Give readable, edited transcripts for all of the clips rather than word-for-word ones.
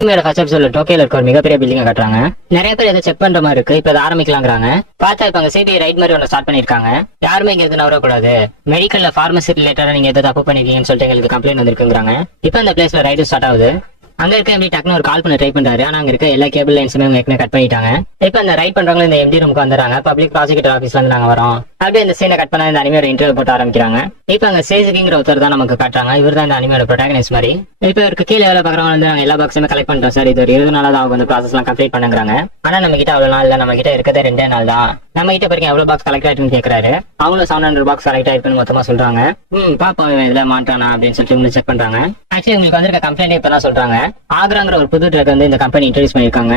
First எபிசோட்ல டோக்கியோல இருக்க ஒரு மிகப்பெரிய பில்டிங் கட்டுறாங்க. நிறைய பேர் இதை செக் பண்ற மாதிரி இருக்கு. இப்ப இதை ஆரம்பிக்கலாங்கிறாங்க. பார்த்தா இப்ப அங்க சிபிஐ ரைட் மாதிரி ஒன்று ஸ்டார்ட் பண்ணிருக்காங்க. யாருமே இங்க எதுவும் வரக்கூடாது, மெடிக்கல்ல பார்மசி ரிலேட்டடா நீங்க எதாவது தப்பு பண்ணிருக்கீங்கன்னு சொல்லிட்டு எங்களுக்கு கம்ப்ளைண்ட் வந்திருக்குங்கிறாங்க. இப்ப அந்த பிளேஸ்ல ரைடு ஸ்டார்ட் ஆகுது. அங்க இருக்க எம்டி டக்குனு ஒரு கால் பண்ண ட்ரை பண்றாரு. ஆனா அங்க இருக்க எல்லா கேபிள் லைன்ஸுமே கட் பண்ணிட்டாங்க. இப்ப அந்த ரைட் பண்றவங்க இந்த எம்டி ரூமுக்கு வந்துறாங்க. பப்ளிக் ப்ராசிக்யூட்டர் ஆஃபீஸ்ல இருந்து நாங்க வரோம். அப்படியே இந்த சீனை கட் பண்ண இந்த அனிமையோட இன்டர்வியூ போட்டு ஆரம்பிக்கிறாங்க. இப்ப அங்க சேசுகிங்கிற ஒருத்தர் தான் நமக்கு காட்டுறாங்க. இவர் தான் இந்த அனிமையோட ப்ரோட்டாகனிஸ்ட் மாதிரி. இப்ப இவருக்கு கீழே வேலை பாக்குறவங்க வந்து நாங்க எல்லா பாக்ஸுமே கலெக்ட் பண்றோம் சார், இது ஒரு 20 நாளா தான் அவங்க ப்ராசஸ் எல்லாம் கம்ப்ளீட் பண்ணுங்கிறாங்க. ஆனா நம்ம கிட்ட அவ்வளவு நாள் இல்ல, நம்ம கிட்ட இருக்கிறதே 2 நாள் தான். நம்ம கிட்ட பிறகு எவ்வளவு பாக்ஸ் கலெக்ட் ஆயிட்டுன்னு கேட்கறாரு. அவங்களும் 700 பாக்ஸ் கலெக்ட் ஆயிட்டுன்னு மொத்தமா சொல்றாங்க. பாப்பா இதுல மாட்டானா அப்படின்னு சொல்லிட்டு உங்களுக்கு செக் பண்றாங்க. ஆக்சுவலி உங்களுக்கு வந்திருக்க கம்ப்ளைண்ட் இப்பதான் சொல்றாங்க. ஆக்ராங்கிற ஒரு புது ட்ரக் வந்து இந்த கம்பெனி இன்ட்ரோடியூஸ் பண்ணிருக்காங்க.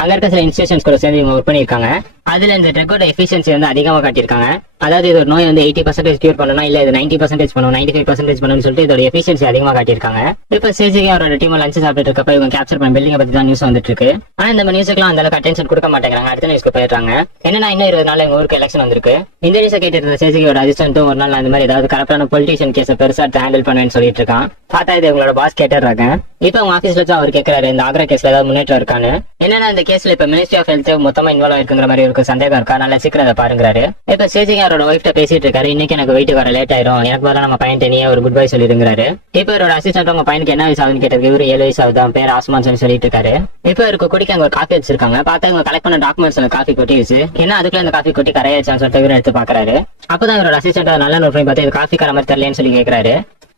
அங்க இருக்க சில இன்ஸ்டிடியூஷன்ஸ் கூட சேர்ந்து இவங்க ஒர்க் பண்ணிருக்காங்க. அதுல இந்த ட்ரக்கோட எஃபிஷியன்சி வந்து அதிகமா காட்டியிருக்காங்க. அதாவது இது ஒரு நோய் வந்து 80% கியூர் பண்ணணும், இல்ல இது 90% பண்ணணும், 95% பண்ணணும்னு சொல்லிட்டு இதோட எஃபிஷியன்சி அதிகமா காட்டியிருக்காங்க. இப்ப சேஜிகே அவரோட டீம் லஞ்ச் சாப்பிட்டு இருக்கப்ப இவங்க கேப்சர் பண்ண பில்டிங்கை பத்தி தான் நியூஸ் வந்துட்டு இருக்கு. ஆனா இந்த நியூஸ்க்குலாம் அந்த அளவுக்கு அட்டென்ஷன் கொடுக்க மாட்டேங்கிறாங்க. அடுத்த நியூஸ்க்கு போயிடுறாங்க. என்னன்னா இன்னும் 20 நாள் எங்க ஊருக்கு எலெக்ஷன் வந்திருக்கு. இந்த நியூஸை கேட்டு இருந்த சேஜிகோட அசிஸ்டன்ட்டும் ஒரு நாள் அந்த மாதிரி ஏதாவது கரெக்டான பொலிட்டிஷியன் கேஸை பெருசா ஹேண்டில் பண்ணுவேன்னு சொல்லிட்டு இருக்கான். பார்த்தா இது உங்களோட பாஸ் கேட்டுறாங்க. இப்ப அவங்க ஆபீஸ்ல தான் அவர் கேட்கிறாரு இந்த ஆக்ரா கேஸ்ல ஏதாவது முன்னேற்றம் இருக்கான்னு. என்னன்னா இந்த கேஸ்ல இப்ப மினிஸ்ட்ரி ஆஃப் ஹெல்த் மொத்தமா இன்வால்வ் ஆயிருக்குங்கிற மாதிரி ஒரு சந்தேகம் இருக்கா, நல்லா சீக்கிரம் அதை பாருங்கிறாரு. இப்ப சேஜிகே அவரோட ஒய்ஃப்ட பேசிட்டு இருக்காரு. இன்னைக்கு எனக்கு வெயிட் வர லேட் ஆயிரும், எனக்கு பதிலா நம்ம பையன் நீயே ஒரு குட் பை சொல்லிருங்கிறாரு. இப்ப இவரோட அசிஸ்டன்ட் உங்க பையனுக்கு என்ன வயசு ஆகுதுன்னு கேட்டது. இவரு 7 வயசு ஆகுதான், பேர் ஆஸ்மான் சொல்லிட்டு இருக்காரு. இப்ப இவருக்கு குடிக்க அங்க ஒரு காஃபி வச்சிருக்காங்க. பார்த்தா இவங்க கலெக்ட் பண்ண டாக்குமெண்ட்ஸ் காஃபி கொட்டிடுச்சு. ஏன்னா அதுக்குள்ள இந்த காஃபி கொட்டி கரையாச்சான்னு சொல்லிட்டு இவரு எடுத்து பாக்குறாரு. அப்பதான் இவரோட அசிஸ்டன்ட் நல்ல நோட் பண்ணி பார்த்து இது காஃபி கரை மாதிரி தெரியலன்னு சொல்லி கேட்கிறாரு.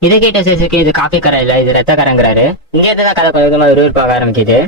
இதை கேட்ட சேசுக்கு இது காஃபி கரை இல்ல, இது ரத்த கரைங்கிறாரு. இங்க இருந்துதான் கதை கொஞ்சமா விறுவிறுப்பாக ஆரம்பிக்குது.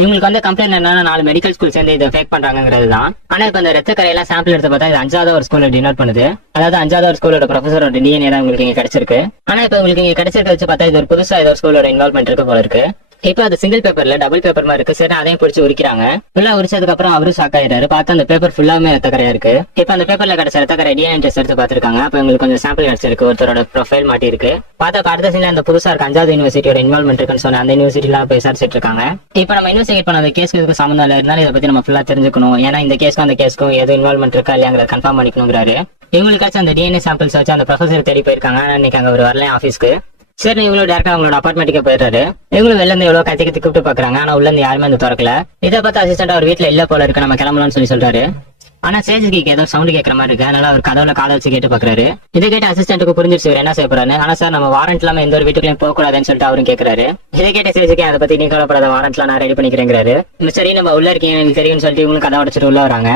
இவங்களுக்கு வந்து கம்ப்ளைண்ட் என்னன்னா 4 மெடிக்கல் ஸ்கூல் சேர்ந்து இதை ஃபேக் பண்றாங்கிறது தான். ஆனா இப்ப இந்த ரத்த கரையெல்லாம் சாம்பிள் எடுத்து பார்த்தா இது 5வது ஒரு ஸ்கூல்ல டினோட் பண்ணுது. அதாவது 5வது ஒரு ஸ்கூலோட ப்ரொஃபஸரோட டிஎன்ஏ தான் உங்களுக்கு இங்க கிடைச்சிருக்கு. ஆனா இப்ப உங்களுக்கு இங்க கிடைச்சிருக்க வச்சு பார்த்தா இது ஒரு புதுசா ஏதோ ஸ்கூலோட இன்வால்வ்மெண்ட் இருக்கு போல இருக்கு. இப்ப அது சிங்கிள் பேப்பர்ல டபுள் பேப்பர் மாதிரி இருக்கு. சரி அதையும் பிடிச்சி உரிக்கிறாங்க. ஃபுல்லா உரிச்சதுக்கு அப்புறம் அவரும் ஷாக் ஆயிடுறாரு. பார்த்தா அந்த பேப்பர் ஃபுல்லாமே ரத்தக்கரையா இருக்கு. இப்ப அந்த பேப்பர்ல கிடைச்ச ரத்தக்கரை டிஎன்ஏ டெஸ்ட் எடுத்து பாத்துருக்காங்க. அப்ப உங்களுக்கு கொஞ்சம் சாம்பிள் கிடைச்சிருக்கு. ஒருத்தரோட ப்ரொஃபைல் மாட்டி இருக்கு. பார்த்தா அடுத்த சீன்ல அந்த புதுசா இருக்க 5வது யூனிவர்சிட்டியோட இன்வால்வ்மெண்ட் இருக்குன்னு சொன்ன அந்த யூனிவர்சிட்டிலாம் போய் விசாரிச்சிட்டு இருக்காங்க. இப்ப நம்ம இன்வெஸ்டிகேட் பண்ண அந்த கேஸ்க்கு சம்பந்தம் இல்லை, இருந்தாலும் இதை பத்தி நம்ம ஃபுல்லா தெரிஞ்சுக்கணும். ஏன்னா இந்த கேஸ்க்கும் அந்த கேஸ்க்கும் எது இன்வால்வ்மெண்ட் இருக்கா இல்லையாங்கிறத கன்ஃபார்ம் பண்ணிக்கணுங்கிறாரு. இவங்களுக்கு அந்த டிஎன்ஏ சாம்பிள்ஸ் வச்சு அந்த ப்ரொஃபசர் தேடி போயிருக்காங்க. ஆனா இன்னைக்கு அங்க அவர் வரல ஆஃபீஸ்க்கு. சரி இவங்களும் டேரக்டா அவங்களோட அபார்ட்மெண்ட்டுக்கு போயிடுறாரு. இவங்களும் வெளில இருந்து எவ்வளவு கத்தி கூப்பிட்டு பாக்குறாங்க. ஆனா உள்ள இருந்து யாருமே வந்து திறக்கல. இதை பார்த்து அசிஸ்டன்ட் அவர் வீட்டுல இல்ல போல இருக்கு, நம்ம கிளம்பலாம்னு சொல்றாரு. ஆனா சேஜிக்கு ஏதோ சவுண்ட் கேட்கற மாதிரி இருக்கு. அதனால அவர் கதவுல காலை வச்சு கேட்டு பாக்குறாரு. இதை கேட்டு அசிஸ்டன்ட்டுக்கு புரிஞ்சிருச்சு இவர் என்ன செய்ய போறாரு. ஆனா சார் நம்ம வாரண்ட் இல்லாம எந்த ஒரு வீட்டுக்குள்ளயும் போக கூடாதுன்னு சொல்லிட்டு அவரும் கேட்கறாரு. இதை கேட்ட சேஜிக்கு அதை பத்தி நீ கவலைப்படாத, வாரண்ட்லாம் நான் ரெடி பண்ணிக்கிறேங்கிறாரு. சரி நம்ம உள்ள இருக்கீங்க எனக்கு தெரியும்னு சொல்லிட்டு இவங்களுக்கு கதை உடைச்சிட்டு உள்ள வராங்க.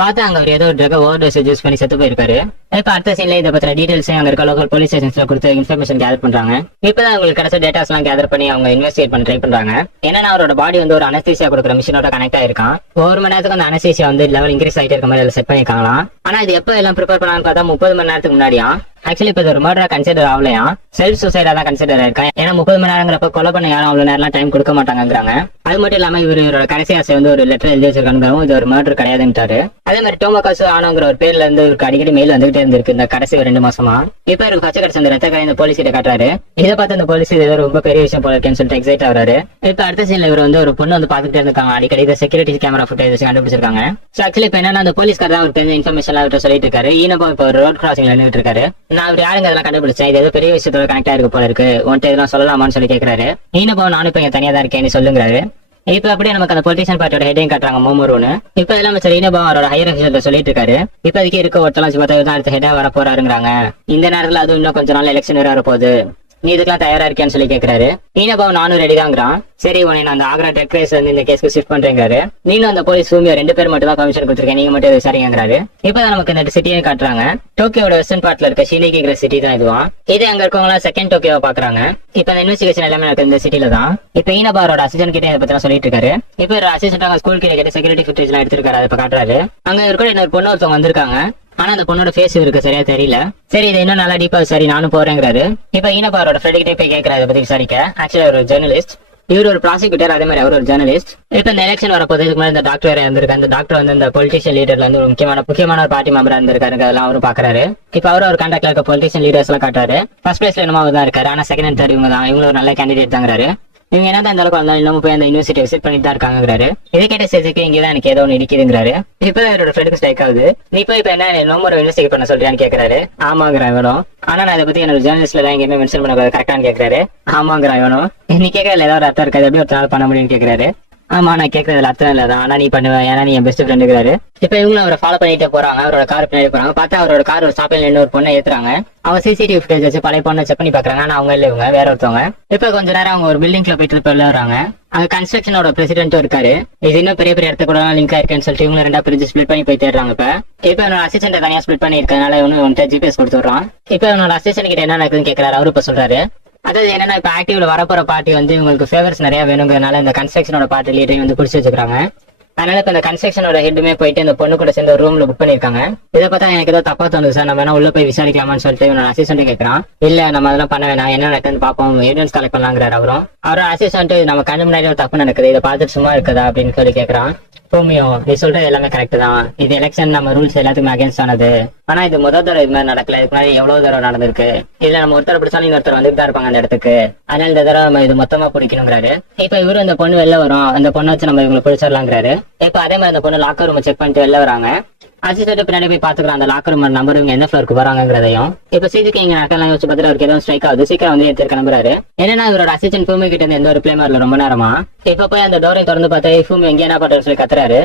பார்த்தா அங்க அவர் ஏதோ ட்ரக் ஓவர் டோஸ் யூஸ் பண்ணி செத்து போயிருக்காரு. இப்ப அடுத்த சீன்ல இதை பத்தின டீடைல்ஸ் அங்க இருக்க லோக்கல் போலீஸ் ஸ்டேஷன்ஸ்ல கொடுத்து இன்ஃபர்மேஷன் கேதர் பண்றாங்க. இப்பதான் அவங்களுக்கு கிடைச்ச டேட்டாஸ் எல்லாம் கேதர் பண்ணி அவங்க இன்வெஸ்டிகேட் பண்ண ட்ரை பண்றாங்க. ஏன்னா அவரோட பாடி வந்து ஒரு அனஸ்தீசியா கொடுக்குற மிஷினோட கனெக்ட் ஆயிருக்கான். 1 மணி நேரத்துக்கு அந்த அனஸ்தீசியா வந்து லெவல் இன்க்ரீஸ் ஆயிட்டு இருக்க மாதிரி செட் பண்ணிருக்காங்களாம். ஆனா இது எப்ப எல்லாம் ப்ரிப்பேர் பண்ணான்னு பார்த்தா 30 மணி நேரத்துக்கு முன்னாடியா. ஆக்சுவலி இப்ப ஒரு மர்டரா கன்சிடர் ஆகலையா, செல்ஃப் சூசைடா தான் கன்சிடர் ஆயிருக்கா. ஏன்னா 30 மணி நேரங்கிறப்ப கொலை பண்ண யாரும் அவ்வளவு நேரம் டைம் கொடுக்க மாட்டாங்கிறாங்க. அது மட்டும் இல்லாம இவரோட கடைசி ஆசை வந்து ஒரு லெட்டர் எழுதி வச்சிருக்காங்க. இது ஒரு மர்டர் கிடையாதுன்றாரு. அதே மாதிரி டோமோகாசு ஆனோங்கிற ஒரு பேர்ல இருந்து ஒரு அடிக்கடி மெயில் வந்துகிட்டே இருந்திருக்கு இந்த கடைசி 2 மாசமா. இப்ப இருக்கு பச்சை கிடைச்ச அந்த ரத்த கரை இந்த போலீஸ் கிட்ட காட்டுறாரு. இதை பார்த்து அந்த போலீஸ் ஏதோ ரொம்ப பெரிய விஷயம் போல இருக்குன்னு சொல்லிட்டு எக்ஸைட் ஆகுறாரு. இப்ப அடுத்த சீன்ல இவர் வந்து ஒரு பொண்ணு வந்து பாத்துட்டே இருக்காங்க. அடிக்கடி இதை செக்யூரிட்டி கேமரா ஃபுட்டேஜ் வச்சு கண்டுபிடிச்சிருக்காங்க. ஆக்சுவலி இப்ப என்னன்னா அந்த போலீஸ்கார தான் அவர் தெரிஞ்ச இன்ஃபர்மேஷன் எல்லாம் சொல்லிட்டு இருக்காரு. ஈனப்போ இப்ப ஒரு ரோட் கிராசிங்ல நின்றுட்டு இருக்காரு. நான் அவர் யாருங்க அதெல்லாம் கண்டுபிடிச்சேன், இது ஏதோ பெரிய விஷயத்தோட கனெக்ட் ஆயிருக்கு போல இருக்கு, உன்ட்டு இதெல்லாம் சொல்லலாமான்னு சொல்லி கேட்கறாரு. ஈனப்போ நானும் இப்ப இங்க தனியா தான் இருக்கேன்னு சொல்லுங்கிறாரு. இப்ப அப்படியே நமக்கு அந்த பொலிட்டிஷியன் பார்ட்டியோட ஹெட்டையும் காட்டுறாங்க மோமோருன்னு. இப்ப இதெல்லாம் சரி ஈனப்போ அவரோட ஹையர் அஃபீஷியல்ட்ட சொல்லிட்டு இருக்காரு. இப்ப அதுக்கு இருக்க ஒருத்தலாம் பார்த்தா அடுத்த ஹெட்டா வர போறாருங்கிறாங்க. இந்த நேரத்துல அதுவும் இன்னும் கொஞ்ச நாள் எலெக்ஷன் வர போகுது, நீ இதுக்கெல்லாம் தயாரா இருக்கேன்னு சொல்லி கேட்கறாரு. ஈனப்பாவும் நானும் ரெடி தாங்கிறான். சரி உன்னை நான் அந்த ஆக்ரா டெக் ரேஸ் வந்து இந்த கேஸ்க்கு ஷிஃப்ட் பண்றேங்கிறாரு. நீனும் அந்த போலீஸ் சூமியோ 2 பேர் மட்டும் தான் கமிஷன் கொடுத்துருக்கேன், நீங்க மட்டும் விசாரிங்கிறாரு. இப்பதான் நமக்கு இந்த சிட்டியை காட்டுறாங்க. டோக்கியோட வெஸ்டர்ன் பார்ட்ல இருக்க ஷினிகிங்கிற சிட்டி தான் இதுவான். இது அங்க இருக்கவங்க செகண்ட் டோக்கியோவை பாக்குறாங்க. இப்ப இந்த இன்வெஸ்டிகேஷன் எல்லாமே நடக்குது இந்த சிட்டில தான். இப்ப ஈனபாரோட அசிஸ்டன்ட் கிட்ட இதை பத்தி சொல்லிட்டு இருக்காரு. இப்ப ஒரு அசிஸ்டன்ட் அங்க ஸ்கூல் கிட்ட கேட்டு செக்யூரிட்டி ஃபுட்டேஜ் எல்லாம் எடுத்திருக்காரு. அதை காட்டுறாரு. அங்க இருக்க இன்னொரு பொண்ணு ஒருத்தவங்க வந்திருக்காங்க. ஆனா அந்த பொண்ணோட ஃபேஸ் இருக்கு சரியா தெரியல. சரி இது இன்னும் நல்லா டீப்பா சரி நானும் போறேங்கிறாரு. இப்ப ஈனபாரோட ஃப்ரெண்ட் கிட்டே போய் கேட்கறாரு இதை பத்தி விசாரிக்க. ஆக்சுவலி ஒரு ஜெர்னலிஸ்ட், இவர் ஒரு ப்ராசிக்யூட்டர், அதே மாதிரி அவர் ஒரு ஜெர்னலிஸ்ட். இப்ப இந்த எலெக்ஷன் வரப்போது இதுக்கு மாதிரி இந்த டாக்டர் வேற இருந்திருக்கு. அந்த டாக்டர் வந்து இந்த பொலிட்டிஷியன் லீடர்ல வந்து ஒரு முக்கியமான ஒரு பார்ட்டி மெம்பரா இருந்திருக்காரு. அதெல்லாம் அவரும் பாக்குறாரு. இப்ப அவரும் ஒரு கான்டாக்ட்ல இருக்க பொலிட்டிஷியன் லீடர்ஸ் எல்லாம் காட்டுறாரு. ஃபர்ஸ்ட் பிளேஸ்ல என்னமா தான் இருக்காரு. ஆனா செகண்ட் அண்ட் தேர்ட் இவங்க தான், இவங்க ஒரு நல்ல கேண்டிடேட் தாங்கிறாரு. இவங்க என்னதான் இந்த அளவுக்கு வந்தாலும் இன்னும் போய் அந்த யூனிவர்சிட்டி விசிட் பண்ணிட்டு தான் இருக்காங்கிறாரு. இதை கேட்ட ஸ்டேஜுக்கு இங்கதான் எனக்கு ஏதோ ஒன்று இடிக்குதுங்கிறாரு. இப்ப அவரோட ஃப்ரெண்டுக்கு ஸ்ட்ரைக் ஆகுது. நீ இப்ப என்ன நோமரை இன்வெஸ்டிகேட் பண்ண சொல்றியான்னு கேட்கறாரு. ஆமாங்கிற இவனும். ஆனா நான் அதை பத்தி என்னோட ஜேர்னலிஸ்ட்ல தான் எங்கேயுமே மென்ஷன் பண்ணக்கூடாது கரெக்டானு கேட்கறாரு. ஆமாங்கிற இவனும். நீ கேட்கறதுல ஏதாவது அர்த்தம் இருக்காது, எப்படி ஒரு நாள் பண்ண முடியும்னு கேட்கறாரு. ஆமா நான் கேட்கறதுல அர்த்தம் இல்லதான், ஆனா நீ பண்ணுவ, ஏன்னா நீ என் பெஸ்ட் ஃப்ரெண்டுங்கிறாரு. இப்ப இவங்களும் அவரை ஃபாலோ பண்ணிட்டே போறாங்க. அவரோட கார் பின்னாடி போறாங்க. பார்த்தா அவரோட கார் ஒரு ஸ்டாப்பில் நின்று ஒரு பொண்ணை ஏத்துறாங்க. அவங்க சிசிடிவி ஃபுட்டேஜ் வச்சு பழைய பொண்ணை செக் பண்ணி பாக்குறாங்க. ஆனா அவங்க இல்ல, இவங்க வேற ஒருத்தவங்க. இப்ப கொஞ்ச நேரம் அவங்க ஒரு பில்டிங்ல போயிட்டு போய் வர்றாங்க. அங்க கன்ஸ்ட்ரக்ஷனோட பிரசிடென்ட்டும் இருக்காரு. இது இன்னும் பெரிய பெரிய இடத்த கூட லிங்க் ஆயிருக்குன்னு சொல்லிட்டு இவங்க ரெண்டா பிரிஞ்சு ஸ்பிளிட் பண்ணி போய் தேடுறாங்க. இப்ப என்னோட அசிஸ்டன்ட் தனியா ஸ்பிளிட் பண்ணி இருக்கனால இவனு ஜிபிஎஸ் கொடுத்து விடுறான். இப்ப என்னோட அசிஸ்டன்ட் கிட்ட என்ன நடக்குதுன்னு கேட்கறாரு. அவரு இப்ப சொல்றாரு, அதாவது என்னன்னா இப்ப ஆக்டிவ்ல வரப்போற பார்ட்டி வந்து உங்களுக்கு ஃபேவர்ஸ் நிறைய வேணுங்கிறதுனால இந்த கன்ஸ்ட்ரக்ஷனோட பார்ட்டி லீடரையும் வந்து பிடிச்சி வச்சுக்கிறாங்க. அதனால இப்ப இந்த கன்ஸ்ட்ரக்ஷனோட ஹெட்டுமே போயிட்டு இந்த பொண்ணு கூட சேர்ந்து ஒரு ரூம்ல புக் பண்ணிருக்காங்க. இதை பார்த்தா எனக்கு ஏதோ தப்பா தோணுது சார், நம்ம வேணா உள்ள போய் விசாரிக்கலாமான்னு சொல்லிட்டு இவனோட அசிஸ்டன்ட் கேட்கறான். இல்ல நம்ம அதெல்லாம் பண்ண வேணாம், என்ன நடக்குதுன்னு பாப்போம், எவிடன்ஸ் கலெக்ட் பண்ணலாங்கிறாரு. அவரோட அசிஸ்டன்ட் நம்ம கண்ணு முன்னாடி ஒரு தப்பு நடக்குது, இதை பார்த்துட்டு சும்மா இருக்குதா அப்படின்னு சொல்லி கேட்கறான். பூமியோ நீ சொல்றது எல்லாமே கரெக்ட் தான், இது எலெக்ஷன் நம்ம ரூல்ஸ் எல்லாத்துக்குமே அகேன்ஸ்ட் ஆனது. ஆனா இது முதல் தடவை இது மாதிரி நடக்கல, இதுக்கு முன்னாடி எவ்வளவு தடவை நடந்திருக்கு. இதுல நம்ம ஒருத்தர் பிடிச்சாலும் இன்னொருத்தர் வந்துட்டு தான் இருப்பாங்க அந்த இடத்துக்கு. அதனால இந்த தடவை நம்ம இது மொத்தமா பிடிக்கணுங்கிறாரு. இப்ப இவரு அந்த பொண்ணு வெளில வரும், அந்த பொண்ணை வச்சு நம்ம இவங்களை பிடிச்சிடலாங்கிறாரு. இப்ப அதே மாதிரி அந்த பொண்ணு லாக்கர் ரூம் செக் பண்ணிட்டு வெளில வராங்க. அசிஸ்டன்ட் பின்னாடி போய் பாத்துக்கிறான் அந்த லாக்கர் ரூம் நம்பர், இவங்க எந்த ஃப்ளோருக்கு வராங்கிறதையும். இப்ப சிஜிக்கு இங்க நடக்கலாம் வச்சு பார்த்துட்டு அவருக்கு எதுவும் ஸ்ட்ரைக் ஆகுது. சீக்கிரம் வந்து எடுத்து கிளம்புறாரு. என்னன்னா இவரோட அசிஸ்டன்ட் பூமி கிட்ட இருந்து எந்த ஒரு பிளேம் வரல ரொம்ப நேரமா. இப்ப போய் அந்த டோரை திறந்து பார்த்தா பூமி எங்க என்ன பண்றாரு சொல்லி கத்துறாரு.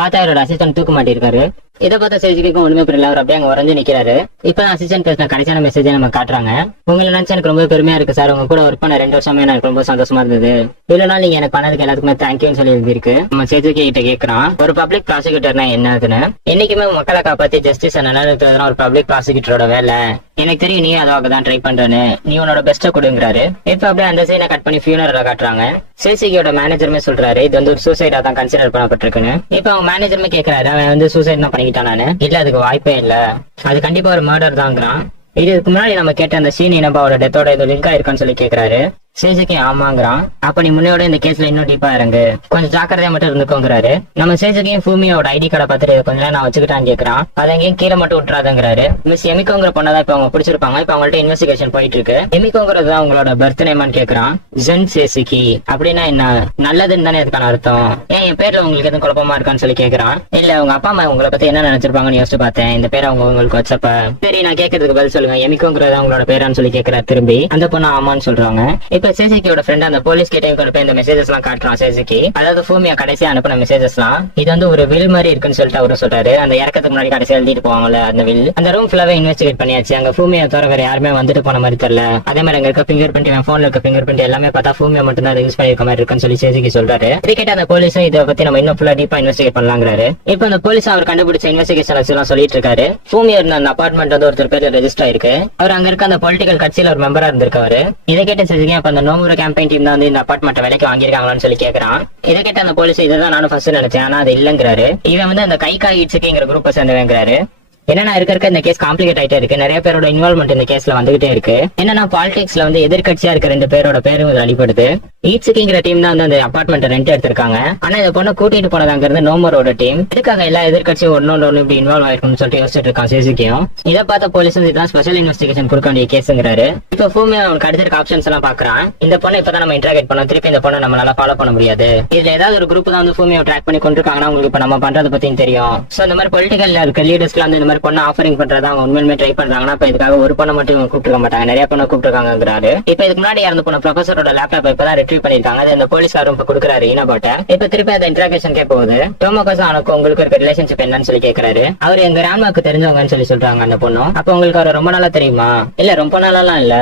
பார்த்தா அவரோட அசிஸ்டன்ட் தூக்க மாட்டிருக்காரு. இதை பார்த்த சேஜிக்கும் ஒண்ணுமே புரியல. அவர் அப்படியே அங்க உறைஞ்சு நிக்கிறாரு. இப்ப அசிஸ்டன்ட் பேசின கடைசியான மெசேஜ் நம்ம காட்டுறாங்க. உங்களை நினைச்சு எனக்கு ரொம்ப பெருமையா இருக்கு சார், உங்க கூட ஒர்க் பண்ண 2 வருஷமே எனக்கு ரொம்ப சந்தோஷமா இருந்தது. இவ்வளவு நாள் நீங்க எனக்கு பண்ணதுக்கு எல்லாத்துக்குமே தேங்க்யூன்னு சொல்லி எழுதிருக்கு. நம்ம சேஜிக்கு கிட்ட கேட்கறான், ஒரு பப்ளிக் ப்ராசிக்யூட்டர்னா என்னதுன்னு. என்னைக்குமே மக்களை காப்பாத்தி ஜஸ்டிஸ் நிலைநிறுத்துறதுனா ஒரு பப்ளிக் ப்ராசிக்யூட்டரோட வேலை. எனக்கு தெரியும் நீ அதாக தான் ட்ரை பண்றேன்னு, நீ உன்னோட பெஸ்ட்டை கொடுங்கிறாரு. இப்ப அப்படியே அந்த சீனை கட் பண்ணி ஃபியூனரல காட்டுறாங்க. சேசிகியோட மேனேஜருமே சொல்றாரு இது வந்து ஒரு சூசைடா தான் கன்சிடர் பண்ணப்பட்டிருக்குன்னு. இப்ப அவங்க மேனேஜருமே கேட்கறாரு, அவன் வந்து சூசைட் தான் பண்ணிக்கிட்டானு. இல்ல அதுக்கு வாய்ப்பே இல்ல, அது கண்டிப்பா ஒரு மர்டர் தாங்கிறான். இதுக்கு முன்னாடி நம்ம கேட்ட அந்த சீன் இனப்பாவோட டெத்தோட இது லிங்க் ஆயிருக்கான்னு சொல்லி கேட்கறாரு. சேஜிக்கு ஆமாங்கிறான். அப்ப நீ முன்னையோட இந்த கேஸ்ல இன்னும் டீப்பா இறங்கு, கொஞ்சம் ஜாக்கிரதையா மட்டும் இருந்துக்கோங்கிறாரு. நம்ம சேஜிக்கையும் பூமியோட ஐடி கார்டை பார்த்துட்டு கொஞ்ச நேரம் நான் வச்சுக்கிட்டான்னு கேட்கறான். அதை எங்கேயும் கீழே மட்டும் விட்டுறாதுங்கிறாரு. மிஸ் எமிகோங்கிற பொண்ணதான் இப்ப அவங்க பிடிச்சிருப்பாங்க. இப்ப அவங்கள்ட்ட இன்வெஸ்டிகேஷன் போயிட்டு இருக்கு. எமிகோங்கிறது தான் உங்களோட பர்த் நேமான்னு கேட்கறான். ஜென் சேசிகி அப்படின்னா என்ன, நல்லதுன்னு தானே அதுக்கான அர்த்தம். ஏன் என் பேர்ல உங்களுக்கு எதுவும் குழப்பமா இருக்கான்னு சொல்லி கேட்கறான். இல்ல உங்க அப்பா அம்மா உங்களை பத்தி என்ன நினைச்சிருப்பாங்கன்னு யோசிச்சு பார்த்தேன், இந்த பேரை அவங்க உங்களுக்கு வச்சப்ப. சரி நான் கேட்கறதுக்கு பதில் சொல்லுங்க, எமிகோங்கிறது உங்களோட பேரான்னு சொல்லி கேட்கறாரு திரும்பி. அந்த பொண்ணு ஆமான்னு சொல்றாங்க. இப்ப சேசிக்கியோட ஃப்ரெண்ட் அந்த போலீஸ் கிட்டே கொண்டு போய் இந்த மெசேஜஸ் எல்லாம் காட்டுறான் சேசிக்கு. அதாவது பூமியா கடைசியா அனுப்பின மெசேஜஸ் எல்லாம் இது வந்து ஒரு வில் மாதிரி இருக்குன்னு சொல்லிட்டு அவரு சொல்றாரு. அந்த இறக்கத்துக்கு முன்னாடி கடைசியா எழுதிட்டு போவாங்கல்ல அந்த வில். அந்த ரூம் ஃபுல்லாவே இன்வெஸ்டிகேட் பண்ணியாச்சு. அங்க பூமியா தவிர வேற யாருமே வந்துட்டு போன மாதிரி தெரியல. அதே மாதிரி அங்க இருக்க பிங்கர் பிரிண்ட், என் போன்ல இருக்க பிங்கர் பிரிண்ட் எல்லாமே பார்த்தா பூமியா மட்டும் தான் யூஸ் பண்ணிருக்க மாதிரி இருக்குன்னு சொல்லி சேசிக்கு சொல்றாரு. இதை கேட்ட அந்த போலீஸும் இதை பத்தி நம்ம இன்னும் ஃபுல்லா டீப்பா இன்வெஸ்டிகேட் பண்ணலாங்கிறாரு. இப்ப அந்த போலீஸ் அவர் கண்டுபிடிச்ச இன்வெஸ்டிகேஷன் எல்லாம் சொல்லிட்டு இருக்காரு. பூமியா இருந்த அந்த அபார்ட்மெண்ட் வந்து ஒருத்தர் பேர் ரெஜிஸ்டர் ஆயிருக்கு. அவர் அங்க இருக்க அந்த பொலிட்டிக்கல் கட்சியில ஒரு மெம்பரா இருந்திருக்காரு. இதை கேட்ட சேசிக்கு அப்ப அந்த நோமுற கேம்பெயின் டீம் தான் வந்து இந்த அபார்ட்மெண்ட் விலைக்கு வாங்கிருக்காங்களான்னு சொல்லி கேட்கறான். இதை கேட்ட அந்த போலீஸ் இதான் நானும் ஃபர்ஸ்ட் நினைச்சேன், ஆனா அது இல்லங்கிறாரு. இவன் வந்து அந்த கைகா ஈட்ஸுக்குங்கிற குரூப்பை சேர்ந்தவங்கிறாரு. என்னன்னா இருக்க இந்த கேஸ் காம்ப்ளிகேட் ஆயிட்டே இருக்கு. நிறைய பேரோட இன்வால்வ்மெண்ட் இந்த கேஸ்ல வந்துகிட்டே இருக்கு. என்னன்னா பாலிடிக்ஸ்ல வந்து எதிர்கட்சியா இருக்க 2 பேரோட பேரும் அடிபடுது. ஈட்ஸுக்குங்கிற டீம் தான் வந்து அந்த அபார்ட்மெண்ட் ரெண்ட் எடுத்திருக்காங்க. ஆனா இதை பொண்ணு கூட்டிட்டு போனதாங்கிறது நோமரோட டீம். இதுக்காக எல்லா எதிர்கட்சியும் ஒன்னு இப்படி இன்வால்வ் ஆயிருக்கும்னு சொல்லிட்டு யோசிச்சுட்டு இருக்கான் சேசிக்கும். இதை பார்த்த போலீஸ் இதுதான் ஸ்பெஷல் இன்வெஸ்டிகேஷன் கொடுக்க வேண்டிய கேஸ்ங்கிறாரு. இப்ப பூமி அவனுக்கு அடுத்த ஆப்ஷன்ஸ் எல்லாம் பாக்குறான். இந்த பொண்ணை இப்பதான் நம்ம இன்டராக்ட் பண்ணோம், திருப்பி இந்த பொண்ணை நம்மளால ஃபாலோ பண்ண முடியாது. இதுல ஏதாவது ஒரு குரூப் தான் வந்து பூமியை ட்ராக் பண்ணி கொண்டிருக்காங்கன்னா உங்களுக்கு இப்ப நம்ம பண்றதை பத்தியும் தெரியும். சோ இந்த மாதிரி பொலிட்டிக்கல் இருக்க லீடர்ஸ்ல வந்து இந்த மாதிரி பொண்ணை ஆஃபரிங் பண்றது அவங்க உண்மையுமே ட்ரை பண்றாங்கன்னா இப்ப இதுக்காக ஒரு பொண்ணை மட்டும் கூப்பிட்டு மாட்டாங்க, நிறைய பொண்ணை கூப்பிட்டுருக்காங்கிறாரு. இப்ப இதுக்கு முன்னாடி இறந்து போன ப்ரொஃபஸரோட லேப்டாப் இப்பதான் ரிட்ரீவ் பண்ணிருக்காங்க. அந்த போலீஸ்காரும் இப்ப கொடுக்குறாரு இனபாட்ட. இப்ப திருப்பி அந்த இன்டராக்ஷன் கேட்க போகுது. டோமோகாசானுக்கு உங்களுக்கு இருக்க ரிலேஷன்ஷிப் என்னன்னு சொல்லி கேட்கறாரு. அவர் எங்க ராமாவுக்கு தெரிஞ்சவங்கன்னு சொல்லி சொல்றாங்க அந்த பொண்ணும். அப்ப உங்களுக்கு அவர் ரொம்ப நாளா தெரியுமா? இல்ல ரொம்ப நாளாலாம் இல்ல,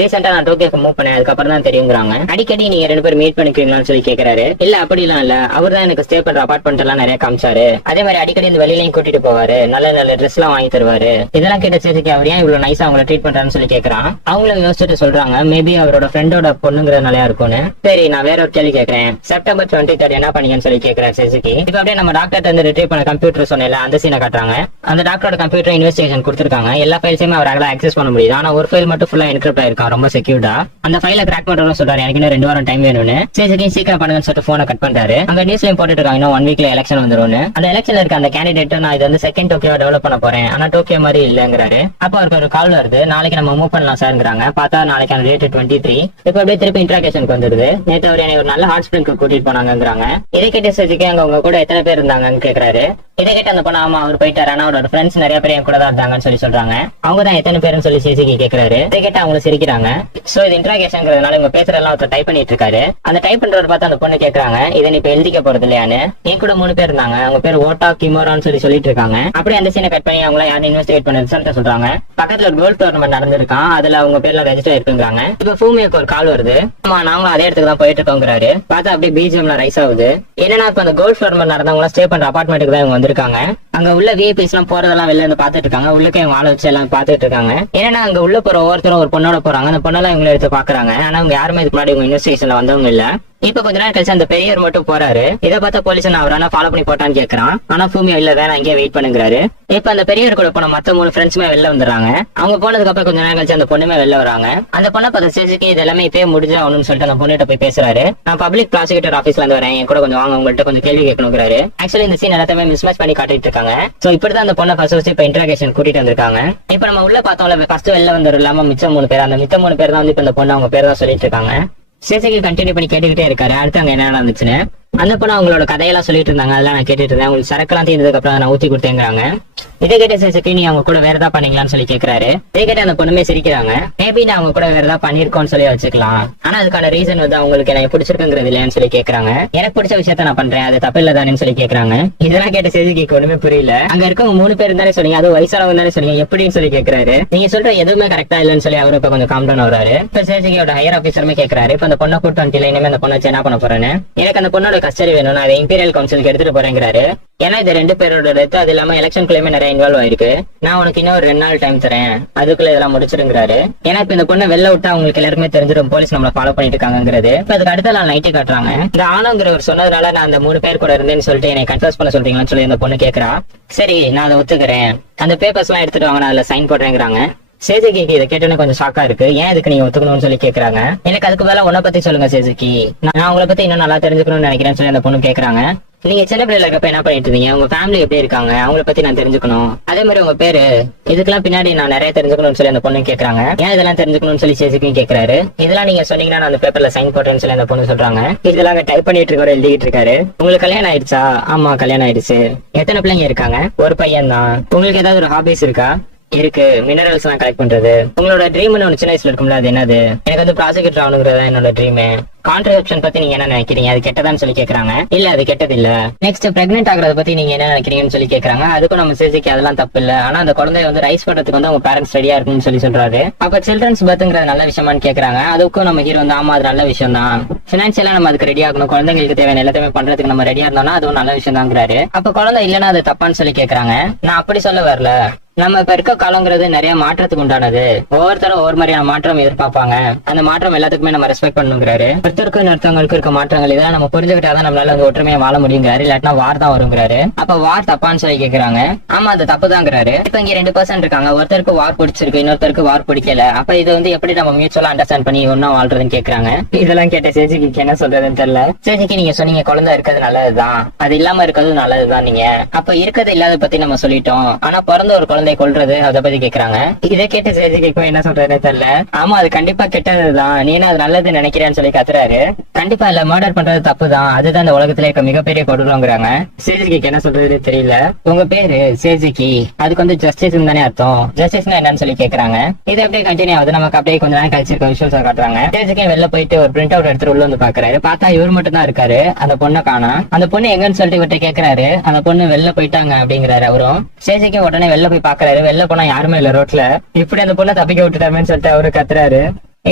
ரீசெண்டா நான் டோக்கியோக்கு மூவ் பண்ணேன், அதுக்கப்புறம் தான் தெரியுங்கிறாங்க. அடிக்கடி நீங்க 2 பேரும் மீட் பண்ணிக்கிறீங்களான்னு சொல்லி கேட்கறாரு. இல்ல அப்படிலாம் இல்ல, அவர் தான் எனக்கு ஸ்டே பண்ற அபார்ட்மெண்ட் எல்லாம் நிறைய காமிச்சாரு. அதே மாதிரி அடிக்கடி இந்த வெளியிலையும் கூட்டிட்டு போவாரு, நல்ல நல்ல ட்ரெஸ் எல்லாம் வாங்கி தருவாரு. இதெல்லாம் கேட்ட சேசிக்கு அவர் ஏன் இவ்வளவு நைஸா அவங்களை ட்ரீட் பண்றான்னு சொல்லி கேட்கறான். அவங்களும் யோசிச்சுட்டு சொல்றாங்க மேபி அவரோட ஃப்ரெண்டோட பொண்ணுங்கிறதுனால இருக்கும்னு. சரி நான் வேற ஒரு கேள்வி கேட்கறேன், செப்டம்பர் 23 என்ன பண்ணீங்கன்னு சொல்லி கேட்கறேன் சேசிக்கு. இப்ப அப்படியே நம்ம டாக்டர் வந்து ரிட்ரீவ் பண்ண கம்ப்யூட்டர் சொன்னேன்ல அந்த சீனை காட்டுறாங்க. அந்த டாக்டரோட கம்ப்யூட்டர் இன்வெஸ்டிகேஷன் கொடுத்திருக்காங்க. எல்லா ஃபைல்ஸையுமே அவரால் ஆக்சஸ் பண்ண முடியுது. ஆனா ஒரு ஃபைல் மட்டும் ஃபுல்லா என்கிரிப்ட் ஆயிருக்கு. வச்சிருக்கான் ரொம்ப செக்யூர்டா. அந்த ஃபைல கிராக் பண்றவங்க சொல்றாரு எனக்கு இன்னும் 2 வாரம் டைம் வேணும்னு. சரி சீக்கிரம் பண்ணுங்கன்னு சொல்லிட்டு போனை கட் பண்றாரு. அங்க நியூஸ்லயும் போட்டுட்டு இருக்காங்க இன்னும் 1 வீக்ல எலெக்ஷன் வந்துரும்னு. அந்த எலெக்ஷன்ல இருக்க அந்த கேண்டிடேட் நான் இது வந்து செகண்ட் டோக்கியோ டெவலப் பண்ண போறேன், ஆனா டோக்கியோ மாதிரி இல்லங்கிறாரு. அப்ப அவருக்கு ஒரு கால் வருது, நாளைக்கு நம்ம மூவ் பண்ணலாம் சார்ங்கிறாங்க. பார்த்தா நாளைக்கான டேட் 23. இப்ப அப்படியே திருப்பி இன்ட்ராகேஷனுக்கு வந்துருது. நேற்று அவர் என்னை ஒரு நல்ல ஹாட் ஸ்பிரிங்க்கு கூட்டிட்டு போனாங்கிறாங்க. இதை கேட்ட சேஜிக்கு அங்க உங்க கூட எத்தனை பேர் இருந்தாங்கன்னு கேக்குறாரு. இதை கேட்டு அந்த பொண்ணு ஆமா அவர் போயிட்டாரு, ஆனா அவரோட ஃப்ரெண்ட்ஸ் நிறைய பேர் என் கூட தான் இருந்தாங்கன்னு சொல்றாங்க. அவங்க தான் எத்தனை பேருன்னு சொல்லி சேஜிக்கு கேக்குறாரு. இதை கேட்டு அவங்க சிரிக்கிறாங்க. சோ இது இன்ட்ராகேஷன்ங்கிறதுனால இவங்க பேசுறதெல்லாம் ஒருத்தர் டைப் பண்ணிட்டு இருக்காரு. அந்த டைப் பண்றவர் பார்த்து அந்த பொண்ணு கேக்குறாங்க இதை நீ இப்ப எழுதிக்க போறது இல்லையான்னு. என் கூட 3 பேர் இருந்தாங்க, அவங்க பேர் ஓட்டா கிமோரான்னு சொல்லிட்டு இருக்காங்க. அப்படியே அந்த சீனை கட் பண்ணி அவங்கள யாரும் இன்வெஸ்டிகேட் பண்ண ரிசல்ட் சொல்றாங்க. பக்கத்துல ஒரு கோல்ஃப் டோர்னமெண்ட் நடந்திருக்கான், அதுல அவங்க பேர்ல ரெஜிஸ்டர் இருக்குங்கிறாங்க. இப்ப ஃபூமியோக்கு ஒரு கால் வருது, ஆமா நாங்களும் அதே இடத்துக்கு தான் போயிட்டு இருக்கோங்கிறாரு. பார்த்தா அப்படியே பிஜிஎம்ல ரைஸ் ஆகுது. என்னன்னா இப்ப அந்த கோல்ஃப் டோர்னமெண்ட் நடந்தவங்க ஸ்டே பண்ற அபார்ட்மெண்ட்டுக்கு தான் இவங்க வந்திருக்காங்க. அங்க உள்ள விஐபிஸ் எல்லாம் போறதெல்லாம் வெளில இருந்து பாத்துட்டு இருக்காங்க. உள்ளுக்கு இவங்க ஆளை வச்சு எல்லாம் பாத்துட்டு இருக்காங்க. ஏன்னா அங்க உள்ள போற ஒவ்வொருத்தரும் ஒரு பொண்ணோட போறாங்க. அந்த பொண்ணெல்லாம் இவங்களை எடுத்து பாக்குறாங்க. ஆனா அவங்க யாருமே இதுக்கு முன்னாடி இவங்க இன்வெஸ்டிகேஷன்ல வந்தவங்க இல்ல. இப்ப கொஞ்ச நேரம் கழிச்சு அந்த பெரியவர் மட்டும் போறாரு. இதை பார்த்தா போலீஸ் அவரான ஃபாலோ பண்ணி போட்டான்னு கேக்குறான். ஆனா பூமியா இல்ல வேணா இங்கே வெயிட் பண்ணுங்கிறாரு. இப்ப அந்த பெரியவர் கூட போன மத்த 3 ஃப்ரெண்ட்ஸுமே வெளில வந்துடுறாங்க. அவங்க போனதுக்கு அப்புறம் கொஞ்ச நேரம் கழிச்சு அந்த பொண்ணுமே வெளில வராங்க. அந்த பொண்ணை பார்த்த சேஜிக்கு இது எல்லாமே இப்பயே முடிஞ்சு ஆகணும்னு சொல்லிட்டு அந்த பொண்ணுகிட்ட போய் பேசுறாரு. நான் பப்ளிக் ப்ராசிக்யூட்டர் ஆஃபீஸ்ல இருந்து வரேன், என் கூட கொஞ்சம் வாங்க, உங்கள்கிட்ட கொஞ்சம் கேள்வி கேட்கணுங்கிறாரு. ஆக்சுவலி இந்த சீன் எல்லாத்தையுமே மிஸ்மேட்ச் பண்ணி காட்டிட்டு இருக்காங்க. சோ இப்படிதான் அந்த பொண்ணை ஃபர்ஸ்ட் இப்ப இன்ட்ராகேஷன் கூட்டிட்டு வந்திருக்காங்க. இப்ப நம்ம உள்ள பார்த்தோம்ல ஃபர்ஸ்ட் வெளில வந்து இல்லாம மிச்சம் 3 பேர், அந்த மித்த 3 பேர் தான் வந்து இப்ப இந்த பொண்ணு அவங்க பேர் தான் சொல்லிட்டு இருக்காங்க. சேசகி கண்டினியூ பண்ணி கேட்டுக்கிட்டே இருக்காரு அடுத்து அங்க என்ன நடந்துச்சுன்னு. அந்த பொண்ணு அவங்களோட கதையெல்லாம் சொல்லிட்டு இருந்தாங்க, அதெல்லாம் நான் கேட்டுட்டு இருந்தேன். உங்களுக்கு சரக்கெல்லாம் தீர்ந்ததுக்கு அப்புறம் நான் ஊத்தி கொடுத்தேங்கிறாங்க. இதை கேட்ட சேசகி நீ அவங்க கூட வேற ஏதாவது பண்ணீங்களான்னு சொல்லி கேட்கிறாரு. இதை கேட்ட அந்த பொண்ணுமே சிரிக்கிறாங்க. மேபி நான் அவங்க கூட வேற ஏதாவது பண்ணிருக்கோம்னு சொல்லி வச்சுக்கலாம், ஆனா அதுக்கான ரீசன் வந்து அவங்களுக்கு எனக்கு பிடிச்சிருக்குங்கிறது இல்லையான்னு சொல்லி கேட்கறாங்க. எனக்கு பிடிச்ச விஷயத்த நான் பண்றேன், அது தப்பு இல்ல தானேன்னு சொல்லி கேட்கறாங்க. இதெல்லாம் கேட்ட சேசகிக்கு ஒண்ணுமே புரியல. அங்க இருக்கவங்க 3 பேர் தானே சொன்னீங்க, அது வயசானவங்க தானே சொன்னீங்க, எப்படின்னு சொல்லி கேட்கறாரு. நீங்க சொல்ற எதுவுமே கரெக்டா இல்லன்னு சொல்லி அவரு இப்ப கொஞ்சம் காம் டவுன் வராரு. இப்ப சேசகியோட ஹையர் ஆபீசருமே கேட்கறாரு இப்ப அந்த பொண்ணை கூட்டு வந்துட்டு இனிமே அந்த பொண்ணை வச்சு என்ன பண்ண போறேன்னு. எனக்கு அந்த பொண்ணோட கஸ்டடி வேணும், நான் இம்பீரியல் கவுன்சிலுக்கு எடுத்துட்டு போறேங்கிறாரு. ஏன்னா இது 2 பேரோட டெத், அது இல்லாம எலெக்ஷன் குள்ளேயுமே நிறைய இன்வால்வ் ஆயிருக்கு. நான் உனக்கு இன்னும் ஒரு 2 நாள் டைம் தரேன், அதுக்குள்ள இதெல்லாம் முடிச்சிருங்கிறாரு. ஏன்னா இப்ப இந்த பொண்ணை வெளில விட்டா அவங்களுக்கு எல்லாருமே தெரிஞ்சிடும் போலீஸ் நம்மள ஃபாலோ பண்ணிட்டு இருக்காங்கிறது. இப்ப அதுக்கு அடுத்த நாள் நைட்டு காட்டுறாங்க. இந்த ஆனங்கிறவர் சொன்னதுனால நான் அந்த 3 பேர் கூட இருந்தேன்னு சொல்லிட்டு என்னை கன்ஃபர்ஸ் பண்ண சொல்றீங்களான்னு சொல்லி அந்த பொண்ணு கேட்கறா. சரி நான் அதை ஒத்துக்கிறேன், அந்த பேப்பர்ஸ் எல்லாம் எடுத்துட்டு வாங்க, நான் அதுல சைன் போடுறேங்கிறாங்க. சேஜிக்கு இதை கேட்டோன்னு கொஞ்சம் ஷாக்கா இருக்கு. ஏன் இதுக்கு நீங்க ஒத்துக்கணும்னு சொல்லி கேக்குறாங்க. எனக்கு அதுக்கு மேல உன்னை பத்தி சொல்லுங்க சேஜிக்கு, நான் உங்களை பத்தி இன்னும் நல்லா தெரிஞ்சுக்கணும்னு நினைக்கிறேன்னு சொல்லி அந்த பொண்ணு கேக்குறாங்க. நீங்க சின்ன பிள்ளைல இருக்கப்ப என்ன பண்ணிட்டு இருந்தீங்க, உங்க ஃபேமிலி எப்படி இருக்காங்க, அவங்கள பத்தி நான் தெரிஞ்சுக்கணும், அதே மாதிரி உங்க பேரு, இதுக்கெல்லாம் பின்னாடி நான் நிறைய தெரிஞ்சுக்கணும்னு சொல்லி அந்த பொண்ணு கேக்குறாங்க. ஏன் இதெல்லாம் தெரிஞ்சுக்கணும்னு சொல்லி சேஜிக்கும் கேக்குறாரு. இதெல்லாம் நீங்க சொன்னீங்கன்னா நான் அந்த பேப்பர்ல சைன் போட்டேன்னு சொல்லி அந்த பொண்ணு சொல்றாங்க. இதெல்லாம் டைப் பண்ணிட்டு இருக்க எழுதிட்டு இருக்காரு. உங்களுக்கு கல்யாணம் ஆயிடுச்சா? ஆமா கல்யாணம் ஆயிடுச்சு. எத்தனை பிள்ளைங்க இருக்காங்க? ஒரு பையன் தான். உங்களுக்கு ஏதாவது ஒரு ஹாபிஸ் இருக்கா? இருக்கு, மினரல்ஸ் எல்லாம் கலெக்ட் பண்றது. உங்களோட ட்ரீம்னு ஒன்று சின்ன வயசுல இருக்கும்ல, அது என்னது? எனக்கு வந்து ப்ராசிக்யூட்டர் ஆகணுங்கிறதா என்னோட ட்ரீம். கான்ட்ரசெப்ஷன் பத்தி நீங்க என்ன நினைக்கிறீங்க, அது கெட்டதான்னு சொல்லி கேக்குறாங்க. இல்ல அது கெட்டது இல்ல. நெக்ஸ்ட் பிரெக்னென்ட் ஆகுறத பத்தி நீங்க என்ன நினைக்கிறீங்கன்னு சொல்லி கேக்குறாங்க. அதுக்கும் நம்ம சேசிக்கு அதெல்லாம் தப்பு இல்ல, ஆனா அந்த குழந்தைய வந்து ரைஸ் பண்றதுக்கு வந்து அவங்க பேரண்ட்ஸ் ரெடியா இருக்குன்னு சொல்லி சொல்றாரு. அப்ப சில்ட்ரன்ஸ் பர்த்ங்கிறது நல்ல விஷயமான்னு கேக்குறாங்க. அதுக்கும் நம்ம ஹீரோ வந்து ஆமா அது நல்ல விஷயம் தான், பினான்சியலா நம்ம அதுக்கு ரெடி ஆகணும், குழந்தைங்களுக்கு தேவையான எல்லாத்தையுமே பண்றதுக்கு நம்ம ரெடியா இருந்தோம்னா அதுவும் நல்ல விஷயம் தாங்கிறாரு. அப்ப குழந்தை இல்லைன்னா அது தப்பான்னு சொல்லி கேக்குறாங்க. நான் அப்படி சொல்ல வரல, நம்ம இப்ப இருக்க காலங்கிறது நிறைய மாற்றத்துக்கு உண்டானது. ஒவ்வொருத்தரும் ஒவ்வொரு மாதிரியான மாற்றம் எதிர்பார்ப்பாங்க, அந்த மாற்றம் எல்லாத்துக்குமே நம்ம ரெஸ்பெக்ட் பண்ணுங்கிறாரு. ஒருத்தருக்கும் இன்னொருத்தவங்களுக்கு இருக்க மாற்றங்கள் இதெல்லாம் நம்ம புரிஞ்சுக்கிட்டாதான் நம்மளால வந்து ஒற்றுமையா வாழ முடியுங்கிறாரு. இல்லாட்டினா வார் தான் வருங்கிறாரு. அப்ப வார் தப்பான்னு சொல்லி கேக்குறாங்க. ஆமா அது தப்பு தாங்கிறாரு. இப்ப இங்க 2 பர்சன் இருக்காங்க, ஒருத்தருக்கு வார் பிடிச்சிருக்கு, இன்னொருத்தருக்கு வார் பிடிக்கல. அப்ப இது வந்து எப்படி நம்ம மியூச்சுவலா அண்டர்ஸ்டாண்ட் பண்ணி ஒன்னா வாழ்றதுன்னு கேக்குறாங்க. இதெல்லாம் கேட்ட சேஜிக்கு என்ன சொல்றதுன்னு தெரியல. சேஜிக்கு நீங்க சொன்னீங்க குழந்தை இருக்கிறது நல்லதுதான், அது இல்லாம இருக்கிறது நல்லதுதான். நீங்க அப்ப இருக்கிறது இல்லாத பத்தி நம்ம சொல்லிட்டோம், ஆனா பிறந்த ஒரு குழந்தை கொல்றது அதை பத்தி கேக்குறாங்க. இதை கேட்டு சேஜிக்கு என்ன சொல்றதுன்னு தெரியல. ஆமா அது கண்டிப்பா கெட்டதுதான், நீ என்ன அது நல்லது நினைக்கிறேன்னு சொல்லி கத்துறாரு. கண்டிப்பா இல்ல, மர்டர் பண்றது தப்பு தான், அதுதான் இந்த உலகத்திலே இருக்க மிகப்பெரிய கொடூரங்கிறாங்க. சேஜிக்கு என்ன சொல்றது தெரியல. உங்க பேரு சேஜிக்கு, அதுக்கு வந்து ஜஸ்டிஸ் தானே அர்த்தம், ஜஸ்டிஸ்னா என்னன்னு சொல்லி கேக்குறாங்க. இது அப்படியே கண்டினியூ ஆகுது. நமக்கு அப்படியே கொஞ்ச நேரம் கழிச்சிருக்க விஷுவல்ஸ் காட்டுறாங்க. சேஜிக்கு வெளில போயிட்டு ஒரு பிரிண்ட் அவுட் எடுத்துட்டு உள்ள வந்து பாக்குறாரு. பார்த்தா இவர் மட்டும் தான் இருக்காரு, அந்த பொண்ணை காணோம். அந்த பொண்ணு எங்கன்னு சொல்லிட்டு இவர்கிட்ட கேக்குறாரு. அந்த பொண்ணு வெளில போயிட்டாங்க அப்படிங்கிறாரு அவரும். சேஜிக்கு உடனே வெளில போய் பாக்குறாரு. வெளில போனா யாருமே இல்ல ரோட்ல. இப்படி அந்த பொண்ணை தப்பிக்க விட்டுட்டாருன்னு சொல்லிட்டு அவரு கத்துறாரு.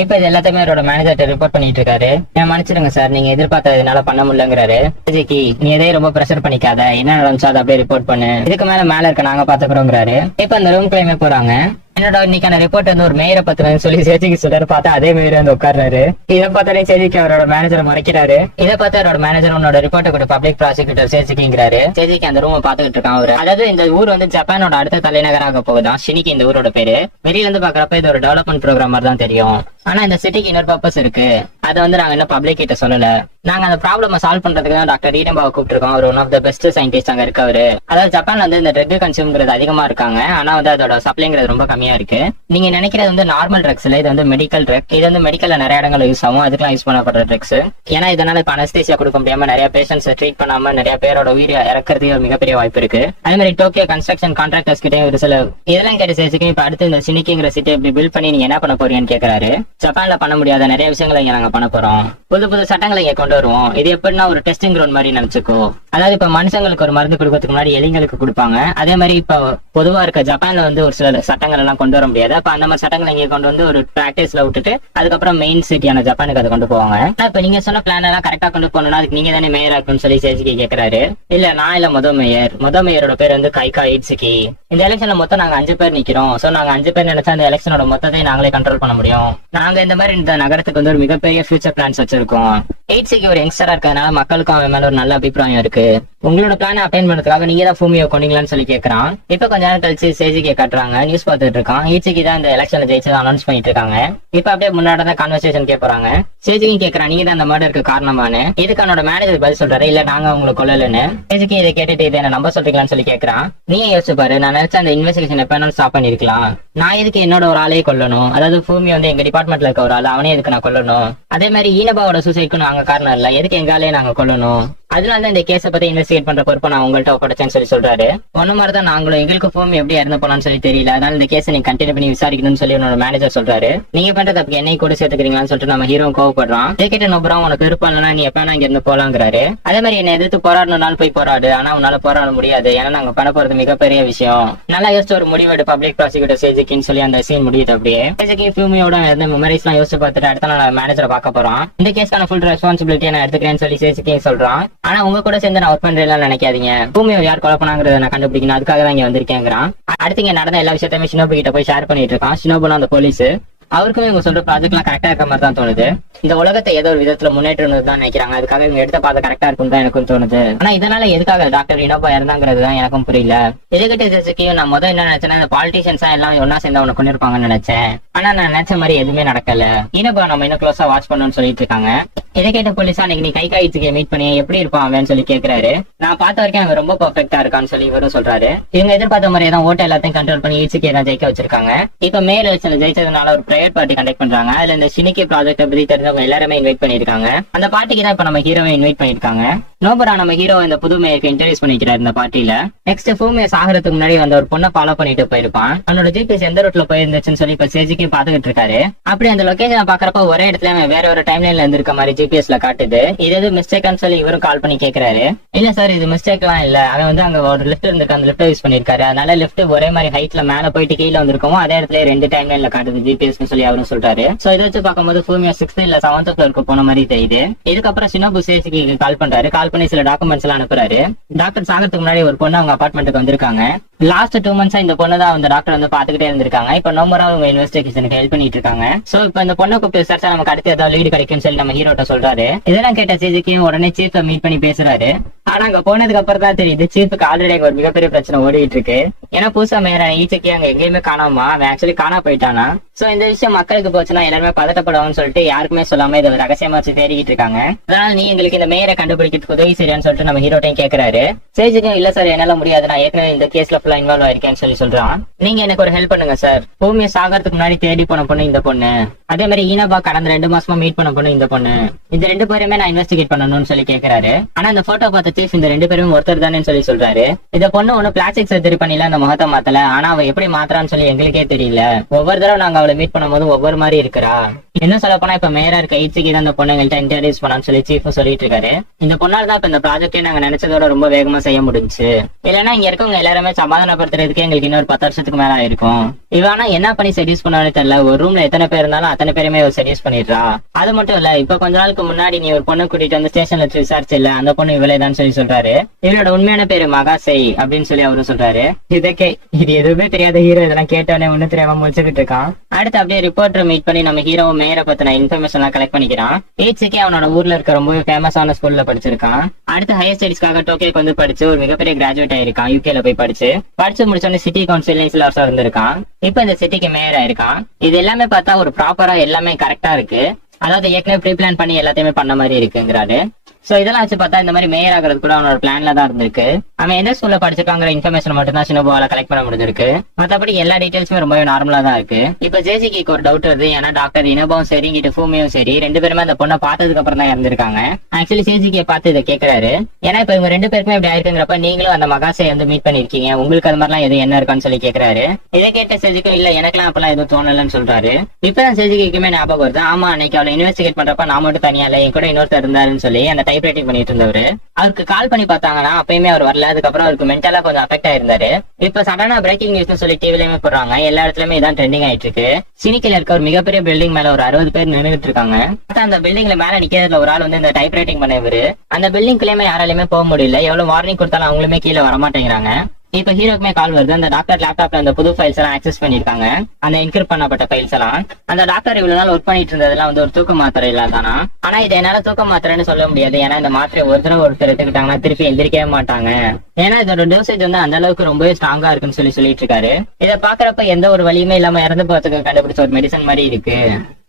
இப்ப இது எல்லாத்தையுமே அவரோட மேனேஜர்ட்ட ரிப்போர்ட் பண்ணிட்டு இருக்காரு. மன்னிச்சிருங்க சார், நீங்க எதிர்பார்த்த என்னால பண்ண முடியலங்கிறாரு. சேஜிக்கு நீ எதையும் ரொம்ப ப்ரெஷர் பண்ணிக்காத, என்ன நடந்துச்சோ அதை அப்படியே ரிப்போர்ட் பண்ணு, இதுக்கு மேல இருக்க நாங்க பாத்துக்கிறோங்கிறாரு. இப்ப அந்த ரூம் கிளைமே போறாங்க. என்னோட இன்னைக்கான ரிப்போர்ட் வந்து ஒரு மேயரை பத்தினு சொல்லி சேஜிக்கு சொல்றாரு. பார்த்தா அதே மேயர் வந்து உட்கார்றாரு. இதை பார்த்தாலே சேஜிக்கு அவரோட மேனேஜரை மறைக்கிறாரு. இதை பார்த்து அவரோட மேனேஜர் உன்னோட ரிப்போர்ட்டை கூட பப்ளிக் ப்ராசிக்யூட்டர் சேஜிக்குங்கிறாரு. சேஜிக்கு அந்த ரூமை பாத்துக்கிட்டு இருக்கான் அவரு. அதாவது இந்த ஊர் வந்து ஜப்பானோட அடுத்த தலைநகராக போகுதான். ஷினிக்கு இந்த ஊரோட பேரு. வெளியில இருந்து பாக்குறப்ப இது ஒரு டெவலப்மெண்ட் ப்ரோக்ராம் மாதிரி தான் தெரியும். ஆனா இந்த சிட்டிக்கு இன்னொரு பர்பஸ் இருக்கு. அதை வந்து நாங்க இன்னும் பப்ளிக் கிட்ட சொல்லல. நாங்க அந்த ப்ராப்ளம் சால்வ் பண்றதுக்கு தான் டாக்டர் ஈடம்பாவை கூப்பிட்டுருக்கோம். அவர் one of the best scientist அங்க இருக்கவரு. அதாவது ஜப்பான்ல வந்து இந்த ட்ரக் கன்சியூம்ங்கிறது அதிகமா இருக்காங்க. ஆனா வந்து அதோட சப்ளைங்கிறது ரொம்ப கம்மியா இருக்கு. நீங்க நினைக்கிறது வந்து நார்மல் ட்ரக்ஸ் இல்ல, இது வந்து மெடிக்கல் ட்ரக். இது வந்து மெடிக்கல்ல நிறைய இடங்கள் யூஸ் ஆகும். அதுக்கெல்லாம் யூஸ் பண்ணப்படுற ட்ரக்ஸ். ஏன்னா இதனால இப்ப அனஸ்தீசியா கொடுக்க முடியாம நிறைய பேஷன்ஸ் ட்ரீட் பண்ணாம நிறைய பேரோட உயிர் இறக்குறதுக்கு ஒரு மிகப்பெரிய வாய்ப்பு இருக்கு. அதே மாதிரி டோக்கியோ கன்ஸ்ட்ரக்ஷன் கான்ட்ராக்டர்ஸ் கிட்டே ஒரு சில இதெல்லாம் கேட்டு சேர்த்துக்கு இப்ப அடுத்து இந்த சினிக்கிங்கிற சிட்டி இப்படி பில்ட் பண்ணி நீங்க என்ன பண்ண போறீங்கன்னு கேட்கறாரு. ஜப்பான்ல பண்ண முடியாத நிறைய விஷயங்களை இங்க நாங்க பண்ண போறோம். புது புது சட்டங்களை இங்க கொண்டு வருவோம். இது எப்படின்னா ஒரு டெஸ்டிங் கிரவுண்ட் மாதிரி நினைச்சுக்கோ. அதாவது இப்ப மனுஷங்களுக்கு ஒரு மருந்து கொடுக்கறதுக்கு முன்னாடி எலிங்களுக்கு கொடுப்பாங்க. அதே மாதிரி இப்ப பொதுவா இருக்க ஜப்பான்ல வந்து ஒரு சில சட்டங்கள் எல்லாம் கொண்டு வர முடியாது. அப்ப அந்த மாதிரி சட்டங்களை இங்க கொண்டு வந்து ஒரு பிராக்டிஸ்ல விட்டுட்டு அதுக்கப்புறம் மெயின் சிட்டியான ஜப்பானுக்கு அதை கொண்டு போவாங்க. இப்ப நீங்க சொன்ன பிளான் எல்லாம் கரெக்டா கொண்டு போகணும்னா அதுக்கு நீங்க தானே மேயர் ஆக்கணும்னு சொல்லி சேஜிக்கு கேட்கிறாரு. இல்ல நான் இல்ல மொத மேயரோட பேர் வந்து கைகா இட்சுகி. இந்த எலெக்ஷன்ல மொத்தம் நாங்க 5 பேர் நிக்கிறோம். சோ நாங்க 5 பேர் நினைச்சா அந்த எலெக்ஷனோட மொத்தத்தை நாங்களே கண்ட்ரோல் பண்ண முடியும். நாங்க இந்த மாதிரி இந்த நகரத்துக்கு வந்து ஒரு மிகப்பெரிய ஃபியூச்சர் பிளான்ஸ் வச்சிருக்கோம். எயிட்ஸுக்கு ஒரு யங்ஸ்டரா இருக்கிறதுனால மக்களுக்கும் அவன் மேல ஒரு நல்ல அபிப்பிராயம் இருக்கு. உங்களோட பிளான அட்டைன் பண்றதுக்காக நீங்க தான் பூமியை கொண்டீங்களான்னு சொல்லி கேட்கறான். இப்ப கொஞ்ச நேரம் கழிச்சு சேஜிக்கு காட்டுறாங்க. நியூஸ் பார்த்துட்டு இருக்கான். எயிட்ஸுக்கு தான் இந்த எலெக்ஷன்ல ஜெயிச்சதை அனௌன்ஸ் பண்ணிட்டு இருக்காங்க. இப்ப அப்படியே முன்னாடி தான் கான்வர்சேஷன் கேட்கறாங்க. சேஜிக்கும் கேட்கறான், நீங்க தான் அந்த மர்டருக்கு காரணமானு. இதுக்கு அவனோட மேனேஜர் பதில் சொல்றாரு, இல்ல நாங்க உங்களை கொல்லலன்னு. சேஜிக்கு இதை கேட்டுட்டு இதை என்ன நம்ப சொல்றீங்களான்னு சொல்லி கேட்கறான். நீங்க யோசிச்சு பாரு, நான் நினைச்ச அந்த இன்வெஸ்டிகேஷன் எப்ப வேணாலும் ஸ்டாப் பண்ணிருக்கலாம். நான் எதுக்கு என்னோட ஒரு ஆளையே கொல்லணும்? அதாவது பூமி வந்து எங்க டிபார்ட்மெண்ட்ல இருக்க ஒரு ஆள், அவனே எதுக்கு நான் கொல்லணும்? அதே மாதிரி ஈனபாவோட சூசைட்க்கு நாங்க காரணம் இல்ல, எதுக்கு எங்காலே நாங்க கொல்லணும்? அதனால இந்த கேஸை பத்தி இன்வெஸ்டிகேட் பண்ற பொறுப்பை நான் உங்கள்கிட்ட ஒப்படைச்சேன்னு சொல்லி சொல்றாரு. ஒன்னு மாதிரி தான் நாங்களும், எங்களுக்கு பூமி எப்படி இறந்து போனான்னு சொல்லி தெரியல, அதனால இந்த கேஸை நீங்க கண்டினியூ பண்ணி விசாரிக்கணும்னு சொல்லி என்னோட மேனேஜர் சொல்றாரு. நீங்க பண்றது அப்படி என்னை கூட சேர்த்துக்கிறீங்களான்னு சொல்லிட்டு நம்ம ஹீரோ கோவப்படுறான். கேட்ட நோபுறம் உனக்கு விருப்பம் இல்லைன்னா நீ எப்ப இங்க இருந்து போலாங்கிறாரு. அதே மாதிரி என்ன எதிர்த்து போராடணும்னாலும் போய் போராடு, ஆனா உன்னால போராட முடியாது, ஏன்னா நாங்க பண்ண போறது மிகப்பெரிய விஷயம். நல்லா யோசிச்சு ஒரு முடிவெடு பப்ளிக் ப்ராசிக்யூட்டர் சேஜிக்கின்னு சொல்லி அந்த சீன் முடியுது. அப்படியே சேஜிக்கு பூமியோட இருந்த மெமரிஸ் எல்லாம் யோசிச்சு பார்த்துட்டு அடுத்த நாள் மேனேஜரை பார்க்க போறோம். இந்த கேஸ்க்கான ஃபுல் ரெஸ்பான்சிபிலிட்டி நான் எடுத்துக்கிறேன்னு சொல்லி சேஜிக்கு சொல்றான். ஆனா உங்க கூட சேர்ந்து நான் ஒர்க் பண்றேன் நினைக்காதீங்க, பூமியை யார் கொலை பண்ணாங்கிறத நான் கண்டுபிடிக்கணும், அதுக்காக தான் இங்க வந்திருக்கேங்கிறான். அடுத்து இங்க நடந்த எல்லா விஷயத்தையுமே ஷினோபு கிட்ட போய் ஷேர் பண்ணிட்டு இருக்கான். ஷினோபுனா அந்த போலீஸ், அவருக்குமே இவங்க சொல்ற ப்ராஜெக்ட் எல்லாம் கரெக்டா இருக்க மாதிரி தான் தோணுது. இந்த உலகத்தை ஏதோ ஒரு விதத்துல முன்னேற்றம் தான் நினைக்கிறாங்க, அதுக்காக இவங்க எடுத்த பாதை கரெக்டா இருக்கும் தான் எனக்கும் தோணுது. ஆனா இதனால எதுக்காக டாக்டர் இனோபா இருந்தாங்கிறது தான் எனக்கும் புரியல. எதுக்கிட்ட நான் முதல் என்ன நினைச்சேன்னா இந்த பாலிட்டிஷியன்ஸா எல்லாம் ஒன்னா சேர்ந்து அவனை கொண்டு இருப்பாங்கன்னு நினைச்சேன். ஆனா நான் நினைச்ச மாதிரி எதுவுமே நடக்கல. இனோபா நம்ம இன்னும் க்ளோஸா வாட்ச் பண்ணணும்னு சொல்லிட்டு இருக்காங்க. இதை கேட்ட போலீஸா நீ கைகா இட்சுகியை மீட் பண்ணி எப்படி இருப்பான் அவன் சொல்லி கேட்கிறாரு. நான் பார்த்த வரைக்கும் அவன் ரொம்ப பர்ஃபெக்டா இருக்கான்னு சொல்லி இவரும் சொல்றாரு. இவங்க எதிர்பார்த்த மாதிரியே தான் ஓட்ட எல்லாத்தையும் கண்ட்ரோல் பண்ணி இட்சுகியை தான் ஜெயிக்க வச்சிருக்காங்க. இப்ப மேல் எலெக்ஷன்ல ஜெயிச்சதுனால ஒரு பிரைவேட் பார்ட்டி கண்டக்ட் பண்றாங்க. அதுல இந்த ஷினிக்கி ப்ராஜெக்ட் பத்தி தெரிஞ்சவங்க எல்லாருமே இன்வைட் பண்ணிருக்காங்க. அந்த பார்ட்டிக்கு தான் இப்ப நம்ம ஹீரோவை இன்வைட் பண்ணிருக்காங்க. நோபரா நம்ம ஹீரோ இந்த புது மேயருக்கு இன்ட்ரோடியூஸ் பண்ணிக்கிறார் இந்த பார்ட்டில. நெக்ஸ்ட் பூமியை சாகறதுக்கு முன்னாடி வந்து ஒரு பொண்ணை ஃபாலோ பண்ணிட்டு போயிருப்பான். அவனோட ஜிபிஎஸ் எந்த ரூட்ல போயிருந்துச்சுன்னு சொல்லி இப்ப சேஜிக்கு பாத்துக்கிட்டு இருக்காரு. அப்படி அந்த லொகேஷனை பாக்குறப்ப ஒரே இடத்துல வேற ஒரு டைம்லைன்ல இருந்திருக்க மாதிரி ஜிபிஎஸ்ல காட்டுது. இது எது மிஸ்டேக்னு சொல்லி இவரும் கால் பண்ணி கேக்குறாரு. இல்ல சார் இது மிஸ்டேக் எல்லாம் இல்ல, அவன் வந்து அங்க ஒரு லிஃப்ட் இருந்திருக்கு, அந்த லிஃப்ட் யூஸ் பண்ணிருக்காரு, அதனால லிஃப்ட் ஒரே மாதிரி ஹைட்ல மேல போயிட்டு கீழே வந்திருக்கோம், அதே இடத்துல 2 டைம்லைன்ல காட்டுது ஜிபிஎஸ் சொல்லி அவரும் சொல்றாரு. சோ இதை வச்சு பார்க்கும்போது பூமியா 6th இல்ல 7th ஃப்ளோருக்கு போன மாதிரி தெரியுது. இதுக்கப்புறம் ஷினோபு சேஜிக்கு கால் பண்றாரு. கால் பண்ணி சில டாக்குமெண்ட்ஸ் எல்லாம் அனுப்புறாரு. டாக்டர் சாகிறதுக்கு முன்னாடி ஒரு பொண்ணு அவங்க அபார்ட்மெண்ட்டுக்கு வந்திருக்காங்க. லாஸ்ட் 2 months இந்த பொண்ணு தான் அந்த டாக்டர் வந்து பாத்துக்கிட்டே இருந்திருக்காங்க. இப்ப நோமரா அவங்க இன்வெஸ்டிகேஷனுக்கு ஹெல்ப் பண்ணிட்டு இருக்காங்க. சோ இப்ப இந்த பொண்ணை கூப்பிட்டு விசாரிச்சா நமக்கு அடுத்து ஏதாவது லீடு கிடைக்கும்னு சொல்லி நம்ம ஹீரோட்ட சொல்றாரு. இதெல்லாம் கேட்ட சேஜிக்கும் உடனே சீஃபை மீட் பண்ணி பேசுறாரு. ஆனா அங்க போனதுக்கு அப்புறம் தான் தெரியுது சீஃபுக்கு ஆல்ரெடி அங்க ஒரு மிகப்பெரிய பிரச்சனை ஓடிட்டு இருக்கு. ஏன்னா புதுசா மேயர் ஈச்சக்கி அங்க எங்கேயுமே காணாமா, அவன் ஆக்சுவலி காணா போயிட்டானா. சோ இந்த விஷயம் மக்களுக்கு போச்சுன்னா எல்லாருமே பதட்டப்படுவாங்கன்னு சொல்லிட்டு யாருக்குமே சொல்லாம இதை ரகசியமா வச்சு தேடிக்கிட்டு இருக்காங்க. அதனால நீ எங்களுக்கு இந்த மேயரை கண்டுபிடிக்கிறதுக்கு உதவி சரியான்னு சொல்லிட்டு நம்ம ஹீரோட்டையும் கேட்கறாரு. சேஜிக்கும் இல்ல சார் என்னால முடியாது, நான் ஏற்கனவே இந்த கேஸ்ல ஃபுல்லா இன்வால்வ் ஆயிருக்கேன்னு சொல்லி சொல்றான். நீங்க எனக்கு ஒரு ஹெல்ப் பண்ணுங்க சார், பூமியை சாகிறதுக்கு முன்னாடி தேடி போன பொண்ணு இந்த பொண்ணு, அதே மாதிரி ஈனபா கடந்த 2 மாசமா மீட் பண்ண பொண்ணு இந்த பொண்ணு, இந்த 2 பேருமே நான் இன்வெஸ்டிகேட் பண்ணணும்னு சொல்லி கேட்கறாரு. ஆனா இந்த போட்டோ பார்த்த சீஃப் இந்த 2 பேரும் ஒருத்தர் தானே சொல்லி சொல்றாரு. இந்த பொண்ணு ஒண்ணு பிளாஸ்டிக் சர்ஜரி பண்ணில அந்த முகத்தை மாத்தல, ஆனா அவ எப்படி மாத்திரான்னு சொல்லி எங்களுக்கே தெரியல. ஒவ்வொரு தடவை நாங்க அவளை மீட் பண்ணும்போது ஒவ்வொரு மாதிரி இருக்கிறா. என்ன சொல்ல போனா இப்ப மேயரா இருக்க ஈச்சிக்கு தான் அந்த பொண்ணுங்கள்ட்ட இன்ட்ரோடியூஸ் பண்ணான்னு சொல்லி சீஃப் சொல்லிட்டு இருக்காரு. இந்த பொண்ணால தான் இப்ப இந்த ப்ராஜெக்டே நாங்க நினைச்சதோட ரொம்ப வேகமா செய்ய முடிஞ்சு. இல்லைன்னா இங்க இருக்கவங்க எல்லாருமே சமாதானப்படுத்துறதுக்கு எங்களுக்கு இன்னொரு 10 வருஷத்துக்கு மேல ஆயிருக்கும். இவனா என்ன பண்ணி செடியூஸ் பண்ணாலும் தெரியல. ஒரு ரூம்ல எத்தனை பேர் இருந்தாலும் அத்தனை பேருமே செடியூஸ் பண்ணிடுறா. அது மட்டும் இல்ல, இப்ப கொஞ்ச நாளுக்கு முன்னாடி நீ ஒரு பொண்ணு கூட்டிட்டு வந்து ஸ்டேஷன்ல வச்சு விசாரிச்சு இல்ல, அந்த பொண்ணு இவளேதான் சொல்லி சொல்றாரு. இவளோட உண்மையான பேரு மகாசை அப்படின்னு சொல்லி அவரு சொல்றாரு. இது எதுவுமே தெரியாத ஹீரோ இதெல்லாம் கேட்டவனே ஒண்ணு தெரியாம முடிச்சுக்கிட்டு இருக்கான். அடுத்து அப்படியே ரிப்போர்ட்டர் மீட் பண்ணி நம்ம ஹீரோவை மேயரை பத்தின இன்ஃபர்மேஷன் எல்லாம் கலெக்ட் பண்ணிக்கிறான். ஏச்சிக்கு அவனோட ஊர்ல இருக்க ரொம்பவே ஃபேமஸான ஸ்கூல்ல படிச்சிருக்கான். அடுத்து ஹையர் ஸ்டடிஸ்க்காக டோக்கியோக்கு வந்து படிச்சு ஒரு மிகப்பெரிய கிராஜுவேட் ஆயிருக்கான். யூகேல போய் படிச்சு முடிச்சோன்னு சிட்டி கவுன்சில் இருந்திருக்கான். இப்ப இந்த சிட்டிக்கு மேயர் ஆயிருக்கான். இது எல்லாமே பார்த்தா ஒரு ப்ராப்பரா எல்லாமே கரெக்டா இருக்கு. அதாவது ஏற்கனவே ப்ரீ பிளான் பண்ணி எல்லாத்தையுமே பண்ண மாதிரி இருக்குங்கிறாரு. சோ இதெல்லாம் வச்சு பார்த்தா இந்த மாதிரி மேயர் ஆகிறது கூட அவனோட பிளான்ல தான் இருந்திருக்கு. அவன் எந்த ஸ்கூல்ல படிச்சிருக்காங்கிற இன்ஃபர்மேஷன் மட்டும் தான் ஷினோபுவால கலெக்ட் பண்ண முடிஞ்சிருக்கு. மத்தபடி எல்லா டீடைல்ஸுமே ரொம்பவே நார்மலா தான் இருக்கு. இப்ப ஜேசிக்கு ஒரு டவுட் வருது. ஏன்னா டாக்டர் இனோபாவும் சரி இங்கிட்ட ஃபூமியும் சரி ரெண்டு பேருமே அந்த பொண்ணை பார்த்ததுக்கு அப்புறம் தான் இறந்திருக்காங்க. ஆக்சுவலி ஜேசிக்கியை பார்த்து இதை கேட்கிறாரு. ஏன்னா இப்ப இவங்க ரெண்டு பேருக்குமே இப்படி ஆயிருக்குங்கிறப்ப நீங்களும் அந்த மகாசை வந்து மீட் பண்ணிருக்கீங்க, உங்களுக்கு அது மாதிரிலாம் எதுவும் என்ன இருக்கான்னு சொல்லி கேட்கிறாரு. இதை கேட்ட சேஜிக்கு இல்ல எனக்கெல்லாம் அப்பெல்லாம் எதுவும் தோணலன்னு சொல்றாரு. இப்பதான் சேஜிக்குமே ஞாபகம் வருது. ஆமா அன்னைக்கு அவளை இன்வெஸ்டிகேட் பண்றப்ப நான் மட்டும் தனியா இல்ல என் கூட இன்னொருத்தர் இருந்தாருன்னு சொல்லி அந்த டைப் ரைட்டிங் பண்ணிட்டு இருந்தவர் அவருக்கு கால் பண்ணி பார்த்தாங்கன்னா அப்பயுமே அவர் வரல. அதுக்கப்புறம் அவருக்கு மென்டலா கொஞ்சம் அஃபெக்ட் ஆயிருந்தாரு. இப்ப சடனா பிரேக்கிங் நியூஸ் சொல்லி டிவிலயுமே போடுறாங்க. எல்லா இடத்துலயுமே இதான் ட்ரெண்டிங் ஆயிட்டு இருக்கு. சினிக்கில இருக்க ஒரு மிகப்பெரிய பில்டிங் மேல ஒரு 60 பேர் நின்றுட்டு இருக்காங்க. அந்த பில்டிங்ல மேல நிக்கிறதுல ஒரு ஆள் வந்து இந்த டைப் ரைட்டிங் பண்ணவரு. அந்த பில்டிங்குள்ளயுமே யாராலையுமே போக முடியல. எவ்வளவு வார்னிங் கொடுத்தாலும் அவங்களுமே கீழே வர மாட்டேங்கிறாங்க. இப்ப ஹீரோக்குமே கால் வருது. அந்த டாக்டர் லேப்டாப்ல அந்த புது ஃபைல்ஸ் எல்லாம் ஆக்சஸ் பண்ணிருக்காங்க, அந்த என்கிரிப்ட் பண்ணப்பட்ட ஃபைல்ஸ் எல்லாம். அந்த டாக்டர் இவ்வளவு நாள் ஒர்க் பண்ணிட்டு இருந்ததெல்லாம் வந்து ஒரு தூக்க மாத்திரை இல்லாதானா. ஆனா இதை என்னால தூக்க மாத்திரைன்னு சொல்ல முடியாது. ஏன்னா இந்த மாத்திரை ஒருத்தர் எடுத்துக்கிட்டாங்கன்னா திருப்பி எந்திரிக்கவே மாட்டாங்க. ஏன்னா இதோட டோசேஜ் வந்து அந்த அளவுக்கு ரொம்பவே ஸ்ட்ராங்கா இருக்குன்னு சொல்லிட்டு இருக்காரு. இதை பாக்குறப்ப எந்த ஒரு வழியுமே இல்லாம இறந்து போறதுக்கு கண்டுபிடிச்ச ஒரு மெடிசன் மாதிரி இருக்கு.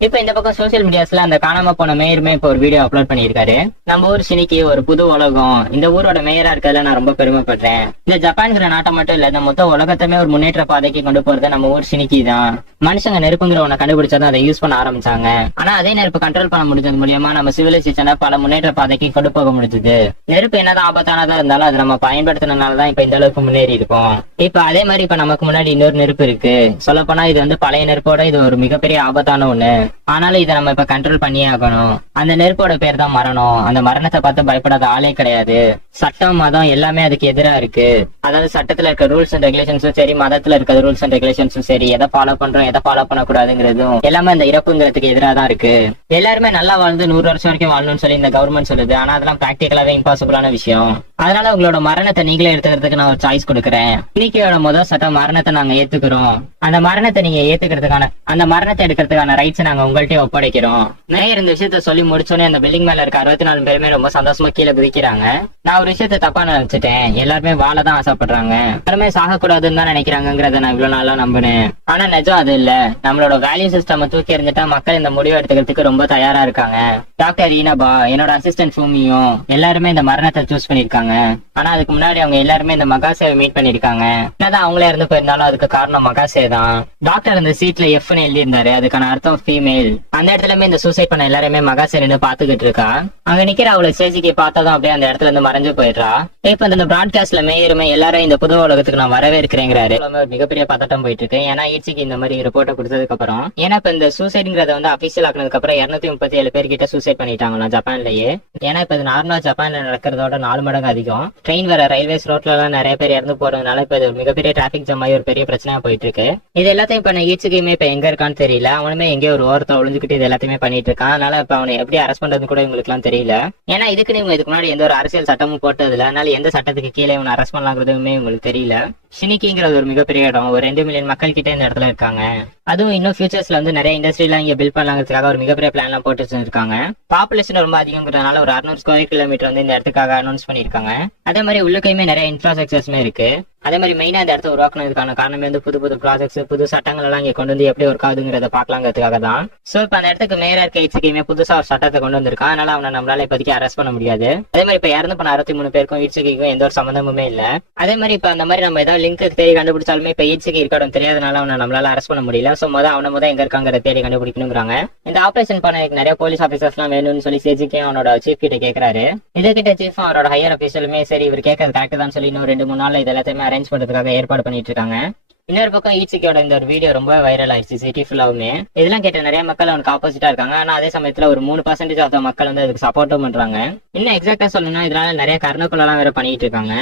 இப்ப இந்த பக்கம் சோசியல் மீடியாஸ்ல அந்த காணாம போன மேயருமே இப்ப ஒரு வீடியோ அப்லோட் பண்ணிருக்காரு. நம்ம ஊர் சினிக்கு ஒரு புது உலகம், இந்த ஊரோட மேயரா இருக்கிறதுல நான் ரொம்ப பெருமைப்படுறேன். இந்த ஜப்பான்கிற நாட்டை மட்டும் இல்ல, இந்த மொத்த உலகத்தையுமே ஒரு முன்னேற்ற பாதைக்கு கொண்டு போறது நம்ம ஊர் சினிக்கி தான். மனுஷங்க நெருப்புங்கிற ஒண்ணு கண்டுபிடிச்சாதான் அதை யூஸ் பண்ண ஆரம்பிச்சாங்க. ஆனா அதே நெருப்பு கண்ட்ரோல் பண்ண முடிஞ்சது மூலியமா நம்ம சிவிலைசேஷனை பல முன்னேற்ற பாதைக்கு கொண்டு போக முடிஞ்சது. நெருப்பு என்னதான் ஆபத்தானதா இருந்தாலும் அதை நம்ம பயன்படுத்தினாலதான் இப்ப இந்த அளவுக்கு முன்னேறி இருக்கோம். இப்ப அதே மாதிரி இப்ப நமக்கு முன்னாடி இன்னொரு நெருப்பு இருக்கு. சொல்ல போனா இது வந்து பழைய நெருப்போட இது ஒரு மிகப்பெரிய ஆபத்தான ஒண்ணு. ஆனாலும் இதை நம்ம இப்ப கண்ட்ரோல் பண்ணியே ஆகணும். அந்த நெருப்போட பேர் தான் மரணம். அந்த மரணத்தை பார்த்து பயப்படாத ஆளே கிடையாது. சட்டம் மதம் எல்லாமே அதுக்கு எதிராக இருக்கு. அதாவது சட்டத்துல இருக்க ரூல்ஸ் அண்ட் ரெகுலேஷன்ஸும் சரி, மதத்துல இருக்க ரூல்ஸ் அண்ட் ரெகுலேஷன்ஸும் சரி, எதை ஃபாலோ பண்றோம் எதை ஃபாலோ பண்ணக்கூடாதுங்கிறதும் எல்லாமே அந்த இறப்புங்கிறதுக்கு எதிராக தான் இருக்கு. எல்லாருமே நல்லா வாழ்ந்து 100 வருஷம் வரைக்கும் வாழணும்னு சொல்லி இந்த கவர்மெண்ட் சொல்லுது. ஆனா அதெல்லாம் பிராக்டிகலாவே இம்பாசிபிளான விஷயம். அதனால உங்களோட மரணத்தை நீங்களே எடுத்துக்கிறதுக்கு நான் ஒரு சாய்ஸ் கொடுக்குறேன். இன்னைக்கோட முதல் சட்டம் மரணத்தை நாங்க ஏத்துக்கிறோம். அந்த மரணத்தை நீங்க ஏத்துக்கிறதுக்கான அந்த மரணத்தை எடுக்கிறதுக்கான ரைட்ஸ் நாங்க உங்கள்கிட்ட ஒப்படைக்கிறோம். நிறைய இந்த விஷயத்த சொல்லி முடிச்சோன்னே அந்த பில்டிங் மேல இருக்க 64 பேருமே ரொம்ப சந்தோஷமா கீழே குதிக்கிறாங்க. நான் ஒரு விஷயத்த தப்பா நினைச்சிட்டேன். எல்லாருமே வாழதான் ஆசைப்படுறாங்க, எல்லாருமே சாகக்கூடாதுன்னு தான் நினைக்கிறாங்கிறத நான் இவ்வளவு நாளா நம்பினேன். ஆனா நிஜம் அது இல்ல. நம்மளோட வேல்யூ சிஸ்டம் தூக்கி எறிஞ்சிட்டா மக்கள் இந்த முடிவு எடுத்துக்கிறதுக்கு ரொம்ப தயாரா இருக்காங்க. டாக்டர் ஈனபா, என்னோட அசிஸ்டன்ட் ஃபூமியும் எல்லாருமே இந்த மரணத்தை சூஸ் பண்ணிருக்காங்க. ஆனா அதுக்கு முன்னாடி அவங்க எல்லாருமே இந்த மகாசேவை மீட் பண்ணிருக்காங்க. என்னதான் அவங்களே இருந்து போயிருந்தாலும் அதுக்கு காரணம் மகாசே தான். டாக்டர் இந்த சீட்ல எஃப்னு எழுதி இருந்தாரு, அதுக்கான அர்த்தம் ஃபீமேல். அந்த இடத்துலயுமே இந்த சூசைட் பண்ண எல்லாருமே மகாசே நின்று பாத்துக்கிட்டு இருக்கா. அங்க நிக்கிற அவளை சேசிக்கு பார்த்ததும் அப்படியே அந்த இடத்துல இருந்து மறைஞ்சு போயிடுறா. இப்ப இந்த பிராட்காஸ்ட்ல மேயருமே எல்லாரும் இந்த புது உலகத்துக்கு நான் வரவேற்கிறேங்கிறாரு. ஒரு மிகப்பெரிய பதட்டம் போயிட்டு இருக்கு. ஏன்னா ஈச்சிக்கு இந்த மாதிரி ரிப்போர்ட்டை கொடுத்ததுக்கு அப்புறம், ஏன்னா இப்ப இந்த சூசைட்ங்கிறத வந்து அபிஷியல் ஆக்குனதுக்கு அப்புறம் 237 பேர் கிட்ட சூசைட் பண்ணிட்டாங்களா ஜப்பான்லயே. ஏன்னா இப்ப இது நார்மலா ஜப்பான்ல நடக்கிறதோட 4 மடங்கு அதிகம். ட்ரெயின் வர ரயில்வேஸ் ரோட்ல எல்லாம் நிறைய பேர் இறந்து போறதுனால இப்ப இது ஒரு மிகப்பெரிய டிராபிக் ஜாம் ஆகி ஒரு பெரிய பிரச்சனையா போயிட்டு இருக்கு. இது எல்லாத்தையும் இப்ப நான் ஈச்சிக்குமே இப்ப எங்க இருக்கான்னு தெரியல. அவனுமே எங்கேயோ ஒரு ஓரத்தை ஒளிஞ்சுக்கிட்டு இது எல்லாத்தையுமே பண்ணிட்டு இருக்கான். அதனால இப்ப அவனை எப்படி அரெஸ்ட் பண்றது கூட இவங்களுக்கு எல்லாம் தெரியல. ஏன்னா இதுக்கு நீங்க இதுக்கு முன்னாடி எந்த ஒரு அரசியல் சட்டமும் போட்டதுல, அதனால எந்த சட்டத்துக்கு கீழே இவனை அரெஸ்ட் பண்ணலாங்கிறதுமே உங்களுக்கு தெரியல. ஷினிக்கிங்கிறது ஒரு மிகப்பெரிய இடம். ஒரு 2 மில்லியன் மக்கள் கிட்ட இந்த இடத்துல இருக்காங்க. அதுவும் இன்னும் ஃபியூச்சர்ஸ்ல வந்து நிறைய இண்டஸ்ட்ரி எல்லாம் இங்க பில்ட் பண்ணலாங்கிறதுக்காக ஒரு மிகப்பெரிய பிளான் எல்லாம் போட்டு வச்சிருக்காங்க. பாப்புலேஷன் ரொம்ப அதிகங்கிறதுனால ஒரு 600 ஸ்கொயர் கிலோமீட்டர் வந்து இந்த இடத்துக்காக அனௌன்ஸ் பண்ணிருக்காங்க. அதே மாதிரி உள்ளுக்கையுமே நிறைய இன்ஃப்ராஸ்ட்ரக்சர்ஸ்மே இருக்கு. அதே மாதிரி மெயினா இந்த இடத்த உருவாக்குனதுக்கான காரணமே வந்து புது புது ப்ராஜெக்ட்ஸ், புது சட்டங்கள் எல்லாம் இங்க கொண்டு வந்து எப்படி ஒர்க் ஆகுதுங்கிறத பாக்கலாங்கிறதுக்காக தான். சோ இப்ப அந்த இடத்துக்கு மேயரா இருக்க ஈச்சிக்குமே புதுசா ஒரு சட்டத்தை கொண்டு வந்திருக்கான். அதனால அவனை நம்மளால இப்போதைக்கு அரெஸ்ட் பண்ண முடியாது. அதே மாதிரி இப்ப இறந்து போன 63 பேருக்கும் ஈச்சிக்கும் எந்த ஒரு சம்பந்தமுமே இல்ல. அதே மாதிரி இப்ப அந்த மாதிரி நம்ம ஏதாவது லிங்க் தேடி கண்டுபிடிச்சாலுமே இப்ப ஈச்சிக்கு இருக்கட்டும் தெரியாதனால அவனை நம்மளால அரெஸ்ட் பண்ண முடியல. சோ அவனை எங்க இருக்காங்க தேடி கண்டுபிடிக்கணுங்கிறாங்க. இந்த ஆபரேஷன் பண்ண நிறைய போலீஸ் ஆபீசர்ஸ் எல்லாம் வேணும்னு சொல்லி சேஜிக்கே அவனோட சீஃப் கிட்ட கேட்கறாரு. இதற்கிட்ட சீஃப் அவரோட ஹையர் ஆபீஷியலுமே சரி இவர் கேட்கறது கரெக்ட் தான் சொல்லி இன்னும் 2-3 நாள்ல இது எல்லாத்தையுமே அரேஞ்ச் பண்றதுக்காக ஏற்பாடு பண்ணிட்டு இருக்காங்க. இன்னொரு பக்கம் ஈச்சிக்கோட இந்த ஒரு வீடியோ ரொம்ப வைரல் ஆயிடுச்சு சிட்டி ஃபுல்லாவுமே. இதெல்லாம் கேட்ட நிறைய மக்கள் அவனுக்கு ஆப்போசிட்டா இருக்காங்க. ஆனா அதே சமயத்துல ஒரு 3% ஆஃப் மக்கள் வந்து அதுக்கு சப்போர்ட்டும் பண்றாங்க. இன்னும் எக்ஸாக்டா சொல்லணும்னா இதனால நிறைய கருணக்குள்ள எல்லாம் வேற பண்ணிட்டு இருக்காங்க.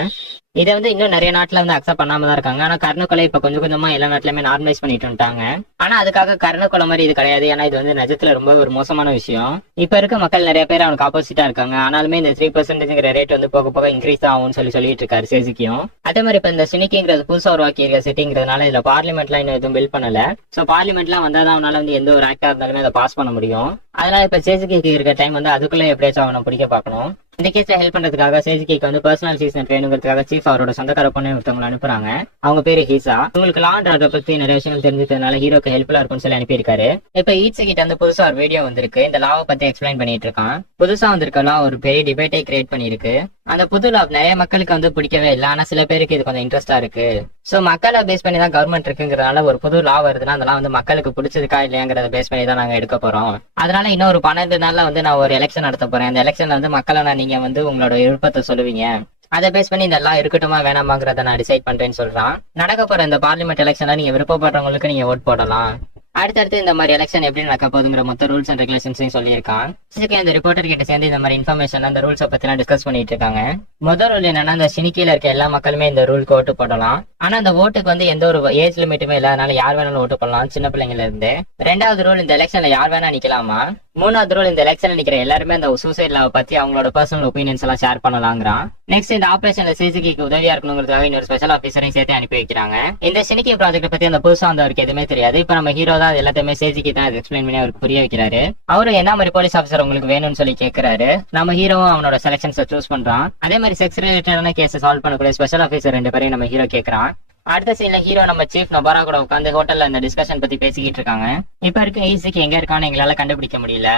இதை வந்து இன்னும் நிறைய நாட்டுல வந்து அக்செப்ட் பண்ணாம தான் இருக்காங்க. ஆனா கருணை இப்ப கொஞ்சம் கொஞ்சமா எல்லா நாட்டிலுமே நார்மலைஸ் பண்ணிட்டு வந்துட்டாங்க. ஆனா அதுக்காக கருணை மாதிரி இது கிடையாது. ஏன்னா இது வந்து நிஜத்துல ரொம்ப ஒரு மோசமான விஷயம். இப்ப இருக்க மக்கள் நிறைய பேர் அவனுக்கு ஆப்போசிட்டா இருக்காங்க. ஆனாலுமே இந்த 3% ரேட் வந்து போக போக இன்க்ரீஸ் ஆகும்னு சொல்லிட்டு இருக்காரு சேசிக்கும். அதே மாதிரி இப்ப இந்த சினிக்கிங்கிறது புதுசா உருவாக்கி இருக்க சிட்டிங்கிறதுனால இதுல பார்லிமெண்ட்லாம் இன்னும் எதுவும் பில் பண்ணல. சோ பார்லிமெண்ட்லாம் வந்தாதான் அவனால வந்து எந்த ஒரு ஆக்டா இருந்தாலுமே அதை பாஸ் பண்ண முடியும். அதனால இப்ப சேசிக்கு இருக்க டைம் வந்து அதுக்குள்ள எப்படியாச்சும் அவனை பிடிக்க பார்க்கணும். இந்த கேஸ்ல ஹெல்ப் பண்றதுக்காக சேசிக்கு வந்து பர்சனல் சீசன் வேணுங்கிறதுக்காக சீஃப் அவரோட சொந்தக்கார பொண்ணு ஒருத்தவங்களை அனுப்புறாங்க. அவங்க பேரு ஹீசா. உங்களுக்கு லா அண்ட் ஆர்டர் பத்தி நிறைய விஷயங்கள் தெரிஞ்சதுனால ஹீரோக்கு ஹெல்ப்ஃபுல்லா இருக்கும்னு சொல்லி அனுப்பியிருக்காரு. இப்ப ஈட்ஸ் கிட்ட வந்து புதுசா ஒரு வீடியோ வந்திருக்கு. இந்த லாவை பத்தி எக்ஸ்பிளைன் பண்ணிட்டு இருக்கான். புதுசா வந்திருக்க லா ஒரு பெரிய டிபேட்டை கிரியேட் பண்ணிருக்கு. அந்த புது லா நிறைய மக்களுக்கு வந்து பிடிக்கவே இல்லை. ஆனா சில பேருக்கு இது கொஞ்சம் இன்ட்ரெஸ்டா இருக்கு. சோ மக்களை பேஸ் பண்ணி தான் கவர்மெண்ட் இருக்குங்கிறதுனால ஒரு புது லா வருதுன்னா அதெல்லாம் வந்து மக்களுக்கு பிடிச்சதுக்கா இல்லையாங்கிறத பேஸ் பண்ணி தான் நாங்க எடுக்க போறோம். அதனால இன்னும் ஒரு 12 நாள்ல வந்து நான் ஒரு எலெக்ஷன் நடத்த போறேன். அந்த எலெக்ஷன்ல வந்து மக்களை நீங்க வந்து உங்களோட விருப்பத்தை சொல்லுவீங்க. அதை பேஸ் பண்ணி இந்த எல்லாம் இருக்கட்டுமா வேணாமாங்கிறத நான் டிசைட் பண்றேன்னு சொல்றான். நடக்க போற இந்த பார்லிமெண்ட் எலெக்ஷன்ல நீங்க விருப்பப்படுறவங்களுக்கு நீங்க ஓட் போடலாம். அடுத்தடுத்து இந்த மாதிரி எலெக்ஷன் எப்படி நடக்க போகுதுங்கிற மொத்த ரூல்ஸ் அண்ட் ரெகுலேஷன்ஸையும் சொல்லியிருக்கான். இந்த ரிப்போர்ட்டர் கிட்ட சேர்ந்து இந்த மாதிரி இன்ஃபர்மேஷன் அந்த ரூல்ஸை பத்தி டிஸ்கஸ் பண்ணிட்டு இருக்காங்க. முதல் ரூல் என்னன்னா இந்த சினிக்கில இருக்க எல்லா மக்களுமே இந்த ரூலுக்கு ஓட்டு போடலாம். ஆனா அந்த ஓட்டுக்கு வந்து எந்த ஒரு ஏஜ் லிமிட்டுமே இல்லை. அதனால யார் வேணாலும் ஓட்டு போடலாம், சின்ன பிள்ளைங்கள இருந்து. ரெண்டாவது ரூல் இந்த எலெக்ஷன்ல யார் வேணா நிக்கலாமா. மூணாவது ரூல் இந்த எலெக்ஷன்ல நிக்கிற எல்லாருமே அந்த சூசைட் லாவை பத்தி அவங்களோட பர்சனல் ஒப்பீனியன்ஸ் எல்லாம் ஷேர் பண்ணலாங்கிறான். நெக்ஸ்ட் இந்த ஆபரேஷன்ல சிசிக்கு உதவியா இருக்கணுங்கிறதுக்காக இன்னொரு ஸ்பெஷல் ஆஃபீஸரையும் சேர்த்து அனுப்பி வைக்கிறாங்க. இந்த சினிக்கி ப்ராஜெக்ட் பத்தி அந்த புதுசா வந்தவருக்கு எதுவுமே தெரியாது. இப்ப நம்ம ஹீரோ தான் எல்லாத்தையுமே சிசிக்கு தான் எக்ஸ்பிளைன் பண்ணி அவருக்கு புரிய வைக்கிறாரு. அவரு என்ன மாதிரி போலீஸ் ஆஃபீஸர் உங்களுக்கு வேணும்னு சொல்லி கேட்கிறாரு. நம்ம ஹீரோவும் அவனோட செலக்ஷன்ஸை சூஸ் பண்றான். அதே மாதிரி செக்ஸ் ரிலேட்டடான கேஸ் சால்வ் பண்ணக்கூடிய ஸ்பெஷல் ஆஃபீஸர் 2 பேரையும் நம்ம ஹீரோ கேட்கறான். அடுத்த சீன்ல ஹீரோ நம்ம சீஃப் நொபாரா கூட உட்காந்து ஹோட்டல்ல இந்த டிஸ்கஷன் பத்தி பேசிக்கிட்டு இருக்காங்க. இப்ப இருக்க ஈஸிக்கு எங்க இருக்கான்னு எங்களால கண்டுபிடிக்க முடியல.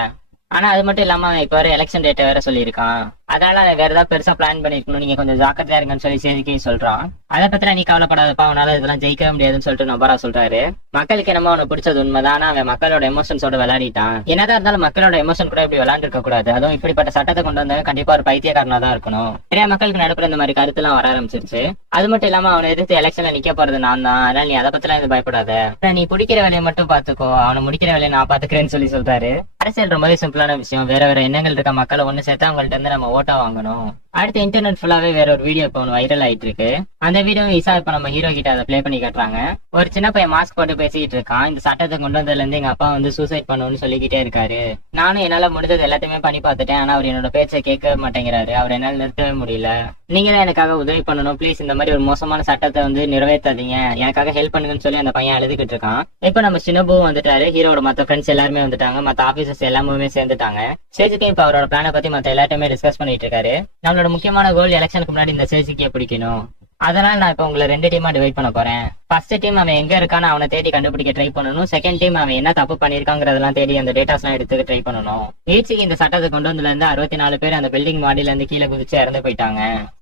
ஆனா அது மட்டும் இல்லாம இப்ப வர எலெக்ஷன் டேட்டை வேற சொல்லியிருக்கான். அதனால வேற ஏதாவது பெருசா பிளான் பண்ணிருக்கணும், நீங்க கொஞ்சம் ஜாக்கிரதையா இருங்கன்னு சொல்லி சேதிக்கே சொல்றான். அதை பத்தில நீ கவலைப்படாதப்பா, அவனால இதெல்லாம் ஜெயிக்கவே முடியாதுன்னு சொல்லிட்டு நொபாரா சொல்றாரு. மக்களுக்கு என்னமோ அவனுக்கு பிடிச்சது உண்மைதான். அவன் மக்களோட எமோஷன்ஸோட விளையாடிட்டான். என்னதான் இருந்தாலும் மக்களோட எமோஷன் கூட இப்படி விளையாண்டு இருக்க கூடாது. அதுவும் இப்படிப்பட்ட சட்டத்தை கொண்டு வந்தவன் கண்டிப்பா ஒரு பைத்தியக்காரனா தான் இருக்கணும். நிறைய மக்களுக்கு நடுப்புற இந்த மாதிரி கருத்து எல்லாம் வர ஆரம்பிச்சிருச்சு. அது மட்டும் இல்லாம அவனை எதிர்த்து எலெக்ஷன்ல நிக்க போறது நான் தான். அதனால நீ அதை பத்திலாம் இது பயப்படாத. நீ பிடிக்கிற வேலையை மட்டும் பாத்துக்கோ, அவனை முடிக்கிற வேலையை நான் பாத்துக்கிறேன்னு சொல்லி சொல்றாரு. அரசியல் ரொம்பவே சிம்பிளான விஷயம். வேற வேற எண்ணங்கள் இருக்க மக்களை ஒண்ணு சேர்த்து அவங்கள்ட்ட இருந்து நம்ம ஓட்டா வாங்கணும். அடுத்து இன்டர்நெட் ஃபுல்லாவே வேற ஒரு வீடியோ இப்போ வைரல் ஆயிட்டு இருக்கு. அந்த வீடியோ ஈஸா இப்ப நம்ம ஹீரோ கிட்ட அதை பிளே பண்ணி காட்டுறாங்க. ஒரு சின்ன பையன் மாஸ்க் போட்டு பேசிட்டு இருக்கான். இந்த சட்டத்தை கொண்டு வந்ததுல இருந்து எங்க அப்பா வந்து சூசைட் பண்ணணும்னு சொல்லிக்கிட்டே இருக்காரு. நானும் என்னால முடிஞ்சது எல்லாத்தையுமே பண்ணி பார்த்துட்டேன். ஆனா அவர் என்னோட பேச்சை கேட்க மாட்டேங்கிறாரு. அவர் என்னால நிறுத்தவே முடியல. நீங்க தான் எனக்காக உதவி பண்ணணும் ப்ளீஸ். இந்த மாதிரி ஒரு மோசமான சட்டத்தை வந்து நிறைவேற்றாதீங்க, எனக்காக ஹெல்ப் பண்ணுங்கன்னு சொல்லி அந்த பையன் எழுதிக்கிட்டு இருக்கான். இப்ப நம்ம சின்னபூ வந்துட்டாரு. ஹீரோட மத்த ஃப்ரெண்ட்ஸ் எல்லாருமே வந்துட்டாங்க. மத்த ஆபீசர்ஸ் எல்லாமே சேர்ந்துட்டாங்க. சேஜிக்கு இப்ப அவரோட பிளானை பத்தி மத்த எல்லாத்தையுமே டிஸ்கஸ் பண்ணிட்டு இருக்காரு. நம்மளோட முக்கியமான கோல் எலெக்ஷனுக்கு முன்னாடி இந்த சேஜிக்கே பிடிக்கணும். அதனால நான் இப்ப உங்களை 2 டீமா டிவைட் பண்ண போறேன். ஃபர்ஸ்ட் டீம் அவன் எங்க இருக்கான்னு அவனை தேடி கண்டுபிடிக்க ட்ரை பண்ணணும். செகண்ட் டீம் அவன் என்ன தப்பு பண்ணிருக்காங்கிறதெல்லாம் தேடி அந்த டேட்டாஸ் எல்லாம் எடுத்து ட்ரை பண்ணணும். ஈச்சிக்கு இந்த சட்டத்தை கொண்டு வந்ததுல இருந்து 64 பேர் அந்த பில்டிங் மாடியில இருந்து கீழே குதிச்சு இறந்து போயிட்டாங்க.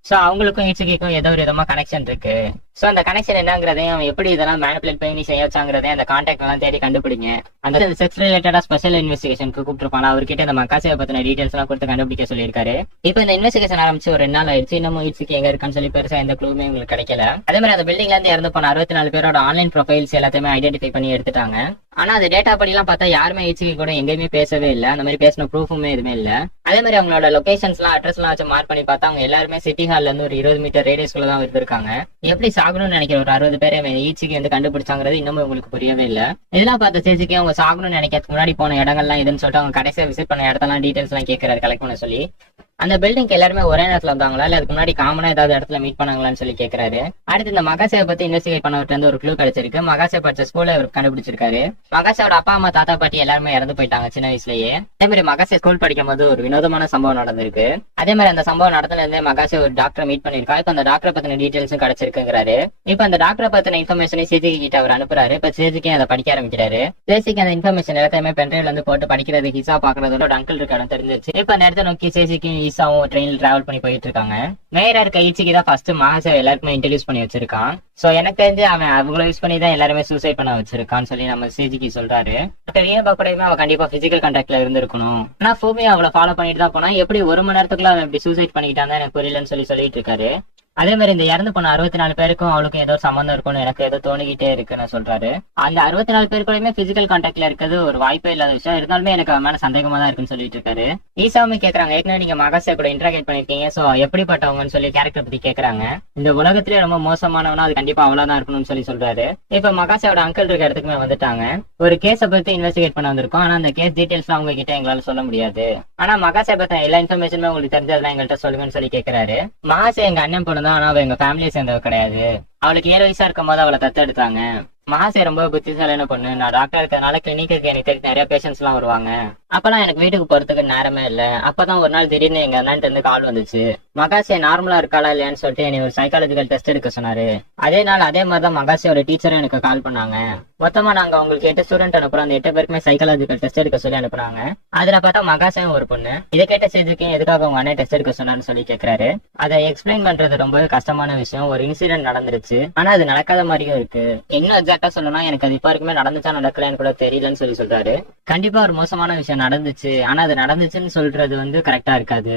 சோ அவங்களுக்கும் ஈச்சிக்கும் ஏதோ ஒரு விதமா கனெக்ஷன் இருக்கு. சோ அந்த கனெக்ஷன் என்னங்கிறதையும் அவன் எப்படி இதெல்லாம் மேனிபுலேட் பண்ணி செய்ய வச்சாங்கிறதையும் அந்த கான்டாக்ட் எல்லாம் தேடி கண்டுபிடிங்க. அந்த செக்ஸ் ரிலேட்டடா ஸ்பெஷல் இன்வெஸ்டிகேஷனுக்கு கூப்பிட்டுருப்பான். அவர்கிட்ட இந்த மக்காசியை பத்தின டீடைல்ஸ் எல்லாம் கொடுத்து கண்டுபிடிக்க சொல்லியிருக்காரு. இப்ப இந்த இன்வெஸ்டிகேஷன் ஆரம்பிச்சு ஒரு 2 நாள் ஆயிடுச்சு. இன்னமும் ஈச்சிக்கு எங்க இருக்கான்னு சொல்லி பெருசா எந்த க்ளூமே உங்களுக்கு கிடைக்கல. அதே மாதிரி அந்த பில்டிங்ல இருந்து இறந்து போன 64 பேரோட ஆன்லைன் ப்ரொஃபைல்ஸ் எல்லாத்தையுமே ஐடென்டிஃபை பண்ணி எடுத்துட்டாங்க. ஆனா அது டேட்டா படி எல்லாம் பார்த்தா யாருமே ஈச்சிக்கு கூட எங்கேயுமே பேசவே இல்லை. அந்த மாதிரி பேசின ப்ரூஃபுமே எதுவுமே இல்ல. அதே மாதிரி அவங்களோட லொகேஷன்ஸ் எல்லாம் அட்ரஸ் எல்லாம் வச்சு மார்க் பண்ணி பார்த்தா அவங்க எல்லாருமே சிட்டி ஹால்ல இருந்து ஒரு 20 மீட்டர் ரேடியஸ்குள்ள தான் இருந்திருக்காங்க. எப்படி சாகணும்னு நினைக்கிற ஒரு 60 பேரை ஈச்சிக்கு வந்து கண்டுபிடிச்சாங்கிறது இன்னமும் உங்களுக்கு புரியவே இல்ல. இதெல்லாம் பார்த்த சேச்சிக்கு அவங்க சாகணும்னு நினைக்கிறதுக்கு முன்னாடி போன இடங்கள்லாம் இதுன்னு சொல்லிட்டு அவங்க கடைசியா விசிட் பண்ண இடத்தெல்லாம் டீடைல்ஸ் எல்லாம் கேட்கறாரு கலெக்ட் பண்ண சொல்லி. அந்த பில்டிங் எல்லாருமே ஒரே நேரத்துல வந்தாங்களா இல்ல அதுக்கு முன்னாடி காமனா ஏதாவது இடத்துல மீட் பண்ணாங்களான்னு சொல்லி கேட்கறாரு. அடுத்து இந்த மகாசேவை பத்தி இன்வெஸ்டிகேட் பண்ணவர்கிட்ட இருந்து ஒரு க்ளூ கிடைச்சிருக்கு. மகாசே படிச்ச ஸ்கூல்ல அவர் கண்டுபிடிச்சிருக்காரு. மகாசேவோட அப்பா அம்மா தாத்தா பாட்டி எல்லாருமே இறந்து போயிட்டாங்க சின்ன வயசுலயே. அதே மாதிரி மகாசே ஸ்கூல் படிக்கும் போது ஒரு வினோதமான சம்பவம் நடந்திருக்கு. அதே மாதிரி அந்த சம்பவம் நடத்துல இருந்தே மகாசே ஒரு டாக்டர் மீட் பண்ணிருக்கா. இப்ப அந்த டாக்டரை பத்தின டீடைல்ஸும் கிடைச்சிருக்குங்கிறாரு. இப்ப அந்த டாக்டரை பத்தின இன்ஃபர்மேஷனை சேஜிக்கு கிட்ட அவர் அனுப்புறாரு. இப்ப சேஜிக்கு அதை படிக்க ஆரம்பிக்கிறாரு. சேஜிக்கு அந்த இன்ஃபர்மேஷன் எல்லாத்தையுமே பென்ட்ரைவ்ல இருந்து போட்டு படிக்கிறது ஹிசா பாக்குறதோட அங்கிள் இருக்க தெரிஞ்சிருச்சு. இப்ப அந்த இடத்த நோக்கி சேஜிக்கும் ஈசாவும் ட்ரெயினில் டிராவல் பண்ணி போயிட்டு இருக்காங்க. மேயரா இருக்க ஈச்சிக்கு தான் ஃபர்ஸ்ட் மகாசேவ் எல்லாருக்குமே இன்ட்ரடியூஸ் பண்ணி வச்சிருக்கான். சோ எனக்கு தெரிஞ்சு அவன் அவங்கள யூஸ் பண்ணி தான் எல்லாருமே சூசைட் பண்ண வச்சிருக்கான்னு சொல்லி நம்ம சேஜிக்கு சொல்றாரு. ரீனபா கூடயுமே அவ கண்டிப்பா பிசிக்கல் கான்டாக்ட்ல இருந்திருக்கணும். ஆனா பூமி அவளை ஃபாலோ பண்ணிட்டு தான் போனா எப்படி 1 மணி நேரத்துக்குள்ள அவன் இப்படி சூசைட் பண்ணிக்கிட்டான் எனக்கு புரியலன்னு சொல்லிட்டு இருக்காரு. அதே மாதிரி இந்த இறந்து போன 64 பேருக்கும் அவளுக்கும் ஏதோ சம்பந்தம் இருக்கும்னு எனக்கு ஏதோ தோணிக்கிட்டே இருக்குன்னு சொல்றாரு. அந்த 64 பேருக்குள்ளயுமே பிசிக்கல் கான்டாக்ட்ல இருக்கிறது ஒரு வாய்ப்பே இல்லாத விஷயம். இருந்தாலுமே எனக்கு அவன் மேல சந்தேகமா தான் இருக்குன்னு சொல்லிட்டு இருக்காரு. ஈசாவுமே கேக்குறாங்க, ஏற்கனவே நீங்க மகாசே கூட இன்டராக்ட் பண்ணிருக்கீங்க, சோ எப்படிப்பட்டவங்கன்னு சொல்லி கேரக்டர் பத்தி கேக்குறாங்க. இந்த உலகத்திலேயே ரொம்ப மோசமானவனா அது கண்டிப்பா அவ்வளவுதான் இருக்கணும்னு சொல்றாரு. இப்ப மகாசேவோட அங்கிள் இருக்க இடத்துக்குமே வந்துட்டாங்க. ஒரு கேஸ பத்தி இன்வெஸ்டிகேட் பண்ண வந்திருக்கோம். ஆனா அந்த கேஸ் டீடைல்ஸ் அவங்க கிட்ட எங்களால சொல்ல முடியாது. ஆனா மகாசே பத்தி எல்லா இன்ஃபர்மேஷனுமே உங்களுக்கு தெரிஞ்சதெல்லாம் எங்கள்கிட்ட சொல்லுங்கன்னு சொல்லி கேக்குறாரு. மகாசே எங்க அண்ணன் பொண்ணு தான், ஆனா அவ எங்க ஃபேமிலியை சேர்ந்தவ கிடையாது. அவளுக்கு 7 வயசா இருக்கும் போது அவளை தத்தெடுத்தாங்க. மகாசே ரொம்ப புத்திசாலியான பொண்ணு. நான் டாக்டர் இருக்கிறதுனால கிளினிக்கு எனக்கு தெரிஞ்ச நிறைய பேஷண்ட்ஸ் எல்லாம் வருவாங்க. அப்பெல்லாம் எனக்கு வீட்டுக்கு போறதுக்கு நேரமே இல்ல. அப்பதான் ஒரு நாள் திடீர்னு எங்க அண்ணன்ட்டு இருந்து கால் வந்துச்சு. மகாசே நார்மலா இருக்காளா இல்லையான்னு சொல்லிட்டு என்னை ஒரு சைக்காலஜிக்கல் டெஸ்ட் எடுக்க சொன்னாரு. அதே நாள் அதே மாதிரிதான் மகாசேயோட டீச்சரும் எனக்கு கால் பண்ணாங்க. மொத்தமா நாங்க உங்களுக்கு 8 ஸ்டூடெண்ட் அனுப்புறோம். அந்த 8 பேருக்குமே சைக்காலஜிக்கல் டெஸ்ட் எடுக்க சொல்லி அனுப்புறாங்க. அதுல பார்த்தா மகாசேவும் ஒரு பொண்ணு. இதை கேட்ட செய்திக்கு எதுக்காக உங்க அண்ணன் டெஸ்ட் எடுக்க சொன்னான்னு சொல்லி கேக்குறாரு. அதை எக்ஸ்பிளைன் பண்றது ரொம்பவே கஷ்டமான விஷயம். ஒரு இன்சிடென்ட் நடந்துருச்சு, ஆனா அது நடக்காத மாதிரியும் இருக்கு. இன்னும் எக்ஸாக்டா சொல்லணும்னா எனக்கு அது இப்ப வரைக்குமே நடந்துச்சா நடக்கலன்னு கூட தெரியலன்னு சொல்றாரு. கண்டிப்பா ஒரு மோசமான விஷயம் நடந்துச்சு, ஆனா அது நடந்துச்சுன்னு சொல்றது கரெக்டா இருக்காது.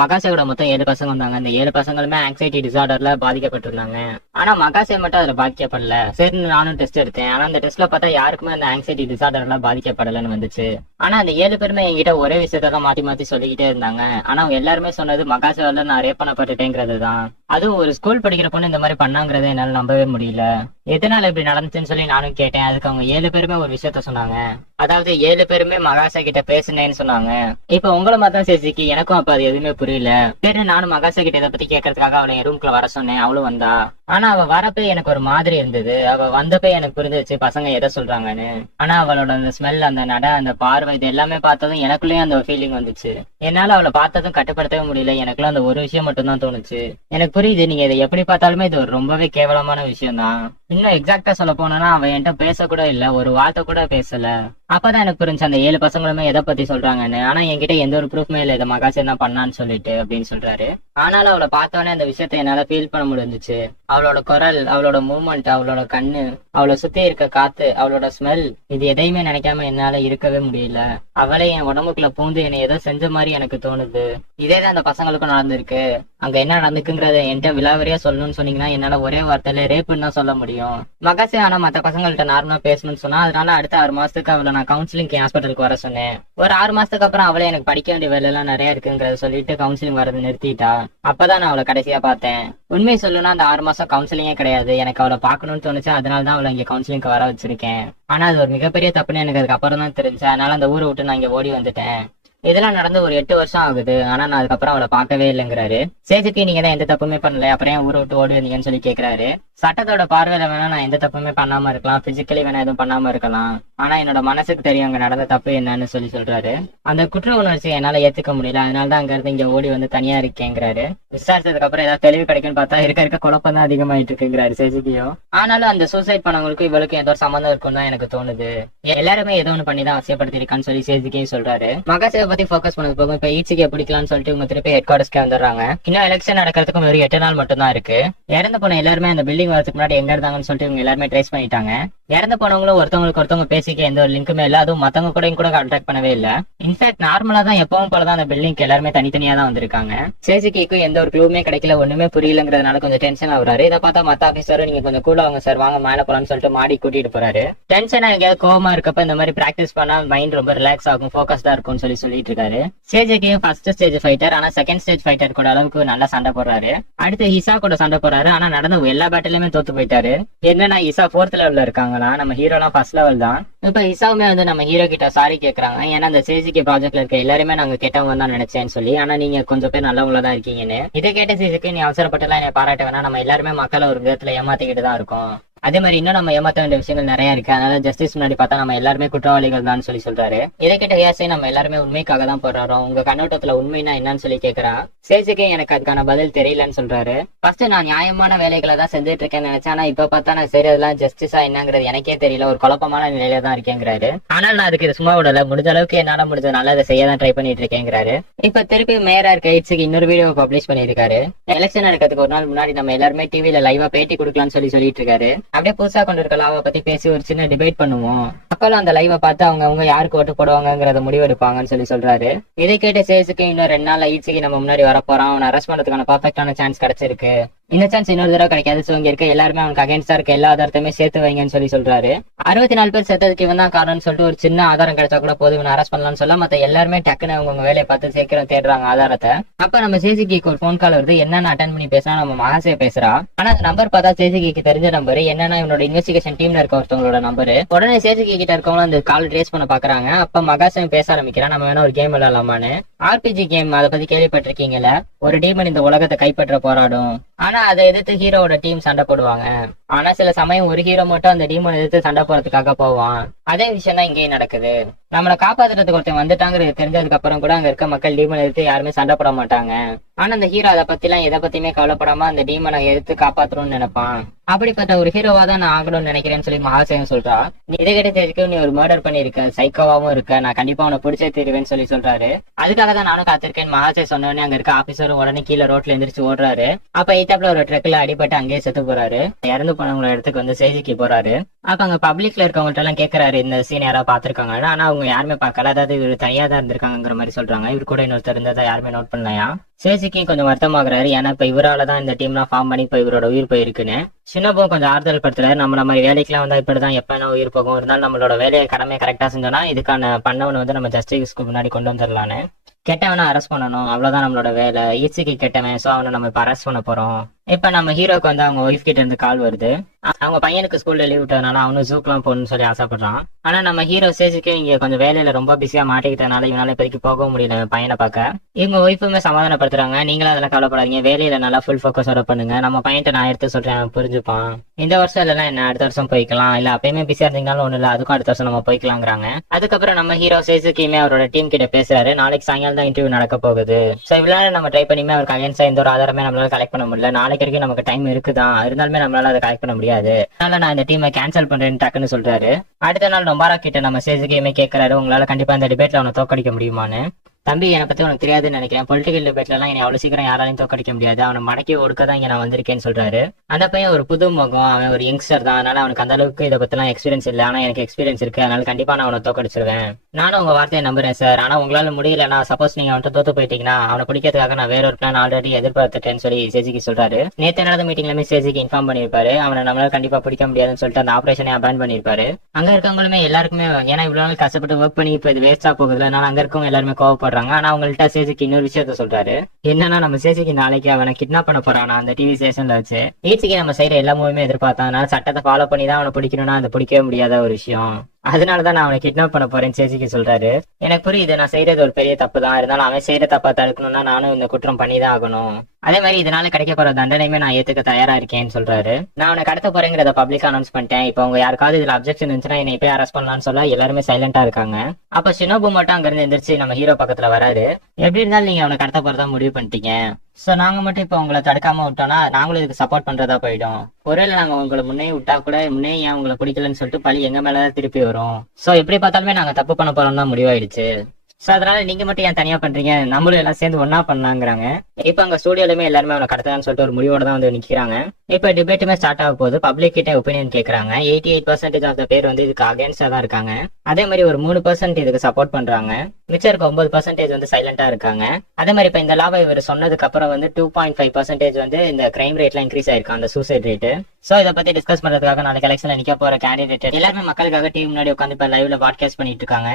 மகாசேவோட மொத்தம் 7 பசங்க வந்தாங்க. அந்த 7 பசங்களுமே ஆங்ஸைட்டி டிசார்டர்ல பாதிக்கப்பட்டிருந்தாங்க. ஆனா மகாசே மட்டும் அதுல பாதிக்கப்படல. சரி, நானும் டெஸ்ட் எடுத்தேன். ஆனா அந்த டெஸ்ட்ல பார்த்தா யாருக்குமே அந்த ஆங்ஸைட்டி டிசார்டர்ல பாதிக்கப்படலன்னு வந்துச்சு. ஆனா அந்த 7 பேருமே என்கிட்ட ஒரே விஷயத்த தான் மாத்தி மாத்தி சொல்லிக்கிட்டே இருந்தாங்க. ஆனா அவங்க எல்லாருமே சொன்னது மகாசேவால நான் ரேப் பண்ணப்பட்டுட்டேங்கிறது தான். அதுவும் ஒரு ஸ்கூல் படிக்கிற பொண்ணு இந்த மாதிரி பண்ணாங்கிறத என்னால நம்பவே முடியல. எதனால இப்படி நடந்துச்சுன்னு சொல்லி நானும் கேட்டேன். அதுக்கு அவங்க 7 பேருமே ஒரு விஷயத்த சொன்னாங்க. அதாவது 7 பேருமே மகாசே கிட்ட பேசுனேன்னு சொன்னாங்க. இப்ப உங்களை மாதிரி சேசிக்கு எனக்கும் அப்ப அது எதுவுமே புரியல. சரி, நானும் மகாசே கிட்ட இதை பத்தி கேட்கறதுக்காக அவளை என் ரூம்குள்ள வர சொன்னேன். அவளும் வந்தா. ஆனா அவ வரப்ப எனக்கு ஒரு மாதிரி இருந்தது. அவ வந்தப்ப எனக்கு புரிஞ்சிச்சு பசங்க எதை சொல்றாங்கன்னு. ஆனா அவளோட அந்த ஸ்மெல், அந்த நட, அந்த பார்வை, இது எல்லாமே பார்த்ததும் எனக்குள்ளேயும் அந்த ஃபீலிங் வந்துச்சு. என்னால அவளை பார்த்ததும் கட்டுப்படுத்தவே முடியல. எனக்குள்ள அந்த ஒரு விஷயம் மட்டும் தான் தோணுச்சு. எனக்கு புரியுது, நீங்க இதை எப்படி பார்த்தாலுமே இது ஒரு ரொம்பவே கேவலமான விஷயம் தான். இன்னும் எக்ஸாக்டா சொல்ல போனா அவன் என்கிட்ட பேச கூட இல்ல, ஒரு வார்த்தை கூட பேசல. அப்பதான் எனக்கு புரிஞ்சு அந்த 7 பசங்களுமே எதை பத்தி சொல்றாங்கன்னு. ஆனா என்கிட்ட எந்த ஒரு ப்ரூஃப்மே இல்ல இதை மகாசே தான் பண்ணான்னு சொல்லிட்டு அப்படின்னு சொல்றாரு. ஆனாலும் அவளை பார்த்தோன்னே அந்த விஷயத்த என்னால ஃபீல் பண்ண முடிஞ்சிச்சு. அவளோட குரல், அவளோட மூவ்மெண்ட், அவளோட கண்ணு, அவளை சுத்தி இருக்க காத்து, அவளோட ஸ்மெல், இது எதையுமே நினைக்காம என்னால இருக்கவே முடியல. அவளே என் உடம்புக்குள்ள பூந்து என்னை ஏதோ செஞ்ச மாதிரி எனக்கு தோணுது. இதேதான் அந்த பசங்களுக்கும் நடந்திருக்கு. அங்க என்ன நடந்துக்குங்கிறத என்கிட்ட விலாவரியா சொல்லணும்னு சொன்னீங்கன்னா என்னால ஒரே வார்த்தையில ரேப்புன்னு தான் சொல்ல முடியும். மகாசே ஆனா மத்த பசங்கள்ட்ட நார்மலா பேசணும்னு சொன்னா, அதனால அடுத்த 6 மாசத்துக்கு அவளை நான் கவுன்சிலிங் ஹாஸ்பிட்டலுக்கு வர சொன்னேன். ஒரு 6 மாசத்துக்கு அப்புறம் அவளே எனக்கு படிக்க வேண்டிய வேலை எல்லாம் நிறைய இருக்குங்கிறத சொல்லிட்டு கவுன்சிலிங் வரது நிறுத்திட்டா. அப்பதான் நான் அவளை கடைசியா பார்த்தேன். உண்மையை சொல்லணும்னா அந்த 6 மாசம் கவுன்சிலிங்கே கிடையாது. எனக்கு அவளை பார்க்கணும்னு தோணுச்சு, அதனாலதான் அவளை இங்க கவுன்சிலிங்க்கு வர வச்சிருக்கேன். ஆனா அது ஒரு மிகப்பெரிய தப்புன்னு எனக்கு அதுக்கு அப்புறம் தான் தெரிஞ்சு. அதனால அந்த ஊரை விட்டு நான் இங்க ஓடி வந்துட்டேன். இதெல்லாம் நடந்து ஒரு 8 வருஷம் ஆகுது. ஆனா நான் அதுக்கப்புறம் அவளை பார்க்கவே இல்லைங்கிறாரு. சேஜுக்கு நீங்க தான் எந்த தப்புமே பண்ணல, அப்புறம் ஏன் ஊரை விட்டு ஓடி வந்தீங்கன்னு சொல்லி கேக்குறாரு. சட்டத்தோட பார்வையில வேணா நான் எந்த தப்புமே பண்ணாம இருக்கலாம், பிசிக்கலி வேணா எதுவும் பண்ணாம இருக்கலாம். ஆனா என்னோட மனசுக்கு தெரியும் அங்க நடந்த தப்பு என்னன்னு சொல்றாரு. அந்த குற்ற உணர்ச்சியை என்னால ஏத்துக்க முடியல, அதனாலதான் அங்க இருந்து இங்க ஓடி வந்து தனியா இருக்கேங்கிறாரு. விசாரிச்சதுக்கு அப்புறம் ஏதாவது தெளிவு கிடைக்கும்னு பார்த்தா இருக்க குழப்பம் தான் அதிகமாயிட்டு இருக்குங்கிறாரு சேஜுக்கியும். ஆனாலும் அந்த சூசைட் பண்ணவங்களுக்கும் இவளுக்கும் ஏதோ சம்பந்தம் இருக்குன்னு தான் எனக்கு தோணுது. எல்லாருமே ஏதோ ஒண்ணு பண்ணி தான் அவசியப்படுத்தி இருக்கான்னு சொல்லி சேஜுக்கியும் சொல்றாரு. மகாசேவை பத்தி போக்கஸ் பண்ணது போக இப்ப ஈச்சிக்கு பிடிக்கலாம்னு சொல்லிட்டு இவங்க திருப்பி ஹெட் குவார்டர்ஸ்க்கு வந்துடுறாங்க. இன்னும் எலெக்ஷன் நடக்கிறதுக்கும் வெறும் 8 நாள் மட்டும் தான் இருக்கு. இறந்து போன எல்லாருமே அந்த பில்டிங் வரதுக்கு முன்னாடி எங்க இருந்தாங்கன்னு சொல்லிட்டு இவங்க எல்லாருமே ட்ரேஸ் பண்ணிட்டாங்க. இறந்து போனவங்களும் ஒருத்தவங்க பேசிக்க எந்த ஒரு லிங்க்குமே இல்ல. அதுவும் மத்தவங்க கூட கான்டாக்ட் பண்ணவே இல்ல. இன்ஃபேக்ட் நார்மலா தான் எப்பவும் போலதான் அந்த பில்டிங் எல்லாருமே தனித்தனியா தான் வந்திருக்காங்க. சேஜிக்கு எந்த ஒரு க்ளூமே கிடைக்கல, ஒண்ணுமே புரியலங்கிறதுனால கொஞ்சம் டென்ஷன் ஆகுறாரு. இதை பார்த்தா மத்த ஆபீசரும் நீங்க கொஞ்சம் கூட வாங்க சார், வாங்க மேல போலான்னு சொல்லிட்டு மாடி கூட்டிட்டு போறாரு. டென்ஷனா எங்கேயாவது கோவமா இருக்கப்ப இந்த மாதிரி பிராக்டிஸ் பண்ணா மைண்ட் ரொம்ப ரிலாக்ஸ் ஆகும், போக்கஸ்டா இருக்கும்னு சொல்லிட்டு இருக்காரு. சேஜிக்கு ஃபர்ஸ்ட் ஸ்டேஜ் ஃபைட்டர், ஆனா செகண்ட் ஸ்டேஜ் ஃபைட்டர் கூட அளவுக்கு நல்லா சண்டை போடுறாரு. அடுத்து ஹிசா கூட சண்டை போடுறாரு. ஆனா நடந்த எல்லா பேட்டிலுமே தோத்து போயிட்டாரு. என்னன்னா ஹிசா 4th லெவல்ல இருக்காங்களா, நம்ம ஹீரோலாம் ஃபர்ஸ்ட் லெவல் தான். இப்ப ஹிசாவுமே நம்ம ஹீரோ கிட்ட சாரி கேக்குறாங்க. ஏன்னா அந்த சேஜிக்கு ப்ராஜெக்ட்ல இருக்க எல்லாருமே நாங்க கெட்டவங்க தான் நினைச்சேன்னு சொல்லி, ஆனா நீங்க கொஞ்சம் பேர் நல்லவங்களா தான் இருக்கீங்கன்னு. இதை கேட்ட சேஜிக்கு நீ அவசரப்பட்டு எல்லாம் என்னை பாராட்ட வேணா, நம்ம எல்லாருமே மக்களை ஒரு விதத்துல ஏமாத்திக்கிட்டு தான் இருக்கோம். அதே மாதிரி இன்னும் நம்ம ஏமாத்த வேண்டிய விஷயங்கள் நிறைய இருக்கு. அதனால ஜஸ்டிஸ் முன்னாடி பார்த்தா நம்ம எல்லாருமே குற்றவாளிகள் தான் சொல்றாரு. இதை கேட்ட ஏசை நம்ம எல்லாருமே உண்மைக்காக தான் போடுறோம், உங்க கண்ணோட்டத்துல உண்மைனா என்னன்னு சொல்லி கேக்குறா. சேஜுக்கு எனக்கு அதுக்கான பதில் தெரியலன்னு சொல்றாரு. ஃபர்ஸ்ட் நான் நியாயமான வேலைகளை தான் செஞ்சுட்டு இருக்கேன்னு நினைச்சேன், ஆனா இப்ப பார்த்தா நான் சரி அதெல்லாம் ஜஸ்டிஸா என்னங்கிறது எனக்கே தெரியல, ஒரு குழப்பமான நிலையில தான் இருக்கேங்கிறாரு. ஆனால் நான் அதுக்கு சும்மா விடல, முடிஞ்ச அளவுக்கு என்னால முடிஞ்ச நல்லதை செய்ய தான் ட்ரை பண்ணிட்டு இருக்கேங்கிறாரு. இப்ப திருப்பி மேயரா இருக்க இட்ஸுக்கு இன்னொரு வீடியோ பப்ளிஷ் பண்ணிருக்காரு. எலெக்ஷன் நடக்கிறதுக்கு ஒரு நாள் முன்னாடி நம்ம எல்லாருமே டிவில லைவா பேட்டி கொடுக்கலாம்னு சொல்லிட்டு இருக்காரு. அப்படியே புதுசா கொண்டு இருக்க லாவை பத்தி பேசி ஒரு சின்ன டிபேட் பண்ணுவோம். மக்களும் அந்த லைவை பார்த்து அவங்க யாருக்கு ஓட்டு போடுவாங்கிறத முடிவெடுப்பாங்கன்னு சொல்றாரு. இதை கேட்ட சேஜுக்கு இன்னும் 2 நாள்ல ஈச்சிக்கு நம்ம முன்னாடி வர போறான், அவனை அரெஸ்ட் பண்றதுக்கான பர்ஃபெக்டான சான்ஸ் கிடைச்சிருக்கு. இந்த சான்ஸ் இன்னொரு தடவை கிடைக்காது. சோ இங்க இருக்க எல்லாருமே அவனுக்கு அகைன்ஸ்டா இருக்க எல்லா ஆதாரத்தையுமே சேர்த்து வைங்கன்னு சொல்றாரு. 64 பேர் செத்ததுக்கு இவன் தான் காரணம்னு சொல்லிட்டு ஒரு சின்ன ஆதாரம் கிடைச்சா கூட போதும், இவன் அரெஸ்ட் பண்ணலாம்னு சொல்ல மத்த எல்லாருமே டக்குன்னு அவங்க வேலையை பார்த்து சீக்கிரம் தேடுறாங்க ஆதாரத்தை. அப்ப நம்ம சேசிக்கு ஒரு போன் கால் வருது. என்னன்னு அட்டன் பண்ணி பேசினா நம்ம மகாசே பேசுறா. ஆனா அந்த நம்பர் பார்த்தா சேசிக்கு தெரிஞ்ச நம்பர். என்னன்னா இவனோட இன்வெஸ்டிகேஷன் டீம்ல இருக்க ஒருத்தவங்களோட நம்பர். உடனே சேசிக்கு கிட்ட இருக்கவங்க அந்த கால் ட்ரேஸ் பண்ண பாக்குறாங்க. அப்ப மகாசே பேச ஆரம்பிக்கிறான். நம்ம வேணா ஒரு கேம் விளையாடலாமான்னு. RPG கேம் அதை பத்தி கேள்விப்பட்டிருக்கீங்கல்ல. ஒரு டீமன் இந்த உலகத்தை கைப்பற்ற போராடும். ஆனா அதை எதிர்த்து ஹீரோவோட டீம் சண்டை போடுவாங்க. ஆனா சில சமயம் ஒரு ஹீரோ மட்டும் அந்த டீமனை எதிர்த்து சண்டை போறதுக்காக போவான். அதே விஷயம் தான் இங்கேயும் நடக்குது. நம்மளை காப்பாத்துறதுக்கு ஒருத்தன் வந்துட்டாங்கிறது தெரிஞ்சதுக்கு அப்புறம் கூட அங்க இருக்க மக்கள் டீமனை எதிர்த்து யாருமே சண்டை போட மாட்டாங்க. ஆனா அந்த ஹீரோ அதை பத்தி எல்லாம் எதை பத்தியுமே கவலைப்படாம அந்த டீமனை எடுத்து காப்பாத்தணும்னு நினைப்பான். அப்படிப்பட்ட ஒரு ஹீரோவா தான் நான் ஆகணும்னு நினைக்கிறேன்னு சொல்லி மகாசேவன் சொல்றா. நீ இதை கிட்ட தெரிஞ்சுக்க, நீ ஒரு மர்டர் பண்ணிருக்க, சைக்கோவாவும் இருக்க, நான் கண்டிப்பா உன்னை பிடிச்சே தருவேன்னு சொல்றாரு. அதுக்காக தான் நானும் காத்திருக்கேன் மகாசே சொன்னோடனே அங்க இருக்க ஆபீசரும் உடனே கீழே ரோட்ல எந்திரிச்சு ஓடுறாரு. அப்ப எய்தாப்ல ஒரு ட்ரக்ல அடிபட்டு அங்கேயே செத்து போறாரு. இறந்து போனவங்களோட இடத்துக்கு வந்து சேசிக்கு போறாரு. அப்ப அங்க பப்ளிக்ல இருக்கவங்கள்ட்ட எல்லாம் கேட்கறாரு இந்த சீன் யாராவது பாத்துருக்காங்க. ஆனா அவங்க யாருமே பார்க்கல. அதாவது இவர் தனியா தான் இருந்திருக்காங்கிற மாதிரி சொல்றாங்க. இவர் கூட இன்னொருத்தர் இருந்ததா யாருமே நோட் பண்ணலையா. சேசிக்கு கொஞ்சம் வருத்தமாகறாரு. ஏன்னா இப்ப இவராலதான் இந்த டீம்லாம் ஃபார்ம் பண்ணி இப்ப இவரோட உயிர் போயிருக்குன்னு. சின்னபோம் கொஞ்சம் ஆறுதல் படுத்துறாரு. நம்ம மாதிரி வேலைக்கெல்லாம் வந்தா இப்படிதான் எப்ப என்ன உயிர் போகும். இருந்தாலும் நம்மளோட வேலையை கடமையை கரெக்டா செஞ்சோம்னா இதுக்கான பண்ணவனை வந்து நம்ம ஜஸ்டிஸ்க்கு முன்னாடி கொண்டு வந்துடலான்னு. கெட்டவனை அரெஸ்ட் பண்ணணும், அவ்வளவுதான் நம்மளோட வேலை. ஈஸிக்கு கெட்டவன், சோ அவனை நம்ம இப்ப அரெஸ்ட் பண்ண போறோம். இப்ப நம்ம ஹீரோக்கு வந்து அவங்க ஒய்ஃப் கிட்ட இருந்து கால் வருது. அவங்க பையனுக்கு ஸ்கூல்ல லீவ் விட்டதுனால அவனும் ஜூக்கெல்லாம் போகணும்னு சொல்லி ஆசைப்படுறான். ஆனா நம்ம ஹீரோ சேசிக்கு இங்க கொஞ்சம் வேலையில ரொம்ப பிஸியா மாட்டிக்கிட்டதுனால இவனால இப்போதைக்கு போக முடியல பையனை பார்க்க. இவங்க ஒய்ஃபுமே சமாதானப்படுத்துறாங்க. நீங்களும் அதெல்லாம் கவலைப்படாதீங்க, வேலையில நல்லா ஃபுல் ஃபோக்கஸோட பண்ணுங்க, நம்ம பையன்ட்ட நான் எடுத்து சொல்றேன் புரிஞ்சுப்பான். இந்த வருஷம் இல்லைன்னா என்ன அடுத்த வருஷம் போய்க்கலாம், இல்ல அப்பயுமே பிஸியா இருந்தீங்கனாலும் ஒண்ணு இல்ல, அதுக்கும் அடுத்த வருஷம் நம்ம போய்க்கலாங்கிறாங்க. அதுக்கப்புறம் நம்ம ஹீரோ சேசிக்குமே அவரோட டீம் கிட்ட பேசுறாரு. நாளைக்கு சாயங்காலம் தான் இன்டர்வியூ நடக்க போகுது. சோ இவ்வளவு நம்ம ட்ரை பண்ணியுமே அவருக்கு அகைன்ஸ்டா எந்த ஒரு ஆதாரமே நம்மளால கலெக்ட் பண்ண முடியல. நாளைக்கு வரைக்கும் நமக்கு டைம் இருக்குதான், இருந்தாலுமே நம்மளால அதை கலெக்ட் பண்ண முடியாது. அதனால நான் இந்த டீமை கேன்சல் பண்றேன்னு டக்குன்னு சொல்றாரு. அடுத்த நாள் நொம்பாரா கிட்ட நம்ம சேசிக்குமே கேட்கறாரு, உங்களால கண்டிப்பா இந்த டிபேட்ல அவனை தோக்கடிக்க முடியுமான்னு. தம்பி, என்னை பத்தி உனக்கு தெரியாதுன்னு நினைக்கிறேன். பொலிட்டிக்கல் டிபேட்ல எல்லாம் என்னை அவ்வளவு சீக்கிரம் யாராலையும் தோக்கடிக்க முடியாது. அவனை மடக்கி ஒடுக்கதான் இங்க நான் வந்திருக்கேன்னு சொல்றாரு. அந்த பையன் ஒரு புது முகம், அவன் ஒரு யங்ஸ்டர் தான், அதனால அவனுக்கு அந்த அளவுக்கு இதை பத்தி எல்லாம் எக்ஸ்பீரியன்ஸ் இல்லை. ஆனா எனக்கு எக்ஸ்பீரியன்ஸ் இருக்கு, அதனால கண்டிப்பா நான் அவனை தோக்கடிச்சிருவேன். நானும் உங்க வார்த்தையை நம்புறேன் சார். ஆனா உங்களால முடியலன்னா சப்போஸ் நீங்க அவன்கிட்ட தோத்து போயிட்டீங்கன்னா அவனை பிடிக்கிறதுக்காக நான் வேற ஒரு பிளான் ஆல்ரெடி எதிர்பார்த்துட்டேன்னு சொல்லி சேசிக்கு சொல்றாரு. நேற்று நடந்த மீட்டிங்லமே சேசிக்கு இன்ஃபார்ம் பண்ணிருப்பாரு, அவனை நம்மளால கண்டிப்பா பிடிக்க முடியாதுன்னு சொல்லிட்டு அந்த ஆபரேஷனை அபான் பண்ணிருப்பாரு. அங்க இருக்கவங்களுமே எல்லாருக்குமே ஏன்னா இவ்வளவு நாள் கஷ்டப்பட்டு ஒர்க் பண்ணி இப்ப இது வேஸ்டா போகுதுல, அதனால அங்க இருக்கவங்க எல்லாருமே கோவப்படுறாங்க. ஆனா அவங்கள்ட்ட சேசிக்கு இன்னொரு விஷயத்த சொல்றாரு. என்னன்னா நம்ம சேசிக்கு நாளைக்கு அவனை கிட்னாப் பண்ண போறானா அந்த டிவி ஸ்டேஷன்ல வச்சு. ஈஸிக்கு நம்ம செய்யற எல்லா மூவியுமே எதிர்பார்த்தான். அதனால சட்டத்தை ஃபாலோ பண்ணி தான் அவனை பிடிக்கணும்னா அது பிடிக்கவே முடியாத ஒரு விஷயம். அதனாலதான் நான் அவனை கிட்னாப் பண்ண போறேன்னு சேசிக்கு சொல்றாரு. எனக்கு புரியுது, நான் செய்யறது ஒரு பெரிய தப்பு தான், இருந்தாலும் அவன் செய்யற தப்பா தடுக்கணும்னா நானும் இந்த குற்றம் பண்ணிதான் ஆகணும். அதே மாதிரி இதனால கிடைக்க போற தண்டனையுமே நான் ஏத்துக்க தயாரா இருக்கேன்னு சொல்றாரு. நான் அவனை கடத்த போறேங்கிறத பப்ளிக் அனௌன்ஸ் பண்ணிட்டேன். இப்போ அவங்க யாருக்காவது இதுல அப்ஜெக்ஷன் இருந்துச்சுன்னா என்னை போய் அரெஸ்ட் பண்ணலாம்னு சொல்ல எல்லாருமே சைலண்டா இருக்காங்க. அப்ப ஷினோபு மட்டும் அங்க இருந்து எந்திரிச்சு நம்ம ஹீரோ பக்கத்துல வராரு. எப்படி இருந்தாலும் நீங்க அவனை கடத்த போறதா முடிவு பண்ணிட்டீங்க. சோ நாங்க மட்டும் இப்ப உங்களை தடுக்காம விட்டோம்னா நாங்களும் இதுக்கு சப்போர்ட் பண்றதா போயிடும். ஒருவேளை நாங்க உங்களை முன்னே விட்டா கூட முன்னே ஏன் உங்களை பிடிக்கலன்னு சொல்லிட்டு பழி எங்க மேலதான் திருப்பி வரும். சோ எப்படி பார்த்தாலுமே நாங்க தப்பு பண்ண போறோம் தான் முடிவாயிடுச்சு. சோ அதனால நீங்க மட்டும் ஏன் தனியா பண்றீங்க, நம்மளும் எல்லாம் சேர்ந்து ஒன்னா பண்ணலாங்கிறாங்க. இப்ப அங்க ஸ்டூடியோலுமே எல்லாருமே அவனை கடத்தான்னு சொல்லிட்டு ஒரு முடிவோட தான் வந்து நிக்கிறாங்க. இப்ப டிபேட்டுமே ஸ்டார்ட் ஆக போகுது. பப்ளிக் கிட்ட ஒப்பீனியன் கேட்கறாங்க. 88% ஆஃப் த பேர் வந்து இதுக்கு அகேன்ஸ்டா தான் இருக்காங்க. அதே மாதிரி ஒரு 3% இதுக்கு சப்போர்ட் பண்றாங்க. மிச்சம் இருக்க 9% வந்து சைலண்டா இருக்காங்க. அதே மாதிரி இப்ப இந்த லாபம் இவர் சொன்னதுக்கு அப்புறம் வந்து 2.5% வந்து இந்த கிரைம் ரேட்ல இன்க்ரீஸ் ஆயிருக்கு, அந்த சூசைட் ரேட். சோ இதை பத்தி டிஸ்கஸ் பண்றதுக்காக நாளைக்கு எலெக்ஷன்ல நிக்க போற கேண்டிடேட் எல்லாருமே மக்களுக்காக டிவி முன்னாடி உட்காந்து இப்ப லைவ்ல பாட்காஸ்ட் பண்ணிட்டு இருக்காங்க.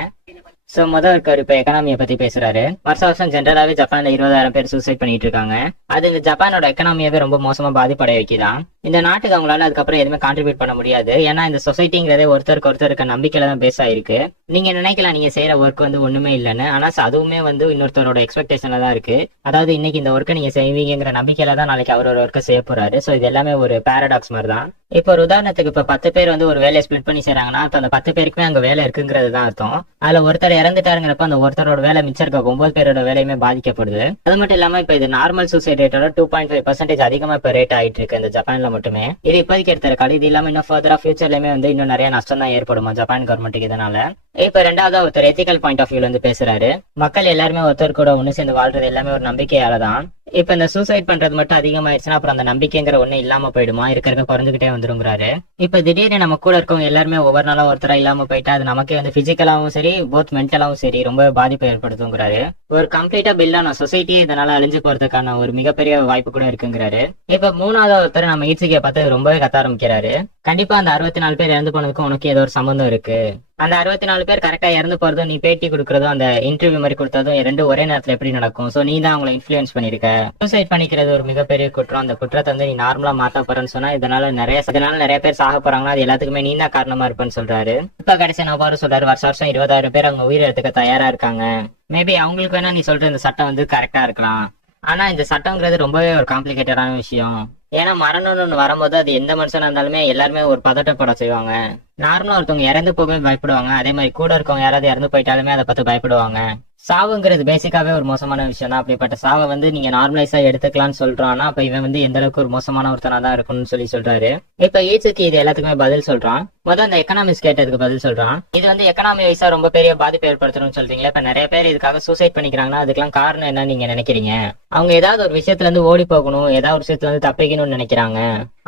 சோ முதல் இருக்காரு இப்ப எக்கனாமியை பத்தி பேசுறாரு. வருஷம் ஜென்ரலாவே ஜப்பான்ல 20,000 பேர் சூசைட் பண்ணிட்டு இருக்காங்க. அது இந்த ஜப்பானோட எக்கனாமியாவே ரொம்ப மோசமா பாதிப்படைய வைக்குதான். இந்த நாட்டுக்கு அவங்களால அதுக்கப்புறம் எதுவுமே கான்ட்ரிபியூட் பண்ண முடியாது. ஏன்னா இந்த சொசைட்டிங்கிறதே ஒருத்தருக்கு ஒருத்தர் இருக்க நம்பிக்கையில தான் பேஸ் ஆயிருக்கு. நீங்க நினைக்கலாம் நீங்க செய்யற ஒர்க் வந்து ஒண்ணுமே இல்லைன்னு, ஆனா அதுவுமே வந்து இன்னொருத்தரோட எக்ஸ்பெக்டேஷன்ல தான் இருக்கு. அதாவது இன்னைக்கு இந்த ஒர்க்கை நீங்க செய்வீங்கிற நம்பிக்கையில தான் நாளைக்கு அவரோட ஒர்க்கை செய்ய போறாரு. சோ இது எல்லாமே ஒரு பாராடாக்ஸ் மாதிரி தான். இப்ப ஒரு உதாரணத்துக்கு இப்ப 10 பேர் வந்து ஒரு வேலையை ஸ்பிளிட் பண்ணி செய்றாங்கன்னா அப்ப அந்த 10 பேருக்குமே அங்க வேலை இருக்குங்கிறது தான் அர்த்தம். அதுல ஒருத்தர் இறந்துட்டாருங்கிறப்ப அந்த ஒருத்தரோட வேலை மிச்சம் இருக்க 9 பேரோட வேலையுமே பாதிக்கப்படுது. அது மட்டும் இல்லாம இப்ப இது நார்மல் சூசைட் ரேட்டோட 2.5% அதிகமா இப்ப ரேட் ஆயிட்டு இருக்கு இந்த ஜப்பான்ல மட்டுமே. இது இப்போதைக்கு எடுத்த ரெக்கார்டு. இது இல்லாம இன்னும் ஃபர்தரா ஃபியூச்சர்லயுமே வந்து இன்னும் நிறைய நஷ்டம் தான் ஏற்படுமா ஜப்பான் கவர்மெண்ட்டுக்கு இதனால. இப்ப ரெண்டாவது ஒருத்தர் எத்திக்கல் பாயிண்ட் ஆஃப் வியூல வந்து பேசுறாரு. மக்கள் எல்லாருமே ஒருத்தர் கூட ஒண்ணு சேர்ந்து வாழ்றது எல்லாமே ஒரு நம்பிக்கையால தான். இப்ப இந்த சூசைட் பண்றது மட்டும் அதிகமாயிருச்சுன்னா அப்புறம் அந்த நம்பிக்கைங்கிற ஒண்ணு இல்லாம போயிடுமா, இருக்கிறது குறைஞ்சுக்கிட்டே வந்துருங்கிறாரு. இப்ப திடீர்னு நம்ம கூட இருக்கவங்க எல்லாருமே ஒவ்வொரு நாளும் ஒருத்தரா இல்லாம போயிட்டா அது நமக்கே வந்து பிசிக்கலாவும் சரி போத் மென்டலாவும் சரி ரொம்ப பாதிப்பை ஏற்படுத்துங்கிறாரு. ஒரு கம்ப்ளீட்டா பில்ட் ஆன சொசைட்டியே இதனால அழிஞ்சு போறதுக்கான ஒரு மிகப்பெரிய வாய்ப்பு கூட இருக்குங்கிறாரு. இப்ப மூணாவது ஒருத்தர் நம்ம ஈச்சிக்கிய பார்த்து ரொம்பவே கத்த ஆரம்பிக்கிறாரு. கண்டிப்பா அந்த 64 பேர் இறந்து போனதுக்கும் உனக்கு ஏதோ ஒரு சம்பந்தம் இருக்கு. அந்த 64 பேர் கரெக்டா இறந்து போறதும் நீ பேட்டி கொடுக்கறதும் அந்த இன்டர்வியூ மாதிரி கொடுத்ததும் ரெண்டும் ஒரே நேரத்துல எப்படி நடக்கும்? சோ நீ தான் அவங்களை இன்ஃபுளுன்ஸ் பண்ணிருக்க. சூசைட் பண்ணிக்கிறது ஒரு மிகப்பெரிய குற்றம். அந்த குற்றத்தை வந்து நீ நார்மலா மாத்த போறேன்னு சொன்னா இதனால நிறைய பேர் சாக போறாங்கன்னா அது எல்லாத்துக்குமே நீ தான் காரணமா இருப்பேன்னு சொல்றாரு. இப்ப கடைசி நபாரு சொல்றாரு, வருஷம் 20,000 பேர் அவங்க உயிர் எடுத்துக்க தயாரா இருக்காங்க. மேபி அவங்களுக்கு வேணா நீ சொல்ற இந்த சட்டம் வந்து கரெக்டா இருக்கலாம். ஆனா இந்த சட்டம்ங்கிறது ரொம்பவே ஒரு காம்ப்ளிகேட்டடான விஷயம். ஏன்னா மரணம்னு ஒண்ணு வரும்போது அது எந்த மனுஷனா இருந்தாலுமே எல்லாருமே ஒரு பதட்டப்பட செய்வாங்க. நார்மலா ஒருத்தவங்க இறந்து போகவே பயப்படுவாங்க. அதே மாதிரி கூட இருக்கவங்க யாராவது இறந்து போயிட்டாலுமே அதை பார்த்து பயப்படுவாங்க. சாவுங்கிறது பேசிக்காவே ஒரு மோசமான விஷயம் தான். அப்படிப்பட்ட சாவை வந்து நீங்க நார்மலைஸா எடுத்துக்கலாம்னு சொல்றான்னா அப்ப இவன் வந்து எந்த அளவுக்கு ஒரு மோசமான ஒருத்தனா தான் இருக்கும்னு சொல்றாரு. இப்ப ஈச்சுக்கு இது எல்லாத்துக்குமே பதில் சொல்றான். முதல்ல அந்த எக்கனாமிக்ஸ் கேட்டதுக்கு பதில் சொல்றான். இது வந்து எக்கனாமி வைஸா ரொம்ப பெரிய பாதிப்பு ஏற்படுத்தணும்னு சொல்றீங்களா? இப்ப நிறைய பேர் இதுக்காக சூசைட் பண்ணிக்கிறாங்கன்னா அதுக்கெல்லாம் காரணம் என்ன நீங்க நினைக்கிறீங்க? அவங்க ஏதாவது ஒரு விஷயத்துல இருந்து ஓடி போகணும், ஏதாவது ஒரு விஷயத்துல இருந்து தப்பிக்கணும்னு நினைக்கிறாங்க.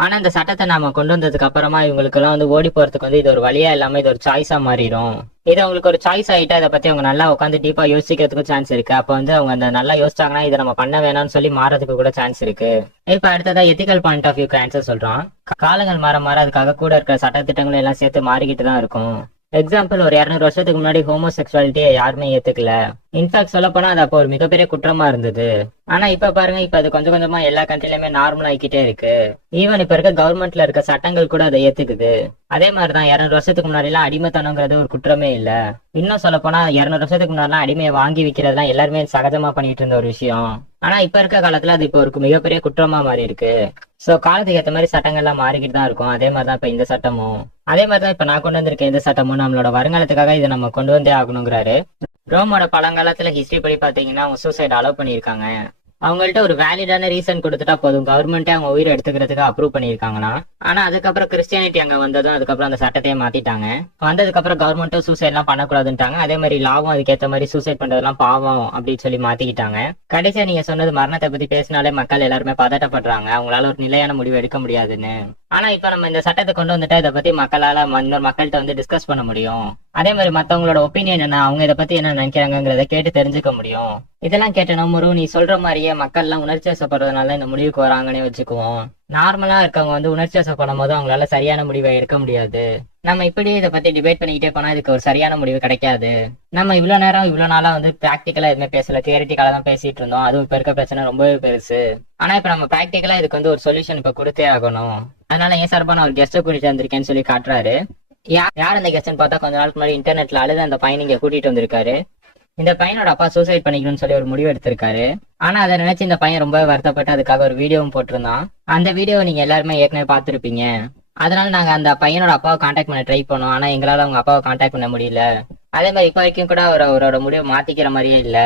ஆனா இந்த சட்டத்தை நாம கொண்டு வந்ததுக்கு அப்புறமா இவங்களுக்கு எல்லாம் வந்து ஓடி போறதுக்கு வந்து இது ஒரு வழியா இல்லாம இது ஒரு சாய்ஸா மாறிடும். இது அவங்களுக்கு ஒரு சாய்ஸ் ஆயிட்டா இதை பத்தி அவங்க நல்லா உட்காந்து டீப்பா யோசிக்கிறதுக்கு சான்ஸ் இருக்கு. அப்ப வந்து அவங்க அந்த நல்லா யோசிச்சாங்கன்னா இதை நம்ம பண்ண வேணாம்னு சொல்லி மாறதுக்கு கூட சான்ஸ் இருக்கு. இப்ப அடுத்ததா எத்திக்கல் பாயிண்ட் ஆஃப் வியூக்கு ஆன்சர் சொல்றான். காலங்கள் மாற மாற அதுக்காக கூட இருக்கிற சட்டத்திட்டங்களும் எல்லாம் சேர்த்து மாறிக்கிட்டு தான் இருக்கும். எக்ஸாம்பிள், ஒரு 200 வருஷத்துக்கு முன்னாடி ஹோமோசெக்சுவாலிட்டியை யாருமே ஏத்துக்கல. இன்ஃபேக்ட் சொல்ல போனா அது அப்போ ஒரு மிகப்பெரிய குற்றமா இருந்தது. ஆனா இப்ப பாருங்க, இப்ப அது கொஞ்சம் கொஞ்சமா எல்லா கண்ட்ரிலயுமே நார்மல் ஆகிக்கிட்டே இருக்கு. ஈவன் இப்ப இருக்க கவர்மெண்ட்ல இருக்க சட்டங்கள் கூட அதை ஏத்துக்குது. அதே மாதிரிதான் 200 வருஷத்துக்கு முன்னாடி எல்லாம் அடிமைத்தனங்கிறது ஒரு குற்றமே இல்ல. இன்னும் சொல்ல போனா 200 வருஷத்துக்கு முன்னாடி அடிமையை வாங்கி விக்கிறதுலாம் எல்லாருமே சகஜமா பண்ணிட்டு இருந்த ஒரு விஷயம். ஆனா இப்ப இருக்க காலத்துல அது இப்போ ஒரு மிகப்பெரிய குற்றமா மாறி இருக்கு. சோ காலத்துக்கு ஏற்ற மாதிரி சட்டங்கள்லாம் மாறிக்கிட்டு தான் இருக்கும். அதே மாதிரிதான் இப்ப இந்த சட்டமும், அதே மாதிரிதான் இப்ப நான் கொண்டு வந்திருக்கேன் இந்த சட்டமும் நம்மளோட வருங்காலத்துக்காக இதை நம்ம கொண்டு வந்தே ஆகணுங்கிறாரு. ரோமோட பழங்காலத்துல ஹிஸ்டரி படி பாத்தீங்கன்னா அவங்க சூசைட் அலோவ் பண்ணிருக்காங்க. அவங்கள்ட்ட ஒரு வேலிடான ரீசன் கொடுத்துட்டா போதும், கவர்மெண்டே அவங்க உயிரை எடுத்துக்கிறதுக்கு அப்ரூவ் பண்ணிருக்காங்கன்னா. ஆனா அதுக்கப்புறம் கிறிஸ்டியானிட்டி அங்க வந்ததும் அதுக்கப்புறம் அந்த சட்டத்தையே மாத்திட்டாங்க. வந்ததுக்கு அப்புறம் கவர்மெண்ட்டும் சூசைட் எல்லாம் பண்ணக்கூடாதுன்ட்டாங்க. அதே மாதிரி லாவும் அதுக்கேற்ற மாதிரி சூசைட் பண்றதெல்லாம் பாவம் அப்படின்னு சொல்லி மாத்திக்கிட்டாங்க. கடைசியா நீங்க சொன்னது மரணத்தை பத்தி பேசினாலே மக்கள் எல்லாருமே பதட்டப்படுறாங்க, அவங்களால ஒரு நிலையான முடிவு எடுக்க முடியாதுன்னு. ஆனா இப்ப நம்ம இந்த சட்டத்தை கொண்டு வந்துட்டா இதை பத்தி மக்களால இன்னொரு மக்கள்கிட்ட வந்து டிஸ்கஸ் பண்ண முடியும். அதே மாதிரி மத்தவங்களோட ஒப்பீனியன் என்ன, அவங்க இதை பத்தி என்ன நினைக்கிறாங்கிறத கேட்டு தெரிஞ்சுக்க முடியும். இதெல்லாம் கேட்டணும் ஒரு நீ சொல்ற மாதிரியே மக்கள் எல்லாம் உணர்ச்சி வசப்படுறதுனால இந்த முடிவுக்கு வராங்கன்னே வச்சுக்குவோம். நார்மலா இருக்கவங்க வந்து உணர்ச்சி வசப்படும் போது அவங்களால சரியான முடிவை எடுக்க முடியாது. நம்ம இப்படியே இதை பத்தி டிபேட் பண்ணிக்கிட்டே போனா இதுக்கு ஒரு சரியான முடிவு கிடைக்காது. நம்ம இவ்வளவு நாளா வந்து பிராக்டிக்கலா எதுவுமே பேசல, தியரிட்டிக்கலா தான் பேசிட்டு இருந்தோம். அதுவும் இப்ப இருக்க பிரச்சனை ரொம்பவே பெருசு. ஆனா இப்ப நம்ம பிராக்டிக்கலா இதுக்கு வந்து ஒரு சொல்யூஷன் இப்ப கொடுத்தே ஆகணும். அதனால ஏன் சார்பா நான் ஒரு கெஸ்ட்டை கூட்டிட்டு வந்திருக்கேன்னு சொல்லி காட்டுறாரு. யார் அந்த கெஸ்ட்னு பார்த்தா கொஞ்ச நாளுக்கு முன்னாடி இன்டர்நெட்ல அழுது அந்த பையன் இங்க கூட்டிட்டு வந்திருக்காரு. இந்த பையனோட அப்பா சூசைட் பண்ணிக்கணும்னு சொல்லி ஒரு முடிவு எடுத்திருக்காரு. ஆனா அதை நினைச்சு இந்த பையன் ரொம்ப வருத்தப்பட்டு அதுக்காக ஒரு வீடியோவும் போட்டிருந்தான். அந்த வீடியோவை நீங்க எல்லாருமே ஏற்கனவே பார்த்திருப்பீங்க. அதனால நாங்க அந்த பையனோட அப்பாவை கான்டாக்ட் பண்ண ட்ரை பண்ணோம். ஆனா எங்களால அவங்க அப்பாவை கான்டாக்ட் பண்ண முடியல. அதே மாதிரி இப்ப வரைக்கும் கூட அவரோட முடிவை மாத்திக்கிற மாதிரியே இல்ல.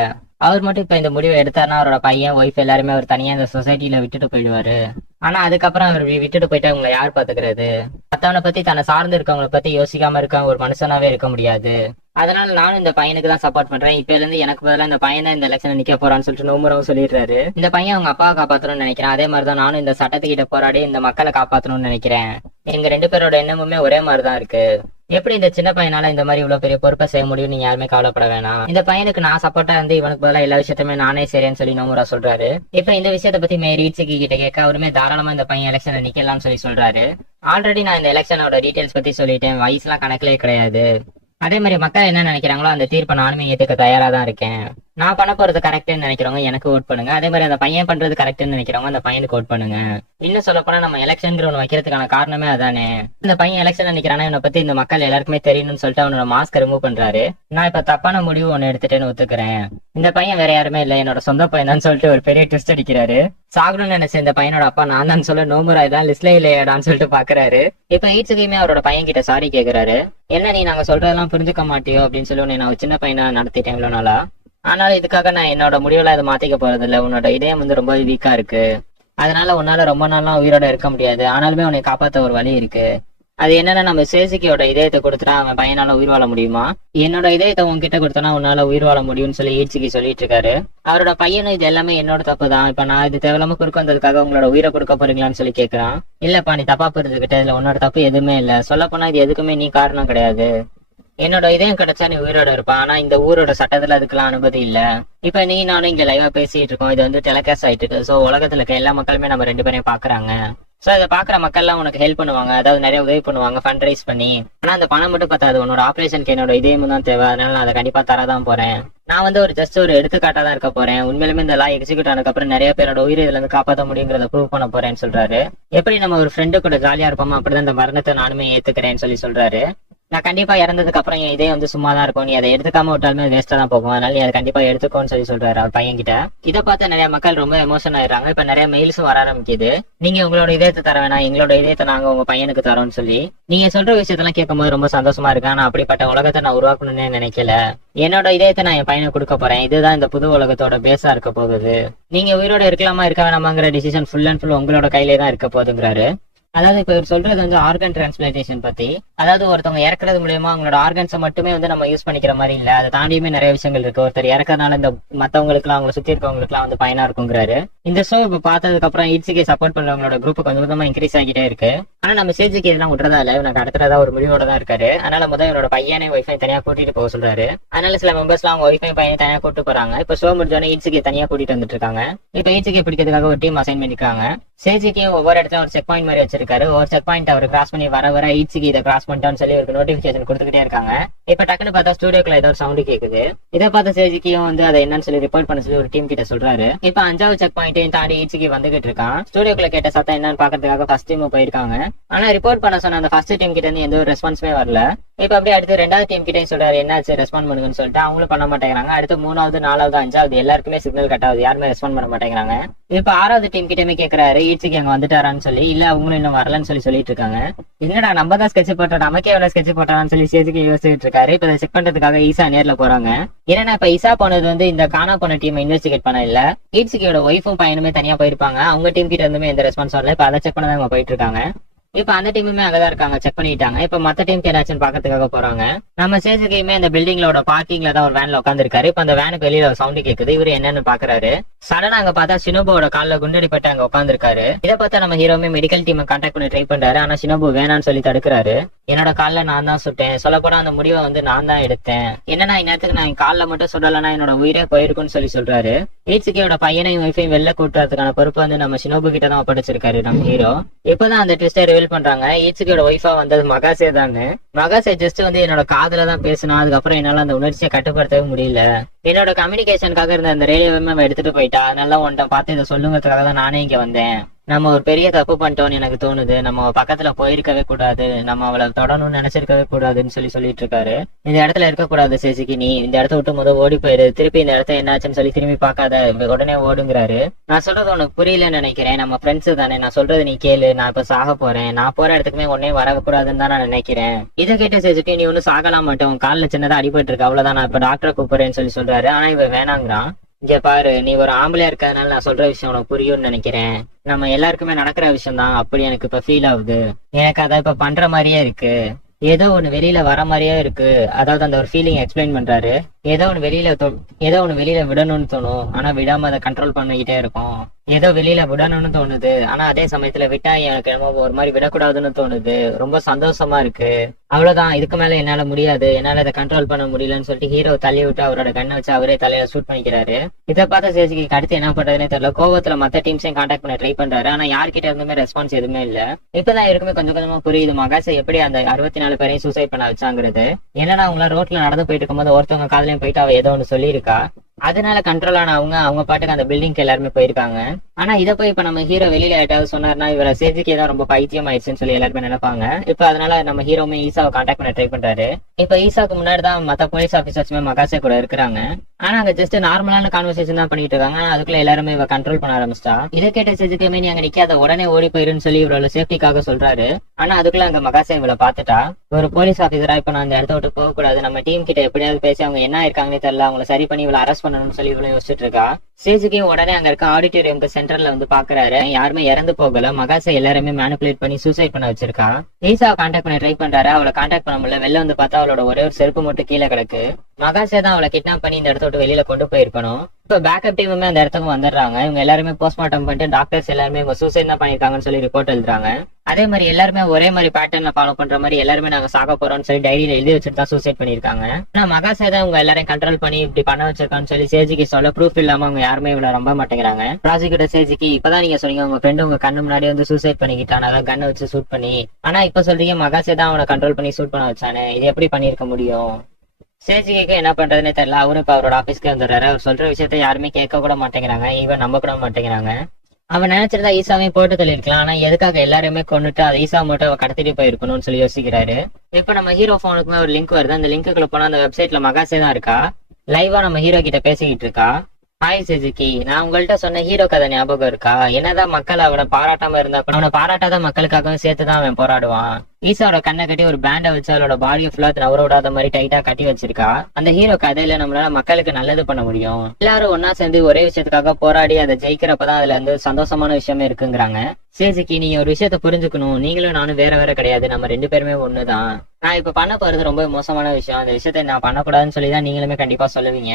அவர் மட்டும் இப்ப இந்த முடிவை எடுத்தாருன்னா அவரோட பையன் ஒய்ஃப் எல்லாருமே அவர் தனியா இந்த சொசைட்டில விட்டுட்டு போயிடுவாரு. ஆனா அதுக்கப்புறம் அவர் விட்டுட்டு போயிட்டு அவங்களை யார் பாத்துக்கிறது? மத்தவனை பத்தி தன்னை சார்ந்து இருக்கவங்களை பத்தி யோசிக்காம இருக்க ஒரு மனுஷனாவே இருக்க முடியாது. அதனால நானும் இந்த பையனுக்கு தான் சப்போர்ட் பண்றேன். இப்ப இருந்து எனக்கு பதிலாக இந்த பையன் தான் இந்த எலெக்ஷன் நிக்க போறான்னு சொல்லிட்டு நோமுறவும் சொல்லிடுறாரு. இந்த பையன் அவங்க அப்பாவை காப்பாற்றணும்னு நினைக்கிறேன். அதே மாதிரிதான் நானும் இந்த சட்டத்துக்கிட்ட போராடி இந்த மக்களை காப்பாற்றணும்னு நினைக்கிறேன். எங்க 2 பேரோட எண்ணமுமே ஒரே மாதிரிதான் இருக்கு. எப்படி இந்த சின்ன பையனால இந்த மாதிரி இவ்வளவு பெரிய பொறுப்பை செய்ய முடியும், நீங்க யாருமே கவலைப்பட வேணாம். இந்த பையனுக்கு நான் சப்போர்ட்டா இருந்து இவனுக்கு பதிலா எல்லா விஷயத்தையுமே நானே சரின்னு சொல்லி நோமுரா சொல்றாரு. இப்ப இந்த விஷயத்தை பத்தி மேரி ஈட்சிக்கு கிட்ட கேட்க அவருமே தாராளமா இந்த பையன் எலெக்ஷன்ல நிக்கலாம்னு சொல்லி சொல்றாரு. ஆல்ரெடி நான் இந்த எலெக்ஷனோட டீடைல்ஸ் பத்தி சொல்லிட்டேன், வயசுலாம் கணக்கிலே கிடையாது. அதே மாதிரி மக்கள் என்ன நினைக்கிறாங்களோ அந்த தீர்ப்பை நானுமே ஏத்துக்க தயாரா தான் இருக்கேன். நான் பண்ண போறது கரெக்ட்னு நினைக்கிறவங்க எனக்கு ஓட் பண்ணுங்க. அதே மாதிரி அந்த பையன் பண்றது கரெக்ட்னு நினைக்கிறவங்க அந்த பையனுக்கு ஓட் பண்ணுங்க. இன்னும் சொல்ல போனா நம்ம எலெக்ஷன் ஒன்று வைக்கிறதுக்கான காரணமே அதானே. இந்த பையன் எலெக்ஷன் நினைக்கிறானா இவனை பத்தி இந்த மக்கள் எல்லாருக்குமே தெரியணும்னு சொல்லிட்டு அவனோட மாஸ்க் ரிமூவ் பண்றாரு. நான் இப்ப தப்பான முடிவு ஒண்ணு எடுத்துட்டேன்னு ஒத்துக்கிறேன். இந்த பையன் வேற யாருமே இல்ல, என்னோட சொந்த பையன் தான் சொல்லிட்டு ஒரு பெரிய ட்விஸ்ட் அடிக்கிறாரு. சாகணும்னு நினைச்ச இந்த பையனோட அப்பா நான் தான் சொல்ல நோமுரா இதான் லிஸ்ட்ல இல்லையாடான்னு சொல்லிட்டு பாக்குறாரு. இப்ப ஈட்சுகையுமே அவரோட பையன் கிட்ட சாரி கேக்குறாரு. என்ன நீ நாங்க சொல்றதெல்லாம் புரிஞ்சுக்க மாட்டியோ அப்படின்னு சொல்லி நான் சின்ன பையனா நடத்திட்டேன் இவ்வளவு நாளா. ஆனாலும் இதுக்காக நான் என்னோட முடிவுல அதை மாத்திக்க போறது இல்ல. உன்னோட இதயம் வந்து ரொம்ப வீக்கா இருக்கு, அதனால உன்னால ரொம்ப நாள்லாம் உயிரோட இருக்க முடியாது. ஆனாலுமே உன்னை காப்பாத்த ஒரு வழி இருக்கு. அது என்னன்னா நம்ம சேசிக்கியோட இதயத்தை கொடுத்தா அவன் பையனால உயிர் வாழ முடியுமா, என்னோட இதயத்தை உன்கிட்ட கொடுத்தனா உன்னால உயிர் வாழ முடியும்னு சொல்லி ஈட்சிக்கு சொல்லிட்டு இருக்காரு. அவரோட பையனும் இது எல்லாமே என்னோட தப்பு தான், இப்ப நான் இது தேவையில்லாம குறுக்க வந்ததுக்காக உங்களோட உயிரை கொடுக்க போறீங்களான்னு சொல்லி கேட்கறான். இல்லப்பா நீ தப்பா புரிஞ்சுக்கிட்ட, இதுல உன்னோட தப்பு எதுவுமே இல்ல. சொல்ல போனா இது எதுக்குமே நீ காரணம் கிடையாது. என்னோட இதயம் கிடைச்சா நீ உயிரோட இருப்பான், ஆனா இந்த ஊரோட சட்டத்துல அதுக்கெல்லாம் அனுமதி இல்ல. இப்ப நீ நானும் இங்க லைவா பேசிட்டு இருக்கோம், இது வந்து டெலிகாஸ்ட் ஆயிட்டு இருக்கு. சோ உலகத்துல இருக்க எல்லா மக்களுமே நம்ம 2 பேரையும் பாக்குறாங்க. சோ இதை பாக்குற மக்கள் எல்லாம் உனக்கு ஹெல்ப் பண்ணுவாங்க, அதாவது நிறைய உதவி பண்ணுவாங்க ஃபண்ட் ரைஸ் பண்ணி. ஆனா அந்த பணம் மட்டும் பத்தாது, உன்னோட ஆபரேஷனுக்கு என்னோட இதயமும் தான் தேவை, அதனால நான் அதை கண்டிப்பா தரதான் போறேன். நான் வந்து ஜஸ்ட் ஒரு எடுத்துக்காட்டா தான் இருக்க போறேன். உண்மையிலுமே இந்த லா எக்ஸிக்யூட் ஆனதுக்கு அப்புறம் நிறைய பேரோட உயிரை இதுல இருந்து காப்பாற்ற முடியுங்கிறத ப்ரூவ் பண்ண போறேன்னு சொல்றாரு. எப்படி நம்ம ஒரு ஃப்ரெண்டு கூட ஜாலியா இருப்போமோ அப்படிதான் இந்த மரணத்தை நானுமே ஏத்துக்கிறேன்னு சொல்றாரு. நான் கண்டிப்பா இறந்ததுக்கு அப்புறம் என் இதே வந்து சும்மா தான் இருக்கும், நீ அதை எடுத்துக்காம விட்டாலுமே வேஸ்டா தான் போகும், அதனால நீ அதை கண்டிப்பா எடுத்துக்கோன்னு சொல்றாரு அவர் பையன் கிட்ட. இதை பார்த்து நிறைய மக்கள் ரொம்ப எமோஷன் ஆயிடுறாங்க. இப்ப நிறைய மெயில்ஸும் வர ஆரம்பிக்குது, நீங்க உங்களோட இதயத்தை தர வேணாம், எங்களோட இதயத்தை நாங்க உங்க பையனுக்கு தரோம்னு சொல்லி. நீங்க சொல்ற விஷயத்தெல்லாம் கேட்கும்போது ரொம்ப சந்தோஷமா இருக்கு. ஆனா அப்படிப்பட்ட உலகத்தை நான் உருவாக்கணும்னு நினைக்கல. என்னோட இதயத்தை நான் என் பையனுக்கு கொடுக்க போறேன், இதுதான் இந்த புது உலகத்தோட பேஸா இருக்க போகுது. நீங்க உயிரோட இருக்கலாமா இருக்க வேணாமாங்கிற டிசிஷன் ஃபுல் அண்ட் ஃபுல் உங்களோட கையிலே தான் இருக்க போகுதுங்கிறாரு. அதாவது இப்ப இவர் சொல்றது வந்து ஆர்கன் டிரான்ஸ்பிளான்டேஷன் பத்தி. அதாவது ஒருத்தவங்க இறக்குறது மூலியமா அவங்களோட ஆர்கன்ஸை மட்டுமே வந்து நம்ம யூஸ் பண்ணிக்கிற மாதிரி இல்ல, அதை தாண்டியுமே நிறைய விஷயங்கள் இருக்கு. ஒருத்தர் இறக்கறதுனால இந்த மத்தவங்களுக்கு எல்லாம் அவங்களை சுத்தி இருக்கவங்களுக்கு எல்லாம் வந்து பயனா இருக்குங்கிறாரு. இந்த ஷோ இப்ப பார்த்ததுக்கு அப்புறம் ஈட்சிக்கு சப்போர்ட் பண்றவங்களோட குரூப் கொஞ்சம் கொஞ்சமா இன்க்ரீஸ் ஆகிட்டே இருக்கு. ஆனா நம்ம சேஜிக்கு இதெல்லாம் விடுறதா இல்ல, எனக்கு அடுத்ததா ஒரு முடிவோட தான் இருக்காரு. அதனால முதல் இவரோட பையனை ஒய்ஃபை தனியா கூட்டிட்டு போக சொல்றாரு. அதனால சில மெம்பர்ஸ் எல்லாம் அவங்க ஒய்ஃபை பையனை தனியா கூட்டு போறாங்க. இப்ப ஷோ முடிஞ்சோடனே ஈட்சிக்கு தனியா கூட்டிட்டு வந்துட்டு இருக்காங்க. இப்ப ஈட்சிக்கு பிடிக்கிறதுக்காக ஒரு டீம் அசைன் பண்ணிருக்காங்க. சேஜிக்கு ஒவ்வொரு இடத்துல ஒரு செக் பாயிண்ட் மாதிரி வச்சிருக்காரு. ஒரு செக் பாயிண்ட் அவர் கிராஸ் பண்ணி வர ஈட்சிக்கு இதை கிராஸ் பண்ணிட்டான்னு சொல்லி ஒரு நோட்டிபிகேஷன் கொடுத்துக்கிட்டே இருக்காங்க. இப்ப டக்குன்னு பார்த்தா ஸ்டுடியோக்குள்ள ஏதோ ஒரு சவுண்ட் கேக்குது. இதை பார்த்த சேஜிக்கும் வந்து அதை என்னன்னு சொல்லி ரிப்போர்ட் பண்ண சொல்லி ஒரு டீம் கிட்ட சொல்றாரு. இப்ப 5வது செக் பாயிண்டையும் தாண்டி ஈட்சிக்கு வந்துகிட்டு இருக்கான். ஸ்டுடியோக்குள்ள கேட்ட சத்தம் என்னன்னு பாக்கிறதுக்காக ஃபர்ஸ்ட் டீம் போயிருக்காங்க. ஆனா ரிப்போர்ட் பண்ண சொன்ன அந்த ஃபர்ஸ்ட் டீம் கிட்ட இருந்து எந்த ஒரு ரெஸ்பான்ஸுமே வரல. இப்ப அப்படியே அடுத்து 2வது டீம் கிட்டையும் சொல்றாரு என்னாச்சு ரெஸ்பாண்ட் பண்ணுங்கன்னு சொல்லிட்டு, அவங்களும் பண்ண மாட்டேங்கிறாங்க. அடுத்து 3வது 4வது 5வது எல்லாருக்குமே சிக்னல் கட் ஆகுது, யாருமே ரெஸ்பாண்ட் பண்ண மாட்டேங்கிறாங்க. இப்ப 6வது டீம் கிட்டமே கேக்குறாரு ஈட்சிக்கு அங்க வந்துட்டாரான்னு சொல்லி. இல்ல அவங்களும் இன்னும் வரலன்னு சொல்லிட்டு இருக்காங்க. என்னடா நம்ம தான் ஸ்கெட்ச் போட்டோம், நமக்கே எவ்வளவு ஸ்கெட்ச் போட்டான்னு சொல்லி சேஜிக்கு யோசிச்சுட்டு இருக்காரு. இப்ப செக் பண்றதுக்காக ஈசா நேர்ல போறாங்க. ஏன்னா இப்ப ஈசா போனது வந்து இந்த காணா போன டீம் இன்வெஸ்டிகேட் பண்ண இல்ல, ஈட்சிக்கியோட ஒய்ஃபும் பையனுமே தனியா போயிருப்பாங்க. அவங்க டீம் கிட்ட இருந்துமே எந்த ரெஸ்பான்ஸ் வரல. இப்ப அதை செக் பண்ணதான் அவங்க போயிட்டு இருக்காங்க. இப்ப அந்த டீமுமே அங்கதான் இருக்காங்க, செக் பண்ணிட்டாங்க. இப்ப மத்த டீம் ஏதாச்சும் பாக்கிறதுக்காக போறாங்க. நம்ம சேஜுக்கையுமே அந்த பில்டிங்களோட பார்க்கிங்ல தான் ஒரு வேன்ல உட்காந்துருக்காரு. இப்ப அந்த வேனுக்கு வெளியில ஒரு சவுண்ட் கேக்குது. இவரு என்னன்னு பாக்குறாரு. சடனா அங்க பார்த்தா ஷினோபுவோட கால்ல குண்டடிப்பட்டு அங்க உட்காந்துருக்காரு. இதை பார்த்தா நம்ம ஹீரோமே மெடிக்கல் டீமை கான்டாக்ட் பண்ணி ட்ரை பண்றாரு. ஆனா ஷினோபு வேணான்னு சொல்லி தடுக்கிறாரு. என்னோட கால்ல நான் தான் சுட்டேன், சொல்லப்போனா அந்த முடிவை வந்து நான் தான் எடுத்தேன், என்னன்னா இந்நேரத்துக்கு நான் என் கால்ல மட்டும் சுடலன்னா என்னோட உயிரே போயிருக்குன்னு சொல்றாரு. ஈட்சிக்கியோட பையனையும் ஒய்ஃபையும் வெளில கூட்டுறதுக்கான பொறுப்பு வந்து நம்ம ஷினோபு கிட்ட தான் ஒப்படைச்சிருக்காரு நம்ம ஹீரோ. இப்பதான் அந்த ட்விஸ்டை ரிவீல் பண்றாங்க. ஈட்சிக்கியோட ஒய்ஃபா வந்தது மகாசே தான். மகாசே ஜஸ்ட் வந்து என்னோட காதுல தான் பேசினா, அதுக்கப்புறம் என்னால அந்த உணர்ச்சியை கட்டுப்படுத்தவே முடியல. என்னோட கம்யூனிகேஷனுக்காக இருந்த அந்த ரேடியோவை அவன் எடுத்துட்டு போயிட்டா, அதனால உன்ட்ட பார்த்து இதை சொல்லுங்கிறதுக்காக தான் நானே இங்க வந்தேன். நம்ம ஒரு பெரிய தப்பு பண்ணிட்டோம்னு எனக்கு தோணுது, நம்ம பக்கத்துல போயிருக்கவே கூடாது, நம்ம அவளை தொடணும்னு நினைச்சிருக்கவே கூடாதுன்னு சொல்லிட்டு இருக்காரு. இந்த இடத்துல இருக்கக்கூடாது சேசிக்கு, நீ இந்த இடத்த விட்டு முதல் ஓடி போயிரு, திருப்பி இந்த இடத்த என்னாச்சுன்னு சொல்லி திரும்பி பார்க்காத, உடனே ஓடுங்கிறாரு. நான் சொல்றது உனக்கு புரியலன்னு நினைக்கிறேன், நம்ம ஃப்ரெண்ட்ஸ் தானே, நான் சொல்றது நீ கேளு, நான் இப்ப சாக போறேன், நான் போற இடத்துக்குமே உடனே வரக்கூடாதுன்னு தான் நான் நினைக்கிறேன். இதை கேட்ட சேசிக்கு, நீ ஒன்னும் சாகலாம் மாட்டோம், காலில் சின்னதா அடிபட்டு இருக்கு, அவ்வளவுதான், நான் இப்ப டாக்டரை கூப்பிடுறேன்னு சொல்றாரு. ஆனா இவ வேணாங்கிறான். இங்க பாரு, நீ ஒரு ஆம்பளையா இருக்கிறதுனால நான் சொல்ற விஷயம் உனக்கு புரியும்னு நினைக்கிறேன், நம்ம எல்லாருக்குமே நடக்கிற விஷயம் தான், அப்படி எனக்கு இப்ப ஃபீல் ஆகுது, எனக்கு அதை இப்ப பண்ற மாதிரியே இருக்கு, ஏதோ ஒண்ணு வெளியில வர மாதிரியே இருக்கு. அதாவது அந்த ஒரு ஃபீலிங் எக்ஸ்பிளைன் பண்றாரு. ஏதோ ஒண்ணு வெளியில விடணும்னு தோணும், ஆனா விடாம அதை கண்ட்ரோல் பண்ணிக்கிட்டே இருக்கும். ஏதோ வெளியில விடணும்னு தோணுது, ஆனா அதே சமயத்துல விட்டா எனக்கு என்னமோ ஒரு மாதிரி விடக்கூடாதுன்னு தோணுது, ரொம்ப சந்தோஷமா இருக்கு, அவ்வளவுதான், இதுக்கு மேல என்னால முடியாது, என்னால இதை கண்ட்ரோல் பண்ண முடியலன்னு சொல்லிட்டு ஹீரோ தள்ளி விட்டு அவரோட கண்ணை வச்சு அவரே தலையில ஷூட் பண்ணிக்கிறாரு. இதை பார்த்த சேஜிக்கு அடுத்து என்ன பண்றதுன்னே தெரியல. கோவத்துல மத்த டீம்ஸையும் கான்டாக்ட் பண்ண ட்ரை பண்றாரு. ஆனா யார்கிட்ட இருந்துமே ரெஸ்பான்ஸ் எதுவுமே இல்ல. இப்பதான் இருக்குமே கொஞ்சம் கொஞ்சமா புரியுது மகாசை எப்படி அந்த 64 பேரையும் சூசைட் பண்ண வச்சாங்கிறது. என்னன்னா அவங்கள ரோட்ல நடந்து போயிட்டு இருக்கும்போது ஒருத்தவங்க காதலையும் போயிட்டு அவ ஏதோ ஒண்ணு சொல்லியிருக்கா, அதனால கண்ட்ரோல் ஆன அவங்க பாட்டுக்கு அந்த பில்டிங்க்கு எல்லாருமே போயிருக்காங்க. ஆனா இதை போய் இப்ப நம்ம ஹீரோ வெளியில ஏதாவது சொன்னார்னா இவரை சேஜிக்கு தான் ரொம்ப பைத்தியம் ஆயிடுச்சுன்னு சொல்லி எல்லாருமே நினைப்பாங்க. இப்ப அதனால நம்ம ஹீரோமே ஈசாவை கான்டாக்ட் பண்ண ட்ரை பண்றாரு. இப்ப ஈசாக்கு முன்னாடி தான் மத்த போலீஸ் ஆபீசர்ஸுமே மகாசே கூட இருக்கிறாங்க. ஆனா அங்க ஜஸ்ட் நார்மலான கான்வர்சேஷன் தான் பண்ணிட்டு இருக்காங்க. அதுக்குள்ள எல்லாருமே இவ கண்ட்ரோல் பண்ண ஆரம்பிச்சிட்டா. இதை கேட்ட சேஜிக்குமே நீ அங்க நிக்காத, உடனே ஓடி போயிருன்னு சொல்லி இவரோட சேஃப்டிக்காக சொல்றாரு. ஆனா அதுக்குள்ள அங்க மகாசே இவளை பாத்துட்டா. ஒரு போலீஸ் ஆபீசரா இப்ப நான் அந்த இடத்த விட்டு போக கூடாது, நம்ம டீம் கிட்ட எப்படியாவது பேசி அவங்க என்ன இருக்காங்கன்னு தெரியல, அவங்களை சரி பண்ணி இவளை அரெஸ்ட் பண்ணணும்னு சொல்லி இவ்வளவு யோசிச்சுட்டு இருக்கா. சேஜுக்கையும் உடனே அங்க இருக்க ஆடிட்டோரியம்க்கு சென்டர்ல வந்து பாக்குறாரு. யாருமே இறந்து போகல, மகாசே எல்லாருமே மேனிபுலேட் பண்ணி சூசைட் பண்ண வச்சிருக்கா. ஈசாவை கான்டாக்ட் பண்ண ட்ரை பண்றாரு, அவளை கான்டாக்ட் பண்ண முடியல. வெளில வந்து பார்த்தா அவளோட ஒரே ஒரு செருப்பு மட்டும் கீழே கிடக்கு. மகாசே தான் அவளை கிட்னாப் பண்ணி இந்த இடத்த விட்டு வெளியில கொண்டு போயிருக்கணும். இப்ப பேக்கப் டீமுமே அந்த இடத்துக்கு வந்துடுறாங்க. இவங்க எல்லாருமே போஸ்ட்மார்ட்டம் பண்ணிட்டு டாக்டர்ஸ் எல்லாருமே இவங்க சூசைட் தான் பண்ணிருக்காங்கன்னு சொல்லி ரிப்போர்ட் எழுதுறாங்க. அதே மாதிரி எல்லாருமே ஒரே மாதிரி பேட்டர்ன்ல ஃபாலோ பண்ற மாதிரி எல்லாருமே நாங்க சாக போறோம்னு சொல்லி டைரியில எழுதி வச்சுட்டு தான் சூசைட் பண்ணிருக்காங்க. ஆனா மகாசே தான் அவங்க எல்லாரையும் கண்ட்ரோல் பண்ணி இப்படி பண்ண வச்சிருக்கான்னு சொல்லி சேஜிக்கு சொல்ல ப்ரூஃப் இல்லாம அவங்க யாருமே இவ்வளவு நம்ப மாட்டேங்கிறாங்க. ப்ராசிக்யூட்டர் சேஜிக்கு இப்பதான் நீங்க சொன்னீங்க உங்க ஃப்ரெண்டு உங்க கண்ணு முன்னாடி வந்து சூசைட் பண்ணிக்கிட்டான், அதான் கண்ணை வச்சு ஷூட் பண்ணி. ஆனா இப்ப சொல்றீங்க மகாசே தான் அவனை கண்ட்ரோல் பண்ணி ஷூட் பண்ண வச்சானே, இது எப்படி பண்ணிருக்க முடியும்? சேஜிக்கு என்ன பண்றதுன்னே தெரியல. அவரும் இப்ப அவரோட ஆபீஸ்க்கு வந்துடுறாரு. அவர் சொல்ற விஷயத்த யாருமே கேட்க கூட மாட்டேங்கிறாங்க, ஈவன் நம்ப கூட மாட்டேங்கிறாங்க. அவன் நினைச்சிருந்தா ஈசாவையும் போட்டு தள்ளிருக்கலாம். ஆனா எதுக்காக எல்லாருமே கொண்டுட்டு அதை ஈசா மட்டும் அவ கடத்திட்டு போயிருக்கணும்னு சொல்லி யோசிக்கிறாரு. இப்ப நம்ம ஹீரோ போனுக்குமே ஒரு லிங்க் வருது. அந்த லிங்க்குள்ள போனா அந்த வெப்சைட்ல மகாசே தான் இருக்கா. லைவா நம்ம ஹீரோ கிட்ட பேசிக்கிட்டு இருக்கா. ஹாய் சேஜிக்கி, நான் உங்கள்கிட்ட சொன்ன ஹீரோ கதை ஞாபகம் இருக்கா? என்னதான் மக்கள் அவனை பாராட்டாம இருந்தா கூட அவனை பாராட்டாத மக்களுக்காகவும் சேர்த்துதான் அவன் போராடுவான். ஈசாவோட கண்ணை கட்டி ஒரு பேண்டை வச்சு அவளோட பாடியை ஃபுல்லா நவர விடாத மாதிரி டைட்டா கட்டி வச்சிருக்கா. அந்த ஹீரோ கதையில நம்மளால மக்களுக்கு நல்லது பண்ண முடியும். எல்லாரும் ஒன்னா சேர்ந்து ஒரே விஷயத்துக்காக போராடி அதை ஜெயிக்கிறப்பதான் அதுல இருந்து சந்தோஷமான விஷயமே இருக்குங்கிறாங்க. சேஜிக்கி, நீங்க ஒரு விஷயத்த புரிஞ்சுக்கணும். நீங்களும் நானும் வேற வேற கிடையாது, நம்ம 2 பேருமே ஒண்ணுதான். நான் இப்ப பண்ண போறது ரொம்ப மோசமான விஷயம். அந்த விஷயத்த நான் பண்ணக்கூடாதுன்னு சொல்லிதான் நீங்களுமே கண்டிப்பா சொல்லுவீங்க.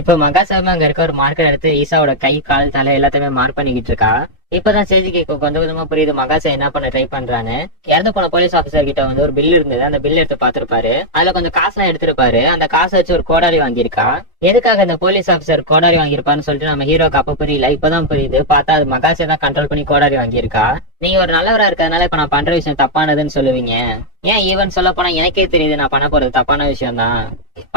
இப்ப மகாசாமி அங்க இருக்க ஒரு மார்க்கர் எடுத்து ஈசாவோட கை கால் தலை எல்லாத்தையுமே மார்க் பண்ணிக்கிட்டு இருக்கா. இப்பதான் சேஜிக்கு கொஞ்சம் கொஞ்சமா புரியுது மகாசே என்ன பண்ண ட்ரை பண்றான்னு. இறந்து போன போலீஸ் ஆபீசர் கிட்ட வந்து ஒரு பில் இருந்தது. அந்த பில் எடுத்து பாத்துருப்பாரு. அதுல கொஞ்சம் காசுலாம் எடுத்திருப்பாரு. அந்த காசை வச்சு ஒரு கோடாரி வாங்கியிருக்கா. எதுக்காக இந்த போலீஸ் ஆபீசர் கோடாரி வாங்கியிருப்பான்னு சொல்லிட்டு நம்ம ஹீரோக்கு அப்ப புரியல, இப்பதான் புரியுது. பார்த்தா அது மகாசே தான் கண்ட்ரோல் பண்ணி கோடாரி வாங்கியிருக்கா. நீங்க ஒரு நல்லவரா இருக்கிறதுனால இப்ப நான் பண்ற விஷயம் தப்பானதுன்னு சொல்லுவீங்க. ஏன் ஈவன் சொல்ல போனா எனக்கே தெரியுது நான் பண்ண போறது தப்பான விஷயம் தான்.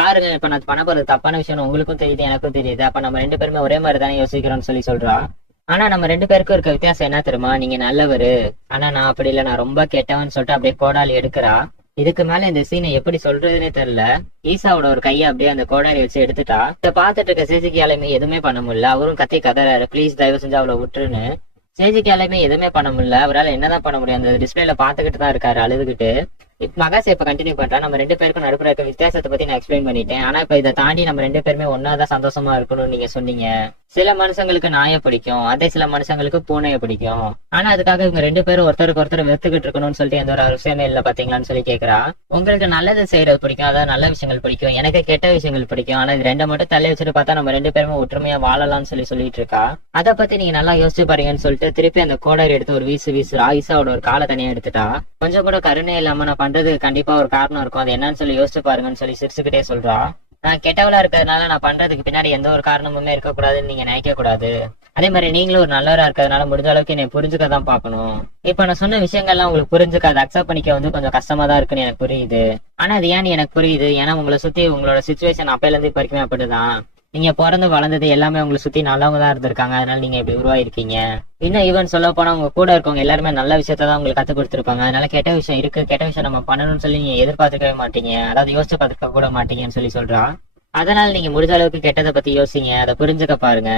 பாருங்க, இப்ப நான் பண்ண போறது தப்பான விஷயம் உங்களுக்கும் தெரியுது எனக்கும் தெரியுது. அப்ப நம்ம 2 பேருமே ஒரே மாதிரி தானே யோசிக்கிறோம்னு சொல்லி சொல்றா. ஆனா நம்ம 2 பேருக்கும் இருக்க வித்தியாசம் என்ன தெரியுமா? நீங்க நல்லவரு, ஆனா நான் அப்படி இல்ல, நான் ரொம்ப கெட்டவன்னு சொல்லிட்டு அப்படியே கோடாலி எடுக்கிறா. இதுக்கு மேல இந்த சீனை எப்படி சொல்றதுன்னே தெரியல. ஈசாவோட ஒரு கையை அப்படியே அந்த கோடாரி வச்சு எடுத்துட்டா. இத பாத்துட்டு இருக்க சேஜிக்காலுமே எதுவுமே பண்ண முடியல. அவரும் கத்தி கதறாரு, ப்ளீஸ் தயவு செஞ்சு அவளை விட்டுருன்னு. சேஜிக்காலுமே எதுவுமே பண்ண முடியல. அவரால் என்னதான் பண்ண முடியும்? அந்த டிஸ்பிளேல பாத்துக்கிட்டு தான் இருக்காரு அழுதுகிட்டு. இப்ப மகாசே இப்ப கண்டினியூ பண்றா. நம்ம 2 பேருக்கும் நடுப்புற இருக்க வித்தியாசத்தை பத்தி நான் எக்ஸ்பிளைன் பண்ணிட்டேன். ஆனா இப்ப இதை தாண்டி நம்ம 2 பேருமே ஒன்னாதான் சந்தோஷமா இருக்கணும்னு நீங்க சொன்னீங்க. சில மனுஷங்களுக்கு நாயை பிடிக்கும், அதே சில மனுஷங்களுக்கு பூனையை பிடிக்கும். ஆனா அதுக்காக இவங்க 2 பேரும் ஒருத்தருக்கு ஒருத்தர் வெறுத்துக்கிட்டு இருக்கணும்னு சொல்லிட்டு எந்த ஒரு அவசியமே இல்ல பாத்தீங்களான்னு சொல்லி கேக்குறா. உங்களுக்கு நல்லது செய்யறது பிடிக்கும், அதாவது நல்ல விஷயங்கள் பிடிக்கும், எனக்கு கெட்ட விஷயங்கள் பிடிக்கும். ஆனா இது 2 மட்டும் தள்ளி வச்சுட்டு பார்த்தா நம்ம 2 பேருமே ஒற்றுமையா வாழலாம்னு சொல்லிட்டு இருக்கா. அதை பத்தி நீங்க நல்லா யோசிச்சு பாருங்கன்னு சொல்லிட்டு திருப்பி அந்த கோடாரி எடுத்து ஒரு வீசுறா. ஈசாவோட ஒரு காலை தனியா எடுத்துட்டா. கொஞ்சம் கூட கருணை இல்லாம நான் பண்றது கண்டிப்பா ஒரு காரணம் இருக்கும், அது என்னன்னு சொல்லி யோசிச்சு பாருங்கன்னு சொல்லி சிரிச்சுக்கிட்டே சொல்றா. நான் கெட்டவளா இருக்கிறதுனால நான் பண்றதுக்கு பின்னாடி எந்த ஒரு காரணமுமே இருக்கக்கூடாதுன்னு நீங்க நினைக்க கூடாது. அதே மாதிரி நீங்களும் ஒரு நல்லவரா இருக்கிறதுனால முடிஞ்ச அளவுக்கு என்னை புரிஞ்சுக்க தான் பாக்கணும். இப்ப நான் சொன்ன விஷயங்கள்லாம் உங்களுக்கு புரிஞ்சுக்க அதை அக்செப்ட் பண்ணிக்க வந்து கொஞ்சம் கஷ்டமா தான் இருக்குன்னு எனக்கு புரியுது. ஆனா அது ஏன்னு எனக்கு புரியுது, ஏன்னா உங்களை சுத்தி உங்களோட சிச்சுவேஷன் அப்பையில இருந்து இப்ப வரைக்குமே அப்படிதான். நீங்க பிறந்து வளர்ந்தது எல்லாமே உங்களை சுத்தி நல்லவங்க தான் இருந்திருக்காங்க, அதனால நீங்க இப்படி உருவாயிருக்கீங்க. இன்னும் ஈவன் சொல்ல போனா உங்க கூட இருக்கவங்க எல்லாருமே நல்ல விஷயத்தான் உங்களுக்கு கத்து கொடுத்துருப்பாங்க. அதனால கெட்ட விஷயம் இருக்கு, கெட்ட விஷயம் நம்ம பண்ணணும்னு சொல்லி நீங்க எதிர்பார்த்துக்கவே மாட்டீங்க, அதாவது யோசிச்சு பார்த்துக்க கூட மாட்டீங்கன்னு சொல்லி சொல்றா. அதனால நீங்க முடிஞ்ச அளவுக்கு கெட்டதை பத்தி யோசிங்க, அதை புரிஞ்சுக்க பாருங்க.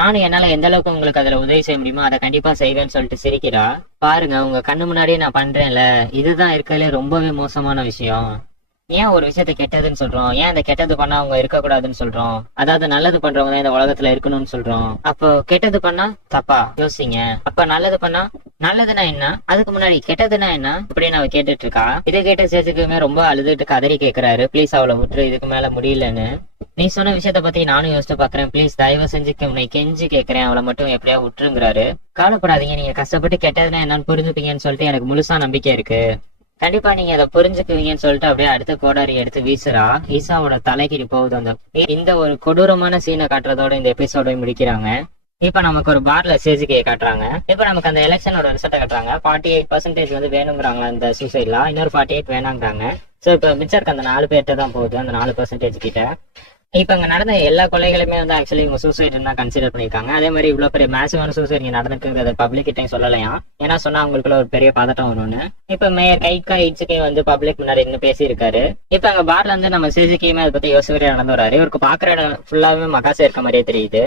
நானும் என்னால எந்த அளவுக்கு உங்களுக்கு அதுல உதவி செய்ய முடியுமோ அதை கண்டிப்பா செய்வேன்னு சொல்லிட்டு சிரிக்கிறா. பாருங்க, உங்க கண்ணு முன்னாடியே நான் பண்றேன்ல, இதுதான் இருக்கறதுல ரொம்பவே மோசமான விஷயம். ஏன் ஒரு விஷயத்த கெட்டதுன்னு சொல்றோம்? ஏன் அந்த கெட்டது பண்ணா அவங்க இருக்கக்கூடாதுன்னு சொல்றோம்? அதாவது நல்லது பண்றவங்க தான் இந்த உலகத்துல இருக்கணும்னு சொல்றோம். அப்போ கெட்டது பண்ணா தப்பா? யோசிங்க. அப்ப நல்லது பண்ணா நல்லதுன்னா என்ன, அதுக்கு முன்னாடி கெட்டதுன்னா என்ன அப்படின்னு அவ கேட்டுட்டு இருக்கா. இதை கேட்ட சேச்சுக்குமே ரொம்ப அழுதுட்டு கதறி கேக்குறாரு, ப்ளீஸ் அவளை விட்டுரு, இதுக்கு மேல முடியலன்னு. நீ சொன்ன விஷயத்த பத்தி நானும் யோசிச்சு பாக்குறேன், ப்ளீஸ் தயவு செஞ்சு உன்னை கெஞ்சி கேக்குறேன், அவளை மட்டும் எப்படியா விட்டுருங்கிறாரு. கவலைப்படாதீங்க, நீங்க கஷ்டப்பட்டு கெட்டதுன்னா என்னன்னு புரிஞ்சுப்பீங்கன்னு சொல்லிட்டு எனக்கு முழுசா நம்பிக்கை இருக்கு. கண்டிப்பா நீங்க அதை புரிஞ்சுக்குவீங்கன்னு சொல்லிட்டு அப்படியே அடுத்த கோடாரி எடுத்து வீசுறா. ஈசாவோட தலைக்கு போகுது. அந்த இந்த ஒரு கொடூரமான சீனை காட்டுறதோட இந்த எபிசோட முடிக்கிறாங்க. இப்ப நமக்கு ஒரு பார்ல சேஜிக்கையை காட்டுறாங்க. இப்ப நமக்கு அந்த எலெக்ஷனோட ரிசல்ட்டை காட்டுறாங்க. 48% வந்து வேணுங்கிறாங்களா இந்த சூசைட்ல, இன்னொரு 48 வேணாங்கிறாங்க. சோ இப்ப மிச்சம் இருக்க அந்த 4 பேர்ட்ட தான் போகுது, அந்த 4% கிட்ட. இப்ப அங்க நடந்த எல்லா கொலைகளுமே வந்து ஆக்சுவலி இவங்க சூசைட் தான் கன்சிடர் பண்ணிருக்காங்க. அதே மாதிரி இவ்வளவு பெரிய மேசிவான சூசைட் இங்க நடந்துக்குங்கிறத பப்ளிக் கிட்டையும் சொல்லலையா, ஏன்னா சொன்னா அவங்களுக்குள்ள ஒரு பெரிய பதட்டம் வரும்னு. இப்ப மேயர் கைக்கா இச்சுக்கே வந்து பப்ளிக் முன்னாடி இன்னும் பேசியிருக்காரு. இப்ப அங்க பார்ல இருந்து நம்ம சேஜிக்கையுமே அதை பத்தி யோசிக்கிற நடந்து வராரு. இவருக்கு பாக்குற இடம் ஃபுல்லாவே மகாசே இருக்க மாதிரியே தெரியுது.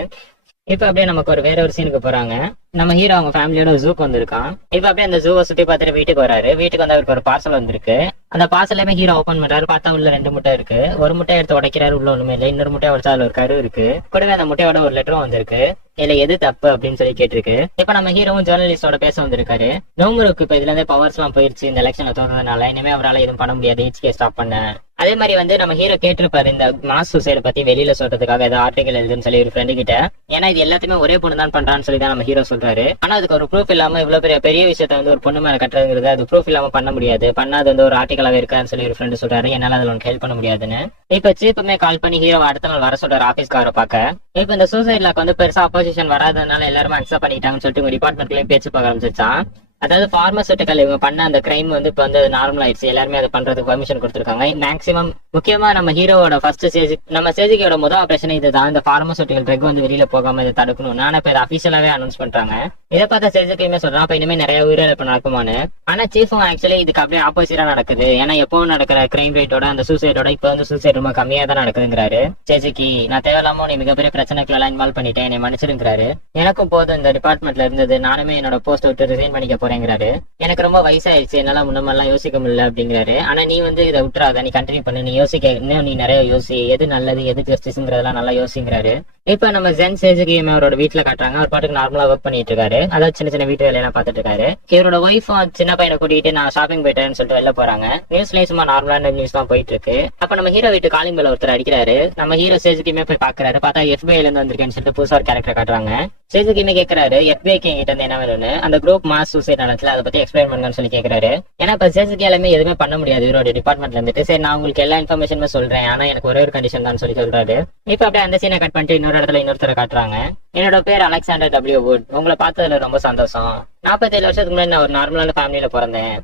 இப்ப அப்படியே நமக்கு ஒரு வேற ஒரு சீனுக்கு போறாங்க. நம்ம ஹீரோ அவங்க ஃபேமிலியோட ஜூக்கு வந்திருக்கான். இப்ப அப்படியே அந்த ஜூவை சுத்தி பார்த்துட்டு வீட்டுக்கு வராரு. வீட்டுக்கு வந்து அவருக்கு ஒரு பார்சல் வந்திருக்கு. அந்த பார்சலையுமே ஹீரோ ஓபன் பண்றாரு. பார்த்தா உள்ள 2 முட்டை இருக்கு. ஒரு முட்டை எடுத்து உடைக்கிறாரு, உள்ள ஒண்ணுமே இல்லை. இன்னொரு முட்டையை உடைச்சா அதுல ஒரு கரு இருக்கு. கூடவே அந்த முட்டையோட ஒரு லெட்டரும் வந்திருக்கு. இதுல எது தப்பு அப்படின்னு சொல்லி கேட்டிருக்கு. இப்ப நம்ம ஹீரோவும் ஜேர்னலிஸ்டோட பேச வந்திருக்காரு. நோமுருக்கு இப்ப இதுல இருந்தே பவர்ஸ் எல்லாம் போயிருச்சு இந்த எலெக்ஷன்ல தோறதுனால, இனிமே அவரால் எதுவும் பண்ண முடியாது, ஹெச்கே ஸ்டாப் பண்ண. அதே மாதிரி வந்து நம்ம ஹீரோ கேட்டிருப்பாரு இந்த மாஸ் சூசைட் பத்தி வெளியில சொல்றதுக்காக ஏதாவது ஆர்டிகல் எழுதுன்னு சொல்லி ஒரு ஃப்ரெண்டு கிட்ட. ஏன்னா இது எல்லாத்தையுமே ஒரே பொண்ணு தான் பண்றான்னு சொல்லி தான் நம்ம ஹீரோ சொல்றாரு. ஆனா அதுக்கு ஒரு ப்ரூஃப் இல்லாம இவ்வளவு பெரிய விஷயத்த வந்து ஒரு பொண்ணு மேல கட்டுறதுங்கிறது அது ப்ரூஃப் இல்லாம பண்ண முடியாது, பண்ணாது வந்து ஒரு ஆர்டிகலாவே இருக்கான்னு சொல்லி ஒரு ஃப்ரெண்டு சொல்றாரு. என்னால அதுல உனக்கு ஹெல்ப் பண்ண முடியாதுன்னு. இப்ப சீப்புமே கால் பண்ணி ஹீரோ அடுத்த நாள் வர சொல்றாரு ஆபீஸ்கார பாக்க. இப்ப இந்த சூசைட் லாக் வந்து பெருசா அப்போசிஷன் வராதனால எல்லாருமே அக்செப்ட் பண்ணிட்டாங்கன்னு சொல்லிட்டு உங்க டிபார்ட்மெண்ட்லயே பேச்சு பார்க்க ஆரம்பிச்சிருச்சான். அதாவது பார்மசூட்டிக்கல் இவங்க பண்ண அந்த கிரைம் வந்து இப்ப வந்து நார்மல் ஆயிடுச்சு, எல்லாருமே அதை பண்றதுக்கு பர்மிஷன் கொடுத்துருக்காங்க. மேக்ஸிமம் முக்கியமா நம்ம ஹீரோவோட ஃபர்ஸ்ட் ஸ்டேஜ் நம்ம சேஜிக்கோட முதல் பிரச்சனை இதுதான், இந்த பார்மசூட்டிக்கல் ட்ரக் வந்து வெளியில போகாம இதை தடுக்கணும். நானும் இப்ப இதை அபிஷியலாவே அனௌன்ஸ் பண்றாங்க. இதை பார்த்தா சேஜிக்குமே சொல்றான் அப்ப இனிமே நிறைய உயிரிழப்பு நடக்குமான்னு. ஆனா சீஃபும் ஆக்சுவலி இதுக்கு அப்படியே ஆப்போசிட்டா நடக்குது. ஏன்னா எப்பவும் நடக்கிற கிரைம் ரேட்டோட அந்த சூசைடோட இப்ப வந்து சூசைட் ரொம்ப கம்மியா தான் நடக்குதுங்கிறாரு. சேஜிக்கு நான் தேவையில்லாம நீ மிகப்பெரிய பிரச்சனைக்குள்ள எல்லாம் இன்வால்வ் பண்ணிட்டேன், என்னை மன்னிச்சிருங்கிறாரு. எனக்கும் போதும் இந்த டிபார்ட்மெண்ட்ல இருந்தது, நானுமே என்னோட போஸ்ட் விட்டு ரிசைன் பண்ணிக்க போறேங்கிறாரு. எனக்கு ரொம்ப வயசாயிடுச்சு, என்னால முன்னமெல்லாம் யோசிக்க முடியல அப்படிங்கிறாரு. ஆனா நீ வந்து இதை விட்டுறாத, நீ கண்டினியூ பண்ணு, நீ யோசிக்க இன்னும் நீ நிறைய யோசி, எது நல்லது எது ஜஸ்டிஸ்ங்கிறதெல்லாம் நல்லா யோசிங்கிறாரு. இப்ப நம்ம ஜென் சேஜுகியுமே அவரோட வீட்டுல காட்டுறாங்க. அவர் பாட்டுக்கு நார்மலா ஒர்க் பண்ணிட்டு இருக்காரு, அதாவது சின்ன சின்ன வீட்டு வேலையெல்லாம் பார்த்துட்டு இருக்காரு. இவரோட ஒய்ஃபும் சின்ன பையனை கூட்டிட்டு நான் ஷாப்பிங் போயிட்டேன்னு சொல்லிட்டு வெளில போறாங்க. நியூஸ்லயும் சும்மா நார்மலான நியூஸ் தான் போயிட்டு இருக்கு. அப்ப நம்ம ஹீரோ வீட்டு காலிங் பெல் ஒருத்தர் அடிக்கிறாரு. நம்ம ஹீரோ சேஜுகியுமே போய் பாக்குறாரு. பார்த்தா FBI இருந்து வந்திருக்கேன்னு சொல்லிட்டு புதுசா ஒரு கேரக்டர் காட்டுறாங்க. சேஜுகியுமே கேட்கிறாரு FBI கிட்ட இருந்து என்ன வேணும்னு, அந்த குரூப் மாஸ் சூசைட் நடத்துல அதை பத்தி எக்ஸ்பிளைன் பண்ணுங்கன்னு சொல்லி கேட்கிறாரு. ஏன்னா இப்ப சேஜுகி எல்லாமே எதுவுமே பண்ண முடியாது இவரோட டிபார்ட்மெண்ட்ல இருந்துட்டு. சரி நான் உங்களுக்கு எல்லா இன்ஃபர்மேஷனுமே சொல்றேன், ஆனா எனக்கு ஒரே ஒரு கண்டிஷன் தான் சொல்லி சொல்றாரு. இப்ப அப்படியே அந்த சீனை கட் பண்ணிட்டு இன்னொரு இடத்துல இன்னொருத்தர காட்டுறாங்க. என்னோட பேர் அலெக்சாண்டர் W. வுட், உங்களை பார்த்ததுல ரொம்ப சந்தோஷம். 47 வருஷத்துக்கு முன்னாடி நான் ஒரு நார்மலான ஃபேமிலியில பிறந்தேன்.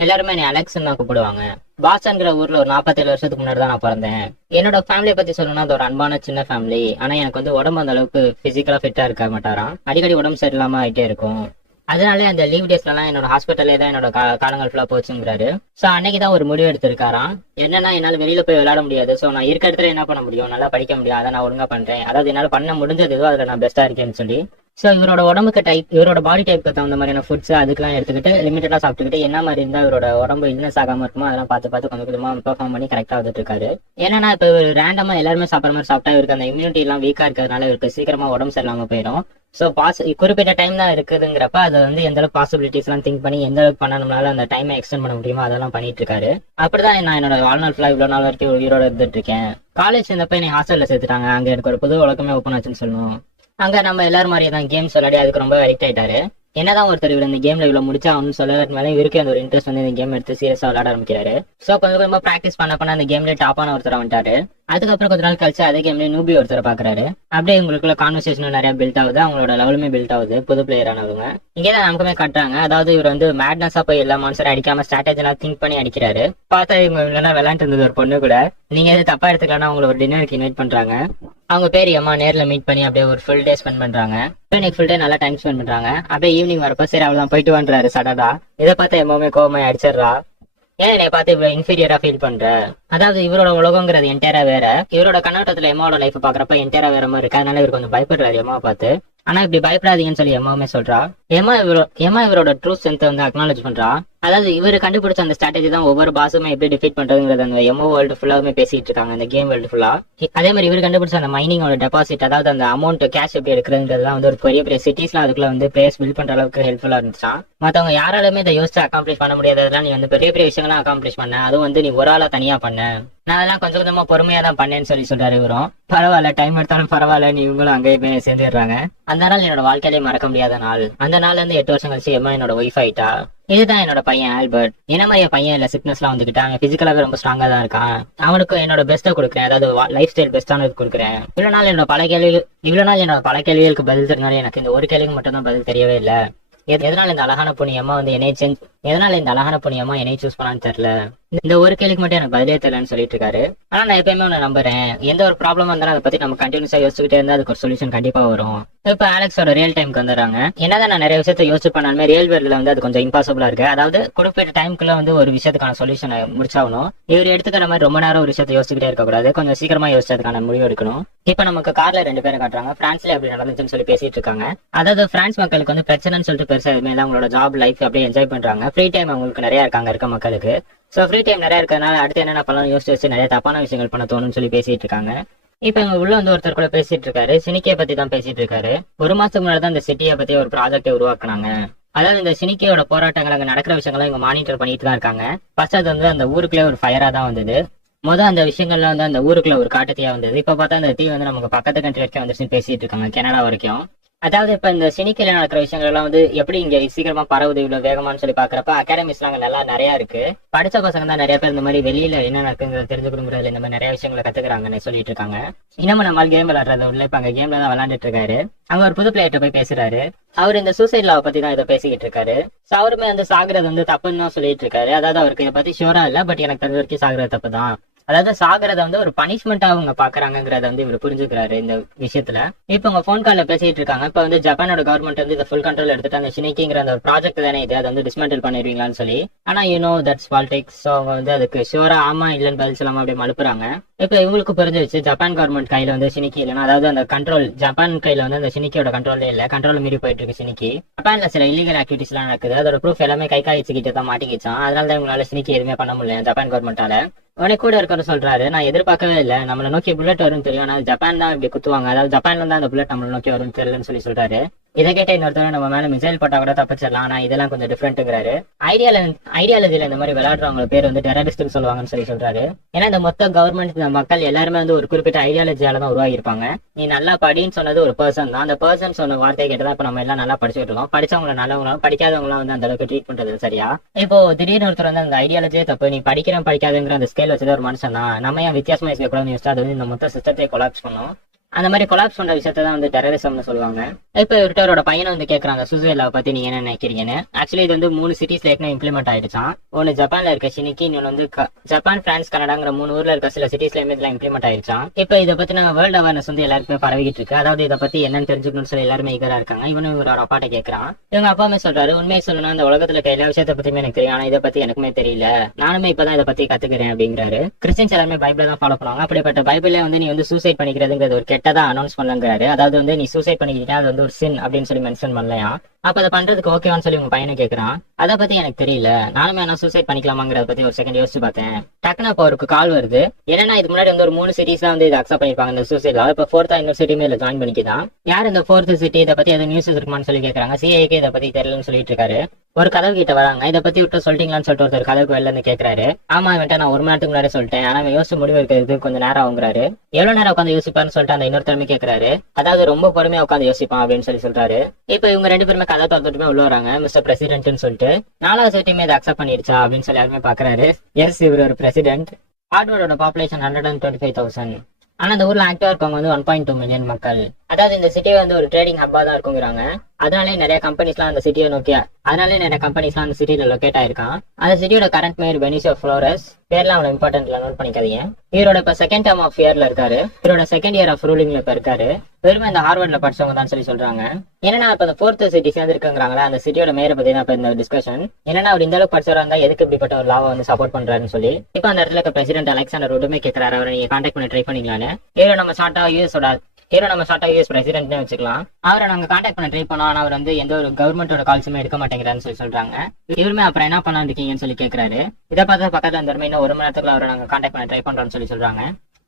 எல்லாருமே என்னை அலெக்ஸ் தான் கூப்பிடுவாங்க. பாஸ்டன்கிற ஊர்ல ஒரு 47 வருஷத்துக்கு முன்னாடி தான் நான் பிறந்தேன். என்னோட ஃபேமிலியை பத்தி சொல்லணும்னா அது ஒரு அன்பான சின்ன ஃபேமிலி. ஆனா எனக்கு வந்து உடம்பு அந்த அளவுக்கு பிசிக்கலா ஃபிட்டா இருக்க மாட்டாராம். அடிக்கடி உடம்பு சரியில்லாம ஆயிட்டே இருக்கும். அதனால அந்த லீவ் டேஸ்லாம் என்னோட ஹாஸ்பிட்டல்லே தான் என்னோட காலங்கள் ஃபுல்லா போச்சுங்கிறாரு. சோ அன்னைக்கு தான் ஒரு முடிவு எடுத்திருக்காராம். என்னன்னா என்னால வெளியில போய் விளையாட முடியாது, சோ நான் இருக்க இடத்துல என்ன பண்ண முடியும், நல்லா படிக்க முடியும், அதை நான் ஒழுங்கா பண்றேன், அதாவது என்னால பண்ண முடிஞ்சது எதுவோ அதுல நான் பெஸ்டா இருக்கேன்னு சொல்லி. சோ இவரோட உடம்புக்கு டைப், இவரோட பாடி டைப்புக்கு தகுந்த மாதிரியான ஃபுட்ஸ் அதுக்கெல்லாம் எடுத்துக்கிட்டு லிமிட்டடா சாப்பிட்டுக்கிட்டு என்ன மாதிரி இருந்தா இவரோட உடம்பு இல்னஸ் ஆகாம இருக்குமோ அதெல்லாம் பார்த்து கொஞ்சம் கொஞ்சமா பெர்ஃபார்ம் பண்ணி கரெக்டா வந்துட்டு இருக்காரு. ஏன்னா இப்ப ரேண்டமா எல்லாருமே சாப்பிட்ற மாதிரி சாப்பிட்டா இவருக்கு அந்த இம்யூனிட்டி எல்லாம் வீக்கா இருக்கிறதுனால இவருக்கு சீக்கிரமா உடம்பு சரியில்லாம போயிடும். சோ குறிப்பிட்ட டைம் தான் இருக்குதுங்கிறப்ப அதை வந்து எந்த அளவுக்கு பாசிபிலிட்டிஸ் எல்லாம் திங்க் பண்ணி எந்த அளவுக்கு பண்ணணும்னால அந்த டைமை எக்ஸ்டெண்ட் பண்ண முடியுமோ அதெல்லாம் பண்ணிட்டு இருக்காரு. அப்படிதான் நான் என்னோட வாழ்நாள் ஃபுல்லா இவ்வளவு நாள் வரைக்கும் உயிரோட இருந்துட்டு இருக்கேன். காலேஜ் இருந்தப்ப என்னை ஹாஸ்டல்ல சேர்த்துட்டாங்க. அங்க எனக்கு ஒரு புது உலகமே ஓப்பன் ஆச்சுன்னு சொல்லணும். அங்க நம்ம எல்லாரும் மாதிரியே தான் கேம்ஸ் விளையாடி அதுக்கு ரொம்ப அடிக்ட் ஆயிட்டாரு. என்னதான் ஒருத்தர் இவர் இந்த கேம்ல இவ்வளவு முடிச்சா அவனு சொல்ல இவருக்கு அந்த ஒரு இன்ட்ரெஸ்ட் வந்து இந்த கேம் எடுத்து சீரியஸா விளையாட ஆரம்பிக்கிறாரு. சோ கொஞ்சம் கொஞ்சமா பிராக்டிஸ் பண்ண அந்த கேம்ல டாப்பான ஒருத்தர் வந்துட்டாரு. அதுக்கப்புறம் கொஞ்ச நாள் கழிச்சு அதே கேம்ல நூபி ஒருத்தர் பாக்குறாரு. அப்படியே உங்களுக்குள்ள கான்வர்சேஷனும் நிறைய பில்ட் ஆகுது, அவங்களோட லெவலுமே பில்ட் ஆகுது. புது பிளேயர் ஆனவங்க இங்கேதான் நமக்குமே காட்டுறாங்க. அதாவது இவர் வந்து மேட்னஸா போய் எல்லா மான்சரை அடிக்காம ஸ்ட்ராட்டஜி எல்லாம் திங்க் பண்ணி அடிக்கிறாரு. பார்த்தா இவங்க இல்லைன்னா விளையாண்டு இருந்தது ஒரு பொண்ணு கூட. நீங்க எது தப்பா எடுத்துக்கலாம், உங்களை ஒரு டின்னருக்கு இன்வைட் பண்றாங்க. அவங்க பேர் அம்மா நேர்ல மீட் பண்ணி அப்படியே ஒரு ஃபுல் டே ஸ்பெண்ட் பண்றாங்க. இன்னைக்கு ஃபுல் டே நல்லா டைம் ஸ்பெண்ட் பண்றாங்க. அப்படியே ஈவினிங் வரப்ப சரி அவள் தான் போயிட்டு வந்துறாரு சடடா. இதை பார்த்தா எம்மாவுமே கோவமாய் அடிச்சிடறா. ஏன் என்னை பார்த்து இவ்வளவு இன்ஃபீரியரா ஃபீல் பண்ற, அதாவது இவரோட உலகங்கிறது என்டையரா வேற. இவரோட கண்ணோட்டத்துல எம்மாவோட லைஃப் பாக்குறப்ப என்டையரா வேற மாதிரி இருக்கு. அதனால இவர் கொஞ்சம் பயப்படுறாரு எம்மாவை பார்த்து. ஆனா இப்படி பயப்படாதீங்கன்னு சொல்லி எம்மாவுமே சொல்றா. எம்மா இவரோட ட்ரூ ஸ்ட்ரென்த்தை வந்து அக்னாலேஜ் பண்றா. அதாவது இவர் கண்டுபிடிச்ச அந்த ஸ்ட்ராட்டஜி தான் ஒவ்வொரு பாஸுமே எப்படி டிஃபீட் பண்றதுங்கிறது அந்த எம்ஓ வேர்ல்டு ஃபுல்லாவே பேசிட்டு இருக்காங்க, அந்த கேம் வேர்ல்டு ஃபுல்லா. அதே மாதிரி இவர் கண்டுபிடிச்ச அந்த மைனிங்கோட டெபாசிட், அதாவது அந்த அமௌண்ட் கேஷ் எப்படி எடுக்கிறதுங்கிறதுலாம் வந்து ஒரு பெரிய பெரிய சிட்டிஸ்லாம் அதுக்குள்ள வந்து பிளேஸ் பில்ட் பண்ற அளவுக்கு ஹெல்ப்ஃபுல்லா இருந்துச்சான். மத்தவங்க யாராலுமே இதை யோசிச்சு அக்காம்ப்ளிஷ் பண்ண முடியாததெல்லாம் நீ வந்து பெரிய பெரிய விஷயங்கள்லாம் அக்காம்ப்ளிஷ் பண்ண, அதுவும் வந்து நீ ஒரு ஆளா தனியா பண்ண. நான் அதெல்லாம் கொஞ்சம் கொஞ்சமா பொறுமையா தான் பண்ணேன்னு சொல்லி சொல்றாரு இவரும். பரவாயில்ல, டைம் எடுத்தாலும் பரவாயில்ல, நீ இவங்களும் அங்கேயுமே சேர்ந்துடுறாங்க. அந்த நாள் என்னோட வாழ்க்கையிலே மறக்க முடியாத நாள். அந்த நாள்ல இருந்து 8 வருஷம் கழிச்சு எம்மா என்னோட ஒய்ஃப் ஆயிட்டா. இதுதான் என்னோட பையன் ஆல்பர்ட். என்ன மாதிரி பையன் இல்ல, சிக்னஸ் எல்லாம் வந்துகிட்டான். அவன் பிசிக்கலாவே ரொம்ப ஸ்ட்ராங்கா தான் இருக்கான். அவனுக்கு என்னோட பெஸ்ட்டை கொடுக்குறேன், அதாவது லைஃப் ஸ்டைல் பெஸ்டானது கொடுக்குறேன். இவ்வளவு நாள் என்னோட பல கேள்விகளுக்கு பதில் தெரிஞ்சாலும் எனக்கு இந்த ஒரு கேள்விக்கு மட்டும் தான் பதில் தெரியவே இல்லை. எதனால இந்த அழகான பொண்ணு அம்மா வந்து என்னை சூஸ் பண்ணான்னு தெரியல. இந்த ஒரு கேள்விக்கு மட்டும் எனக்கு பதிலே தெரியலன்னு சொல்லிட்டு இருக்காரு. ஆனா நான் எப்பயுமே ஒண்ணு நம்புறேன், எந்த ஒரு ப்ராப்ளம் வந்தாலும் அதை பத்தி நம்ம கண்டினியூஸா யோசிச்சுக்கிட்டே இருந்தா அதுக்கு ஒரு சொல்யூஷன் கண்டிப்பா வரும். இப்ப அலெக்ஸோட ரியல் டைம்க்கு வந்துடுறாங்க. என்னதான் நான் நிறைய விஷயத்த யோசிச்சு பண்ணாலுமே ரியல் வேர்ல்ட்ல வந்து அது கொஞ்சம் இம்பாசிபிளா இருக்கு. அதாவது குறிப்பிட்ட டைமுக்குள்ள வந்து ஒரு விஷயத்துக்கான சொல்யூஷனை முடிச்சாகணும். இவர் எடுத்துக்கிற மாதிரி ரொம்ப நேரம் ஒரு விஷயத்த யோசிச்சுக்கிட்டே இருக்க கூடாது, கொஞ்சம் சீக்கிரமா யோசிச்சதுக்கான முடிவு எடுக்கணும். இப்ப நமக்கு கார்ல 2 பேரும் காட்டுறாங்க. பிரான்ஸ்ல எப்படி நடந்துச்சுன்னு சொல்லி பேசிட்டு இருக்காங்க. அதாவது பிரான்ஸ் மக்களுக்கு வந்து பிரச்சனைன்னு சொல்லிட்டு பெருசா எதுவுமே இல்லை. அவங்களோட ஜாப் லைஃப் அப்படியே என்ஜாய் பண்றாங்க. ஃப்ரீ டைம் அவங்களுக்கு நிறைய இருக்க மக்களுக்கு. சோ ஃப்ரீ டைம் நிறைய இருக்கிறதுனால அடுத்து என்ன பண்ணலாம் யோசிச்சு நிறைய தப்பான விஷயங்கள் பண்ண தோணும்னு சொல்லி பேசிட்டு இருக்காங்க. இப்ப இவங்க உள்ள வந்து ஒருத்தர் கூட பேசிட்டு இருக்காரு. சினிக்கியை பத்தி தான் பேசிட்டு இருக்காரு. 1 மாசத்துக்கு முன்னாடி தான் இந்த சிட்டியை பத்தி ஒரு ப்ராஜெக்டை உருவாக்குனாங்க. அதாவது இந்த சினிக்கியோட போராட்டங்கள் அங்க நடக்கிற விஷயங்கள்லாம் இவங்க மானிட்டர் பண்ணிட்டு தான் இருக்காங்க. ஃபர்ஸ்ட் அது வந்து அந்த ஊருக்குள்ளே ஒரு ஃபயரா தான் வந்தது. அந்த விஷயங்கள்லாம் வந்து அந்த ஊருக்குள்ள ஒரு காட்டுத்தீயா வந்தது. இப்ப பார்த்தா அந்த தீ வந்து நமக்கு பக்கத்து கண்ட்ரி வரைக்கும் வந்துருச்சுன்னு பேசிட்டு இருக்காங்க, கனடா வரைக்கும். அதாவது இப்ப இந்த சினிக்கையில நடக்கிற விஷயங்கள் எல்லாம் வந்து எப்படி இங்க சீக்கிரமா பரவுது இவ்வளவு வேகமானு சொல்லி பாக்குறப்ப அகாடமிஸ்லாம் அங்க நல்லா நிறைய இருக்கு. படிச்ச பசங்க தான் நிறைய பேர் இந்த மாதிரி வெளியில என்ன நடக்குங்கிறத தெரிஞ்சுக்கணுங்கிறதுல இந்த மாதிரி நிறைய விஷயங்களை கத்துக்கிறாங்கன்னு சொல்லிட்டு இருக்காங்க. இன்னமும் நம்மளால் கேம் விளையாடுறது உள்ள இப்ப அங்க கேம்ல தான் விளையாண்டுட்டு இருக்காரு. அங்க ஒரு புது பிளேயர்ட்ட போய் பேசுறாரு. அவர் இந்த சூசைட் லாவை பத்தி தான் இதை பேசிக்கிட்டு இருக்காரு. அவருமே வந்து சாகுறது வந்து தப்புன்னு தான் சொல்லிட்டு இருக்காரு. அதாவது அவருக்கு இதை பத்தி ஷூரா இல்ல, பட் எனக்கு தெரிஞ்ச வரைக்கும் சாகுறது தப்பு தான். அதாவது சாகிறத வந்து ஒரு பனிஷ்மெண்டா அவங்க பாக்குறாங்கிறத வந்து இவர் புரிஞ்சுக்கிறாரு இந்த விஷயத்துல. இப்ப உங்க போன் கால்ல பேசிட்டு இருக்காங்க. இப்ப வந்து ஜப்பானோட கவர்மெண்ட் வந்து இதை ஃபுல் கண்ட்ரோல் எடுத்துட்டு அந்த ஷினிக்கிங்கிற அந்த ப்ராஜெக்ட் தானே இது, அதை வந்து டிஸ்மேண்டில் பண்ணிடுவீங்களான்னு சொல்லி. ஆனா தட்ஸ் பாலிடிக்ஸ். ஸோ அவங்க வந்து அதுக்கு ஷூரா ஆமா இல்லன்னு பதில் சொல்லாம அப்படியே மழுப்புறாங்க. இப்ப இவங்களுக்கு புரிஞ்சிருச்சு ஜப்பான் கவர்மெண்ட் கையில வந்து ஷினிக்கி இல்லைன்னா, அதாவது அந்த கண்ட்ரோல் ஜப்பான் கையில வந்து அந்த ஷினிக்கியோட கண்ட்ரோல்லே இல்ல, கண்ட்ரோல் மீறி போயிட்டு இருக்கு ஷினிக்கி. ஜப்பான்ல சில இல்லீகல் ஆக்டிவிட்டிஸ் எல்லாம் நடக்குது. அதோட ப்ரூஃப் எல்லாமே கை காய்ச்சிக்கிட்டு தான் மாட்டிக்கிச்சான். அதனால தான் இவங்களால ஷினிக்கி எதுவுமே பண்ண முடியல ஜப்பான் கவர்மெண்டால. உடனே கூட இருக்கிற சொல்றாரு, நான் எதிர்பார்க்கவே இல்லை, நம்மளை நோக்கி புல்லட் வரும்னு தெரியும், ஆனா ஜப்பான் தான் இப்படி குத்துவாங்க, அதாவது ஜப்பான்ல தான் அந்த புல்லட் நம்மளை நோக்கி வரும்னு தெரியலன்னு சொல்லி சொல்றாரு. இதை கேட்ட இன்னொருத்தர நம்ம மேல மிசைல் போட்டா கூட தப்பிச்சிடலாம், ஆனா இதெல்லாம் கொஞ்சம் டிஃப்ரெண்ட்ங்கிறாரு. ஐடியாலஜில இந்த மாதிரி விளையாடுறவங்க பேர் வந்து டெரரிஸ்ட்னு சொல்லுவாங்கன்னு சொல்லி சொல்றாரு. ஏன்னா இந்த மொத்த கவர்மெண்ட் இந்த மக்கள் எல்லாருமே வந்து ஒரு குறிப்பிட்ட ஐடியாலஜியால தான் உருவாகி இருப்பாங்க. நீ நல்லா படின்னு சொன்னது ஒரு பர்சன் தான். அந்த பர்சன் சொன்ன வார்த்தையை கேட்டதான் இப்ப நம்ம எல்லாம் நல்லா படிச்சுட்டு இருக்கோம். படிச்சவங்க நல்லவங்களும் படிக்காதவங்களும் வந்து அந்த அளவுக்கு ட்ரீட் பண்றது சரியா? இப்போ திடீர்னு ஒருத்தர் வந்து அந்த ஐடியாலஜியே தப்பு, நீ படிக்கிறேன் படிக்காதுங்கிற அந்த ஸ்கேல் வச்சது ஒரு மனுஷன் தான், நம்ம ஏன் வித்தியாசமா இருக்கக்கூடாதுன்னு யோசிச்சா அது வந்து இந்த மொத்த சிஸ்டத்தை கொலாப்ஸ் பண்ணும். அந்த மாதிரி கொலாப்ஸ் பண்ற விஷயத்தை தான் வந்து டெரரிசம்னு சொல்லுவாங்க. இப்ப இவரோட பையனை வந்து கேட்கறாங்க சூசைட் லாவை பத்தி நீங்க என்ன நினைக்கிறீங்கன்னு. ஆக்சுவலி இது வந்து 3 சிட்டிஸ்ல ஏற்கனவே இம்ப்ளிமெண்ட் ஆயிடுச்சான். ஒன்னு ஜப்பான்ல இருக்க ஷினிக்கி, இன்னொன்று வந்து ஜப்பான், பிரான்ஸ், கனடாங்கிற 3 ஊர்ல இருக்க சில சிட்டிஸ்ல இதெல்லாம் இம்ப்ளிமெண்ட் ஆயிடுச்சான். இப்ப இதை பத்தின வேர்ல்ட் அவேர்னஸ் வந்து எல்லாருக்குமே பரவிட்டு இருக்கு. அதாவது இதை பத்தி என்னன்னு தெரிஞ்சுக்கணும்னு சொல்லி எல்லாருமே ஈகரா இருக்காங்க. இவனும் இவரோட அப்பாட்ட கேட்கறான். இவங்க அப்பாவுமே சொல்றாரு, உண்மையை சொல்லணும் இந்த உலகத்துல இருக்க எல்லா விஷயத்தை பத்தியுமே எனக்கு தெரியும், ஆனா இதை பத்தி எனக்குமே தெரியல, நானுமே இப்பதான் இதை பத்தி கத்துக்கிறேன் அப்படிங்கிறாரு. கிறிஸ்டியன்ஸ் எல்லாருமே பைபிளை தான் ஃபாலோ பண்ணுவாங்க. அப்படிப்பட்ட பைபிளே வந்து நீ வந்து சூசைட் பண்ணிக்கிறதுங்கிறது ஒரு கெட்டதா அனௌன்ஸ் பண்ணல. அதாவது வந்து நீ சூசைட் பண்ணிக்கிட்டா அது வந்து ஒரு சின் அப்படின்னு சொல்லி மென்ஷன் பண்ணலையா? அப்ப அதை பண்றதுக்கு ஓகேவான்னு சொல்லி உங்க பையனை கேட்கறான். அதை பத்தி எனக்கு தெரியல, நானுமே என்ன சூசைட் பண்ணிக்கலாமாங்கிறத பத்தி ஒரு செகண்ட் யோசிச்சு பார்த்தேன். டக்குனு அப்ப அவருக்கு கால் வருது. ஏன்னா இதுக்கு முன்னாடி வந்து ஒரு 3 சிட்டிஸ் தான் வந்து இதை அக்செப்ட் பண்ணிருப்பாங்க இந்த சூசைட். இப்ப 4th இன்னொரு சிட்டியுமே இதுல ஜாயின் பண்ணிக்கிதான். யார் இந்த 4th சிட்டி, இதை பத்தி எதாவது நியூஸ் இருக்குமான்னு சொல்லி கேட்கறாங்க. சிஐக்கு இதை பத்தி தெரியலன்னு சொல்லிட்டு இருக்காரு. ஒரு கதவு கிட்ட வராங்க. இதை பத்தி விட்டு சொல்லிட்டீங்களான்னு சொல்லிட்டு ஒருத்தர் கதவுக்கு வெளில இருந்து கேட்கறாரு. ஆமா இவன்ட்ட நான் 1 மணி நேரத்துக்கு முன்னாடி சொல்லிட்டேன், ஆனா யோசிச்சு முடிவு இருக்கிறது கொஞ்சம் நேரம் ஆகுங்கிறாரு. எவ்வளவு நேரம் உட்காந்து யோசிப்பான்னு சொல்லிட்டு அந்த இன்னொருத்தருமே கேட்கறாரு. அதாவது ரொம்ப பொறுமையா உட்காந்து யோசிப்பான் அப்படின்னு சொல்லி சொல்றாரு. இப்ப இவங்க 2 பேருமே கதை திறந்துட்டுமே உள்ள வராங்க. மிஸ்டர் பிரசிடென்ட்னு சொல்லிட்டு 4வது சிட்டியுமே இதை அக்செப்ட் பண்ணிருச்சா அப்படின்னு சொல்லி யாருமே பாக்குறாரு. எஸ், இவர் ஒரு பிரசிடென்ட். ஹார்ட்வேரோட பாப்புலேஷன் 125,000. ஆனா இந்த ஊர்ல ஆக்டிவா இருக்கவங்க வந்து 1.2 மில்லியன் மக்கள். அதாவது இந்த சிட்டி வந்து ஒரு ட்ரேடிங் ஹப்பா தான் இருக்குங்கிறாங்க. அதனாலே நிறைய கம்பெனிஸ்லாம் அந்த சிட்டியை நோக்கி அந்த சிட்டியில லொக்கேட் ஆயிருக்கான். அந்த சிட்டியோட கரண்ட் மேயர் பெனிசியோ ஃப்ளோரஸ். பேர்லாம் அவ்வளவு இம்பார்ட்டன்ட்ல நோட் பண்ணிக்காதீங்க. இவரோட இப்ப 2nd டேர்ம் ஆஃப் இயர்ல இருக்காரு. இவரோட 2nd இயர் ஆஃப் ரூலிங்ல இப்ப இருக்காரு. வெறுமே இந்த ஹார்வர்ட்ல படிச்சவங்க தான் சொல்லி சொல்றாங்க. ஏன்னா இப்ப இந்த 4th சிட்டி சேர்ந்துருக்காங்களா அந்த சிட்டியோட மேயரை பத்தி தான் இப்ப இந்த டிஸ்கஷன். ஏன்னா அவர் இந்த அளவுக்கு படிச்சவரா இருந்தா எதுக்கு இப்படிப்பட்ட ஒரு லாவை வந்து சப்போர்ட் பண்றாருன்னு சொல்லி இப்ப அந்த இடத்துல இருக்க பிரசிடென்ட் அலெக்சாண்டர் உடமே கேட்கறாரு, அவரை நீங்க கான்டாக்ட் பண்ணி ட்ரை பண்ணிக்கலான்னு. ஹீரோ நம்ம ஷார்ட்டா யூஎஸ் பிரசிடென்ட்னே வச்சுக்கலாம். அவரை நாங்க கான்டாக்ட் பண்ண ட்ரை பண்ணோம், ஆனா அவர் வந்து எந்த ஒரு கவர்மெண்டோட கால்ஸுமே எடுக்க மாட்டேங்கிறான்னு சொல்லி சொல்றாங்க. இவருமே அப்புறம் என்ன பண்ண இருக்கீங்கன்னு சொல்லி கேட்கறாரு. இதை பார்த்து பக்கத்துல அந்த இன்னும் 1 மணி நேரத்துக்குள்ள அவரை நாங்க கான்டாக்ட் பண்ண ட்ரை பண்றோம்னு சொல்லி சொல்றாங்க.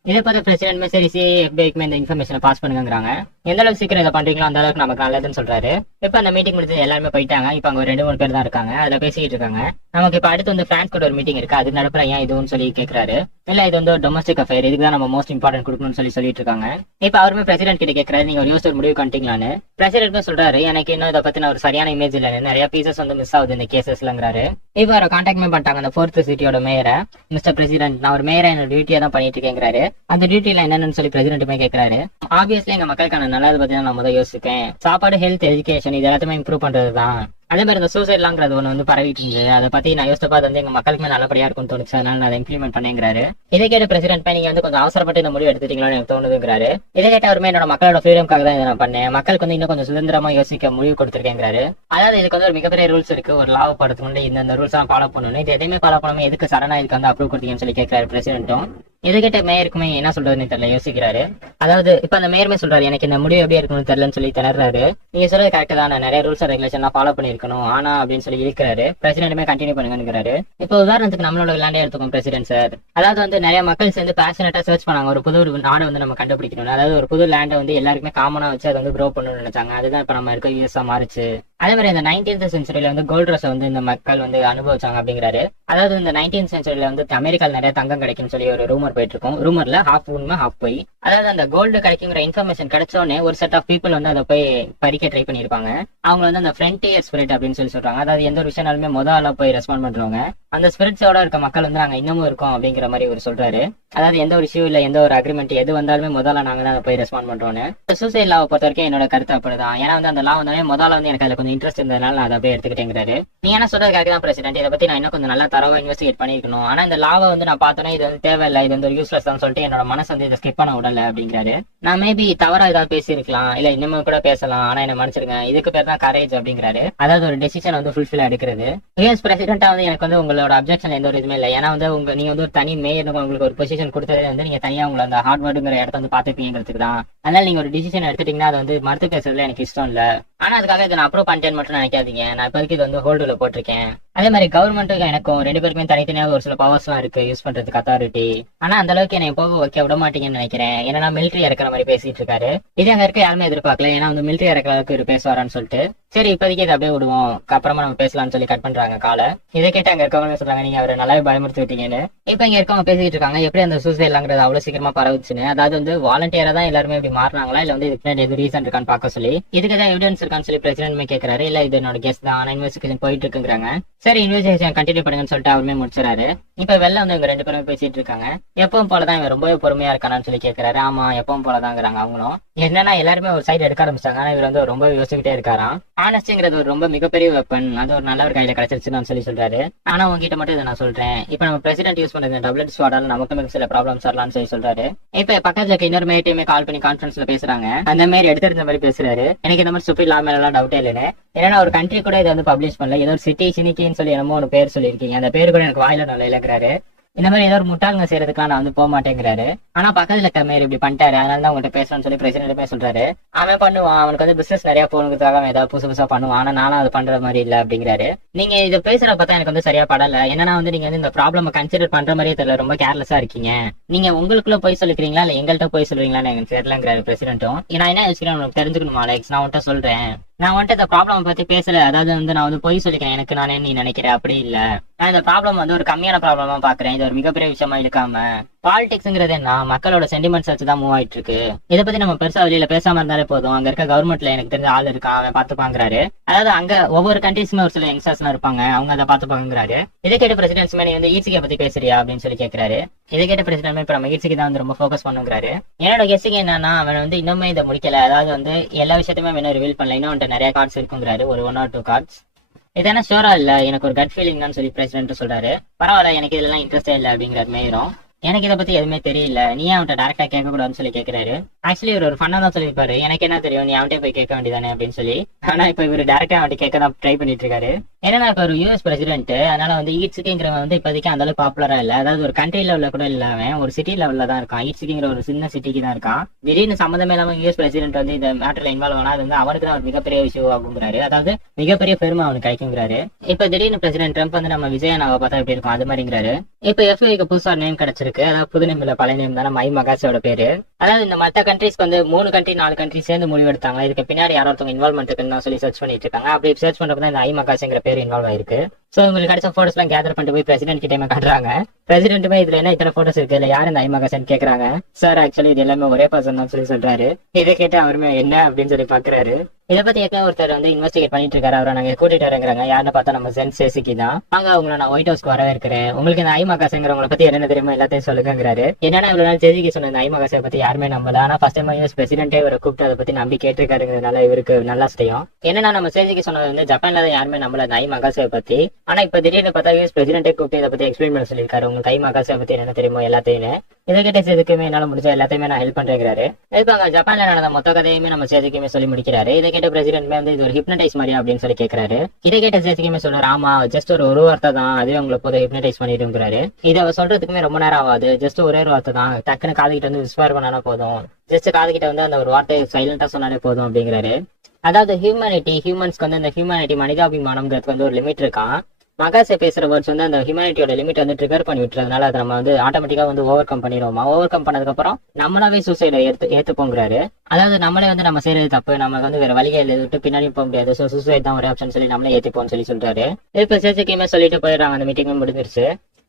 இதை பார்த்து பிரசிடென்ட்மே சரி FBI இந்த இன்ஃபர்மேஷனை பாஸ் பண்ணுங்கிறாங்க. எந்த அளவுக்கு சீக்கிரம் இதை பண்றீங்களோ அந்த அளவுக்கு நமக்கு நல்லதுன்னு சொல்றாரு. இப்ப அந்த மீட்டிங் முடிஞ்சு எல்லாருமே போயிட்டாங்க. இப்ப அங்க 2-3 பேர் தான் இருக்காங்க. அதுல பேசிட்டு இருக்காங்க. நமக்கு இப்ப அடுத்து வந்து பிரான்ஸ் கூட ஒரு மீட்டிங் இருக்கு, அது நடப்புற ஏன் இதுன்னு சொல்லி கேட்கறாரு. இல்ல இது வந்து ஒரு டொமஸ்டிக் அஃபேர், இதுக்கு தான் நம்ம மோஸ்ட் இம்பார்ட்டன்ட் கொடுக்கணும்னு சொல்லிட்டு இருக்காங்க. இப்ப அவருமே பிரசிடென்ட் கிட்ட கேட்கறாரு, நீங்க ஒரு யோசிச்சு முடிவு பண்ணிட்டீங்களான்னு. பிரசிடென்ட்மே சொல்றாரு, எனக்கு இன்னும் இதை பத்தின ஒரு சரியான இமேஜ் இல்ல, நிறைய பீசஸ் வந்து மிஸ் ஆகுது இந்த கேசஸ்லங்கிறாரு. இப்ப அவரை கான்டாக்ட்மே பண்ணிட்டாங்க அந்த 4th சிட்டியோட மேயரை. மிஸ்டர் பிரசிடென்ட், நான் ஒரு மேயரா என்னோட டியூட்டியா தான் பண்ணிட்டு இருக்கேங்கிறாரு. அந்த டியூட்டில என்னன்னு சொல்லி பிரசிடென்ட்டுமே கேட்கறாரு. ஆப்வியஸ்லி எங்க மக்களுக்கான நல்லது பத்தி தான் நான் முதல் யோசிப்பேன். சாப்பாடு, ஹெல்த், எஜுகேஷன் இது எல்லாத்தையுமே இம்ப்ரூவ் பண்றதுதான். அதே மாதிரி இந்த சூசைட்லாங்கிறது ஒன்று வந்து பரவிட்டு இருந்தது. அதை பத்தி நான் யோசிச்சு பார்த்து வந்து எங்க மக்களுக்குமே நல்லபடியா இருக்கும்னு தோணுச்சு, அதனால நான் அதை இம்ப்ளிமெண்ட் பண்ணேங்கிறாரு. இதை கேட்ட பிரசிடென்ட் நீங்க வந்து கொஞ்சம் அவசரப்பட்டு இந்த முடிவு எடுத்துட்டீங்களான்னு எனக்கு தோணுதுங்கிறாரு. இதை கேட்ட அவருமே என்னோட மக்களோட ஃப்ரீடம்காக தான் இதை நான் பண்ணேன், மக்களுக்கு வந்து இன்னும் கொஞ்சம் சுதந்திரமா யோசிக்க முடிவு கொடுத்துருக்கேங்கிறாரு. அதாவது இதுக்கு வந்து ஒரு மிகப்பெரிய ரூல்ஸ் இருக்கு, ஒரு லாவை படுத்து முன்னாடி இந்த ரூல்ஸ் எல்லாம் ஃபாலோ பண்ணணும். இது எதையுமே ஃபாலோ பண்ணாம எதுக்கு சடனா இதுக்கு வந்து அப்ரூவ் கொடுத்தீங்கன்னு சொல்லி கேட்கிறாரு பிரசிடென்ட்டும். இதை கேட்ட மேயருக்குமே என்ன சொல்றதுன்னு தெரியல, யோசிக்கிறாரு. அதாவது இப்ப அந்த மேயருமே சொல்றாரு, எனக்கு இந்த முடிவு எப்படி இருக்கணும்னு தெரியலன்னு சொல்லி திணறாரு. நீங்க சொல்றது கரெக்ட் தான், நான் நிறைய ரூல்ஸ் அண்ட் ரெகுலேஷன் ஃபாலோ பண்ணிருக்கணும், ஆனா அப்படின்னு சொல்லி இருக்கிறாரு. பிரசிடென்ட்டுமே கண்டினியூ பண்ணுங்கிறாரு. இப்போ உதாரணத்துக்கு நம்மளோட விளையாண்டே எடுத்துக்கோம் பிரசிடென்ட் சார். அதாவது வந்து நிறைய மக்கள் சேர்ந்து பேஷனட்டா சர்ச் பண்ணாங்க, ஒரு புது நாடை வந்து நம்ம கண்டுபிடிக்கணும். அதாவது ஒரு புது லேண்டை வந்து எல்லாருக்குமே காமனா வச்சு அதை வந்து க்ரோ பண்ணணும்னு நினைச்சாங்க. அதுதான் இப்ப நம்ம இருக்க யூஎஸ்ஆ மாறுச்சு. அதே மாதிரி இந்த 19th சென்ச்சுரியில வந்து கோல்ட் ரஷ் வந்து இந்த மக்கள் வந்து அனுபவிச்சாங்க அப்படிங்கிறாரு. அதாவது இந்த 19th சென்ச்சுரியில வந்து அமெரிக்கால நிறைய தங்கம் கிடைக்கும்னு சொல்லி ஒரு ரூமர் போயிட்டு இருக்கும். ரூமர்ல ஹாஃப் உண்மை ஹாஃப் போய். அதாவது அந்த கோல்டு கிடைக்குங்கிற இன்ஃபர்மேஷன் கிடைச்சோடனே ஒரு செட் ஆஃப் பீப்புள் வந்து அதை போய் பறிக்க ட்ரை பண்ணிருப்பாங்க. அவங்க வந்து அந்த ஃப்ரண்டியர் ஸ்பிரிட் அப்படின்னு சொல்லி சொல்றாங்க. அதாவது எந்த ஒரு விஷயம்னாலுமே முதல்ல போய் ரெஸ்பாண்ட் பண்றவங்க. அந்த ஸ்பிரிட்ஸோட இருக்க மக்கள் வந்து நாங்க இன்னமும் இருக்கோம் அப்படிங்கிற மாதிரி ஒரு சொல்றாரு. அதாவது எந்த ஒரு இஷ்யூ இல்ல எந்த ஒரு அக்ரிமெண்ட் எது வந்தாலுமே முதல்ல நாங்க தான் போய் ரெஸ்பாண்ட் பண்றோம்னு. சூசைட் லாவை பொறுத்த வரைக்கும் என்னோட கருத்து அப்படிதான். ஏன்னா வந்து அந்த லா வந்தாலே முதல்ல வந்து எனக்கு அதுல கொஞ்சம் இன்ட்ரெஸ்ட் இருந்ததுனால நான் அதை அப்படியே எடுத்துக்கிட்டேங்கிறாரு. நீ என்ன சொல்றதுக்காக தான் பிரசிடென்ட், இதை பத்தி நான் இன்னும் கொஞ்சம் நல்லா தரவா இன்வெஸ்டிகேட் பண்ணிருக்கணும். ஆனா இந்த லாவை வந்து நான் பார்த்தோன்னே இது வந்து தேவையில்லை, இது வந்து யூஸ்லெஸ் தான் சொல்லிட்டு என்னோட மனசு வந்து இதை ஸ்கிப் பண்ண விடல அப்படிங்கிறாரு. நான் மேபி தவறா ஏதாவது பேசியிருக்கலாம், இல்ல இன்னமும் கூட பேசலாம், ஆனா என்ன மன்னிச்சிருங்க, இதுக்கு பேர் தான் கரேஜ் அப்படிங்கிறாரு. அதாவது ஒரு டெசிஷன் வந்து ஃபுல்ஃபில் எடுக்கிறது. யூஎஸ் பிரசிடென்ட்டா வந்து எனக்கு வந்து உங்களோட அப்ஜெக்ஷன் எந்த ஒரு இதுவுமே இல்லை. ஏன்னா வந்து நீங்க வந்து ஒரு தனி மேயர் உங்களுக்கு ஒரு பொசிஷன் கொடுத்ததே வந்து நீங்க தனியா உங்களை அந்த ஹார்ட்வேர்டுங்கிற இடத்த வந்து பாத்துப்பீங்கிறதுக்கு தான். அதனால நீங்க ஒரு டிசிஷன் எடுத்துட்டீங்கன்னா அதை வந்து மறுத்து பேசுறதுல எனக்கு இஷ்டம் இல்ல. ஆனா அதுக்காக இதை நான் அப்ரூவ் பண்ணிட்டேன்னு மட்டும் நினைக்காதீங்க. நான் இப்போதைக்கு இது வந்து ஹோல்டுல போட்டிருக்கேன். அதே மாதிரி கவர்மெண்ட்டுக்கு எனக்கும் ரெண்டு பேருக்குமே தனித்தனியாக ஒரு சில பவர்ஸ் எல்லாம் இருக்கு யூஸ் பண்றதுக்கு அத்தாரிட்டி. ஆனா அந்த அளவுக்கு என்னை போக வைக்க விட மாட்டீங்கன்னு நினைக்கிறேன். ஏன்னா மிலிட்டரி இறக்குற மாதிரி பேசிட்டு இருக்காரு. இது அங்க இருக்க யாருமே எதிர்பார்க்கல. ஏன்னா வந்து மிலிட்டரி இறக்குற அளவுக்கு இவர் பேசுவாரான்னு சொல்லிட்டு சரி இப்போதைக்கு இதை அப்படியே விடுவோம், அப்புறமா நம்ம பேசலாம்னு சொல்லி கட் பண்றாங்க காலை. இதை கேட்டு அங்க இருக்கவங்க சொல்றாங்க நீங்க அவரை நல்லாவே பயமுறுத்தி விட்டீங்கன்னு. இப்ப இங்க இருக்கவங்க பேசிட்டு இருக்காங்க எப்படி அந்த சூசைட்லாங்கிறது அவ்வளவு சீக்கிரமா பரவுச்சுன்னு. அதாவது வந்து வாலண்டியரா தான் எல்லாருமே இப்படி மாறினாங்களா இல்ல வந்து இதுக்கு எது ரீசன் இருக்கான்னு பார்க்க சொல்லி இதுக்கு ஏதாவது எவிடன்ஸ் இருக்கான்னு சொல்லி பிரசிடென்ட்மே கேட்கறாரு. இல்ல இது என்னோட கெஸ்ட் தான், ஆனா இன்வெஸ்டிகேஷன் போயிட்டு இருக்குங்கிறாங்க. சரி இன்வெஸ்டிகேஷன் கண்டினியூ பண்ணுங்கன்னு சொல்லிட்டு அவருமே முடிச்சிடாரு. இப்ப வெளில வந்து இவங்க ரெண்டு பேரும் பேசிட்டு இருக்காங்க. எப்பவும் போலதான் இவன் ரொம்பவே பொறுமையா இருக்கானு சொல்லி கேட்கறாரு. ஆமா எப்பவும் போலதாங்கிறாங்க அவங்களும். என்னன்னா எல்லாருமே ஒரு சைடு எடுக்க ஆரம்பிச்சாங்க. ஆனா இவர் வந்து ரொம்ப யோசிச்சுக்கிட்டே இருக்காராம். ஆனஸ்டிங்கிறது ஒரு ரொம்ப மிகப்பெரிய வெப்பன், அது ஒரு நல்ல ஒரு கையில கிடைச்சிருச்சுன்னு சொல்லி சொல்றாரு. ஆனா உங்ககிட்ட மட்டும் இதை நான் சொல்றேன், இப்ப நம்ம பிரசிடென்ட் யூஸ் பண்றது டபுள் ஸ்வாடால நமக்கு சில ப்ராப்ளம்ஸ் வரலாம்னு சொல்லி சொல்றாரு. இப்ப பக்கத்துல இருக்க இன்னொரு மேட்டையுமே கால் பண்ணி கான்ஃபரன்ஸ்ல பேசுறாங்க. அந்த மாதிரி எடுத்திருந்த மாதிரி பேசுறாரு. எனக்கு இந்த மாதிரி ஸ்டூபிட் லா மேல எல்லாம் டவுட்டே இல்லைன்னு. ஏன்னா ஒரு கண்ட்ரி கூட இதை வந்து பப்ளிஷ் பண்ணல. ஏதோ ஒரு சிட்டி சினிக்கின்னு சொல்லி என்னமோ ஒரு பேர் சொல்லியிருக்கீங்க, அந்த பேர் கூட எனக்கு வாயில நுழையிலங்கிறாரு. இந்த மாதிரி ஏதோ ஒரு முட்டாளுங்க செய்யறதுக்காக நான் வந்து போக மாட்டேங்கிறாரு. ஆனா பக்கத்துல இருக்க மாதிரி இப்படி பண்ணிட்டாரு, அதனால தான் உங்கள்கிட்ட பேசணும்னு சொல்லி பிரசிடென்ட்டுமே சொல்றாரு. அவன் பண்ணுவான், அவனுக்கு வந்து பிசினஸ் நிறைய போனதுக்காக அவன் ஏதாவது புதுசு புதுசா பண்ணுவான். ஆனா நானும் அது பண்ற மாதிரி இல்ல அப்படிங்கிறாரு. நீங்க இதை பேசுற பார்த்தா எனக்கு வந்து சரியா படல. என்னன்னா வந்து நீங்க வந்து இந்த ப்ராப்ளம் கன்சிடர் பண்ற மாதிரியே தெரியல, ரொம்ப கேர்லெஸ்ஸா இருக்கீங்க. நீங்க உங்களுக்குள்ள போய் சொல்லிக்கிறீங்களா இல்ல எங்கள்கிட்ட போய் சொல்றீங்களான்னு எனக்கு தெரியலங்கிறாரு பிரசிடென்ட்டும். நான் என்ன யோசிக்கிறேன் உனக்கு தெரிஞ்சுக்கணுமா அலெக்ஸ், நான் உன்கிட்ட சொல்றேன். நான் வந்துட்டு இந்த ப்ராப்ளம் பத்தி பேசல. அதாவது வந்து நான் வந்து பொய் சொல்லிக்கிறேன் எனக்கு நானே நீ நினைக்கிறேன் அப்படி இல்ல. நான் இந்த ப்ராப்ளம் வந்து ஒரு கம்மியான ப்ராப்ளமா பாக்குறேன். இது ஒரு மிகப்பெரிய விஷயமா இருக்காம பாலிடிக்ஸ்ங்கிறது என்ன மக்களோட சென்டிமெண்ட்ஸ் வச்சுதான் மூவ் ஆயிட்டு இருக்கு. இதை பத்தி நம்ம பெருசா வெளியில பேசாம இருந்தாலே போதும். அங்க இருக்க கவர்மெண்ட்ல எனக்கு தெரிஞ்ச ஆள் இருக்கான், அவன் பாத்துப்பாங்கிறாரு. அதாவது அங்க ஒவ்வொரு கண்ட்ரீஸ்மே ஒரு சில யங்ஸ்டர்ஸ் எல்லாம் இருப்பாங்க, அவங்க அதை பாத்துப்பாங்கிறாரு. இதை கேட்ட பிரசிடென்ட்ஸ்மே நீ வந்து ஈசிகை பத்தி பேசுறியா அப்படின்னு சொல்லி கேட்கிறாரு. இதை கேட்ட பிரசிடென்ட்மே இப்ப நம்ம ஈசிக்கு தான் வந்து ரொம்ப ஃபோக்கஸ் பண்ணுங்கிறாரு. என்னோட கெஸ்டிங் என்னன்னா அவன் வந்து இன்னுமே இதை முடிக்கல. அதாவது வந்து எல்லா விஷயத்தையுமே வேணும் ரிவீல் பண்ணல, இன்னும் நிறைய கார்ட்ஸ் இருக்குங்கிறாரு, ஒரு 1 or 2 கார்ட்ஸ். இதெல்லாம் ஷோரா இல்ல, எனக்கு ஒரு கட் ஃபீலிங் தான் சொல்லி பிரசிடென்ட் சொல்றாரு. பரவாயில்ல எனக்கு இதெல்லாம் இன்ட்ரெஸ்டே இல்லை அப்படிங்கிறாரு மேயரும். எனக்கு இதை பத்தி எதுவுமே தெரியல, நீ அவன்கிட்ட டேரக்டா கேட்க கூடாதுன்னு சொல்லி கேட்கிறாரு. ஆக்சுவலி இவர் ஒரு ஃபன்னா தான் சொல்லியிருப்பாரு, எனக்கு என்ன தெரியும் நீ அவன்கிட்ட போய் கேட்க வேண்டியதானே அப்படின்னு சொல்லி. ஆனா இப்ப இவர் டேரக்டா அவன்கிட்ட கேட்க தான் ட்ரை பண்ணிட்டு இருக்காரு. ஏன்னா இப்ப ஒரு யூஎஸ் பிரசிடென்ட், அதனால வந்து ஈட்ஸுக்குங்கிறவன் வந்து இப்போதைக்கு அந்த அளவுக்கு பாப்புலரா இல்ல. அதாவது ஒரு கண்ட்ரி லெவல்ல கூட இல்ல, அவன் ஒரு சிட்டி லெவல்ல தான் இருக்கான். ஈட்ஸுக்குங்கிற ஒரு சின்ன சிட்டிக்கு தான் இருக்கான். திடீர்னு சம்மந்தமே இல்லாம யூஎஸ் பிரசிடென்ட் வந்து இந்த மேட்டர்ல இன்வால்வ் ஆனா அது வந்து அவனுக்கு தான் ஒரு மிகப்பெரிய விஷயம் ஆகுங்கிறாரு. அதாவது மிகப்பெரிய பெருமை அவனுக்கு கிடைக்குங்கிறாரு. இப்ப திடீர்னு பிரசிடென்ட் ட்ரம்ப் வந்து நம்ம விஜயனாவை பார்த்தா எப்படி இருக்கும் அது மாதிரிங்கிறாரு. இப்ப எஃப்ஐக்கு புதுசா நேம் கிடைச்சிருக்கு. அதாவது புது நேம் இல்ல பழைய நேம் தானே, மை மகாஸோட பேரு. அதாவது இந்த மத்த கண்ட்ரீஸ்க்கு வந்து 3 கண்ட்ரி 4 கண்ட்ரி சேர்ந்து முடிவெடுத்தாங்க. இதுக்கு பின்னாடி யாரோ ஒருத்தவங்க இன்வால்வ்மெண்ட் இருக்குன்னு சொல்லி சர்ச் பண்ணிட்டு இருக்காங்க. அப்படி சர்ச் பண்றப்ப தான் இந்த ஐ மகாஸுங்கிற பேர் இன்வால்வ் ஆயிருக்கு. சோ உங்களுக்கு கிடைச்ச போட்டோஸ் எல்லாம் கேதர் பண்ணிட்டு போய் பிரசிடென்ட் கிட்டே காட்டுறாங்க. பிரசிடென்ட்டுமே இதுல என்ன இத்தனை போட்டோஸ் இருக்கு, இல்ல யாரு இந்த ஐ மகாசன் கேக்குறாங்க. சார் ஆக்சுவலி இது எல்லாமே ஒரே பர்சன் தான் சொல்லி சொல்றாரு. இதை கேட்டு அவருமே என்ன அப்படின்னு சொல்லி பாக்குறாரு. இதை பத்தி ஏற்கனவே ஒருத்தர் வந்து இன்வெஸ்டிகேட் பண்ணிட்டு இருக்காரு. அவரை நாங்க கூட்டிட்டு வரங்கிறாங்க. யாருன்னு பார்த்தா நம்ம சென் சேசிக்கு தான். அங்க அவங்களை நான் ஒயிட் ஹவுஸ்க்கு வரவே இருக்கிறேன். உங்களுக்கு இந்த ஐ மகாசங்கிறவங்களை பத்தி என்ன தெரியுமா எல்லாத்தையும் சொல்லுங்கிறாரு. என்னன்னா இவ்வளவு நாள் சேசிக்கு சொன்ன இந்த ஐ மகாசை பத்தி யாருமே நம்பல. ஆனா ஃபர்ஸ்ட் டைம் யூஎஸ் பிரசிடென்ட்டே இவரை கூப்பிட்டு அதை பத்தி நம்பி கேட்டிருக்காருங்கிறதுனால இவருக்கு நல்லா தெரியும். என்னன்னா நம்ம சேசிக்கு சொன்னது வந்து ஜப்பான்ல தான் யாருமே நம்பல இந்த ஐ மகாசை பத்தி. ஆனா இப்ப திடீர்னு பார்த்தா யூஎஸ் பிரசிடென்ட்டே கூப்பிட்டு இதை பத்தி எக்ஸ்பிளைன் பண்ண சொல்லியிருக்காரு. உங்களுக்கு ஐ மகாசை பத்தி என்ன தெரியுமோ எல்லாத்தையுமே. இதை கேட்ட சேதுக்குமே என்னால முடிஞ்ச எல்லாத்தையுமே நான் ஹெல்ப் பண்றேங்கிறாரு. இப்ப அங்க ஜப்பான்ல நடந்த மொத்த கதையுமே நம்ம சேதுக்குமே சொல்லி முடிக்கிறாரு. இதை கேட்ட பிரசிடென்ட் வந்து இது ஒரு ஹிப்னடைஸ் மாதிரியா அப்படின்னு சொல்லி கேட்கிறாரு. இதை கேட்ட சேதுக்குமே சொல்றாரு, ஆமா ஜஸ்ட் ஒரு வார்த்தை தான், அதுவே உங்களை போதும் ஹிப்னடைஸ் பண்ணிடுங்கிறாரு. இதை சொல்றதுக்குமே ரொம்ப நேரம் ஆகாது, ஜஸ்ட் ஒரே ஒரு வார்த்தை தான், டக்குன்னு காதுகிட்ட வந்து விஸ்வார் பண்ணாலும் போதும், ஜஸ்ட் காதுகிட்ட வந்து அந்த ஒரு வார்த்தையை சைலண்டா சொன்னாலே போதும் அப்படிங்கிறாரு. அதாவது ஹியூமன்ஸ்க்கு வந்து இந்த ஹியூமனிட்டி மனிதாபிமானம்ங்கிறதுக்கு வந்து ஒரு லிமிட் இருக்கான். மகாசே பேசுற வேர்ட்ஸ் வந்து அந்த ஹியூமனிட்டியோட லிமிட் வந்து ட்ரிகர் பண்ணி விட்டுறதுனால அதை நம்ம வந்து ஆட்டோமேட்டிக்கா வந்து ஓவர் கம் பண்ணிடுவோமா. ஓவர் கம் பண்ணதுக்கு அப்புறம் நம்மளாவே சூசைடை ஏத்துப்போங்கிறாரு. அதாவது நம்மளே வந்து நம்ம செய்யறது தப்பு, நமக்கு வந்து வேற வழிகள் விட்டு பின்னாடி போக முடியாது, சோ சூசைட் தான் ஒரு ஆப்ஷன் சொல்லி நம்மளே ஏத்துப்போம்னு சொல்லிட்டாரு. இப்ப சேசிக்குமே சொல்லிட்டு போயிடுறாங்க. அந்த மீட்டிங்கும் முடிஞ்சிருச்சு.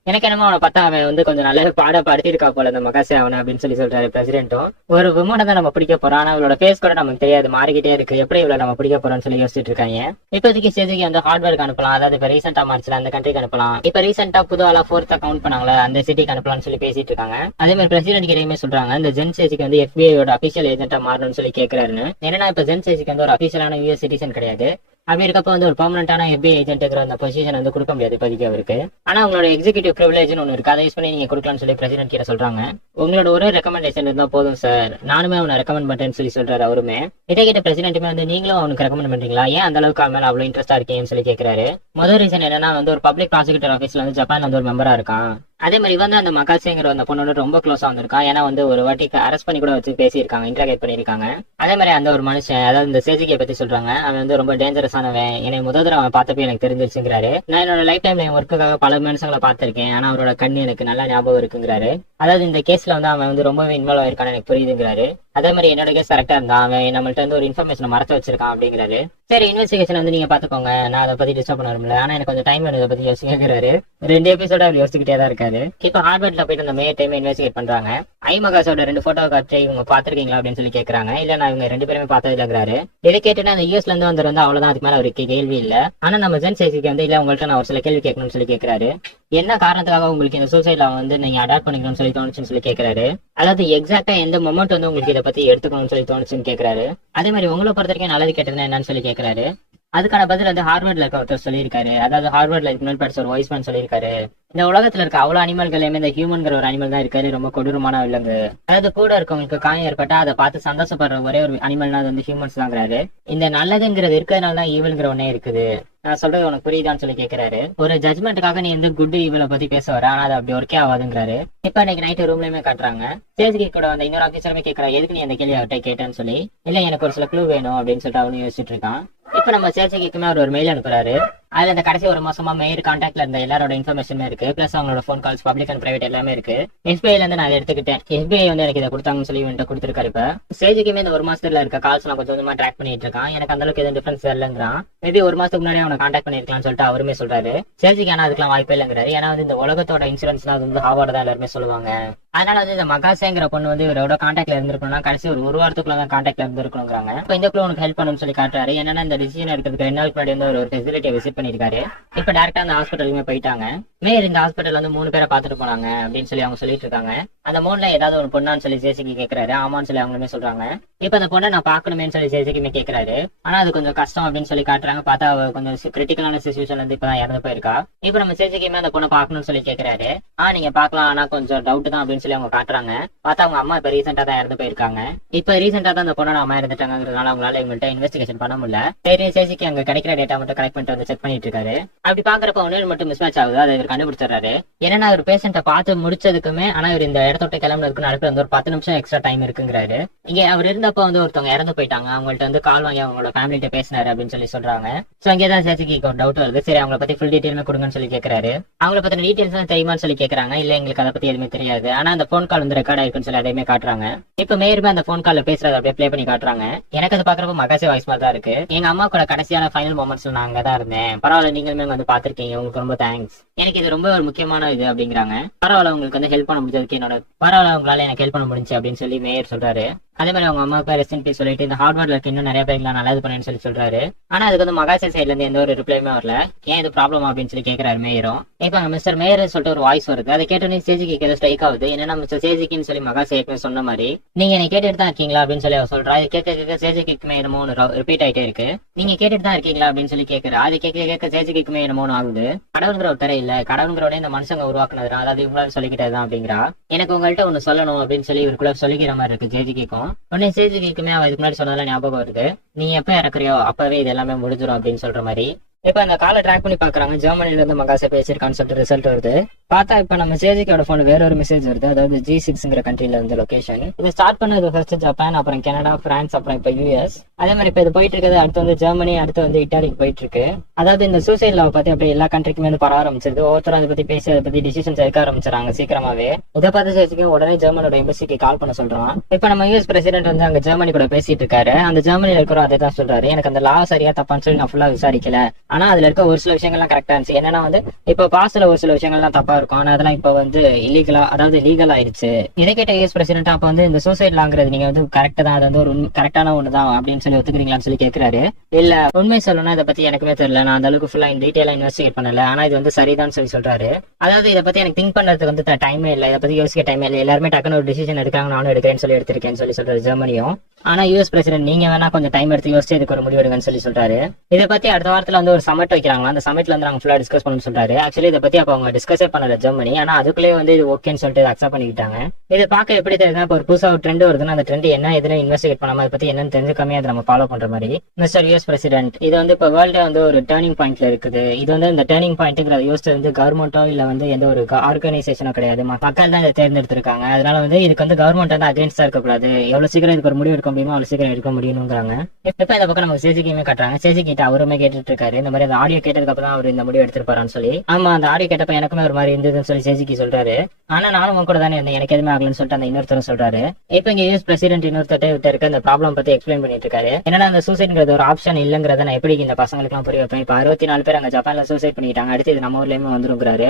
எனக்கு என்னமோ அவனை பார்த்தா அவன் வந்து கொஞ்சம் நல்ல பாடப்படுத்திருக்கா போல இந்த மகாசே அவனை அப்படின்னு சொல்றாரு பிரசிடென்ட்டும். ஒரு விமனை தான் நம்ம பிடிக்க போறோம், ஆனா அவளோட ஃபேஸ் கூட நமக்கு தெரியாது, மாறிக்கிட்டே இருக்கு, எப்படி இவ்வளவு நம்ம பிடிக்க போறோம்னு சொல்லி யோசிச்சுட்டு இருக்காங்க. இப்போதைக்கு சேஜிக்கு வந்து ஹார்ட்வேருக்கு அனுப்பலாம், அதாவது இப்ப ரீசெண்டா மார்ச்ல அந்த கண்ட்ரிக்கு அனுப்பலாம். இப்ப ரீசெண்டா புது ஆளா 4th கவுண்ட் பண்ணாங்களா அந்த சிட்டிக்கு அனுப்பலாம்னு சொல்லி பேசிட்டு இருக்காங்க. அதே மாதிரி பிரசிடென்ட் கிட்டயுமே சொல்றாங்க இந்த ஜென் சேஜிக்கு வந்து FBI அபிஷியல் ஏஜென்ட்டா மாறணும்னு சொல்லி கேட்கிறாருன்னு. ஏன்னா இப்ப ஜென் சேஜிக்கு வந்து ஒரு அபிஷியலான US சிட்டிசன் கிடையாது. அப்படி இருக்கப்ப வந்து ஒரு பெர்மனன்டான FBI ஏஜென்ட்ங்கிற அந்த பொசிஷன் வந்து கொடுக்க முடியாது இப்போதைக்கு அவருக்கு. ஆனா உங்களோட எக்ஸிகியூட்டிவ் ப்ரிவிலேஜ்னு ஒன்று இருக்கு, அதை யூஸ் பண்ணி நீங்க கொடுக்கலாம்னு சொல்லி பிரசிடென்ட் கிட்ட சொல்றாங்க. உங்களோட ஒரு ரெக்கமெண்டேஷன் இருந்தா போதும் சார், நானுமே அவனை ரெக்கமெண்ட் பண்றேன்னு சொல்லி சொல்றாரு அவருமே. இதை கிட்ட பிரசிடென்ட்டுமே வந்து நீங்களும் அவனுக்கு ரெக்கமெண்ட் பண்றீங்களா, ஏன் அந்த அளவுக்கு அவன் மேல அவ்வளவு இன்ட்ரெஸ்டா இருக்கீங்கன்னு சொல்லி கேட்கிறாரு. முதல் ரீசன் என்னன்னா வந்து ஒரு பப்ளிக் ப்ராசிக்யூட்டர் ஆஃபீஸ்ல வந்து ஜப்பான்ல வந்து ஒரு மெம்பரா இருக்கான். அதே மாதிரி வந்து அந்த மகாசேங்கிற அந்த பொண்ணோட ரொம்ப க்ளோஸா வந்திருக்கான். ஏன்னா வந்து ஒரு வாட்டி அரெஸ்ட் பண்ணி கூட வச்சு பேசியிருக்காங்க, இன்டராகேட் பண்ணியிருக்காங்க. அதே மாதிரி அந்த ஒரு மனுஷன், அதாவது இந்த சேஜிகை பத்தி சொல்றாங்க, அவன் வந்து ரொம்ப டேஞ்சரஸானவன், என்னை முதல் தடவை அவன் பார்த்தப்ப எனக்கு தெரிஞ்சிருச்சுங்கிறாரு. நான் என்னோட லைஃப் டைம்ல என் ஒர்க்குக்காக பல மனுஷங்களை பார்த்திருக்கேன், ஆனா அவரோட கண்ணு எனக்கு நல்லா ஞாபகம் இருக்குங்கிறாரு. அதாவது இந்த கேஸ்ல வந்து அவன் வந்து ரொம்பவே இன்வால்வ் ஆயிருக்கான்னு எனக்கு புரியுதுங்கிறாரு. அதே மாதிரி என்னோட கேஸ் கரெக்டா இருந்தா அவன் நம்மள்ட்ட வந்து ஒரு இன்ஃபர்மேஷன் மறைச்சு வச்சிருக்கான் அப்படிங்கிறாரு. சரி இன்வெஸ்டிகேஷன் வந்து நீங்க பாத்துக்கோங்க, நான் அதை பத்தி டிஸ்டர்ப் பண்ண வரும்ல, ஆனா எனக்கு கொஞ்சம் டைம் வேணும், இதை பத்தி யோசிக்கிறாரு. 2 எபிசோட அவர் யோசிச்சுக்கிட்டே தான் இருக்காரு. இப்ப ஹார்வர்ட்ல போயிட்டு அந்த மேயர் டைம் இன்வெஸ்டிகேட் பண்றாங்க. ஐமகாசோட 2 போட்டோ காட்சி இவங்க பாத்திருக்கீங்களா அப்படின்னு சொல்லி கேட்கறாங்க. இல்ல நான் இவங்க 2 பேருமே பார்த்தது இல்லங்கிறாரு. இதை கேட்டுனா அந்த US இருந்து வந்து அவ்வளவுதான், அதுக்கு மேல அவருக்கு கேள்வி இல்ல. ஆனா நம்ம ஜென் சேசிக்கு வந்து இல்ல உங்கள்ட்ட நான் ஒரு சில கேள்வி கேட்கணும்னு சொல்லி கேட்கறாரு. என்ன காரணத்துக்காக உங்களுக்கு இந்த சூசைட்ல வந்து நீங்க அடாப்ட் பண்ணிக்கணும்னு சொல்லி தோணுச்சுன்னு சொல்லி கேட்கறாரு. அதாவது எக்ஸாக்டா எந்த மொமெண்ட் வந்து உங்களுக்கு இதை பத்தி எடுத்துக்கணும்னு சொல்லி தோணுச்சுன்னு கேட்கறாரு. அதே மாதிரி உங்களை பொறுத்த வரைக்கும் நல்லது கேட்டதுன்னா என்னன்னு சொல்லி கேட்கறாரு. அதுக்கான பதில் வந்து ஹார்வர்ட்ல இருக்க ஒருத்தர் சொல்லியிருக்காரு. அதாவது ஹார்வர்ட்ல இதுக்கு முன்னாடி படிச்ச ஒரு வாய்ஸ்மேன் சொல்லியிருக்காரு, இந்த உலகத்துல இருக்க அவ்வளவு அனிமல்களையுமே இந்த ஹியூமன்கிற ஒரு அனிமல் தான் இருக்காரு ரொம்ப கொடூரமான விலங்கு. அதாவது கூட இருக்கவங்களுக்கு காயம் ஏற்பட்டா அதை பார்த்து சந்தோஷப்படுற ஒரே ஒரு அனிமல்னா அது வந்து ஹியூமன்ஸ் தாங்கிறாரு. இந்த நல்லதுங்கிறது இருக்கிறதுனால தான் ஈவல்ங்கிற ஒன்னே இருக்குது. நான் சொல்றது உனக்கு புரியுதான்னு சொல்லி கேட்கறாரு. ஒரு ஜட்மெண்ட்டுக்காக நீ வந்து குட் ஈவலை பத்தி பேச வர, ஆனா அது அப்படி ஒர்க்கே ஆகாதுங்கிறாரு. இப்ப இன்னைக்கு நைட்டு ரூம்லயுமே காட்டுறாங்க. சேஜ்கி கூட அந்த இன்னொரு ஆஃபீஸருமே கேட்கறா, எதுக்கு நீ அந்த கேள்வி அவர்கிட்ட கேட்டேன்னு சொல்லி. இல்ல எனக்கு ஒரு சில க்ளூ வேணும் அப்படின்னு சொல்லிட்டு அவனு யோசிச்சுட்டு இருக்கான். இப்ப நம்ம சேஜ்கிக்குமே அவர் ஒரு மெயில் அனுப்புறாரு. அதுல இந்த கடைசி 1 மாசமா மேயர் கான்டாக்ட்ல இருந்த எல்லாரோட இன்ஃபர்மேஷனுமே இருக்கு, பிளஸ் அவங்களோட phone calls public and private எல்லாமே இருக்கு. SBIல இருந்து நான் அதை எடுத்துக்கிட்டேன், SBI வந்து எனக்கு இதை கொடுத்தாங்கன்னு சொல்லி இவன்ட்ட கொடுத்துருக்காரு. இப்ப சேஜிக்குமே இந்த 1 மாசத்துல இருக்க கால்ஸ் நான் கொஞ்சம் கொஞ்சமா ட்ராக் பண்ணிட்டு இருக்கான். எனக்கு அந்த அளவுக்கு எதுவும் டிஃபரன்ஸ் இல்லைங்கிறான். மேபி 1 மாசத்துக்கு முன்னாடி அவனை கான்டாக்ட் பண்ணிருக்கலாம்னு சொல்லிட்டு அவருமே சொல்றாரு. சேஜிக்கு ஆனா அதுக்கெல்லாம் வாய்ப்பே இல்லைங்கிறாரு. ஏன்னா வந்து இந்த உலகத்தோட இன்சூரன்ஸ் தான் வந்து ஹார்வர்ட் தான் எல்லாருமே சொல்லுவாங்க. அதனால வந்து இந்த மகாசேங்கிற பொண்ணு வந்து இவரோட கான்டாக்ட்ல இருந்திருக்கணும்னா கடைசி ஒரு வாரத்துக்குள்ள தான் கான்டாக்ட்ல இருந்திருக்கணுங்கிறாங்க. இப்ப இந்த குழு உனக்கு ஹெல்ப் பண்ணணும்னு சொல்லி காட்டுறாரு. என்னன்னா இந்த டிசிஷன் எடுக்கிறதுக்கு 2 நாள் முன்னாடி வந்து ஒரு ஃபெசிலிட்டியை விசிட் பண்ணிருக்காரு. இப்ப டேரக்டா அந்த ஹாஸ்பிட்டலுமே போயிட்டாங்க. மேயர் இந்த ஹாஸ்பிட்டல் வந்து 3 பேரை பாத்துட்டு போனாங்க அப்படின்னு சொல்லி அவங்க சொல்லிட்டு இருக்காங்க. அந்த 3ல ஏதாவது ஒரு பொண்ணான்னு சொல்லி சேசிக்கு கேட்கறாரு. ஆமான்னு சொல்லி அவங்களுமே சொல்றாங்க. இப்ப அந்த பொண்ணை நான் பாக்கணுமேன்னு சொல்லி சேசிக்குமே கேட்கறாரு. ஆனா அது கொஞ்சம் கஷ்டம் அப்படின்னு சொல்லி காட்டுறாங்க. பார்த்தா கொஞ்சம் கிரிட்டிக்கலான சிச்சுவேஷன்ல இருந்து இப்பதான் இறந்து போயிருக்கா. இப்ப நம்ம சேசிக்குமே அந்த பொண்ணை பாக்கணும்னு சொல்லி கேட்கறாரு. நீங்க பாக்கலாம், ஆனா கொஞ்சம் டவுட் தான் அப்படின்னு சொல்லி அவங்க காட்டுறாங்க. பார்த்தா அவங்க அம்மா இப்ப ரீசெண்டா தான் இறந்து போயிருக்காங்க. இப்ப ரீசெண்டா தான் அந்த பொண்ணோட அம்மா இறந்துட்டாங்கிறதுனால அவங்களால இவங்கள்ட்ட இன்வெஸ்டிகேஷன் பண்ண முடியல. சரி சேசிக்கு அங்க கிடைக்கிற டேட்டா மட்டும் கலெக்ட் பண்ணிட்டு வந்து செக் பண்ணிட்டு இருக்காரு. அப்படி பாக்குறப்ப ஒன்னு மட்டும் மிஸ் மேட்ச் ஆகுது. அதை இவர் கண்டுபிடிச்சாரு. ஏன்னா ஒரு பேஷண்ட்டை பார்த்து முடிச்சதுக்குமே ஆனா இவர் இந்த இடத்தோட்ட கிளம்புறதுக்கு நடக்கிற வந்து ஒரு 10 நிமிஷம் எக்ஸ்ட்ரா டைம் இருக்குங்கிறாரு. இங்க அவர் இருந்தப்ப வந்து ஒருத்தவங்க இறந்து போயிட்டாங்க, அவங்கள்ட்ட வந்து கால் வாங்கி அவங்களோட ஃபேமிலிட்ட பேசினாரு அப்படின்னு சொல்லி சொல்றாங்க. சோ அங்கேதான் சேசிக்கு ஒரு டவுட் வருது. சரி அவங்களை பத்தி ஃபுல் டீடைலுமே கொடுங்கன்னு சொல்லி கேட்கறாரு. அவங்களை பத்தின டீடைல்ஸ் எல்லாம் தெரியுமான்னு சொல்லி கேட்கறாங்க. இல்ல எங்களுக்கு அதை பத்தி எதுவுமே தெரியாது, ஆனா அந்த போன் கால் வந்து ரெக்கார்ட் ஆயிருக்குன்னு சொல்லி அதையுமே காட்டுறாங்க. இப்ப மேயருமே அந்த போன் கால்ல பேசுறத அப்படியே ப்ளே பண்ணி காட்டுறாங்க. எனக்கு அதை பாக்குறப்ப மகாசே வாய்ஸ் மாதிரி தான் இருக்கு. எங்க அம்மா கூட கடைசியான ஃபைனல் மொமெண்ட்ஸ்ல நான் அங்கதான் இருந்தேன். பரவாயில்ல, நீங்களுமே வந்து பாத்திருக்கீங்க, உங்களுக்கு ரொம்ப தேங்க்ஸ். எனக்கு இது ரொம்ப ஒரு முக்கியமான இது அப்படிங்கிறாங்க. பரவாயில்ல, உங்களுக்கு வந்து ஹெல்ப் பண்ண முடிஞ்சதுக்கு என்னோட பரவாயில்ல, உங்களால எனக்கு ஹெல்ப் பண்ண முடிஞ்சு அப்படின்னு சொல்லி மேயர் சொல்றாரு. அதே மாதிரி அவங்க அம்மாவுக்கு ரெஸ்ட் இன் பீஸ் சொல்லிட்டு இந்த ஹார்வர்ட்ல இருக்க இன்னும் நிறைய பேருக்கு நல்லது பண்ணேன்னு சொல்லி சொல்றாரு. ஆனா அதுக்கு வந்து மகாசே சைட்ல இருந்து எந்த ஒரு ரிப்ளைமே வரல. ஏன் இது ப்ராப்ளம் அப்படின்னு சொல்லி கேட்கறாரு மேயரும். இப்ப மிஸ்டர் மேயர் சொல்லிட்டு ஒரு வாய்ஸ் வருது. அதை கேட்டோன்னே சேஜிக்கு ஏதோ ஸ்ட்ரைக் ஆகுது. என்னன்னா மிஸ்டர் சேஜிக்குன்னு சொல்லி மகாசே ஏற்கனவே சொன்ன மாதிரி நீங்க என்ன கேட்டுட்டு தான் இருக்கீங்களா அப்படின்னு சொல்லி அவர் சொல்றா. கேட்க சேஜிக்குமே என்னமோ ரிப்பீட் ஆயிட்டே இருக்கு. நீங்க கேட்டுட்டு தான் இருக்கீங்களா அப்படின்னு சொல்லி கேட்கறா. அது கேட்க சேஜிக்குமே என்னமோ ஆகுது. கடவுளுங்கிற ஒரு தர இல்ல, கடவுளுங்கிறவனே இந்த மனுஷங்க உருவாக்குனது, அதாவது இவங்களால சொல்லிக்கிட்டதுதான் அப்படிங்கிறா. எனக்கு உங்கள்கிட்ட ஒண்ணு சொல்லணும் அப்படின்னு சொல்லி இவருக்குள்ள சொல்லிக்கிற மாதிரி இருக்கு சேஜிக்கும். உடனே சேஜிக்குமே அவ இதுக்கு முன்னாடி சொன்னதெல்லாம் ஞாபகம் வருது. நீ எப்ப இறக்குறியோ அப்பவே இது எல்லாமே முடிஞ்சிடும் அப்படின்னு சொல்ற மாதிரி. இப்ப அந்த காலை ட்ராக் பண்ணி பாக்குறாங்க. ஜெர்மனில இருந்து மகாசே பேசியிருக்கான்னு சொல்லிட்டு ரிசல்ட் வருது. பார்த்தா இப்ப நம்ம சேஜிக்கோட போன் வேற ஒரு மெசேஜ் வருது. அதாவது G6ங்கிற கண்ட்ரில இருந்து லொகேஷன். இது ஸ்டார்ட் பண்ணது ஃபர்ஸ்ட் ஜப்பான், அப்புறம் கனடா, பிரான்ஸ், அப்புறம் இப்ப US. அதே மாதிரி இப்ப இது போயிட்டு இருக்குது. அடுத்து வந்து ஜெர்மனி, அடுத்து வந்து இட்டாலிக்கு போயிட்டு இருக்கு. அதாவது இந்த சூசைட் லவ் பத்தி அப்படியே எல்லா கண்ட்ரிக்குமே வந்து பரவ ஆரம்பிச்சிருது. ஒவ்வொருத்தரும் அதை பத்தி பேசி அதை பத்தி டிசிஷன்ஸ் எடுக்க ஆரம்பிச்சாங்க சீக்கிரமாவே. இதை பார்த்து சேஜிக்கு உடனே ஜெர்மனோட எம்பசிக்கு கால் பண்ண சொல்றான். இப்ப நம்ம US பிரசிடென்ட் வந்து அங்க ஜெர்மனி கூட பேசிட்டு இருக்காரு. அந்த ஜெர்மனில இருக்கிற அதை தான் சொல்றாரு, எனக்கு அந்த லா சரியா தப்பான்னு சொல்லி நான் ஃபுல்லா விசாரிக்கல. ஆனா அதுல இருக்க ஒரு சில விஷயங்கள்லாம் கரெக்டா இருந்துச்சு. என்னன்னா வந்து இப்ப பாஸ்ல ஒரு சில விஷயங்கள்லாம் தப்பா இருக்கும், ஆனா அதெல்லாம் இப்ப வந்து இல்லீகலா, அதாவது லீகல் ஆயிருச்சு. இதை கேட்ட US பிரசிடென்ட் அப்ப வந்து இந்த சூசைட் லாங்கிறது நீங்க வந்து கரெக்ட் தான், அது வந்து ஒரு கரெக்டான ஒண்ணுதான் அப்படின்னு சொல்லி ஒத்துக்கிறீங்களான்னு சொல்லி கேட்கிறாரு. இல்ல உண்மை சொல்லணும் இதை பத்தி எனக்குமே தெரியல, நான் அந்த அளவுக்கு ஃபுல்லா டீடைலா இன்வெஸ்டிகேட் பண்ணல, ஆனா இது வந்து சரிதான் சொல்லி சொல்றாரு. அதாவது இதை பத்தி எனக்கு திங்க் பண்றதுக்கு வந்து டைமே இல்லை, இதை பத்தி யோசிக்க டைமே இல்லை, எல்லாருமே டக்குன்னு ஒரு டிசிஷன் எடுக்காங்க, நானும் எடுக்கிறேன்னு சொல்லி எடுத்திருக்கேன்னு சொல்லி சொல்றாரு ஜெர்மனியும். ஆனா US பிரசிடென்ட் நீங்க வேணா கொஞ்சம் டைம் எடுத்து யோசிச்சு இதுக்கு ஒரு முடிவு எடுங்கன்னு சொல்லி சொல்றாரு. இதை பத்தி அடுத்த வாரத்துல வந்து ஒரு சமிட் வைக்கிறாங்களா, அந்த சமிட்ல வந்து நாங்க ஃபுல்லா டிஸ்கஸ் பண்ணணும்னு சொல்றாரு. ஆக்சுவலி இதை பத்தி அப்ப அவங்க டிஸ்கஸே பண்ணல ஜெர்மனி, ஆனா அதுக்குள்ளே வந்து இது ஓகேன்னு சொல்லிட்டு அக்செப்ட் பண்ணிக்கிட்டாங்க. இதை பார்க்க எப்படி தெரியுதுன்னா, இப்போ ஒரு புதுசா ஒரு ட்ரெண்ட் வருதுன்னா அந்த ட்ரெண்ட் என்ன எதுன்னு இன்வெஸ்டிகேட் பண்ணாம அதை பத்தி என்னன்னு தெரிஞ்சுக்காமே அதை நம்ம ஃபாலோ பண்ற மாதிரி மிஸ்டர் US பிரசிடென்ட். இது வந்து இப்போ வேர்ல்டே வந்து ஒரு டேர்னிங் பாயிண்ட்ல இருக்குது. இது வந்து இந்த டேர்னிங் பாயிண்ட்ங்கிறத யோசிச்சு வந்து கவர்மெண்டோ இல்ல வந்து எந்த ஒரு ஆர்கனைசேஷனோ கிடையாது, மக்கள் தான் இதை தேர்ந்தெடுத்திருக்காங்க. அதனால வந்து இதுக்கு வந்து கவர்மெண்ட் வந்து அகைன்ஸ்டா இருக்கக்கூடாது, எவ்வளவு சீக்கிரம் இதுக்கு ஒரு முடிவு எடுக்க முடியுமோ அவ்வளவு சீக்கிரம் எடுக்க முடியும்ங்கிறாங்க. இப்ப இந்த பக்கம் நம்ம சேஜிக்குமே கட்டுறாங்க. சேஜி கிட்ட அவருமே கேட்டுட்டு இருக்காரு, இந்த மாதிரி அந்த ஆடியோ கேட்டதுக்கு அப்புறம் அவர் இந்த முடிவு எடுத்திருப்பாரான்னு சொல்லி. ஆமா, அந்த ஆடியோ கேட்டப்ப எனக்குமே ஒரு மாதிரி இருந்ததுன்னு சொல்லி சேஜிக்கு சொல்றாரு. ஆனா நானும் உங்க கூட தானே இருந்தேன், எனக்கு எதுவுமே ஆகலன்னு சொல்லிட்டு அந்த இன்னொருத்தரும் சொல்றாரு. இப்ப இங்க US பிரசிடென்ட் இன்னொருத்தட்டே விட்டு இருக்க அந்த ப்ராப்ளம் பத்தி எக்ஸ்பிளைன் பண்ணிட்டு இருக்காரு. என்னன்னா அந்த சூசைட்ங்கிறது ஒரு ஆப்ஷன் இல்லங்கிறத நான் எப்படி இந்த பசங்களுக்கு எல்லாம் புரிய வைப்பேன். இப்ப 64 பேர் அங்க ஜப்பான்ல சூசைட் பண்ணிட்டாங்க, அடுத்து இது நம்ம ஊர்லயுமே வந்துருங்கிறாரு.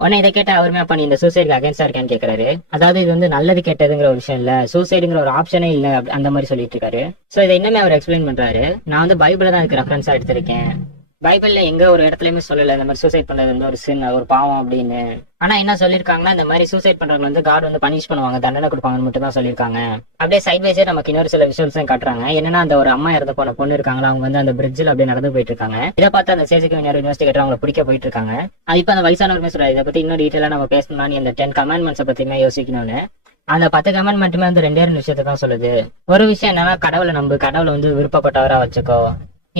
உடனே இதை கேட்ட அவருமே அப்ப நீ இந்த சூசைடுக்கு அகேன்ஸ்டா இருக்கான்னு கேட்கறாரு. அதாவது இது வந்து நல்லது கெட்டதுங்கிற ஒரு விஷயம் இல்ல, சூசைடுங்கிற ஒரு ஆப்ஷனே இல்ல அந்த மாதிரி சொல்லிட்டு இருக்காரு. சோ இதை இன்னுமே அவர் எக்ஸ்பிளைன் பண்றாரு. நான் வந்து பைபிள தான் இதுக்கு ரெஃபரன்ஸா எடுத்திருக்கேன், பைபிள்ல எங்க ஒரு இடத்துலயுமே சொல்லல இந்த மாதிரி சூசைட் பண்றது வந்து ஒரு சின், ஒரு பாவம் அப்படின்னு. ஆனா என்ன சொல்லிருக்காங்கன்னா, இந்த மாதிரி சூசைட் பண்றவங்க வந்து காட் வந்து பனிஷ் பண்ணுவாங்க, தண்டனை கொடுப்பாங்கன்னு மட்டும் தான் சொல்லியிருக்காங்க. அப்படியே சைட் வைஸே நமக்கு இன்னொரு சில விஷயம்ஸ் காட்டுறாங்க. என்னன்னா அந்த ஒரு அம்மா இறந்து போன பொண்ணு இருக்காங்களா, அவங்க வந்து அந்த பிரிட்ஜில் அப்படியே நடந்து போயிட்டு இருக்காங்க. இதை பார்த்து அந்த சேஜிக்கு இன்வெஸ்டிகேட்டர் அவங்களை பிடிக்க போயிட்டு இருக்காங்க. அது இப்ப அந்த வயசானவருமே சொல்றாரு, இதை பத்தி இன்னும் டீட்டெயிலா நம்ம பேசணும்னா இந்த 10 கமாண்ட்மெண்ட்ஸ் பத்தியுமே யோசிக்கணும்னு. அந்த 10 கமாண்ட்மெண்ட்டுமே வந்து 2 விஷயத்தை தான் சொல்லுது. ஒரு விஷயம் என்னன்னா கடவுளை நம்பு, கடவுளை வந்து விருப்பப்பட்டவரா வச்சுக்கோ.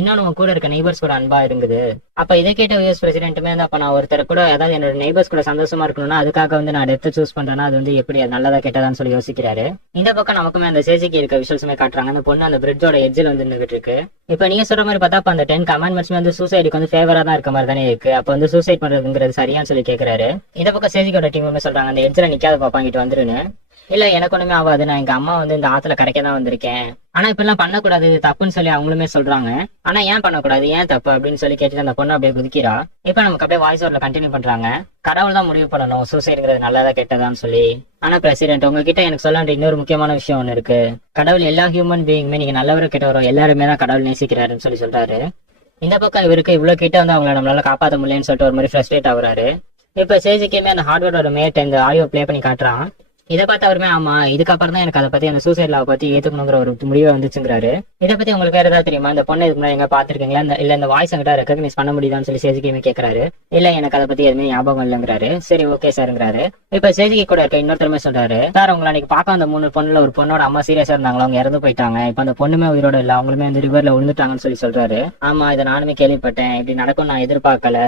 இன்னொன்னு உங்க கூட இருக்க நெய்பர்ஸ் கூட அன்பா இருக்குது. அப்ப இதை கேட்ட US பிரசிடென்ட்டுமே வந்து அப்ப நான் ஒருத்தர் கூட, அதாவது என்னோட நெய்பர்ஸ் கூட சந்தோஷமா இருக்கணும்னா அதுக்காக வந்து நான் டெத்தை சூஸ் பண்றேன்னா அது வந்து எப்படி நல்லதா கெட்டதான்னு சொல்லி யோசிக்கிறாரு. இந்த பக்கம் நமக்குமே அந்த சேஜிக்கு இருக்க விஷயமே காட்டுறாங்க. அந்த பொண்ணு அந்த பிரிட்ஜோட எட்ஜில் வந்து நின்றுட்டு இருக்கு. இப்ப நீங்க சொல்ற மாதிரி பார்த்தா அப்ப அந்த 10 கமாண்ட்மெண்ட்ஸ் வந்து சூசைடுக்கு வந்து ஃபேவரா தான் இருக்க மாதிரி தானே இருக்கு. அப்ப வந்து சூசைட் பண்றதுங்கிறது சரியான்னு சொல்லி கேட்கிறாரு. இந்த பக்கம் சேஜிக்கோட டீமுமே சொல்றாங்க, அந்த எட்ஜில் நிக்காத பாப்பாங்கிட்டு வந்துருன்னு. இல்ல எனக்கு ஒண்ணுமே ஆகாது, நான் எங்க அம்மா வந்து இந்த ஆத்துல கரைக்க தான் வந்திருக்கேன், ஆனா இப்ப எல்லாம் பண்ணக்கூடாது, இது தப்புன்னு சொல்லி அவங்களுமே சொல்றாங்க. ஆனா ஏன் பண்ணக்கூடாது, ஏன் தப்பு அப்படின்னு சொல்லி கேட்டுட்டு அந்த பொண்ணு அப்படியே குதிக்கிறா. இப்ப நமக்கு அப்படியே வாய்ஸ் ஓவர்ல கண்டினியூ பண்றாங்க, கடவுள் தான் முடிவு பண்ணணும் சூசைடுங்கிறது நல்லதா கெட்டதான்னு சொல்லி. ஆனா பிரசிடென்ட் உங்ககிட்ட எனக்கு சொல்ல இன்னொரு முக்கியமான விஷயம் ஒண்ணு இருக்கு. கடவுள் எல்லா ஹியூமன் பீயிங்குமே, நீங்க நல்லவரோ கெட்டவரோ எல்லாருமே தான் கடவுள் நேசிக்கிறாருன்னு சொல்லி சொல்றாரு. இந்த பக்கம் இவருக்கு இவ்வளவு கிட்ட வந்து அவங்களை நம்மளால காப்பாற்ற முடியலன்னு சொல்லிட்டு ஒரு மாதிரி ஃப்ரஸ்ட்ரேட் ஆகுறாரு. இப்ப சேஜிக்குமே அந்த ஹார்ட்வேரோட மேட் இந்த ஆடியோ பிளே பண்ணி காட்டுறான். இதை பார்த்து அவருமே ஆமா இதுக்கப்புறம் தான் எனக்கு அதை பத்தி அந்த சூசைட் லவ் பத்தி ஏத்துக்கணுங்கிற ஒரு முடிவை வந்துச்சுங்கிறாரு. இதை பத்தி உங்களுக்கு வேற ஏதாவது தெரியுமா, இந்த பொண்ணை இதுக்கு முன்னாடி எங்க பாத்துருக்கீங்களா, இல்ல இந்த வாய்ஸ் என்கிட்ட ரெகக்னைஸ் பண்ண முடியுதான்னு சொல்லி சேஜிக்குமே கேட்கறாரு. இல்ல எனக்கு அதை பத்தி எதுவுமே ஞாபகம் இல்லைங்கிறாரு. சரி ஓகே சார்ங்கிறாரு. இப்ப சேஜிக்கு கூட இருக்க இன்னொருத்தருமே சொல்றாரு, சார் உங்களை அன்னைக்கு பார்க்க அந்த 3 பொண்ணுல ஒரு பொண்ணோட அம்மா சீரியஸா இருந்தாங்களா, அவங்க இறந்து போயிட்டாங்க, இப்ப அந்த பொண்ணுமே உயிரோட இல்ல, அவங்களுமே வந்து ரிவர்ல விழுந்துட்டாங்கன்னு சொல்லி சொல்றாரு. ஆமா இதை நானுமே கேள்விப்பட்டேன், இப்படி நடக்கும் நான் எதிர்பார்க்கல.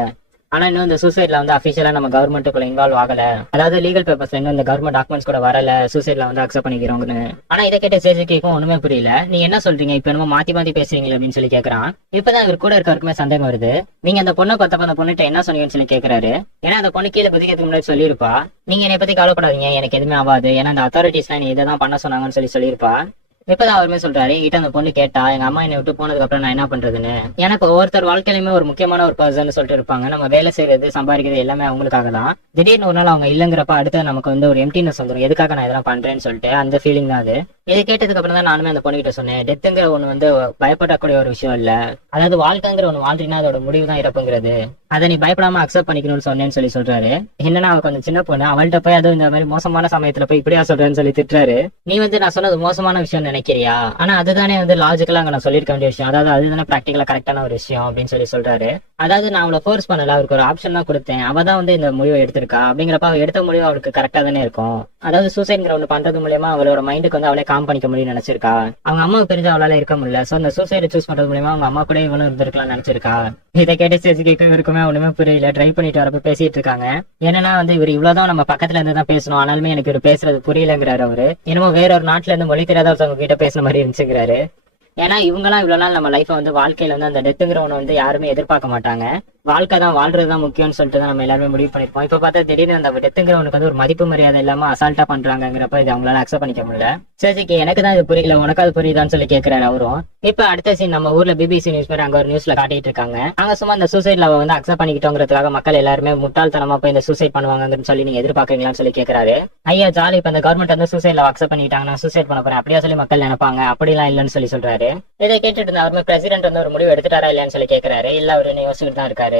ஆனா இன்னும் இந்த சூசைட்ல வந்து அபிஷியலா நம்ம கவர்மெண்ட்டுக்குள்ள இன்வால்வ் ஆகல, அதாவது லீகல் பேப்பர்ஸ்ல இன்னும் இந்த கவர்மெண்ட் டாக்குமெண்ட்ஸ் கூட வரல சூசைட்ல வந்து அக்செப்ட் பண்ணிக்கிறோம்னு. ஆனா இதை கேட்ட சேஜிக்கும் ஒண்ணுமே புரியல. நீங்க என்ன சொல்றீங்க, இப்ப என்னமோ மாத்தி பேசுறீங்களா அப்படின்னு சொல்லி கேக்குறான். இப்பதான் இவர் கூட இருக்கவருக்குமே சந்தேகம் வருது. நீங்க அந்த பொண்ணை பார்த்தப்ப அந்த பொண்ணுகிட்ட என்ன சொன்னீங்கன்னு சொல்லி கேக்குறாரு. ஏன்னா அந்த பொண்ணு கீழே குதிக்கிறதுக்கு முன்னாடி சொல்லியிருப்பா, நீங்க என்னை பத்தி கவலைப்படாதீங்க, எனக்கு எதுவுமே ஆகாது, ஏன்னா அந்த அத்தாரிட்டிஸ் நீ இதை தான் பண்ண சொன்னாங்கன்னு சொல்லியிருப்பா. இப்பதான் அவருமே சொல்றாரு, என்கிட்ட அந்த பொண்ணு கேட்டா எங்க அம்மா என்னை விட்டு போனதுக்கு அப்புறம் நான் என்ன பண்றதுன்னு. எனக்கு ஒவ்வொருத்தர் வாழ்க்கையிலுமே ஒரு முக்கியமான ஒரு பர்சன் சொல்லிட்டு இருப்பாங்க. நம்ம வேலை செய்யறது சம்பாதிக்கிறது எல்லாமே அவங்களுக்காக தான். திடீர்னு ஒரு நாள் அவங்க இல்லங்கிறப்ப அடுத்து நமக்கு வந்து ஒரு எம்டினஸ் வந்துடும், எதுக்காக நான் இதெல்லாம் பண்றேன்னு சொல்லிட்டு அந்த ஃபீலிங் தான் அது. இதை கேட்டதுக்கு அப்புறம் தான் நானுமே அந்த பொண்ணுகிட்ட சொன்னேன், டெத்துங்கிற ஒண்ணு வந்து பயப்படக்கூடிய ஒரு விஷயம் இல்ல, அதாவது வாழ்க்கைங்கிற ஒண்ணு வாழ்றீங்கன்னா அதோட முடிவு தான் இறப்புங்கிறது, அதை நீ பயப்படாம அக்செப்ட் பண்ணிக்கணும்னு சொன்னேன்னு சொல்லி சொல்றாரு. என்னன்னா அவ கொஞ்சம் சின்ன பொண்ணு, அவள்கிட்ட போய் அதுவும் இந்த மாதிரி மோசமான சமயத்துல போய் இப்படியா சொல்றேன்னு சொல்லி திட்டுறாரு. நீ வந்து நான் சொன்னது மோசமான விஷயம் நினைக்கிறியா, ஆனா அதுதானே வந்து லாஜிக்கலா அங்க நான் சொல்லிருக்க வேண்டிய விஷயம், அதாவது அதுதானே பிராக்டிகலா கரெக்டான ஒரு விஷயம் அப்படின்னு சொல்லி சொல்றாரு. அதாவது நான் அவளை ஃபோர்ஸ் பண்ணல, அவருக்கு ஒரு ஆப்ஷன் தான் கொடுத்தேன், அவ தான் வந்து இந்த முடிவை எடுத்திருக்கா, அப்படிங்கிறப்ப அவ எடுத்த முடிவு அவளுக்கு கரெக்டா தானே இருக்கும். அதாவது சூசைட்ங்கிற ஒன்று பண்றது மூலியமா அவளோட மைண்டுக்கு வந்து அவளே காம் பண்ணிக்க முடியும்னு நினைச்சிருக்கா. அவங்க அம்மாவுக்கு தெரிஞ்சு அவளால இருக்க முடியல. சோ அந்த சூசைடை சூஸ் பண்றது மூலியமா அவங்க அம்மா கூட இவளும் இருந்திருக்கலாம்னு நினைச்சிருக்கா. இதை கேட்டு சேசிக்கும் இருக்குமே ஒண்ணுமே புரியல. ட்ரை பண்ணிட்டு வரப்ப பேசிட்டு இருக்காங்க. என்னன்னா வந்து இவர் இவ்வளவுதான் நம்ம பக்கத்துல இருந்து தான் பேசணும், ஆனாலுமே எனக்கு இவர் பேசுறது புரியலங்கிறாரு. அவரு என்னமோ வேற ஒரு நாட்டுல இருந்து மொழி தெரியாத ஒருத்தவங்க கிட்ட பேசுன மாதிரி இருந்துச்சுங்கிறாரு. ஏன்னா இவங்கெல்லாம் இவ்வளவு நாள் நம்ம லைஃப் வந்து வாழ்க்கையில வந்து அந்த டெத்துங்கிற ஒன்று வந்து யாருமே எதிர்பார்க்க மாட்டாங்க. வாழ்க்கை தான் வாழ்றதுதான் முக்கியம்னு சொல்லிட்டு தான் நம்ம எல்லாருமே முடிவு பண்ணிருப்போம். இப்ப பார்த்தா திடீர்னு அந்த டெத்துங்கிறவனுக்கு வந்து ஒரு மதிப்பு மரியாதை இல்லாம அசால்ட்டா பண்றாங்கிறப்ப இது அவங்களால அக்செப்ட் பண்ணிக்க முடியல. சேசிக்கு எனக்கு தான் இது புரியல, உனக்கு அது புரியுதான்னு சொல்லி கேட்கிறாரு அவரும். இப்ப அடுத்த சீன் நம்ம ஊர்ல பிபிசி நியூஸ் பேர் அங்க ஒரு நியூஸ்ல காட்டிட்டு இருக்காங்க. அங்க சும்மா இந்த சூசைட் லவ் வந்து அக்செப்ட் பண்ணிக்கிட்டோங்கிறதுக்காக மக்கள் எல்லாருமே முட்டாள்தனமா போய் இந்த சூசைட் பண்ணுவாங்கன்னு சொல்லி நீங்க எதிர்பார்க்கறீங்களான்னு சொல்லி கேட்கிறாரு. ஐயா ஜாலி, இப்ப இந்த கவர்மெண்ட் வந்து சூசைட் லவ் அக்செப்ட் பண்ணிட்டாங்கன்னா சூசைட் பண்ண போறேன் அப்படியா சொல்லி மக்கள் நினைப்பாங்க, அப்படிலாம் இல்லன்னு சொல்லி சொல்றாரு. இதை கேட்டுட்டு இருந்த அவருமே பிரசிடென்ட் வந்து ஒரு முடிவு எடுத்துட்டாரா இல்லையான்னு சொல்லி கேட்கிறாரு. இல்ல அவரு யோசிச்சுட்டு தான் இருக்காரு.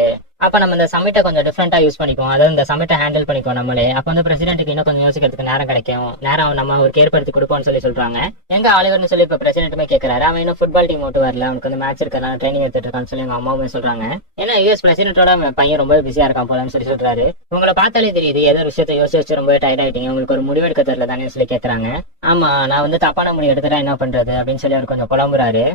அப்ப நம்ம இந்த சமிட்டை கொஞ்சம் டிஃப்ரெண்டா யூஸ் பண்ணிக்குவோம், அதாவது இந்த சமிட்டை ஹேண்டில் பண்ணிக்குவோம் நம்மளே. அப்ப வந்து பிரசிடென்ட்டுக்கு இன்னும் கொஞ்சம் யோசிக்கிறதுக்கு நேரம் கிடைக்கும், நேரம் நம்ம ஒரு ஏற்படுத்தி கொடுப்போம்னு சொல்லி சொல்றாங்க. எங்க ஆலிவர்னு சொல்லி இப்ப பிரசிடென்ட்டுமே கேட்கிறாரு. அவன் இன்னும் ஃபுட்பால் டீம் ஓட்டு வரல, அவனுக்கு வந்து மேட்ச் இருக்கலாம், ட்ரைனிங் எடுத்துட்டு இருக்கான்னு சொல்லி எங்க அம்மாவுமே சொல்றாங்க. ஏன்னா யூஎஸ் பிரசிடென்ட்டோட பையன் ரொம்ப பிஸியா இருக்கான் போலன்னு சொல்லி சொல்றாரு. உங்களை பார்த்தாலே தெரியுது ஏதோ விஷயத்தை யோசிச்சு ரொம்ப டயர்ட் ஆயிட்டீங்க, உங்களுக்கு ஒரு முடிவு எடுக்க தெரியல தானே சொல்லி கேட்கறாங்க. ஆமா, நான் வந்து தப்பான முடிவு எடுத்துட்டா என்ன பண்றது அப்படின்னு சொல்லி அவர் கொஞ்சம் புலம்புறாரு.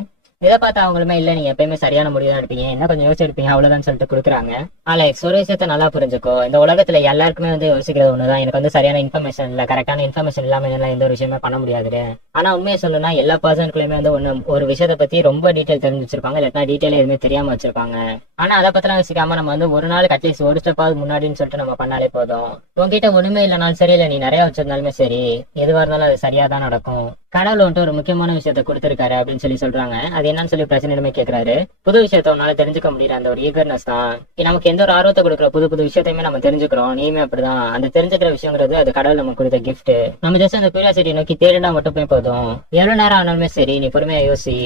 இதை பார்த்தா அவங்களுமே இல்ல நீங்க எப்பயுமே சரியான முடிவு தான் எடுப்பீங்க, என்ன கொஞ்சம் யோசிச்சு எடுப்பீங்க அவ்வளவுதான் சொல்லிட்டு கொடுக்குறாங்க. அலெக்ஸ் ஒரு விஷயத்த நல்லா புரிஞ்சுக்கோ, இந்த உலகத்துல எல்லாருக்குமே வந்து யோசிக்கிறது ஒண்ணுதான், எனக்கு வந்து சரியான இன்ஃபர்மேஷன் இல்ல, கரெக்டான இன்ஃபர்மேஷன் இல்லாம என்னால எந்த ஒரு விஷயமே பண்ண முடியாது. ஆனா உண்மையை சொல்லணும்னா எல்லா பர்சனுக்குள்ளயுமே வந்து ஒரு விஷயத்தை பத்தி ரொம்ப டீட்டெயில் தெரிஞ்சு வச்சிருப்பாங்க, இல்லைன்னா டீட்டெயிலே எதுவுமே தெரியாம வச்சிருப்பாங்க. ஆனா அதை பத்திலாம் யோசிக்காம நம்ம வந்து ஒரு நாள் அட்லீஸ்ட் ஒரு ஸ்டெப்பாவது முன்னாடின்னு சொல்லிட்டு நம்ம பண்ணாலே போதும். உங்ககிட்ட ஒண்ணுமே இல்லைனாலும் சரி, இல்ல நீ நிறைய வச்சிருந்தாலுமே சரி, எதுவா இருந்தாலும் அது சரியா தான் நடக்கும். கடவுள் வந்துட்டு ஒரு முக்கியமான விஷயத்த கொடுத்திருக்காரு அப்படின்னு சொல்லி சொல்றாங்க. அது என்னன்னு சொல்லி பிரச்சனையுமே கேட்கிறாரு. புது விஷயத்த உன்னால தெரிஞ்சுக்க முடியல, அந்த ஒரு ஈகர்னஸ் தான் நமக்கு எந்த ஒரு ஆர்வத்தை கொடுக்குற புது புது விஷயத்தையுமே நம்ம தெரிஞ்சுக்கிறோம். நீயுமே அப்படிதான். அந்த தெரிஞ்சுக்கிற விஷயங்கிறது அது கடவுள் நமக்கு கொடுத்த கிஃப்ட். நம்ம ஜஸ்ட் அந்த கியூரியாசிட்டி நோக்கி தேடினா மட்டும் போய் போதும். எவ்வளவு நேரம் ஆனாலுமே சரி நீ பொறுமையா யோசி,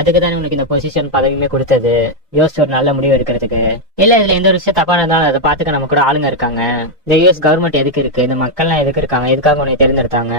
அதுக்கு தானே உனக்கு இந்த பொசிஷன் பதவியுமே கொடுத்தது, யோசிச்சு ஒரு நல்ல முடிவு எடுக்கிறதுக்கு. இல்ல இதுல எந்த ஒரு விஷயம் தப்பா இருந்தாலும் அதை பார்த்துக்க நம்ம கூட ஆளுங்க இருக்காங்க. இந்த யூஎஸ் கவர்மெண்ட் எதுக்கு இருக்கு, இந்த மக்கள்லாம் எதுக்கு இருக்காங்க, எதுக்காக உன்னை தேர்ந்தெடுத்தாங்க.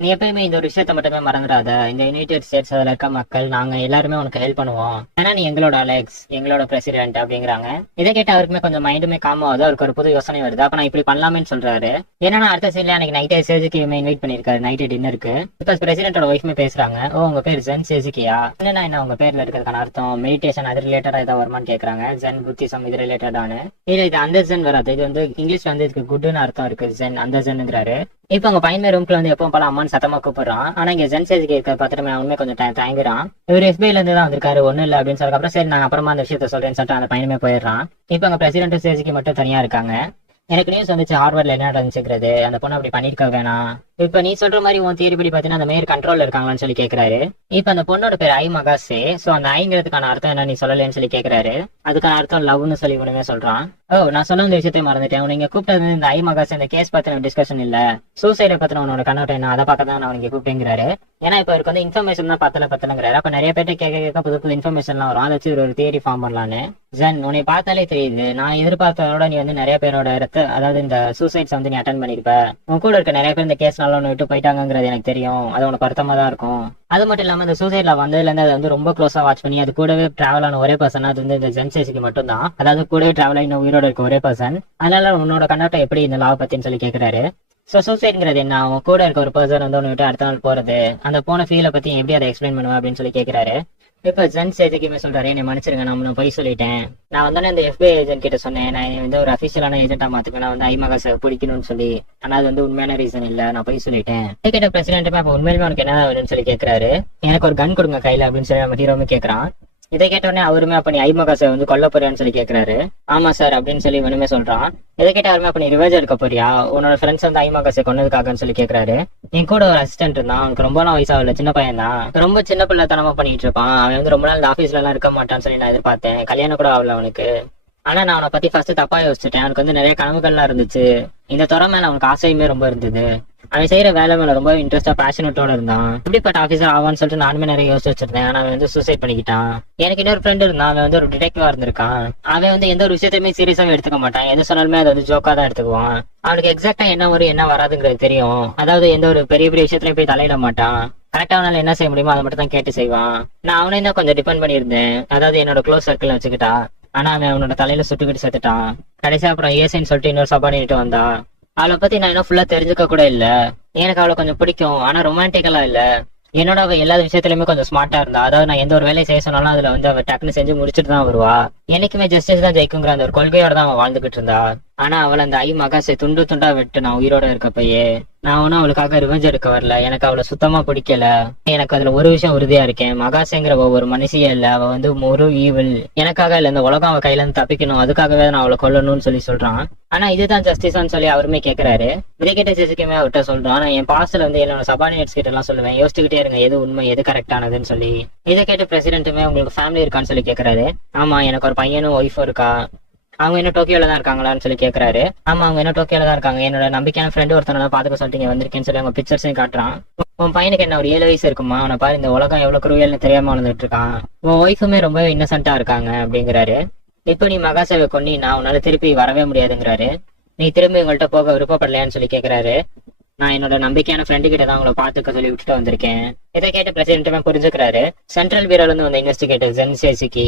நீ எப்பயுமே இந்த ஒரு விஷயத்த மட்டுமே மறந்துடாத, இந்த யுனைடெட் ஸ்டேட்ஸ் அதுல இருக்க மக்கள் நாங்க எல்லாருமே உனக்கு ஹெல்ப் பண்ணுவோம், ஏன்னா நீ எங்களோட அலெக்ஸ், எங்களோட பிரசிடென்ட் அப்படிங்கிறாங்க. இதை கேட்டு அவருக்குமே கொஞ்சம் மைண்டுமே காம் ஆகுது, அவருக்கு ஒரு புது யோசனை வருது. அப்ப நான் இப்படி பண்ணலாமேன்னு சொல்றாரு. ஏன்னா அடுத்த சீன்ல அன்னைக்கு நைட்டே சேஜிக்கு இன்வைட் பண்ணிருக்காரு நைட்டு டின்னருக்கு. இப்ப பிரசிடென்டோட ஒய்ஃப்மே பேசுறாங்க. ஓ உங்க பேர் ஜென் சேஜிக்கியா, என்ன உங்க பேர்ல இருக்கிறதுக்கான அர்த்தம் மெடிடேஷன் அது ரிலேட்டடா ஏதாவது வருமானு கேட்கறாங்க. ஜென் புத்திசம் இது ரிலேட்டடானு. இல்ல இது அந்த ஜென் வராது, இது வந்து இங்கிலீஷ்ல வந்து இதுக்கு குட்னு அர்த்தம் இருக்கு, ஜென் அந்த ஜென்ங்கிறாரு. இப்ப அவங்க பையன் ரூம்ல வந்து எப்பவும் போல அம்மான்னு சத்தமா கூப்பிடுறான். ஆனா இங்க ஜென் சேஜிக்கு இருக்க பார்த்துட்டு அவனுமே கொஞ்சம் தயங்குறான். இவர் எஸ்பிஐல இருந்து தான் வந்திருக்காரு, ஒண்ணு இல்ல அப்படின்னு சொல்ல அப்புறம் சரி நான் அப்புறமா அந்த விஷயத்த சொல்றேன்னு சொல்லிட்டு அந்த பையனுமே போயிடுறான். இப்ப அங்க பிரசிடென்ட் சேஜிக்கு மட்டும் தனியா இருக்காங்க. எனக்கு நியூஸ் வந்துச்சு ஹார்வர்ட்ல என்ன நடந்துச்சுக்கிறது, அந்த பொண்ணு அப்படி பண்ணிருக்க வேணாம். இப்ப நீ சொல்ற மாதிரி உன் தியரி படி பாத்தீங்கன்னா அந்த மேயர் கண்ட்ரோல்ல இருக்காங்களான்னு சொல்லி கேட்கிறாரு. இப்ப அந்த பொண்ணோட பேர் ஐ மகாசே. சோ அந்த ஐங்கிறதுக்கான அர்த்தம் என்ன நீ சொல்லலன்னு சொல்லி கேட்கிறாரு. அதுக்கான அர்த்தம் லவ்னு சொல்லி உடனே சொல்றான். ஓ நான் சொல்ல இந்த விஷயத்தையும் மறந்துட்டேன், நீங்க கூப்பிட்டது இந்த ஐ மகாசே இந்த கேஸ் பத்தின டிஸ்கஷன் இல்ல, சூசைடை பத்தின உன்னோட கண்ணோட்டம் என்ன, அதை பார்க்க தான் நான் இங்க கூப்பிட்டேங்கிறாரு. ஏன்னா இப்ப அவருக்கு வந்து இன்ஃபர்மேஷன் தான் பத்தலங்கிறாரு. அப்ப நிறைய பேர்ட்ட கேட்க புது புது இன்ஃபர்மேஷன்லாம் வரும், அதை வச்சு ஒரு தியரி ஃபார்ம் பண்ணலான்னு. ஜென் உன்னை பார்த்தாலே தெரியுது, நான் எதிர்பார்த்ததோட நீ வந்து நிறைய பேரோட அதாவது இந்த சூசைட்ஸ் வந்து நீ அட்டன் பண்ணிருப்ப, உன் கூட இருக்க நிறைய பேர் இந்த கேஸ்னால ஒன்று விட்டு போயிட்டாங்கிறது எனக்கு தெரியும், அது உனக்கு வருத்தமா தான் இருக்கும். அது மட்டும் இல்லாம இந்த சூசைட்ல வந்ததுல இருந்து அதை வந்து ரொம்ப க்ளோஸா வாட்ச் பண்ணி அது கூடவே டிராவல் ஆன ஒரே பர்சன் அது வந்து இந்த ஜென் சேஜிக்கு மட்டும் தான், அதாவது கூடவே டிராவல் ஆகி உயிரோட இருக்க ஒரே பர்சன். அதனால உன்னோட கண்ணோட்டம் எப்படி இந்த லாவை பத்தின்னு சொல்லி கேட்கிறாரு. சோ சூசைட்ங்கிறது என்ன, அவன் கூட இருக்க ஒரு பர்சன் வந்து ஒன்று விட்டு அடுத்த நாள் போறது, அந்த போன ஃபீலை பத்தி எப்படி அதை எக்ஸ்பிளைன் பண்ணுவேன் அப்படின்னு சொல்லி கேட்கிறாரு. இப்ப ஜென் சேஜிக்குமே சொல்றாரு, என்னை மன்னிச்சிருங்க நான் போய் சொல்லிட்டேன், நான் வந்து இந்த எஃபிஐ ஏஜென்ட் கிட்ட சொன்னேன் நான் வந்து ஒரு அபிஷியலான ஏஜென்டா மாத்துக்கேன், நான் வந்து ஐமகாசை பிடிக்கணும்னு சொல்லி, ஆனா அது வந்து உண்மையான ரீசன் இல்ல, நான் போய் சொல்லிட்டேன். கேட்ட பிரசிடென்ட்டுமே அப்ப உண்மையிலுமே உனக்கு என்ன வேணும்னு சொல்லி கேட்கிறாரு. எனக்கு ஒரு கன் கொடுங்க கையில அப்படின்னு சொல்லி நம்ம ஹீரோமே கேட்கறான். இதை கேட்டோடனே அவருமே அப்ப நீ ஐமகாசை வந்து கொல்ல போறியான்னு சொல்லி கேட்கிறாரு. ஆமா சார் அப்படின்னு சொல்லி இவனுமே சொல்றான். இதை கேட்ட அவருமே அப்ப நீ ரிவெஞ்ச் எடுக்க போறியா, உன்னோட ஃப்ரெண்ட்ஸ் வந்து ஐமகாசை கொன்னதுக்காகன்னு சொல்லி கேட்கிறாரு. என் கூட ஒரு அசிஸ்டன்ட் இருந்தான், அவனுக்கு ரொம்ப நாள் வயசாகல, சின்ன பையன் தான், ரொம்ப சின்ன பிள்ளைத்தனமா பண்ணிட்டு இருப்பான், அவன் வந்து ரொம்ப நாள் இந்த ஆபீஸ்ல எல்லாம் இருக்க மாட்டான்னு சொல்லி நான் எதிர்பார்த்தேன், கல்யாணம் கூட ஆகல அவனுக்கு. ஆனா நான் அவனை பத்தி ஃபர்ஸ்ட் தப்பா யோசிச்சுட்டேன், அவனுக்கு வந்து நிறைய கனவுகள்லாம் இருந்துச்சு, இந்த துறை மேல அவனுக்கு ஆசையுமே ரொம்ப இருந்தது, அவன் செய்யற வேலை மேல ரொம்ப இன்ட்ரெஸ்டா பேஷனட்டோட இருந்தான், இப்படிப்பட்ட ஆபீசர் ஆவான்னு சொல்லிட்டு நானுமே நிறைய யோசிச்சு வச்சிருந்தேன். ஆனா அவன் வந்து சூசைட் பண்ணிக்கிட்டான். எனக்கு இன்னொரு ஃப்ரெண்ட் இருந்தான், அவன் வந்து ஒரு டிடெக்டிவா இருந்திருக்கான், அவன் வந்து எந்த ஒரு விஷயத்தையுமே சீரியஸாவே எடுத்துக்க மாட்டான், எது சொன்னாலுமே அதை வந்து ஜோக்கா தான் எடுத்துக்குவான், அவனுக்கு எக்ஸாக்டா என்ன வரும் என்ன வராதுங்கிறது தெரியும், அதாவது எந்த ஒரு பெரிய பெரிய விஷயத்துலயும் போய் தலையிட மாட்டான், கரெக்டா அவனால என்ன செய்ய முடியுமோ அதை மட்டும் தான் கேட்டு செய்வான். நான் அவனையும் தான் கொஞ்சம் டிபெண்ட் பண்ணியிருந்தேன், அதாவது என்னோட க்ளோஸ் சர்க்கிள் வச்சுக்கிட்டா. ஆனா அவன் அவனோட தலையில சுட்டுக்கிட்டு செத்துட்டான். கடைசியா அப்புறம் ஏசைன்னு சொல்லிட்டு இன்னொரு சபாடிட்டு வந்தான். அவளை பத்தி நான் இன்னும் ஃபுல்லா தெரிஞ்சுக்க கூட இல்ல, எனக்கு அவளை கொஞ்சம் பிடிக்கும், ஆனா ரொமான்டிக்கலா இல்ல. என்னோட அவ எல்லா விஷயத்துலயுமே கொஞ்சம் ஸ்மார்ட்டா இருந்தா. அதாவது நான் எந்த ஒரு வேலையை செய்ய சொன்னாலும் அதுல வந்து அவ டக்குன்னு செஞ்சு முடிச்சுட்டு தான் வருவா. என்னைக்குமே ஜஸ்டிஸ் தான் ஜெயிக்குங்கிற அந்த ஒரு கொள்கையோட தான் அவன் வாழ்ந்துகிட்டு இருந்தா. ஆனா அவளை அந்த மகாசை துண்டு துண்டா விட்டு நான் உயிரோட இருக்கப்பயே நான் ஒன்னும் அவளுக்காக ரிவெஞ்ச் எடுக்க வரல. எனக்கு அவளை சுத்தமா பிடிக்கல. எனக்கு அதுல ஒரு விஷயம் உறுதியா இருக்கேன், மகாசேங்கிற ஒரு மனுஷியே இல்ல, அவ வந்து ஒரு ஈவில். எனக்காக இல்ல, இந்த உலகம் அவ கையில இருந்து தப்பிக்கணும், அதுக்காகவே நான் அவளை கொல்லணும்னு சொல்றான். ஆனா இதுதான் ஜஸ்டிஸ்ன்னு சொல்லி அவருமே கேக்குறாரு. இதை கேட்ட ஜெசிக்குமே அவர்கிட்ட சொல்றான், நான் என் பாஸ்ல வந்து என்னோட சபார்டினேட்ஸ் கிட்ட எல்லாம் சொல்லுவேன், யோசிச்சுக்கிட்டே இருங்க எது உண்மை எது கரெக்ட் ஆனதுன்னு சொல்லி. இதை கேட்டு பிரசிடென்ட்டுமே உங்களுக்கு ஃபேமிலி இருக்கான்னு சொல்லி கேக்குறாரு. ஆமா, எனக்கு ஒரு பையனும் ஒய்ஃபும் இருக்கா. அவங்க என்ன டோக்கியோல தான் இருக்காங்களான்னு சொல்லி கேக்குறாரு. ஆமா, அவங்க என்ன டோக்கியோல தான் இருக்காங்க. என்னோட நம்பிக்கையான ஃப்ரெண்டு ஒருத்தனை பாத்துக்க சொல்லிட்டு வந்திருக்கேன்னு சொல்லி அவங்க பிக்சர்ஸையும் காட்டுறான். உன் பையனுக்கு என்ன ஒரு 7 வயசு இருக்குமா, அவனை பாரு இந்த உலகம் எவ்வளவு குருவியல்னு தெரியாம வளர்ந்துட்டு இருக்கான். உன் ஒய்ஃபுமே ரொம்ப இன்னசென்ட்டா இருக்காங்க அப்படிங்கிறாரு. இப்ப நீ மகாசேவை கொன்னினா உன்னால திருப்பி வரவே முடியாதுங்கிறாரு. நீ திரும்பி உங்கள்கிட்ட போக விருப்பப்படலையான்னு சொல்லி கேக்குறாரு. நான் என்னோட நம்பிக்கையான ஃப்ரெண்டு கிட்ட தான் உங்களை பாத்துக்க சொல்லி விட்டுட்டு வந்திருக்கேன். இதை கேட்டு பிரசிடென்ட்டுமே புரிஞ்சுக்கிறாரு. சென்ட்ரல் பியூரோல இருந்து வந்த இன்வெஸ்டிகேட்டர் ஜென்சேசிக்கு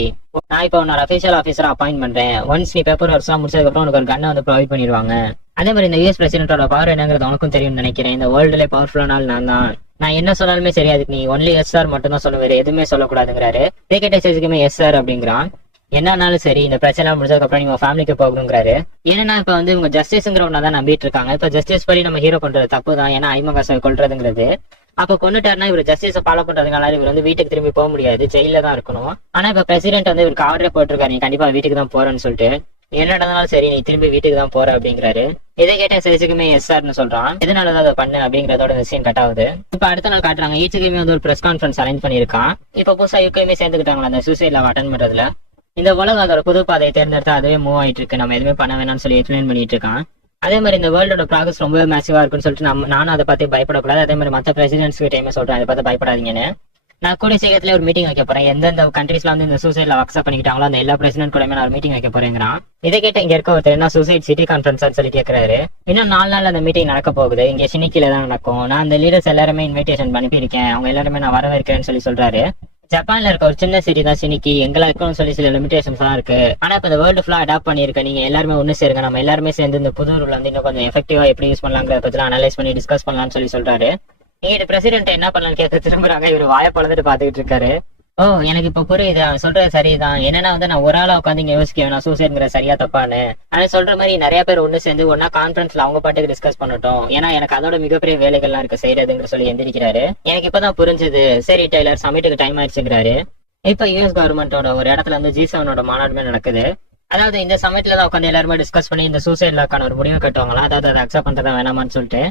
நான் இப்ப உன்னோட அபிஷியல் ஆஃபீஸரா அப்பாயிண்ட் பண்றேன். ஒன்ஸ் நீ பேப்பர் ஒர்க்ஸ் எல்லாம் முடிச்சதுக்கு அப்புறம் உனக்கு ஒரு கண்ணை வந்து ப்ரொவைட் பண்ணிடுவாங்க. அதே மாதிரி இந்த யூஎஸ் பிரசிடென்ட்டோட பவர் என்னங்கிறது உனக்கும் தெரியும்னு நினைக்கிறேன். இந்த வேர்ல்டுல பவர்ஃபுல்லான ஆள் நான் தான். நான் என்ன சொன்னாலுமே சரி, அதுக்கு நீ ஒன்லி எஸ் சார் மட்டும் தான் சொல்ல, வேற எதுவுமே சொல்லக்கூடாதுங்கிறாரு. இதை கேட்ட ஜெசிக்குமே எஸ் சார் அப்படிங்கிறான். என்னன்னாலும் சரி, இந்த பிரச்சனை முடிஞ்சதுக்கு அப்புறம் நீங்க ஃபேமிலிக்கு போகணுங்கிறாரு. ஏன்னா இப்ப வந்து இவங்க ஜஸ்டிஸ்ங்கிறவனா தான் நம்பிட்டு இருக்காங்க. இப்ப ஜஸ்டிஸ் படி நம்ம ஹீரோ பண்றது தப்பு தான். ஏன்னா ஐமகாசை கொல்றதுங்கிறது அப்ப கொண்டுட்டாருன்னா இவர் ஜஸ்டிஸை ஃபாலோ பண்றதுனால இவர் வந்து வீட்டுக்கு திரும்பி போக முடியாது, ஜெயில தான் இருக்கணும். ஆனா இப்ப பிரசிடென்ட் வந்து இவருக்கு ஆர்டரே போட்டிருக்காரு, நீ கண்டிப்பா வீட்டுக்கு தான் போறேன்னு சொல்லிட்டு. என்ன நடந்தாலும் சரி, நீ திரும்பி வீட்டுக்கு தான் போற அப்படிங்கிறாரு. இதை கேட்ட சேசுக்குமே எஸ் சார்னு சொல்றான். எதனாலதான் அதை பண்ணு அப்படிங்கறதோட இந்த சீன் கட் ஆகுது. இப்ப அடுத்த நாள் காட்டுறாங்க, ஈச்சுக்குமே வந்து ஒரு பிரஸ் கான்ஃபரன்ஸ் அரேஞ்ச் பண்ணிருக்கான். இப்ப புதுசா யூகேயுமே சேர்ந்துக்கிட்டாங்களா அந்த சூசைட் லவ் அட்டன் பண்றதுல. இந்த உலகம் அதோட புது பாதையை தேர்ந்தெடுத்து அதுவே மூவ் ஆயிட்டு இருக்கு, நம்ம எதுவுமே பண்ண வேணாம்னு சொல்லி எக்ஸ்பிளைன் பண்ணிட்டு இருக்கான். அதே மாதிரி இந்த வேர்ல்டோட ப்ராக்ரஸ் ரொம்பவே மேசிவா இருக்குன்னு சொல்லிட்டு நானும் அதை பார்த்து பயப்படக்கூடாது. அதே மாதிரி மற்ற பிரசிடென்ட்ஸ் கிட்டயுமே சொல்றேன், அதை பார்த்து பயப்படாதீங்கன்னு. நான் கூட சீக்கிரத்துல ஒரு மீட்டிங் வைக்க போறேன். எந்தெந்த கண்ட்ரீஸ்ல வந்து இந்த சூசைட்ல அக்செப்ட் பண்ணிக்கிட்டாங்களோ அந்த எல்லா பிரசிடென்ட் கூட நான் ஒரு மீட்டிங் வைக்க போறேங்கிறான். இதை கேட்ட இங்க இருக்க ஒருத்தர் என்ன சூசைட் சிட்டி கான்ஃபரன்ஸ் சொல்லி கேட்கறாரு. இன்னும் 4 நாள் அந்த மீட்டிங் நடக்க போகுது, இங்க சினிக்கில தான் நடக்கும். நான் அந்த லீடர்ஸ் எல்லாருமே இன்விடேஷன் பண்ணிருக்கேன், அவங்க எல்லாருமே நான் வரவேற்கிறேன்னு சொல்லி சொல்றாரு. ஜப்பான்ல இருக்க ஒரு சின்ன சிட்டி தான் சினிக்கி, எங்களுக்கும் சொல்லி சில லிமிடேஷன்ஸ் எல்லாம் இருக்கு. ஆனா இப்ப இந்த வேர்ல்டு ஃபுல்லா அடாப்ட் பண்ணிருக்க, நீங்க எல்லாருமே ஒண்ணு சேருங்க, நம்ம எல்லாருமே சேர்ந்து இந்த புது ரூல் வந்து இன்னும் கொஞ்சம் எஃபெக்டிவா எப்படி யூஸ் பண்ணலாங்கிறத பத்தி அனலைஸ் பண்ணி டிஸ்கஸ் பண்ணலாம்னு சொல்லி சொல்றாரு. நீங்க பிரசிடென்ட் என்ன பண்ணலாம்னு கேட்க திரும்புறாங்க. இவர் வாயை பழந்துட்டு பாத்துக்கிட்டு இருக்காரு. ஓ, எனக்கு இப்ப புரியுது, அவன் சொல்றது சரிதான். என்னன்னா வந்து நான் ஒரு ஆளா உட்காந்து இங்க யோசிக்க நான் சூசைட்ங்கிற சரியா தப்பான்னு. ஆனா சொல்ற மாதிரி நிறைய பேர் ஒண்ணு சேர்ந்து ஒன்னா கான்ஃபரன்ஸ்ல அவங்க பாட்டுக்கு டிஸ்கஸ் பண்ணட்டும், ஏன்னா எனக்கு அதோட மிகப்பெரிய வேலைகள்லாம் இருக்கு செய்யறதுங்கிற சொல்லி எந்திரிக்கிறாரு. எனக்கு இப்பதான் புரிஞ்சது. சரி டெய்லர், சமிட்டுக்கு டைம் ஆயிடுச்சுங்கிறாரு. இப்ப யூஎஸ் கவர்மெண்டோட ஒரு இடத்துல வந்து G7 மாநாடுமே நடக்குது. அதாவது இந்த சமயத்துல தான் உட்காந்து எல்லாருமே டிஸ்கஸ் பண்ணி இந்த சூசைட் லாக்கான ஒரு முடிவு கட்டுவாங்களா, அதாவது அதை அக்செப்ட் பண்றதா வேணாமான்னு சொல்லிட்டு.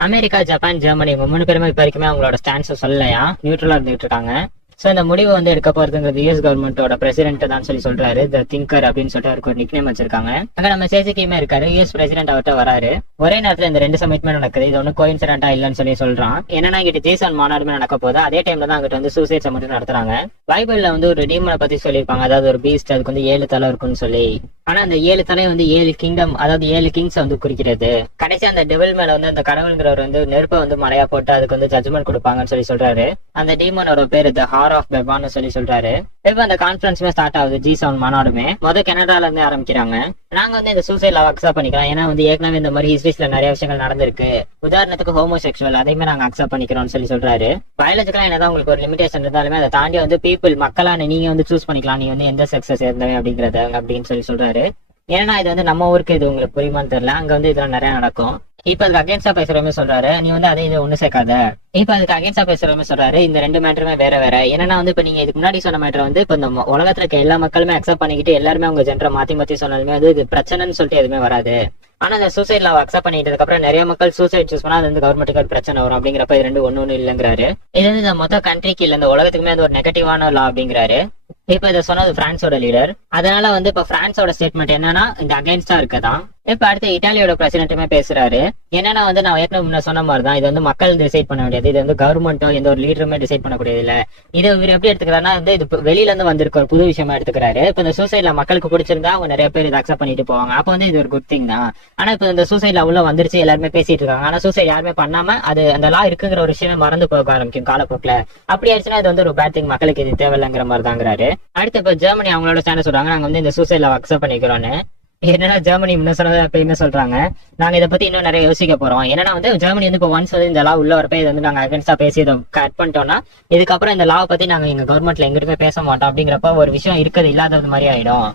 அமெரிக்கா, ஜப்பான், ஜெர்மனி இவங்க 3 பேருமே இப்ப வரைக்குமே அவங்களோட ஸ்டாண்ட்ஸ் சொல்லலையா, நியூட்ரலா இருந்துட்டு இருக்காங்க. சோ இந்த முடிவு வந்து எடுக்க போறதுங்கிறது யூஎஸ் கவர்மெண்டோட பிரசிடென்ட் தான் சொல்லி சொல்றாரு. தி திங்கர் அப்படின்னு சொல்லிட்டு அவருக்கு ஒரு நிக்நேம் வச்சிருக்காங்க. அங்க நம்ம சேசிக்குமே இருக்காரு, யூஎஸ் பிரசிடென்ட் அவர்கிட்ட வராரு. ஒரே நேரத்துல இந்த 2 சமிட்மே நடக்குது. இது ஒண்ணு கோயின்சிடென்டா இல்லன்னு சொல்லி சொல்றான். என்னன்னா இங்கிட்ட G7 மாநாடுமே நடக்க போகுது, அதே டைம்ல தான் அங்கிட்ட வந்து சூசைட் சமிட் நடத்துறாங்க. பைபிள்ல வந்து ஒரு டீமனை பத்தி சொல்லியிருப்பாங்க, அதாவது ஒரு பீஸ்ட், அதுக்கு வந்து 7 தலை இருக்குன்னு சொல்லி. ஆனா அந்த 7 தலை வந்து 7 கிங்டம், அதாவது 7 கிங்ஸ் வந்து குறிக்கிறது. கடைசி அந்த டெவில் மேல வந்து அந்த கடவுள்ங்கிறவர் வந்து நெருப்பை வந்து மறையா போட்டு அதுக்கு வந்து ஜட்ஜ்மெண்ட் கொடுப்பாங்கன்னு சொல்லி சொல்றாரு. அந்த டீமனோட பேரு தி ஹார் ஆஃப் பெபான்னு சொல்லி சொல்றாரு. இப்ப அந்த கான்ஃபரன்ஸுமே ஸ்டார்ட் ஆகுது. G7 மாநாடுமே கனடால இருந்து ஆரம்பிக்கிறாங்க. நாங்க வந்து இந்த சூசைட் லவ் அக்செப்ட் பண்ணிக்கலாம், ஏன்னா வந்து ஏற்கனவே இந்த மாதிரி ஹிஸ்டரிஸ்ல நிறைய விஷயங்கள் நடந்திருக்கு. உதாரணத்துக்கு ஹோமோசெக்சுவல், அதையுமே நாங்க அக்செப்ட் பண்ணிக்கிறோம்னு சொல்லி சொல்றாரு. பயாலஜிக்கலா என்னதான் உங்களுக்கு ஒரு லிமிடேஷன் இருந்தாலுமே அதை தாண்டி வந்து பீப்புள் மக்களான நீங்க வந்து சூஸ் பண்ணிக்கலாம், நீ வந்து எந்த செக்ஸை சேர்ந்தவன் அப்படிங்கறது அப்படின்னு சொல்லி சொல்றாரு. ஏன்னா இது வந்து நம்ம ஊருக்கு இது உங்களுக்கு புரியுமான்னு தெரியல, அங்க வந்து இதெல்லாம் நிறைய நடக்கும். இப்ப அதுக்கு அகேன்ஸ்டா பேசுறவங்க சொல்றாரு, நீ வந்து அதை இதை ஒண்ணு சேர்க்காத. இப்ப அதுக்கு அகேன்ஸ்டா பேசுறவங்க சொல்றாரு, இந்த 2 மேட்டருமே வேற வேற. ஏன்னா வந்து இப்ப நீங்க இதுக்கு முன்னாடி சொன்ன மேட்டர் வந்து இப்ப இந்த உலகத்துல இருக்க எல்லா மக்களுமே அக்செப்ட் பண்ணிக்கிட்டு எல்லாருமே அவங்க ஜென்டரை மாத்தி சொன்னாலுமே அது இது பிரச்சனைன்னு சொல்லிட்டு எதுவுமே வராது. ஆனா இந்த சூசைட் லவ் அக்செப்ட் பண்ணிட்டதுக்கு அப்புறம் நிறைய மக்கள் சூசைட் சூஸ் பண்ணா அது வந்து கவர்மெண்ட்டுக்கு ஒரு பிரச்சனை வரும் அப்படிங்கிறப்ப இது 2 ஒண்ணு இல்லங்கிறாரு. இது வந்து இந்த மொத்த கண்ட்ரிக்கு இல்ல, இந்த உலகத்துக்குமே அது ஒரு நெகட்டிவான லா அப்படிங்கிறாரு. இப்ப இதை சொன்னது பிரான்ஸோட லீடர். அதனால வந்து இப்ப பிரான்ஸோட ஸ்டேட்மெண்ட் என்னன்னா இந்த அகைன்ஸ்டா இருக்கதான். இப்ப அடுத்து இட்டாலியோட பிரசிடென்ட்டுமே பேசுறாரு. என்னன்னா வந்து நான் ஏற்கனவே முன்ன சொன்ன மாதிரிதான், இது வந்து மக்கள் டிசைட் பண்ண முடியாது, இது வந்து கவர்மெண்டோ எந்த ஒரு லீடருமே டிசைட் பண்ணக்கூடியது இல்ல. இது இவர் எப்படி எடுத்துக்கிறாருன்னா வந்து இது வெளியில இருந்து வந்திருக்க ஒரு புது விஷயமா எடுத்துக்கிறாரு. இப்ப இந்த சூசைட்ல மக்களுக்கு பிடிச்சிருந்தா அவங்க நிறைய பேர் இதை அக்செப்ட் பண்ணிட்டு போவாங்க, அப்ப வந்து இது ஒரு குட் திங் தான். ஆனா இப்ப இந்த சூசைட்ல உள்ள வந்துருச்சு, எல்லாருமே பேசிட்டு இருக்காங்க, ஆனா சூசைட் யாருமே பண்ணாம அது அந்த லா இருக்குங்கிற ஒரு விஷயம் மறந்து போக ஆரம்பிக்கும் காலப்போக்கில். அப்படி ஆயிடுச்சுன்னா இது வந்து ஒரு பேட் திங், மக்களுக்கு இது தேவையில்லைங்கிற மாதிரி தாங்கிறாரு. அடுத்து இப்ப ஜெர்மனி அவங்களோட ஸ்டாண்ட் சொல்றாங்க, நாங்க வந்து இந்த சூசைட் லா அக்செப்ட் பண்ணிக்கிறோம்னு. என்னன்னா ஜெர்மனி முன்ன சொன்னது எப்பயுமே சொல்றாங்க, நாங்க இதை பத்தி இன்னும் நிறைய யோசிக்க போறோம். என்னன்னா வந்து ஜெர்மனி வந்து இப்போ ஒன்ஸ் வந்து இந்த லா உள்ள வரப்ப இது வந்து நாங்க அகேன்ஸ்டா பேசி இதை கட் பண்ணிட்டோம்னா இதுக்கப்புறம் இந்த லாவை பத்தி நாங்க எங்க கவர்மெண்ட்ல எங்கிட்டுமே பேச மாட்டோம் அப்படிங்கிறப்ப ஒரு விஷயம் இருக்கிறது இல்லாதது மாதிரி ஆயிடும்.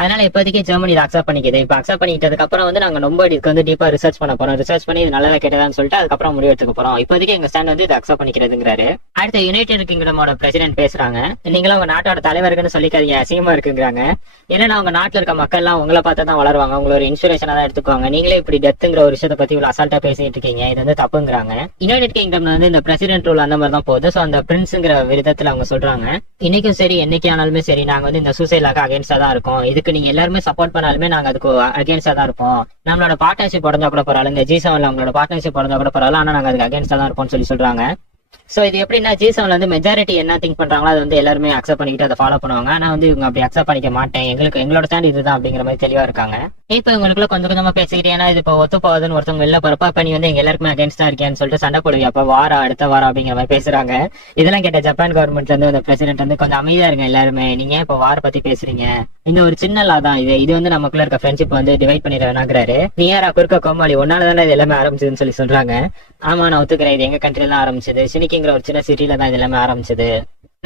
அதனால இப்போதைக்கு ஜெர்மனி இதை அக்செப்ட் பண்ணிக்குது. இப்போ அக்செப்ட் பண்ணிக்கிட்டதுக்கு அப்புறம் வந்து நாங்க ரொம்ப இதுக்கு வந்து டீப்பா ரிசர்ச் பண்ண போறோம். ரிசர்ச் பண்ணி இது நல்லதா கேட்டதான்னு சொல்லிட்டு அதுக்கப்புறம் முடிவு எடுத்துக்க போறோம். இப்போதைக்கு எங்க ஸ்டாண்ட் வந்து இதை அக்செப்ட் பண்ணிக்கிறதுங்கிறாரு. அடுத்த யுனைடெட் கிங்டமோட பிரசிடென்ட் பேசுறாங்க. நீங்களும் உங்க நாட்டோட தலைவருக்குன்னு சொல்லிக்காதீங்க, அசிங்கமா இருக்குங்கிறாங்க. ஏன்னா அவங்க நாட்டுல இருக்க மக்கள் எல்லாம் உங்களை பார்த்து தான் வளருவாங்க, உங்களை ஒரு இன்ஸ்பிரேஷனா தான் எடுத்துக்குவாங்க. நீங்களே இப்படி டெத்துங்கிற ஒரு விஷயத்தை பத்தி இவ்வளவு அசால்ட்டா பேசிட்டு இருக்கீங்க, இது வந்து தப்புங்கிறாங்க. யுனைடெட் கிங்டம்ல வந்து இந்த பிரசிடென்ட் ரூல் அந்த மாதிரி தான் போகுது. சோ அந்த பிரின்ஸ்ங்கிற விதத்துல அவங்க சொல்றாங்க, இன்னைக்கும் சரி என்னைக்கு ஆனாலுமே சரி நாங்க வந்து இந்த சூசைட் லாக்கு அகேன்ஸ்டா தான் இருக்கோம். இதுக்கு நீங்க எல்லாருமே சப்போர்ட் பண்ணாலுமே நாங்க அதுக்கு அகேன்ஸ்டா தான் இருப்போம். நம்மளோட பார்ட்னர்ஷிப் உடஞ்சா கூட பரவாயில்ல, இந்த G7ல அவங்களோட பார்ட்னர்ஷிப் உடஞ்சா கூட பரவாயில்ல, ஆனா நாங்க அதுக்கு அகேன்ஸ்டா தான் இருப்போம்னு சொல்றாங்க. சோ இது எப்படின்னா G7ல வந்து மெஜாரிட்டி என்ன திங்க் பண்றாங்களோ அது வந்து எல்லாருமே அக்செப்ட் பண்ணிக்கிட்டு அதை ஃபாலோ பண்ணுவாங்க. ஆனா வந்து இவங்க அப்படி அக்செப்ட் பண்ணிக்க மாட்டேன், எங்களோட ஸ்டாண்ட் இதுதான் அப்படிங்கிற மாதிரி தெளிவா இருக்காங்க. இப்ப இவங்களுக்குள்ள கொஞ்சம் கொஞ்சமா பேசிக்கிட்டு, ஏன்னா இது இப்போ ஒத்து போகுதுன்னு ஒருத்தவங்க வெளில போறப்ப இப்ப நீ வந்து எங்க எல்லாருக்குமே அகேன்ஸ்டா இருக்கேன்னு சொல்லிட்டு சண்டை போடுவீங்க, அப்ப வாரம் அடுத்த வாரம் அப்படிங்கிற மாதிரி பேசுறாங்க. இதெல்லாம் கேட்ட ஜப்பான் கவர்மெண்ட்ல இருந்து அந்த பிரசிடென்ட் வந்து கொஞ்சம் அமைதியா இருங்க எல்லாருமே, நீங்க இப்ப வார பத்தி பேசுறீங்க, இந்த ஒரு சின்ன லா தான் இது வந்து நமக்குள்ள இருக்க ஃப்ரெண்ட்ஷிப் வந்து டிவைட் பண்ணிடுறாங்கிறாரு. நீ யாரா குறுக்க கோமாளி, ஒன்னால தானே இது எல்லாமே ஆரம்பிச்சதுன்னு சொல்றாங்க. ஆமா நான் ஒத்துக்கிறேன், இது எங்க கண்ட்ரில தான் ஆரம்பிச்சது, சினிக்கிங்கிற ஒரு சின்ன சிட்டில தான் இது எல்லாமே ஆரம்பிச்சது.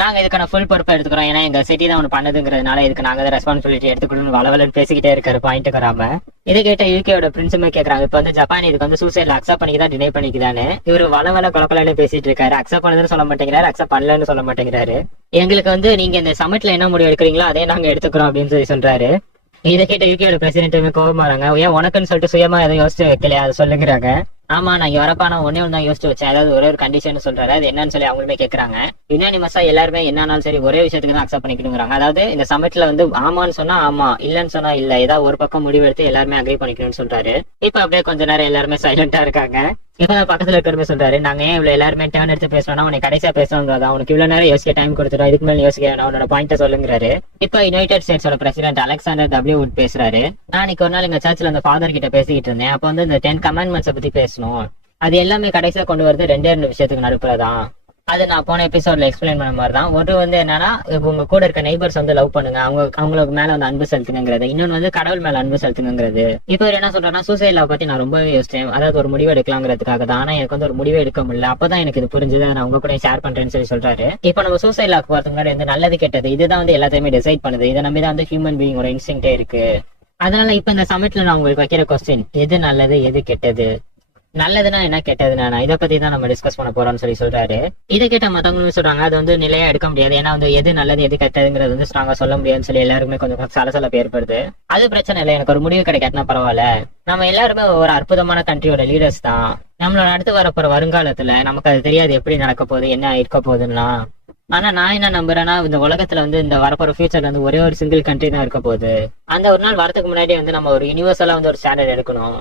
நாங்க இதுக்கான ஃபுல் பொறுப்பை எடுத்துக்கிறோம், ஏன்னா எங்க சிட்டி தான் ஒன்று பண்ணதுங்கிறதுனால இதுக்கு நாங்க ரெஸ்பான்சிபிலிட்டி எடுத்துக்கணும்னு வளவலன்னு பேசிக்கிட்டே இருக்காரு பாயிண்ட்டுக்கு வராம. இதை கேட்ட யூகேயோட பிரின்ஸுமே கேட்கறாங்க, இப்ப வந்து ஜப்பான் இதுக்கு வந்து சூசைட்ல அக்செப்ட் பண்ணிக்கிதான் டினை பண்ணிக்குதானு. இவரு வளவல குழப்பலன்னு பேசிட்டு இருக்காரு. அக்செப்ட் பண்ணதுன்னு சொல்ல மாட்டேங்கிறாரு, அக்செப்ட் பண்ணலன்னு சொல்ல மாட்டேங்கிறாரு. எங்களுக்கு வந்து நீங்க இந்த சமிட்ல என்ன முடிவு எடுக்கிறீங்களோ அதே நாங்க எடுத்துக்கிறோம் அப்படின்னு சொல்றாரு. இதை கேட்ட யூகேயோட பிரசிடென்ட்டுமே கோபமாறாங்க, ஏன் உனக்குன்னு சொல்லிட்டு சுயமா எதை யோசிச்சு வைக்கலையா அதை சொல்லுங்கிறாங்க. ஆமா நான் இங்க வரப்பா நான் ஒன்னே ஒன்னு தான் யோசிச்சு வச்சேன், அதாவது ஒரே ஒரு கண்டிஷன் சொல்றாரு, அது என்னன்னு சொல்லி அவங்களுமே கேட்கறாங்க. யுனானிமஸா எல்லாருமே என்னன்னாலும் சரி ஒரே விஷயத்துக்கு தான் அக்செப்ட் பண்ணிக்கணுங்கிறாங்க. அதாவது இந்த சமிட்ல வந்து ஆமான்னு சொன்னா ஆமா, இல்லன்னு சொன்னா இல்ல, ஏதாவது ஒரு பக்கம் முடிவு எடுத்து எல்லாருமே அக்ரி பண்ணிக்கணும்னு சொல்றாரு. இப்ப அப்படியே கொஞ்ச நேரம் எல்லாருமே சைலண்டா இருக்காங்க. இப்பதான் பக்கத்துல இருக்கிறமே சொல்றாரு, நாங்க ஏன் இவ்வளவு எல்லாருமே டேர்ன் எடுத்து பேசணும்னா உனக்கு கடைசியா பேசணுங்கிறதா, உனக்கு இவ்வளவு நேரம் யோசிக்க டைம் கொடுத்துட்டோம், இதுக்கு மேல யோசிக்க வேணாம், உன்னோட பாயிண்ட சொல்லுங்கிறாரு. இப்ப யுனைடெட் ஸ்டேட்ஸோட பிரசிடென்ட் அலெக்சாண்டர் டபிள்யூ வுட் பேசுறாரு. நான் இன்னைக்கு ஒரு நாள் எங்க சர்ச்ல அந்த ஃபாதர் கிட்ட பேசிக்கிட்டு இருந்தேன். அப்ப வந்து இந்த 10 கமாண்ட்மெண்ட்ஸ் பத்தி பேசணும், அது எல்லாமே கடைசியா கொண்டு வருது ரெண்டு விஷயத்துக்கு நடுப்புறதான். அது நான் போன எபிசோட்ல எக்ஸ்பிளைன் பண்ண மாதிரி தான். ஒரு வந்து என்னன்னா உங்க கூட இருக்க நெய்பர்ஸ் வந்து லவ் பண்ணுங்க, அவங்களுக்கு மேல வந்து அன்பு செலுத்துங்கிறது. இன்னொன்னு வந்து கடவுள் மேல அன்பு செலுத்துங்கிறது. இப்போ என்ன சொல்றேன்னா சூசைட் லவ் பத்தி நான் ரொம்பவே யோசிச்சேன், அதாவது ஒரு முடிவு எடுக்கலாங்கிறதுக்காக தான். ஆனா எனக்கு வந்து ஒரு முடிவு எடுக்க முடியல, அப்பதான் எனக்கு இது புரிஞ்சது, நான் உங்க கூட ஷேர் பண்றேன்னு சொல்றாரு. இப்போ நம்ம சூசைட் லவ் போறதுக்கு முன்னாடி வந்து நல்லது கெட்டது இதுதான் வந்து எல்லாத்தையுமே டிசைட் பண்ணுது. இதை நம்பிதான் வந்து ஹியூமன் பீயிங் ஒரு இன்ஸ்டிங்டே இருக்கு. அதனால இப்ப இந்த சமிட்ல நான் உங்களுக்கு வைக்கிற கொஸ்டின், எது நல்லது எது கெட்டது, நல்லதுன்னா என்ன கெட்டதுன்னா இதை பத்தி தான் நம்ம டிஸ்கஸ் பண்ண போறோம்னு சொல்றாரு. இதை கேட்ட மத்தவங்களும் சொல்றாங்க, அது வந்து நிலையா எடுக்க முடியாது, ஏன்னா வந்து எது நல்லது எது கெட்டதுங்கிறது வந்து ஸ்ட்ராங்கா சொல்ல முடியாதுன்னு சொல்லி எல்லாருமே கொஞ்சம் சலசலப்பு ஏற்படுது. அது பிரச்சனை இல்லை, எனக்கு ஒரு முடிவு கிடைக்காதுன்னா பரவாயில்ல, நம்ம எல்லாருமே ஒரு அற்புதமான கண்ட்ரியோட லீடர்ஸ் தான். நம்மளோட அடுத்து வரப்போற வருங்காலத்துல நமக்கு அது தெரியாது எப்படி நடக்க போகுது என்ன இருக்க போகுதுன்னா. ஆனா நான் என்ன நம்புறேன்னா இந்த உலகத்துல வந்து இந்த வரப்போற ஃபியூச்சர்ல வந்து ஒரே ஒரு சிங்கிள் கண்ட்ரி தான் இருக்க போகுது. அந்த ஒரு நாள் வரதுக்கு முன்னாடி வந்து நம்ம ஒரு யூனிவர்சலா வந்து ஒரு ஸ்டாண்டர்ட் எடுக்கணும்.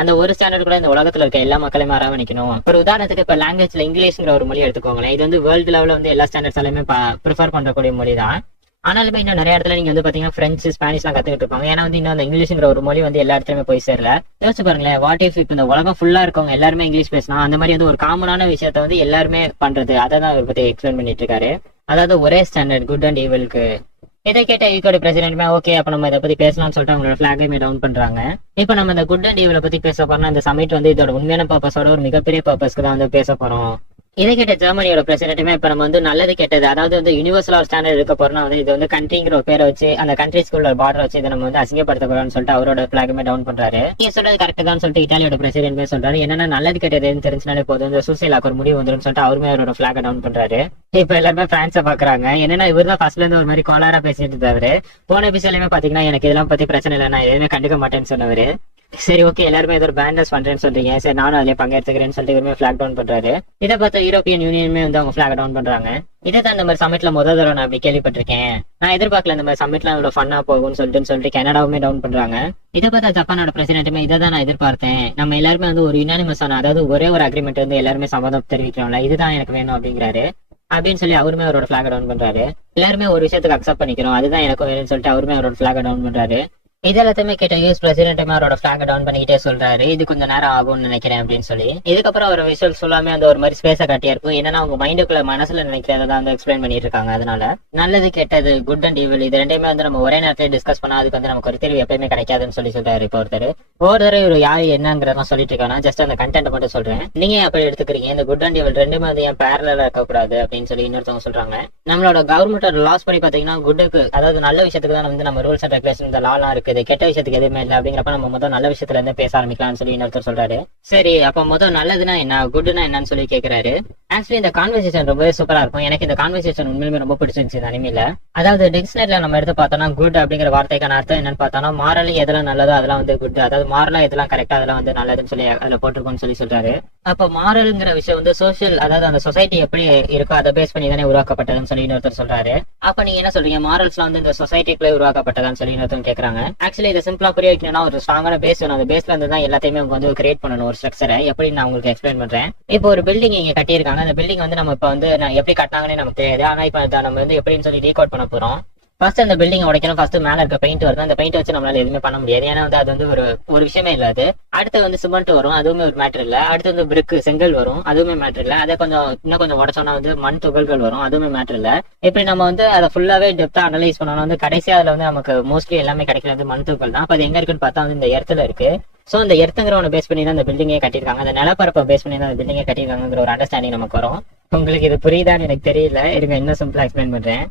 அந்த ஒரு ஸ்டாண்டர்ட் கூட இந்த உலகத்துல இருக்க எல்லா மக்களையும் அரவணைக்கணும். ஒரு உதாரணத்துக்கு இப்ப லாங்குவேஜ்ல இங்கிலீஷ்ங்கிற ஒரு மொழி எடுத்துக்கோங்களேன். இது வந்து வேர்ல்டு லெவல்ல வந்து எல்லா ஸ்டாண்டர்ட்ஸ் எல்லாமே ப்ரிஃபர் பண்றக்கூடிய மொழி தான். ஆனாலுமே இன்னும் நிறைய இடத்துல நீங்க வந்து பாத்தீங்கன்னா பிரெஞ்சு ஸ்பானிஷ் எல்லாம் கத்துக்கிட்டு இருப்பாங்க. ஏன்னா வந்து இன்னும் அந்த இங்கிலீஷ்ங்கிற ஒரு மொழி வந்து எல்லா இடத்துலயுமே போய் சேரல. யோசிச்சு பாருங்களேன், வாட் இஃப் இப்ப இந்த உலகம் ஃபுல்லா இருக்கவங்க எல்லாருமே இங்கிலீஷ் பேசினா அந்த மாதிரி வந்து ஒரு காமனான விஷயத்த வந்து எல்லாருமே பண்றது, அதை தான் அவர் பத்தி எக்ஸ்பிளைன் பண்ணிட்டு இருக்காரு. அதாவது ஒரே ஸ்டாண்டர்ட் குட் அண்ட் ஈவிலுக்கு. இதை கேட்ட யூகேட பிரசிடென்ட்மே ஓகே அப்ப நம்ம இதை பத்தி பேசலாம்னு சொல்லிட்டு அவங்களோட பிளாகையுமே டவுன் பண்றாங்க. இப்ப நம்ம இந்த குட் அண்ட் ஈவில பத்தி பேச போறோம்னா இந்த சமிட் வந்து இதோட உண்மையான பர்பஸோட ஒரு மிகப்பெரிய பர்பஸ்க்கு தான் வந்து பேச போறோம். இதை கேட்ட ஜெர்மனியோட பிரசிடென்ட்டுமே இப்ப நம்ம வந்து நல்லது கெட்டது, அதாவது வந்து யூனிவர்சல் ஒரு ஸ்டாண்டர்ட் இருக்க போறோம்னா வந்து இது வந்து கண்ட்ரிங்கிற ஒரு பேரை வச்சு அந்த கண்ட்ரி ஸ்கூல்ல பார்டர் வச்சு இதை நம்ம வந்து அசிங்கப்படுத்த போறோம்னு சொல்லிட்டு அவரோட பிளாகுமே டவுன் பண்றாரு. நீங்க சொல்றது கரெக்ட் தான் சொல்லிட்டு இட்டாலியோட பிரசிடென்ட்மே சொல்றாரு. என்னன்னா நல்லது கெட்டதுன்னு தெரிஞ்சாலே போதும், இந்த சூசைட் லாக் ஒரு முடிவு வந்துடும் சொல்லிட்டு அவருமே அவரோட பிளாக டவுன் பண்றாரு. இப்ப எல்லாருமே பிரான்ஸை பாக்குறாங்க. என்னன்னா இவர் தான் ஃபர்ஸ்ட்ல இருந்து ஒரு மாதிரி கோளாரா பேசிட்டு தவிர போன எபிசோட்லயுமே பாத்தீங்கன்னா எனக்கு இதெல்லாம் பத்தி பிரச்சனை இல்லை, நான் எதுவுமே கண்டுக்க மாட்டேன்னு சொன்னவரு. சரி ஓகே எல்லாருமே ஏதோ பேண்டஸ் பண்றேன்னு சொல்றீங்க, சரி நானும் அதுலயே பங்கேற்றுக்கிறேன்னு சொல்லிட்டு இவருமே பிளாக் டவுன் பண்றாரு. இதை பார்த்த யூரோப்பியன் யூனியனுமே வந்து அவங்க பிளாக் டவுன் பண்றாங்க. இதை தான் இந்த மாதிரி சமிட்ல முதல் தடவை நான் அப்படி கேள்விப்பட்டிருக்கேன், நான் எதிர்பார்க்கல இந்த மாதிரி சமிட்லாம் இவ்வளவு ஃபன்னா போகும்னு சொல்லிட்டு கனடாவுமே டவுன் பண்றாங்க. இதை பார்த்தா ஜப்பானோட பிரசிடென்ட்டுமே இதை தான் நான் எதிர்பார்த்தேன், நம்ம எல்லாருமே வந்து ஒரு யுனானிமஸான அதாவது ஒரே ஒரு அக்ரிமெண்ட் வந்து எல்லாருமே சம்மதம் தெரிவிக்கிறோம்ல, இதுதான் எனக்கு வேணும் அப்படிங்கிறாரு. அப்படின்னு சொல்லி அவருமே அவரோட பிளாக டவுன் பண்றாரு. எல்லாருமே ஒரு விஷயத்துக்கு அக்செப்ட் பண்ணிக்கிறோம், அதுதான் எனக்கு வேணும்னு சொல்லிட்டு அவருமே அவரோட பிளாக டவுன் பண்றாரு. இது எல்லாத்தையுமே கேட்ட யூஎஸ் பிரசிடென்ட் அவரோட பிளாக டவுன் பண்ணிக்கிட்டே சொல்றாரு, இது கொஞ்சம் நேரம் ஆகும்னு நினைக்கிறேன் அப்படின்னு சொல்லி. இதுக்கப்புறம் ஒரு விஷுவல் சொல்லாமே அந்த ஒரு மாதிரி ஸ்பேஸை காட்டியா இருக்கும். என்னன்னா அவங்க மைண்டுக்குள்ள மனசுல நினைக்கிறத தான் வந்து எக்ஸ்பிளைன் பண்ணிட்டு இருக்காங்க. அதனால நல்லது கெட்டது குட் அண்ட் ஈவில் இது ரெண்டையுமே வந்து நம்ம ஒரே நேரத்தில் டிஸ்கஸ் பண்ணா அதுக்கு வந்து நமக்கு ஒரு தெரிவு எப்பயுமே கிடைக்காதுன்னு சொல்லி சொல்றாரு. இப்போ ஒருத்தர் இவர் யாரு என்னங்கிறதான் சொல்லிட்டு இருக்காங்க. ஜஸ்ட் அந்த கண்டென்ட் மட்டும் சொல்றேன், நீங்க அப்படி எடுத்துக்கிறீங்க. இந்த குட் அண்ட் ஈவில் ரெண்டுமே வந்து ஏன் பேரலா இருக்கக்கூடாது அப்படின்னு சொல்லி இன்னொருத்தவங்க சொல்றாங்க. நம்மளோட கவர்மெண்ட் லாஸ் படி பாத்தீங்கன்னா குட்டுக்கு, அதாவது நல்ல விஷயத்துக்கு தான் வந்து நம்ம ரூல்ஸ் அண்ட் ரெகுலேஷன் இந்த லாலாம் இருக்குது, கெட்ட விஷயத்துக்கு எதுவுமே இல்லை. அப்படிங்கிறப்ப நம்ம முதல் நல்ல விஷயத்துல இருந்து பேச ஆரம்பிக்கலாம்னு சொல்லி இன்னொருத்தர் சொல்றாரு. சரி, அப்ப முதல் நல்லதுன்னா என்ன, குட்னா என்னன்னு சொல்லி கேட்கிறாரு. ஆக்சுவலி இந்த கான்வர்சேஷன் ரொம்பவே சூப்பரா இருக்கும். எனக்கு இந்த கான்வர்சேஷன் உண்மையுமே ரொம்ப பிடிச்சிருந்துச்சு இந்த அனிமையில. அதாவது டிக்ஷனரியில நம்ம எடுத்து பார்த்தோம்னா குட் அப்படிங்கிற வார்த்தைக்கான அர்த்தம் என்னன்னு பார்த்தோம்னா மாரலி எதெல்லாம் நல்லதோ அதெல்லாம் வந்து குட், அதாவது மாரலா எதெல்லாம் கரெக்டா அதெல்லாம் வந்து நல்லதுன்னு சொல்லி அதுல போட்டிருக்கோம்னு சொல்லி சொல்றாரு. அப்ப மாரல்ங்கிற விஷயம் வந்து சோசியல், அதாவது அந்த சொசைட்டி எப்படி இருக்கோ அதை பேஸ் பண்ணி தானே உருவாக்கப்பட்டதுன்னு சொல்லி இன்னொருத்தர் சொல்றாரு. அப்ப நீங்க என்ன சொல்றீங்க, மாரல்ஸ்லாம் வந்து இந்த சொசைட்டிக்குள்ளே உருவாக்கப்பட்டதான்னு சொல்லி இன்னொருத்தர் கேட்கறாங்க. ஆக்சுவலி இதை சிம்பிளா புரிய வைக்கணும்னா ஒரு ஸ்ட்ராங்கான பேஸ் வேணும். அந்த பேஸ்ல இருந்து தான் எல்லாத்தையுமே அவங்க வந்து கிரியேட் பண்ணணும் ஒரு ஸ்ட்ரக்சரை. எப்படி நான் உங்களுக்கு எக்ஸ்பிளைன் பண்றேன். இப்போ ஒரு பில்டிங் இங்க கட்டியிருக்காங்க. அந்த பில்டிங் வந்து நம்ம இப்ப வந்து எப்படி கட்டினாங்கன்னு நமக்கு தெரியாது. ஆனா இப்ப நம்ம வந்து எப்படின்னு சொல்லி டீகோட் பண்ண போறோம். ஃபர்ஸ்ட் அந்த பில்டிங் உடைக்கணும். ஃபர்ஸ்ட் மேல இருக்க பெயிண்ட் வருது. அந்த பெயிண்ட் வச்சு நம்மளால எதுவுமே பண்ண முடியாது. ஏன்னா வந்து அது வந்து ஒரு விஷயமே இல்ல. அது அடுத்து வந்து சிமெண்ட் வரும், அதுவுமே ஒரு மேட்டர் இல்ல. அடுத்து வந்து பிரிக் செங்கல் வரும், அதுவுமே மேட்டர் இல்ல. அதை இன்னும் கொஞ்சம் உடச்சோம்னா வந்து மண் துகள்கள் வரும், அதுவுமே மேட்டர் இல்ல. இப்படி நம்ம வந்து அதை ஃபுல்லாவே டெப்தா அனலைஸ் பண்ணோம்னா வந்து கடைசியா அதுல வந்து நமக்கு மோஸ்ட்லி எல்லாமே கிடைக்கிறது மண் துகள் தான். அப்ப அது எங்க இருக்குன்னு பார்த்தா வந்து இந்த இடத்துல இருக்கு. சோ இந்த எர்த்துங்கிறவனை பேஸ் பண்ணி தான் அந்த பில்டிங்கே கட்டிருக்காங்க. அந்த நிலப்பரப்பை பேஸ் பண்ணி தான் அந்த பில்டிங்கே கட்டிருக்காங்கிற ஒரு அண்டர்ஸ்டாண்டிங் நமக்கு வரும். உங்களுக்கு இது புரியுதான்னு எனக்கு தெரியல, இருங்க இன்னும் சிம்பிளா எக்ஸ்பிளைன் பண்றேன்.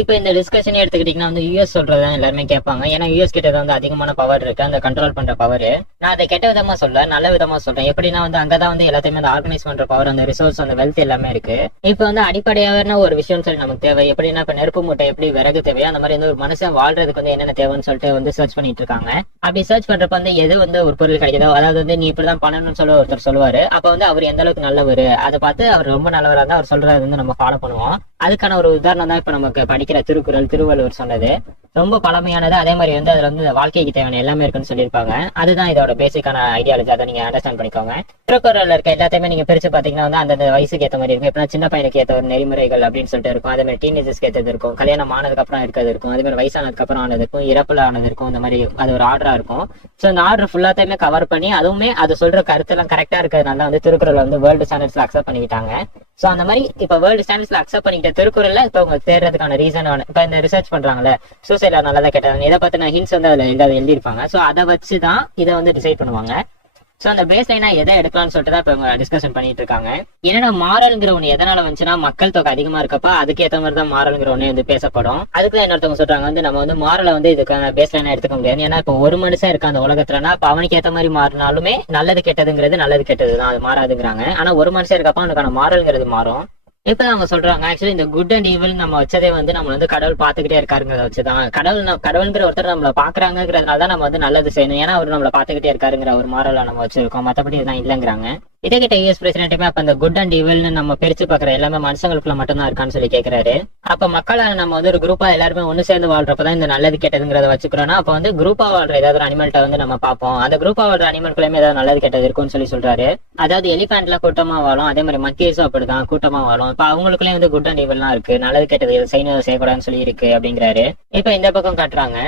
இப்போ இந்த டிஸ்கஷன் எடுத்துக்கிட்டீங்கன்னா வந்து யூஎஸ் சொல்றதான் எல்லாருமே கேட்பாங்க. ஏன்னா யூஎஸ் கிட்ட வந்து அதிகமான பவர் இருக்கு, அந்த கண்ட்ரோல் பண்ற பவர். நான் அதை கெட்ட விதமா சொல்ல, நல்ல விதமா சொல்றேன். எப்படின்னா வந்து அங்கதான் வந்து எல்லாத்தையுமே அந்த ஆர்கனைஸ் பண்ற பவர், அந்த ரிசோர்ஸ், அந்த வெல்த் எல்லாமே இருக்கு. இப்போ வந்து அடிப்படையான ஒரு விஷயம் சொல்லி நமக்கு தேவை. எப்படின்னா இப்ப நெருப்பு மூட்டை எப்படி விறகு தேவையோ அந்த மாதிரி வந்து ஒரு மனுஷன் வாழ்றதுக்கு வந்து என்னென்ன தேவைன்னு சொல்லிட்டு வந்து சர்ச் பண்ணிட்டு இருக்காங்க. அப்படி சர்ச் பண்றப்ப வந்து எது வந்து ஒரு பொருள் கிடைக்குதோ, அதாவது வந்து நீ இப்படிதான் பண்ணணும்னு சொல்ல ஒருத்தர் சொல்லுவாரு. அப்ப வந்து அவர் எந்த அளவுக்கு நல்லவர், அதை பார்த்து அவர் ரொம்ப நல்லவராக இருந்தா அவர் சொல்றது வந்து நம்ம ஃபாலோ பண்ணுவோம். அதுக்கான ஒரு உதாரணம் தான் இப்ப நமக்கு படிக்கிற திருக்குறள், திருவள்ளுவர் சொன்னது. ரொம்ப பழமையானது. அதே மாதிரி வந்து அதுல வந்து வாழ்க்கைக்கு தேவையான எல்லாமே இருக்குன்னு சொல்லியிருப்பாங்க. அதுதான் இதோட பேசிக்கான ஐடியாலஜி. அதை நீங்க அண்டர்ஸ்டாண்ட் பண்ணிக்கோங்க. திருக்குறள்ல இருக்க எல்லாத்தையுமே நீங்க பிரிச்சு பாத்தீங்கன்னா வந்து அந்த வயசுக்கு ஏற்ற மாதிரி இருக்கும். எப்படின்னா சின்ன பையனுக்கு ஏற்ற ஒரு நெறிமுறைகள் அப்படின்னு சொல்லிட்டு இருக்கும். அதே மாதிரி டீனேஜர்ஸ்க்கு ஏற்றது இருக்கும், கல்யாணம் ஆனதுக்கு அப்புறம் இருக்கிறது இருக்கும், அதே மாதிரி வயசானதுக்கு அப்புறம் ஆனது இருக்கும், இறப்புல ஆனது இருக்கும். இந்த மாதிரி அது ஒரு ஆர்டரா இருக்கும். சோ இந்த ஆர்டர் ஃபுல்லாத்தையுமே கவர் பண்ணி அதுவுமே அது சொல்ற கருத்து எல்லாம் கரெக்டா இருக்கிறதுனால வந்து திருக்குறள் வந்து வேர்ல்டு ஸ்டாண்டர்ட்ஸ்ல அக்செப்ட் பண்ணிக்கிட்டாங்க. சோ அந்த மாதிரி இப்ப வேர்ல்டு ஸ்டாண்டர்ட்ஸ்ல அக்செப்ட் பண்ணிக்கிட்ட திருக்குறள்ல இப்ப உங்களுக்கு தேர்றதுக்கான ரீசன் இப்ப இந்த ரிசர்ச் பண்றாங்கல்ல சூசைட்ல நல்லதா கேட்டாங்க, இதை பத்தின ஹிண்ட்ஸ் வந்து அதுல எழுதியிருப்பாங்க. சோ அதை வச்சுதான் இதை வந்து டிசைட் பண்ணுவாங்க. சோ அந்த பேஸ் லைனா எதை எடுக்கலாம்னு சொல்லிட்டு தான் இப்ப இவங்க டிஸ்கஷன் பண்ணிட்டு இருக்காங்க. ஏன்னா மாரல்ங்கிற ஒண்ணு எதனால வந்துச்சுன்னா மக்கள் தொகை அதிகமா இருக்கப்ப அதுக்கு ஏற்ற மாதிரி தான் மாரல்ங்கிற ஒண்ணு வந்து பேசப்படும். அதுக்குதான் இன்னொருத்தவங்க சொல்றாங்க வந்து நம்ம வந்து மாரலை வந்து இதுக்கான பேஸ் லைனா எடுத்துக்க முடியாது. ஏன்னா இப்ப ஒரு மனுஷன் இருக்க அந்த உலகத்துலனா இப்ப அவனுக்கு ஏற்ற மாதிரி மாறினாலுமே நல்லது கெட்டதுங்கிறது நல்லது கெட்டதுதான், அது மாறாதுங்கிறாங்க. ஆனா ஒரு மனுஷன் இருக்கப்ப அவனுக்கான மாரல்ங்கிறது மாறும். இப்ப அவங்க சொல்றாங்க ஆக்சுவலி இந்த குட் அண்ட் ஈவில் நம்ம வச்சதே வந்து நம்ம வந்து கடவுள் பாத்துக்கிட்டே இருக்காருங்கிறத வச்சுதான். கடவுள்ங்கிற ஒருத்தர் நம்மள பாக்குறாங்கிறதுனால தான் நம்ம வந்து நல்லது செய்யணும். ஏன்னா அவர் நம்மள பாத்துக்கிட்டே இருக்காருங்கிற ஒரு மாரலை நம்ம வச்சிருக்கோம். மத்தபடி இதுதான் இல்லைங்கிறாங்க. இதே கிட்ட யூஎஸ் பிரசிடென்ட்டுமே அப்ப இந்த குட் அண்ட் ஈவில்னு நம்ம பிரிச்சு பாக்குற எல்லாமே மனுஷங்களுக்குள்ள மட்டும்தான் இருக்கான்னு சொல்லி கேட்கிறாரு. அப்ப மக்களால நம்ம வந்து ஒரு குரூப்பா எல்லாருமே ஒண்ணு சேர்ந்து வாழ்றப்பதான் இந்த நல்லது கெட்டதுங்கிறத வச்சுக்கிறோம்னா அப்ப வந்து குரூப்பா வாழ்ற ஏதாவது ஒரு அனிமல்ட்ட வந்து நம்ம பார்ப்போம். அந்த குரூப்பா வாழ்ற அனிமல்குள்ளயுமே ஏதாவது நல்லது கெட்டது இருக்கும்னு சொல்லி சொல்றாரு. அதாவது எலிபென்ட்ல கூட்டமா வாழும், அதே மாதிரி மக்கீஸும் அப்படிதான் கூட்டமா வாழும். இப்ப அவங்களுக்குள்ளே வந்து குட் அண்ட் ஈவில்லாம் இருக்கு, நல்லது கெட்டது செய்யணும் செய்யக்கூடாதுன்னு சொல்லி இருக்கு அப்படிங்கிறாரு. இப்ப இந்த பக்கம் காட்டுறாங்க,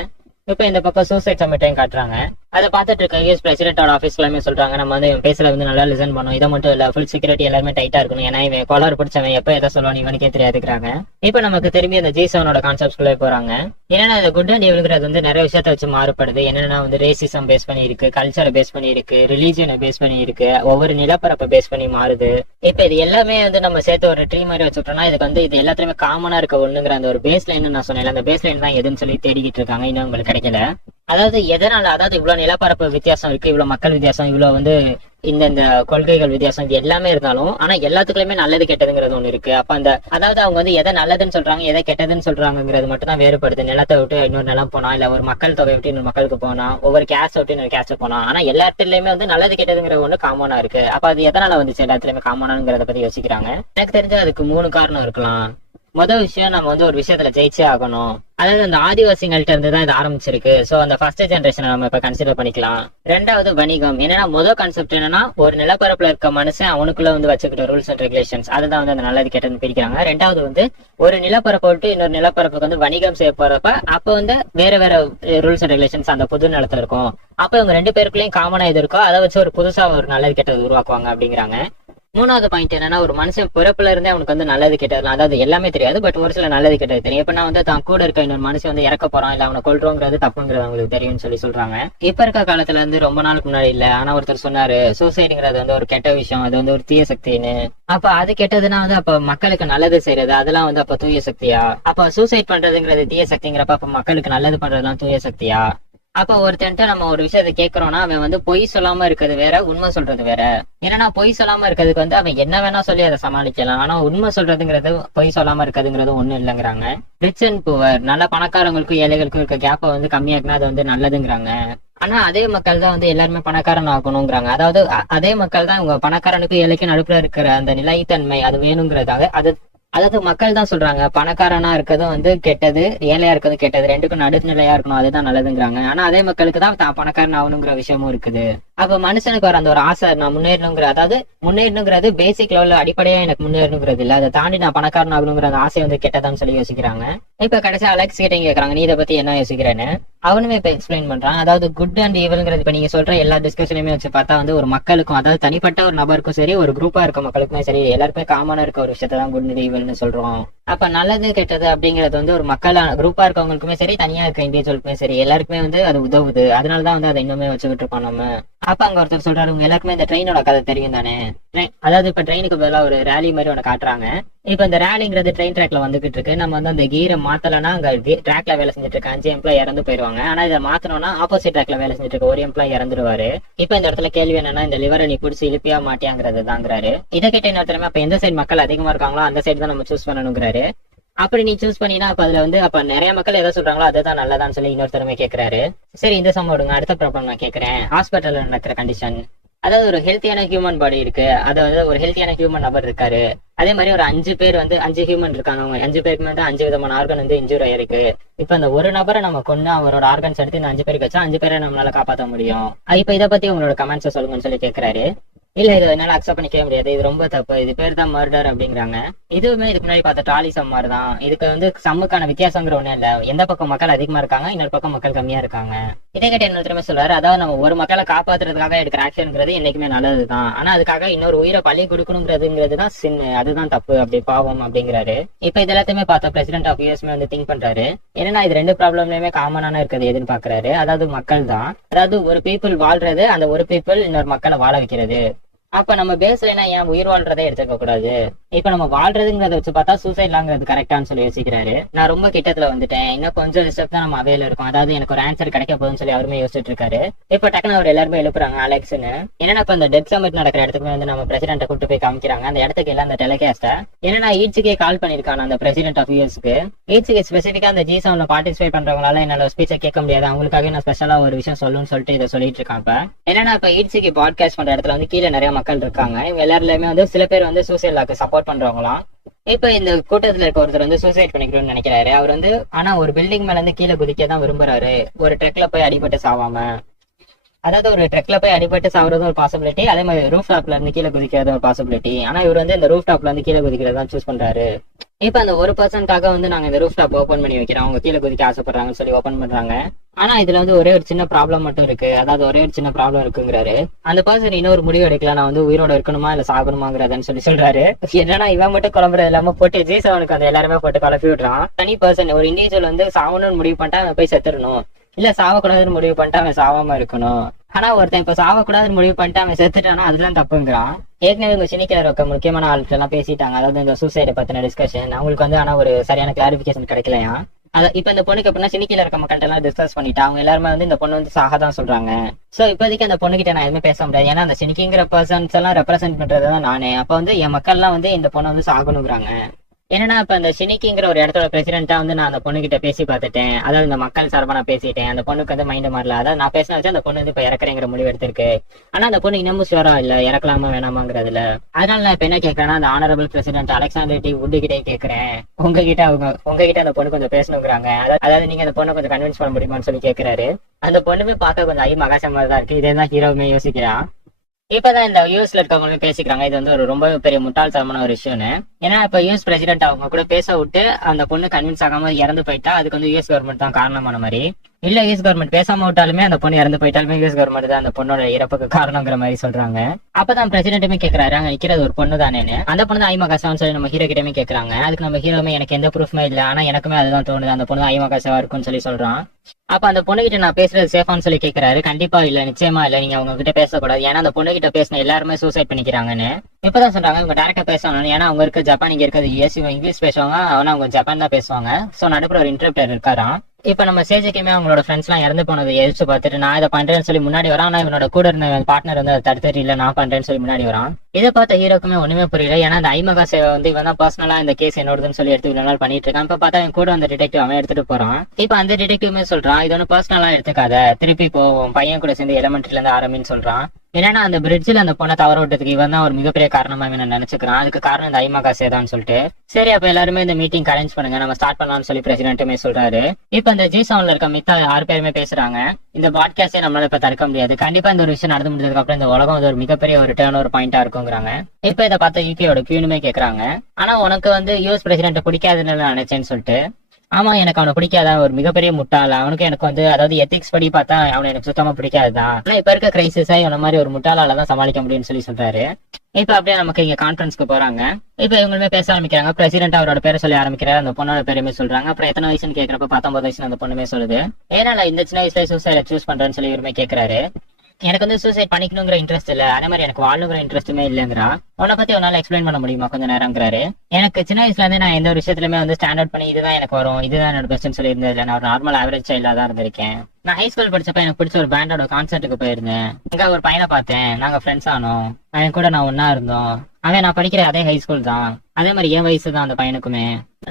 இப்ப இந்த பக்கம் சூசைட் சமிட்டையும் காட்டுறாங்க. அதை பார்த்துட்டு இருக்க யூஎஸ் பிரசிடென்டோட ஆஃபீஸ் எல்லாமே சொல்றாங்க நம்ம வந்து பேசுறது வந்து நல்லா லிசன் பண்ணும். இதை மட்டும் இல்ல ஃபுல் செக்யூரிட்டி எல்லாமே டைட்டா இருக்கணும். ஏன்னா இவன் கொலர் பிடிச்சவன் எப்ப எதை சொல்லுவான் இவனுக்கே தெரியாதுக்கிறாங்க. இப்ப நமக்கு திரும்பி அந்த G7ஓட கான்செப்ட்ஸ்குள்ளே போறாங்க. ஏன்னா இந்த குட் அண்ட் ஈவில்ங்கிறது வந்து நிறைய விஷயத்த வச்சு மாறுபடுது. என்னன்னா வந்து ரேசிசம் பேஸ் பண்ணி இருக்கு, கல்ச்சரை பேஸ் பண்ணி இருக்கு, ரிலீஜியனை பேஸ் பண்ணி இருக்கு, ஒவ்வொரு நிலப்பரப்பை பேஸ் பண்ணி மாறுது. இப்ப இது எல்லாமே வந்து நம்ம சேர்த்து ஒரு ட்ரீ மாதிரி வச்சுட்டோம்னா இதுக்கு வந்து இது எல்லாத்துலயுமே காமனா இருக்க ஒண்ணுங்கிற அந்த ஒரு பேஸ் லைன் நான் சொன்னேன். அந்த பேஸ் லைன் தான் எதுன்னு சொல்லி தேடிக்கிட்டு இருக்காங்க, இன்னும் உங்களுக்கு கிடைக்கல. அதாவது எதனால, அதாவது இவ்வளவு நிலப்பரப்பு வித்தியாசம் இருக்கு, இவ்வளவு மக்கள் வித்தியாசம், இவ்வளவு வந்து இந்த கொள்கைகள் வித்தியாசம், இது எல்லாமே இருந்தாலும் ஆனா எல்லாத்துக்குள்ளயுமே நல்லது கெட்டதுங்கிறது ஒண்ணு இருக்கு. அப்ப அந்த அதாவது அவங்க வந்து எதை நல்லதுன்னு சொல்றாங்க எதை கெட்டதுன்னு சொல்றாங்கிறது மட்டும் தான் வேறுபடுது. நிலத்தை விட்டு இன்னொரு நிலம் போனா, இல்ல ஒரு மக்கள் தொகை விட்டு இன்னொரு மக்களுக்கு போனா, ஒவ்வொரு கேஸ்ட் விட்டு இன்னொரு கேஸ்ட் போனா, ஆனா எல்லா இடத்துலயுமே வந்து நல்லது கெட்டதுங்கிற ஒண்ணு காமனா இருக்கு. அப்ப அது எதனால வந்துச்சு எல்லாத்துலயுமே காமனாங்கிறத பத்தி யோசிக்கிறாங்க. எனக்கு தெரிஞ்சு அதுக்கு 3 காரணம் இருக்கலாம். முதல் விஷயம் நம்ம வந்து ஒரு விஷயத்துல ஜெயிச்சே ஆகணும். அதாவது அந்த ஆதிவாசிகள்ட்ட இருந்து தான் இது ஆரம்பிச்சிருக்கு. சோ அந்த ஃபர்ஸ்ட் ஜெனரேஷன் நம்ம இப்ப கன்சிடர் பண்ணிக்கலாம். ரெண்டாவது வணிகம். என்னன்னா முதல் கான்செப்ட் என்னன்னா ஒரு நிலப்பரப்புல இருக்க மனுஷன் அவனுக்குள்ள வந்து வச்சுக்கிட்ட ரூல்ஸ் அண்ட் ரெகுலேஷன்ஸ் அதுதான் வந்து அந்த நல்லது கெட்டது பிரிக்கிறாங்க. ரெண்டாவது வந்து ஒரு நிலப்பரப்பை விட்டு இன்னொரு நிலப்பரப்புக்கு வந்து வணிகம் செய்ய போறப்ப அப்ப வந்து வேற வேற ரூல்ஸ் அண்ட் ரெகுலேஷன்ஸ் அந்த புது நிலத்துல இருக்கும். அப்ப இவங்க 2 பேருக்குள்ளயும் காமனா இது இருக்கோ அதை வச்சு ஒரு புதுசா ஒரு நல்லது கெட்டது உருவாக்குவாங்க அப்படிங்கிறாங்க. மூணாவது பாயிண்ட் என்னன்னா ஒரு மனுஷன் பிறப்புல இருந்தே அவனுக்கு வந்து நல்லது கெட்டது, அதாவது எல்லாமே தெரியாது, பட் ஒரு சில நல்லது கெட்டது தெரியும். இப்ப நான் வந்து தான் கூட இருக்க இன்னொரு மனுஷன் வந்து இறக்க போறான் இல்ல அவனை கொல்றோங்கிறது தப்புங்கிறது அவங்களுக்கு தெரியும்னு சொல்றாங்க. இப்ப இருக்க காலத்துல இருந்து ரொம்ப நாளுக்கு முன்னாடி இல்ல, ஆனா ஒருத்தர் சொன்னாரு சூசைடுங்கிறது வந்து ஒரு கெட்ட விஷயம், அது வந்து ஒரு தீய சக்தின்னு. அப்ப அது கெட்டதுன்னா வந்து அப்ப மக்களுக்கு நல்லது செய்யறது அதெல்லாம் வந்து அப்ப தூய சக்தியா? அப்ப சூசைட் பண்றதுங்கிறது தீய சக்திங்கிறப்ப அப்ப மக்களுக்கு நல்லது பண்றதுலாம் தூய சக்தியா? அப்ப ஒருத்தன்ட்ட நம்ம ஒரு விஷயத்த கேட்கறோம்னா அவன் வந்து பொய் சொல்லாம இருக்கிறது வேற, உண்மை சொல்றது வேற. ஏன்னா பொய் சொல்லாம இருக்கிறதுக்கு வந்து அவன் என்ன வேணா சொல்லி அதை சமாளிக்கலாம். ஆனா உண்மை சொல்றதுங்கிறது பொய் சொல்லாம இருக்கிறதுங்கிறது ஒண்ணும் இல்லைங்கிறாங்க. ரிச் அண்ட் புவர், நல்ல பணக்காரங்களுக்கும் ஏழைகளுக்கும் இருக்க கேப்பை வந்து கம்மியாக்குனா அது வந்து நல்லதுங்கிறாங்க. ஆனா அதே மக்கள் தான் வந்து எல்லாருமே பணக்காரன் ஆகணுங்கிறாங்க. அதாவது அதே மக்கள் தான் உங்க பணக்காரனுக்கும் ஏழைக்கும் நடுப்புல இருக்கிற அந்த நிலைத்தன்மை அது வேணுங்கிறதாக அதாவது மக்கள் தான் சொல்றாங்க பணக்காரனா இருக்கிறதும் வந்து கெட்டது, ஏழையா இருக்கிறது கெட்டது, ரெண்டுக்கும் நடுநிலையா இருக்கணும் அதுதான் நல்லதுங்கிறாங்க. ஆனா அதே மக்களுக்கு தான் தான் பணக்காரன் ஆகணுங்கிற விஷயமும் இருக்குது. அப்ப மனுஷனுக்கு வர அந்த ஒரு ஆசை நான் முன்னேறணுங்கிற, அதாவது முன்னேறணுங்கிறது பேசிக் லெவல்ல அடிப்படையா எனக்கு முன்னேறணுங்கிறது இல்ல, அதை தாண்டி நான் பணக்காரன் ஆகணுங்கிற அந்த ஆசை வந்து கெட்டதான்னு சொல்லி யோசிக்கிறாங்க. இப்ப கடைசி அலெக்ஸ் கிட்ட கேக்குறாங்க நீ இதை பத்தி என்ன யோசிக்கிறேன்னு. அவனுமே இப்ப எக்ஸ்பிளைன் பண்றான். அதாவது குட் அண்ட் ஈவல்ங்கிறது இப்ப நீங்க சொல்ற எல்லா டிஸ்கஷனுமே வச்சு பார்த்தா வந்து ஒரு மக்களுக்கும், அதாவது தனிப்பட்ட ஒரு நபருக்கும் சரி ஒரு குரூப்பா இருக்க மக்களுக்குமே சரி எல்லாருக்குமே காமனா இருக்க ஒரு விஷயத்தான் குட் அண்ட் ஈவல்னு சொல்றோம். அப்ப நல்லது கெட்டது அப்படிங்கிறது வந்து ஒரு மக்கள் குரூப்பா இருக்கவங்களுக்குமே சரி தனியா இருக்க இண்டிவிஜுவலுக்குமே சரி எல்லாருக்குமே வந்து அது உதவுது. அதனாலதான் வந்து அதை இன்னுமே வச்சுக்கிட்டு இருக்கோம் நம்ம. அப்ப அங்க ஒருத்தர் சொல்றாரு உங்க எல்லாருக்குமே இந்த ட்ரெயினோட கதை தெரியும் தானே. அதாவது இப்ப ட்ரெயினுக்கு பதிலாக ஒரு ரேலி மாதிரி ஒண்ணு காட்டுறாங்க. இப்ப இந்த ரேலிங்கிறது ட்ரெயின் ட்ராக்ல வந்துகிட்டு இருக்கு. நம்ம வந்து அந்த கீரை மாத்தலன்னா அங்க ட்ராக்ல வேலை செஞ்சுட்டு இருக்க 5 எம்ப்ளாய் இறந்து போயிருவாங்க. ஆனா இதை மாத்தணும்னா ஆப்போசிட் ட்ராக்ல வேலை செஞ்சுட்டு இருக்க ஒரு எம்ப்ளாய் இறந்துருவாரு. இப்ப இந்த இடத்துல கேள்வி என்னன்னா இந்த லிவரை நீ பிடிச்சி இழுப்பியா மாட்டியாங்கிறது தாங்கிறாரு. இதை கேட்ட என்ன தெரியுமா, அப்ப எந்த சைடு மக்கள் அதிகமா இருக்காங்களோ அந்த சைடு தான் நம்ம சூஸ் பண்ணணுங்கிறாரு. அப்படி நீ சூஸ் பண்ணினா அப்ப அதுல வந்து அப்ப நிறைய மக்கள் எதை சொல்றாங்களோ அதுதான் நல்லதான்னு சொல்லி இன்னொருத்தருமே கேட்கிறாரு. சரி இந்த சம்பவம் விடுங்க, அடுத்த ப்ராப்ளம் நான் கேட்கிறேன். ஹாஸ்பிட்டல்ல நடக்கிற கண்டிஷன், அதாவது ஒரு ஹெல்த்தியான ஹியூமன் பாடி இருக்கு, அதாவது ஒரு ஹெல்த்தியான ஹியூமன் நபர் இருக்காரு. அதே மாதிரி ஒரு 5 பேர் வந்து 5 ஹியூமன் இருக்காங்க. அவங்க 5 பேருக்கு வந்து 5 விதமான ஆர்கன் வந்து இன்ஜூர் ஆயிருக்கு. இப்ப அந்த ஒரு நபரை நம்ம கொண்டு அவரோட ஆர்கன்ஸ் எடுத்து இந்த 5 பேருக்கு வச்சா 5 பேரை நம்மளால காப்பாற்ற முடியும். இப்ப இதை பத்தி உங்களோட கமெண்ட்ஸ் சொல்லுங்கன்னு சொல்லி கேட்கிறாரு. இல்ல இது என்னால அக்செப்ட் பண்ணிக்கவே முடியாது, இது ரொம்ப தப்பு, இது பேர் தான் மர்டர் அப்படிங்கிறாங்க. இதுவுமே இதுக்கு முன்னாடி பார்த்த ட்ராலி சம் மாதிரி தான். இதுக்கு வந்து சம்முக்கான வித்தியாசங்கிற ஒண்ணு இல்ல, எந்த பக்கம் மக்கள் அதிகமா இருக்காங்க இன்னொரு பக்கம் மக்கள் கம்மியா இருக்காங்க. இதை கேட்ட இன்னொருத்தருமே சொல்றாரு, அதாவது நம்ம ஒரு மக்களை காப்பாத்துறதுக்காக எடுக்கிற ஆக்ஷன்ங்கிறது என்னைக்குமே நல்லதுதான், ஆனா அதுக்காக இன்னொரு உயிரை பலி கொடுக்கணுங்கிறதுங்கிறது தான் சின், அதுதான் தப்பு, அப்படி பாவம் அப்படிங்கிறாரு. இப்ப இது எல்லாத்தையுமே பார்த்தா பிரசிடென்ட் ஆஃப் யூஎஸ்மே வந்து திங்க் பண்றாரு. ஏன்னா இது 2 ப்ராப்ளம்லயுமே காமனான இருக்கிறது எதுன்னு பாக்குறாரு. அதாவது மக்கள் தான், அதாவது ஒரு பீப்புள் வாழ்றது, அந்த ஒரு பீப்புள் இன்னொரு மக்களை வாழ வைக்கிறது. அப்ப நம்ம பேசலைன்னா ஏன் உயிர் வாழ்றதை எடுத்துக்க கூடாது. இப்ப நம்ம வாழ்றதுங்கிறத வச்சு பார்த்தா சூசைட்லாங்கிறது கரெக்டான்னு சொல்லி யோசிக்கிறாரு. நான் ரொம்ப கிட்டத்துல வந்துட்டேன், இன்னும் கொஞ்சம் ஸ்டெப் தான் நம்ம அவையில இருக்கும், அதாவது எனக்கு ஒரு ஆன்சர் கிடைக்க போகுதுன்னு சொல்லி அவருமே யோசிச்சுட்டு இருக்காரு. இப்ப டக்குனு அவர் எல்லாருமே எழுப்புறாங்க அலெக்ஸ்னு. என்னன்னா இப்ப இந்த டெத் சமிட் நடக்கிற இடத்துக்கு வந்து நம்ம பிரசிடென்ட்டை கூட்டு போய் காமிக்கிறாங்க. அந்த இடத்துக்கு எல்லாம் அந்த டெலிகாஸ்ட என்னன்னா ஈட்ஸுக்கே கால் பண்ணிருக்காங்க அந்த பிரசிடென்ட் ஆஃப் யூஎஸ்க்கு. ஈட்ஸுக்கு ஸ்பெசிஃபிக்கா அந்த G7ல பார்ட்டிசிபேட் பண்றவங்களால என்னால ஸ்பீச்சை கேட்க முடியாது, அவங்களுக்காக நான் ஸ்பெஷலா ஒரு விஷயம் சொல்லணும்னு சொல்லிட்டு இதை சொல்லிட்டு இருக்காங்க. என்னன்னா இப்ப ஈட்ஸுக்கு பாட்காஸ்ட் பண்ற இடத்துல வந்து கீழே நிறைய மக்கள் இருக்காங்க. இவங்க எல்லாருமே வந்து சில பேர் வந்து சூசைட் லாக்கு சப்போர்ட் பண்றவங்களாம். இப்ப இந்த கூட்டத்துல இருக்க ஒருத்தர் வந்து சூசைட் பண்ணிக்கணும்னு நினைக்கிறாரு. அவர் வந்து ஆனா ஒரு பில்டிங் மேல இருந்து கீழே குதிக்க தான் விரும்புறாரு, ஒரு ட்ரக்ல போய் அடிபட்டு சாவாம. அதாவது ஒரு ட்ரக்ல போய் அடிபட்டு சாவுறது ஒரு பாசிபிலிட்டி, அதே மாதிரி ரூஃப் டாப்ல இருந்து கீழே குதிக்கிறது ஒரு பாசிபிலிட்டி. ஆனா இவர் வந்து இந்த ரூஃப் டாப்ல இருந்து கீழே குதிக்கிறதான் சூஸ் பண்றாரு. இப்ப அந்த ஒரு பர்சனுக்காக வந்து நாங்க இந்த ரூஃப் டாப் ஓபன் பண்ணி வைக்கிறோம், அவங்க கீழே குதிக்க ஆசைப்படுறாங்கன்னு சொல்லி ஓபன் பண்றாங்க. ஆனா இதுல வந்து ஒரே ஒரு சின்ன ப்ராப்ளம் மட்டும் இருக்கு, அதாவது ஒரே ஒரு சின்ன ப்ராப்ளம் இருக்குங்கிறாரு. அந்த பர்சன் இன்னொரு முடிவு எடுக்கல, நான் வந்து உயிரோட இருக்கணுமா இல்ல சாகணுமாங்கிறதுன்னு சொல்றாரு. என்னன்னா இவன் மட்டும் குழம்புறது இல்லாம போட்டு G7க்கு அந்த எல்லாருமே போட்டு குழப்பி விடுறான். தனி பர்சன் ஒரு இண்டிவிஜுவல் வந்து சாகணும்னு முடிவு பண்ணிட்டா அவன் போய் செத்துடணும், இல்ல சாவக்கூடாதுன்னு முடிவு பண்ணிட்டு அவன் சாவாம இருக்கணும். ஆனா ஒருத்தன் இப்ப சாவக்கூடாதுன்னு முடிவு பண்ணிட்டு அவன் செத்துட்டானா அதுதான் தப்புங்கிறான். ஏற்கனவே உங்க சினிக்கிற இருக்க முக்கியமான ஆட்கள் எல்லாம் பேசிட்டாங்க, அதாவது இந்த சூசைடை பத்தின டிஸ்கஷன். அவங்களுக்கு வந்து ஆனா ஒரு சரியான கிளாரிபிகேஷன் கிடைக்கலையா. இப்ப இந்த பொண்ணுக்கு எப்படின்னா சினிக்கில இருக்க மக்கள்கிட்ட எல்லாம் டிஸ்கஸ் பண்ணிட்டு அவங்க எல்லாருமே வந்து இந்த பொண்ணு வந்து சாகதான் சொல்றாங்க. சோ இப்போதைக்கு அந்த பொண்ணுகிட்ட நான் எதுவுமே பேச முடியாது, ஏன்னா அந்த சினிக்கிங்கிற பர்சன்ஸ் எல்லாம் ரெப்ரசென்ட் பண்றதுதான் நானே. அப்ப வந்து என் மக்கள் எல்லாம் வந்து இந்த பொண்ணு வந்து சாகணுங்கிறாங்க. என்னன்னா இப்ப அந்த ஷினிக்கிங்கிற ஒரு இடத்தோட பிரசிடென்ட்டா வந்து நான் அந்த பொண்ணு கிட்ட பேசி பார்த்துட்டேன். அதாவது இந்த மக்கள் சார்பா நான் பேசிட்டேன். அந்த பொண்ணுக்கு வந்து மைண்ட் மாறல. அதாவது நான் பேசின வச்சு அந்த பொண்ணு வந்து இப்ப இறக்குறேங்கிற முடிவு எடுத்திருக்கு. ஆனா அந்த பொண்ணு இன்னமும் ஷுவரா இல்ல இறக்கலாமா வேணாமாங்கிறதுல. அதனால நான் இப்ப என்ன கேட்கறேன்னா, அந்த honourable president Alexander D Wood கிட்டே கேட்கிறேன், உங்ககிட்ட அந்த பொண்ணு கொஞ்சம் பேசணுங்கிறாங்க. அதாவது நீங்க அந்த பொண்ணை கொஞ்சம் கன்வின்ஸ் பண்ண முடியுமான்னு சொல்லி கேட்கிறாரு. அந்த பொண்ணுமே பார்க்க கொஞ்சம் மகாசமா தான் இருக்கு. இதே தான் ஹீரோவுமே யோசிக்கிறான். இப்பதான் இந்த யூஎஸ்ல இருக்கவங்க பேசிக்கிறாங்க, இது வந்து ஒரு ரொம்ப பெரிய முட்டாள்தனமான ஒரு விஷயம்னு. ஏன்னா இப்ப யூஎஸ் பிரசிடென்ட் அவங்க கூட பேச விட்டு அந்த பொண்ணு கன்வின்ஸ் ஆகாம இறந்து போயிட்டா அதுக்கு வந்து யூஎஸ் கவர்மெண்ட் தான் காரணமான மாதிரி. இல்ல யூஎஸ் கவர்மெண்ட் பேசாம விட்டாலுமே அந்த பொண்ணு இறந்து போயிட்டாலுமே யூஎஸ் கவர்மெண்ட் தான் அந்த பொண்ணோட இறப்புக்கு காரணங்கிற மாதிரி சொல்றாங்க. அப்பதான் பிரசிடென்ட்டுமே கேட்கறாரு, அங்க நிக்கிறது ஒரு பொண்ணு தானேன்னு. அந்த பொண்ணு தான் ஐமகாசான்னு சொல்லி நம்ம ஹீரோ கிட்டமே கேட்கறாங்க. அதுக்கு நம்ம ஹீரோமே எனக்கு எந்த ப்ரூஃப்மே இல்ல, ஆனா எனக்குமே அதுதான் தோணுது அந்த பொண்ணு ஐமகாசாவா இருக்கும்னு சொல்லி சொல்றான். அப்ப அந்த பொண்ணுகிட்ட நான் பேசுறது சேஃபான்னு சொல்லி கேட்கறாரு. கண்டிப்பா இல்ல, நிச்சயமா இல்ல, நீங்க அவங்க கிட்ட பேசக்கூடாது. ஏன்னா அந்த பொண்ணு கிட்ட பேசின எல்லாருமே சூசைட் பண்ணிக்கிறாங்கன்னு இப்பதான் சொல்றாங்க. இவங்க டேரக்டா பேசணும், ஏன்னா அவங்க இருக்க ஜப்பான், இங்க இருக்கிறது யூஎஸ், இவங்க இங்கிலீஷ் பேசுவாங்க, ஆனா அவங்க ஜப்பான் தான் பேசுவாங்க. சோ நடுப்புற ஒரு இன்டர்பிரேட்டர் இருக்காராம். இப்ப நம்ம சேஜிக்குமே அவங்களோட ஃப்ரெண்ட்ஸ் எல்லாம் இறந்து போனதை எதிர்த்து பார்த்துட்டு நான் இதை பண்றேன்னு சொல்லி முன்னாடி வரான். ஆனா இவனோட கூட இருந்த பார்ட்னர் வந்து அதை தடுத்துட்டு இல்ல நான் பண்றேன்னு சொல்லி முன்னாடி வரான். இதை பார்த்த ஹீரோக்குமே ஒண்ணுமே புரியல. ஏன்னா அந்த ஐமகா சேவை வந்து இவன் தான் பர்சனலா இந்த கேஸ் என்னோடதுன்னு சொல்லி எடுத்து இவ்வளவு நாள் பண்ணிட்டு இருக்கான். இப்ப பார்த்தா என் கூட அந்த டிடெக்டிவ் அவன் எடுத்துட்டு போறான். இப்ப அந்த டிடெக்டிவ்மே சொல்றான், இது ஒன்னும் பர்சனலா எடுத்துக்காத, திருப்பி இப்போ உன் பையன் கூட சேர்ந்து எலிமெண்ட்ரில இருந்து ஆரம்பின்னு சொல்றான். ஏன்னா அந்த பிரிட்ஜில் அந்த பொண்ணை தவற விட்டதுக்கு இவன் தான் ஒரு மிகப்பெரிய காரணமா இவன் நினைச்சுக்கிறான். அதுக்கு காரணம் இந்த ஐமகா சேதான்னு சொல்லிட்டு சரி அப்ப எல்லாருமே இந்த மீட்டிங் அரேஞ்ச் பண்ணுங்க, நம்ம ஸ்டார்ட் பண்ணலாம்னு சொல்லி பிரசிடென்ட்டுமே சொல்றாரு. இப்ப இந்த ஜி7ல இருக்க மித்த 6 பேருமே பேசுறாங்க, இந்த பாட்காஸ்டே நம்மளால இப்ப தடுக்க முடியாது, கண்டிப்பா இந்த ஒரு விஷயம் நடந்து முடிஞ்சதுக்கு அப்புறம் இந்த உலகம் வந்து ஒரு மிகப்பெரிய ஒரு டேர்ன் ஓவர் பாயிண்டா இருக்குங்கிறாங்க. இப்ப இதை பார்த்த யூகேயோட கியூனுமே கேக்குறாங்க, ஆனா உனக்கு வந்து யூஎஸ் பிரசிடென்ட் பிடிக்காதுன்னு நினைச்சேன்னு சொல்லிட்டு. ஆமா எனக்கு அவனை பிடிக்காதான், ஒரு மிகப்பெரிய முட்டாள் அவனுக்கு. எனக்கு வந்து அதாவது எத்திக்ஸ் படி பார்த்தா அவனை எனக்கு சுத்தமா பிடிக்காதுதான். ஆனா இப்ப இருக்க கிரைசிஸா இவன மாதிரி ஒரு முட்டாளால தான் சமாளிக்க முடியும்னு சொல்லி சொல்றாரு. இப்ப அப்படியே நமக்கு இங்க கான்ஃபரன்ஸ்க்கு போறாங்க. இப்ப இவங்களுமே பேச ஆரம்பிக்கிறாங்க. பிரசிடென்ட் அவரோட பேரை சொல்லி ஆரம்பிக்கிறாரு, அந்த பொண்ணோட பேருமே சொல்றாங்க. அப்புறம் எத்தனை வயசுன்னு கேட்கறப்ப 19 வயசுன்னு அந்த பொண்ணுமே சொல்லுது. ஏன்னா இந்த சின்ன வயசுல சூசைட் சூஸ் பண்றேன்னு சொல்லி இவருமே கேட்கறாரு. எனக்கு வந்து சூசைட் பண்ணிக்கணுங்கிற இன்ட்ரெஸ்ட் இல்ல, அதே மாதிரி எனக்கு வாழணுங்கிற இன்ட்ரெஸ்ட்டுமே இல்லைங்கிறா. உன்னை பத்தி உன்னால எக்ஸ்பிளைன் பண்ண முடியுமா கொஞ்சம் நேரம்ங்கிறாரு. எனக்கு சின்ன வயசுல இருந்து நான் எந்த ஒரு விஷயத்துலயுமே வந்து ஸ்டாண்ட் அவுட் பண்ணி இதுதான் எனக்கு வரும், இதுதான் என்னோட பெஸ்ட்னு சொல்லி இருந்தது இல்லை. நான் ஒரு நார்மல் ஆவரேஜ் சைல்டா தான் இருந்திருக்கேன். நான் ஹை ஸ்கூல் படிச்சப்ப எனக்கு பிடிச்ச ஒரு பேண்டோட கான்சர்ட்டுக்கு போயிருந்தேன். அங்க ஒரு பையனை பார்த்தேன், நாங்க ஃப்ரெண்ட்ஸ் ஆனோம், அவன் கூட நான் ஒன்னா இருந்தோம். அவன் நான் படிக்கிற அதே ஹை ஸ்கூல் தான், அதே மாதிரி என் வயசு தான் அந்த பையனுக்குமே.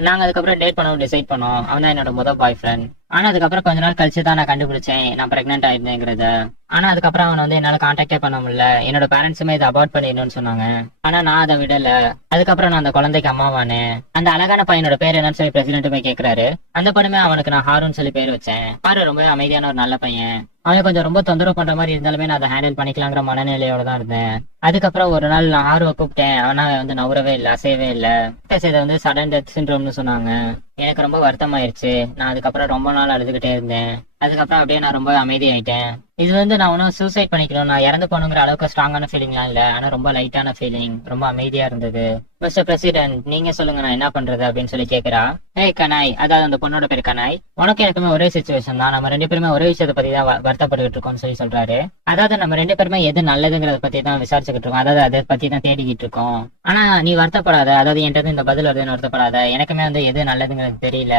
நாங்க அதுக்கப்புறம் டேட் பண்ண டிசைட் பண்ணோம். அவன் தான் என்னோட முதல் பாய் ஃப்ரெண்ட். ஆனா அதுக்கப்புறம் கொஞ்ச நாள் கழிச்சு தான் நான் கண்டுபிடிச்சேன் நான் பிரெக்னென்ட் ஆயிருந்தேங்கிறத. ஆனா அதுக்கப்புறம் அவன் வந்து என்னால கான்டாக்டே பண்ண முடியல. என்னோட பேரண்ட்ஸுமே இதை அபார்ட் பண்ணிடணும்னு சொன்னாங்க. ஆனா நான் அதை விடல. அதுக்கப்புறம் நான் அந்த குழந்தைக்கு அம்மாவானு. அந்த அழகான பையனோட பேர் என்னன்னு சொல்லி பிரசிடென்ட்டுமே கேட்கிறாரு. அந்த பொண்ணுமே அவனுக்கு நான் ஹாருன்னு சொல்லி பேர் வச்சேன். ஹாரு ரொம்ப அமைதியான ஒரு நல்ல பையன். அவன் கொஞ்சம் ரொம்ப தொந்தரவு பண்ற மாதிரி இருந்தாலுமே நான் அதை ஹேண்டில் பண்ணிக்கலாங்கிற மனநிலையோட தான் இருந்தேன். அதுக்கப்புறம் ஒரு நாள் நான் ஆர்வ கூப்பிட்டேன். அவனா வந்து நவரவே இல்லை, அசையவே இல்லை. இதை வந்து சடன் டெத் சிண்ட்ரோம்னு சொன்னாங்க. எனக்கு ரொம்ப வருத்தமாயிருச்சு. நான் அதுக்கப்புறம் ரொம்ப நாள் அழுதுகிட்டே இருந்தேன். அதுக்கப்புறம் அப்படியே நான் ரொம்ப அமைதியாயிட்டேன். இது வந்து நான் ஒன்னும் சூசைட் பண்ணிக்கணும், நான் இறந்து போகணுங்கிற அளவுக்கு ஸ்ட்ராங்கான ஃபீலிங்லாம் இல்ல, ஆனா ரொம்ப லைட்டான ஃபீலிங், ரொம்ப அமைதியா இருந்தது. மிஸ்டர் பிரசிடென்ட் நீங்க சொல்லுங்க நான் என்ன பண்றது அப்படின்னு சொல்லி கேக்குறா. ஏய் கனாய், அதாவது அந்த பொண்ணோட பேர் கனாய், உனக்கு எனக்குமே ஒரே சிச்சுவேஷன் தான், நம்ம 2 பேருமே ஒரே விஷயத்தை பத்தி தான் வருத்தப்பட்டுக்கிட்டு இருக்கோம்னு சொல்லி சொல்றாரு. அதாவது நம்ம 2 பேருமே எது நல்லதுங்கிறத பத்தி தான் விசாரிச்சுக்கிட்டு இருக்கோம், அதாவது அதை பத்தி தான் தேடிக்கிட்டு இருக்கோம். ஆனா நீ வருத்தப்படாத, அதாவது என்கிட்ட இந்த பதில் வருதுன்னு வருத்தப்படாத, எனக்குமே வந்து எது நல்லதுங்கிறது தெரியல,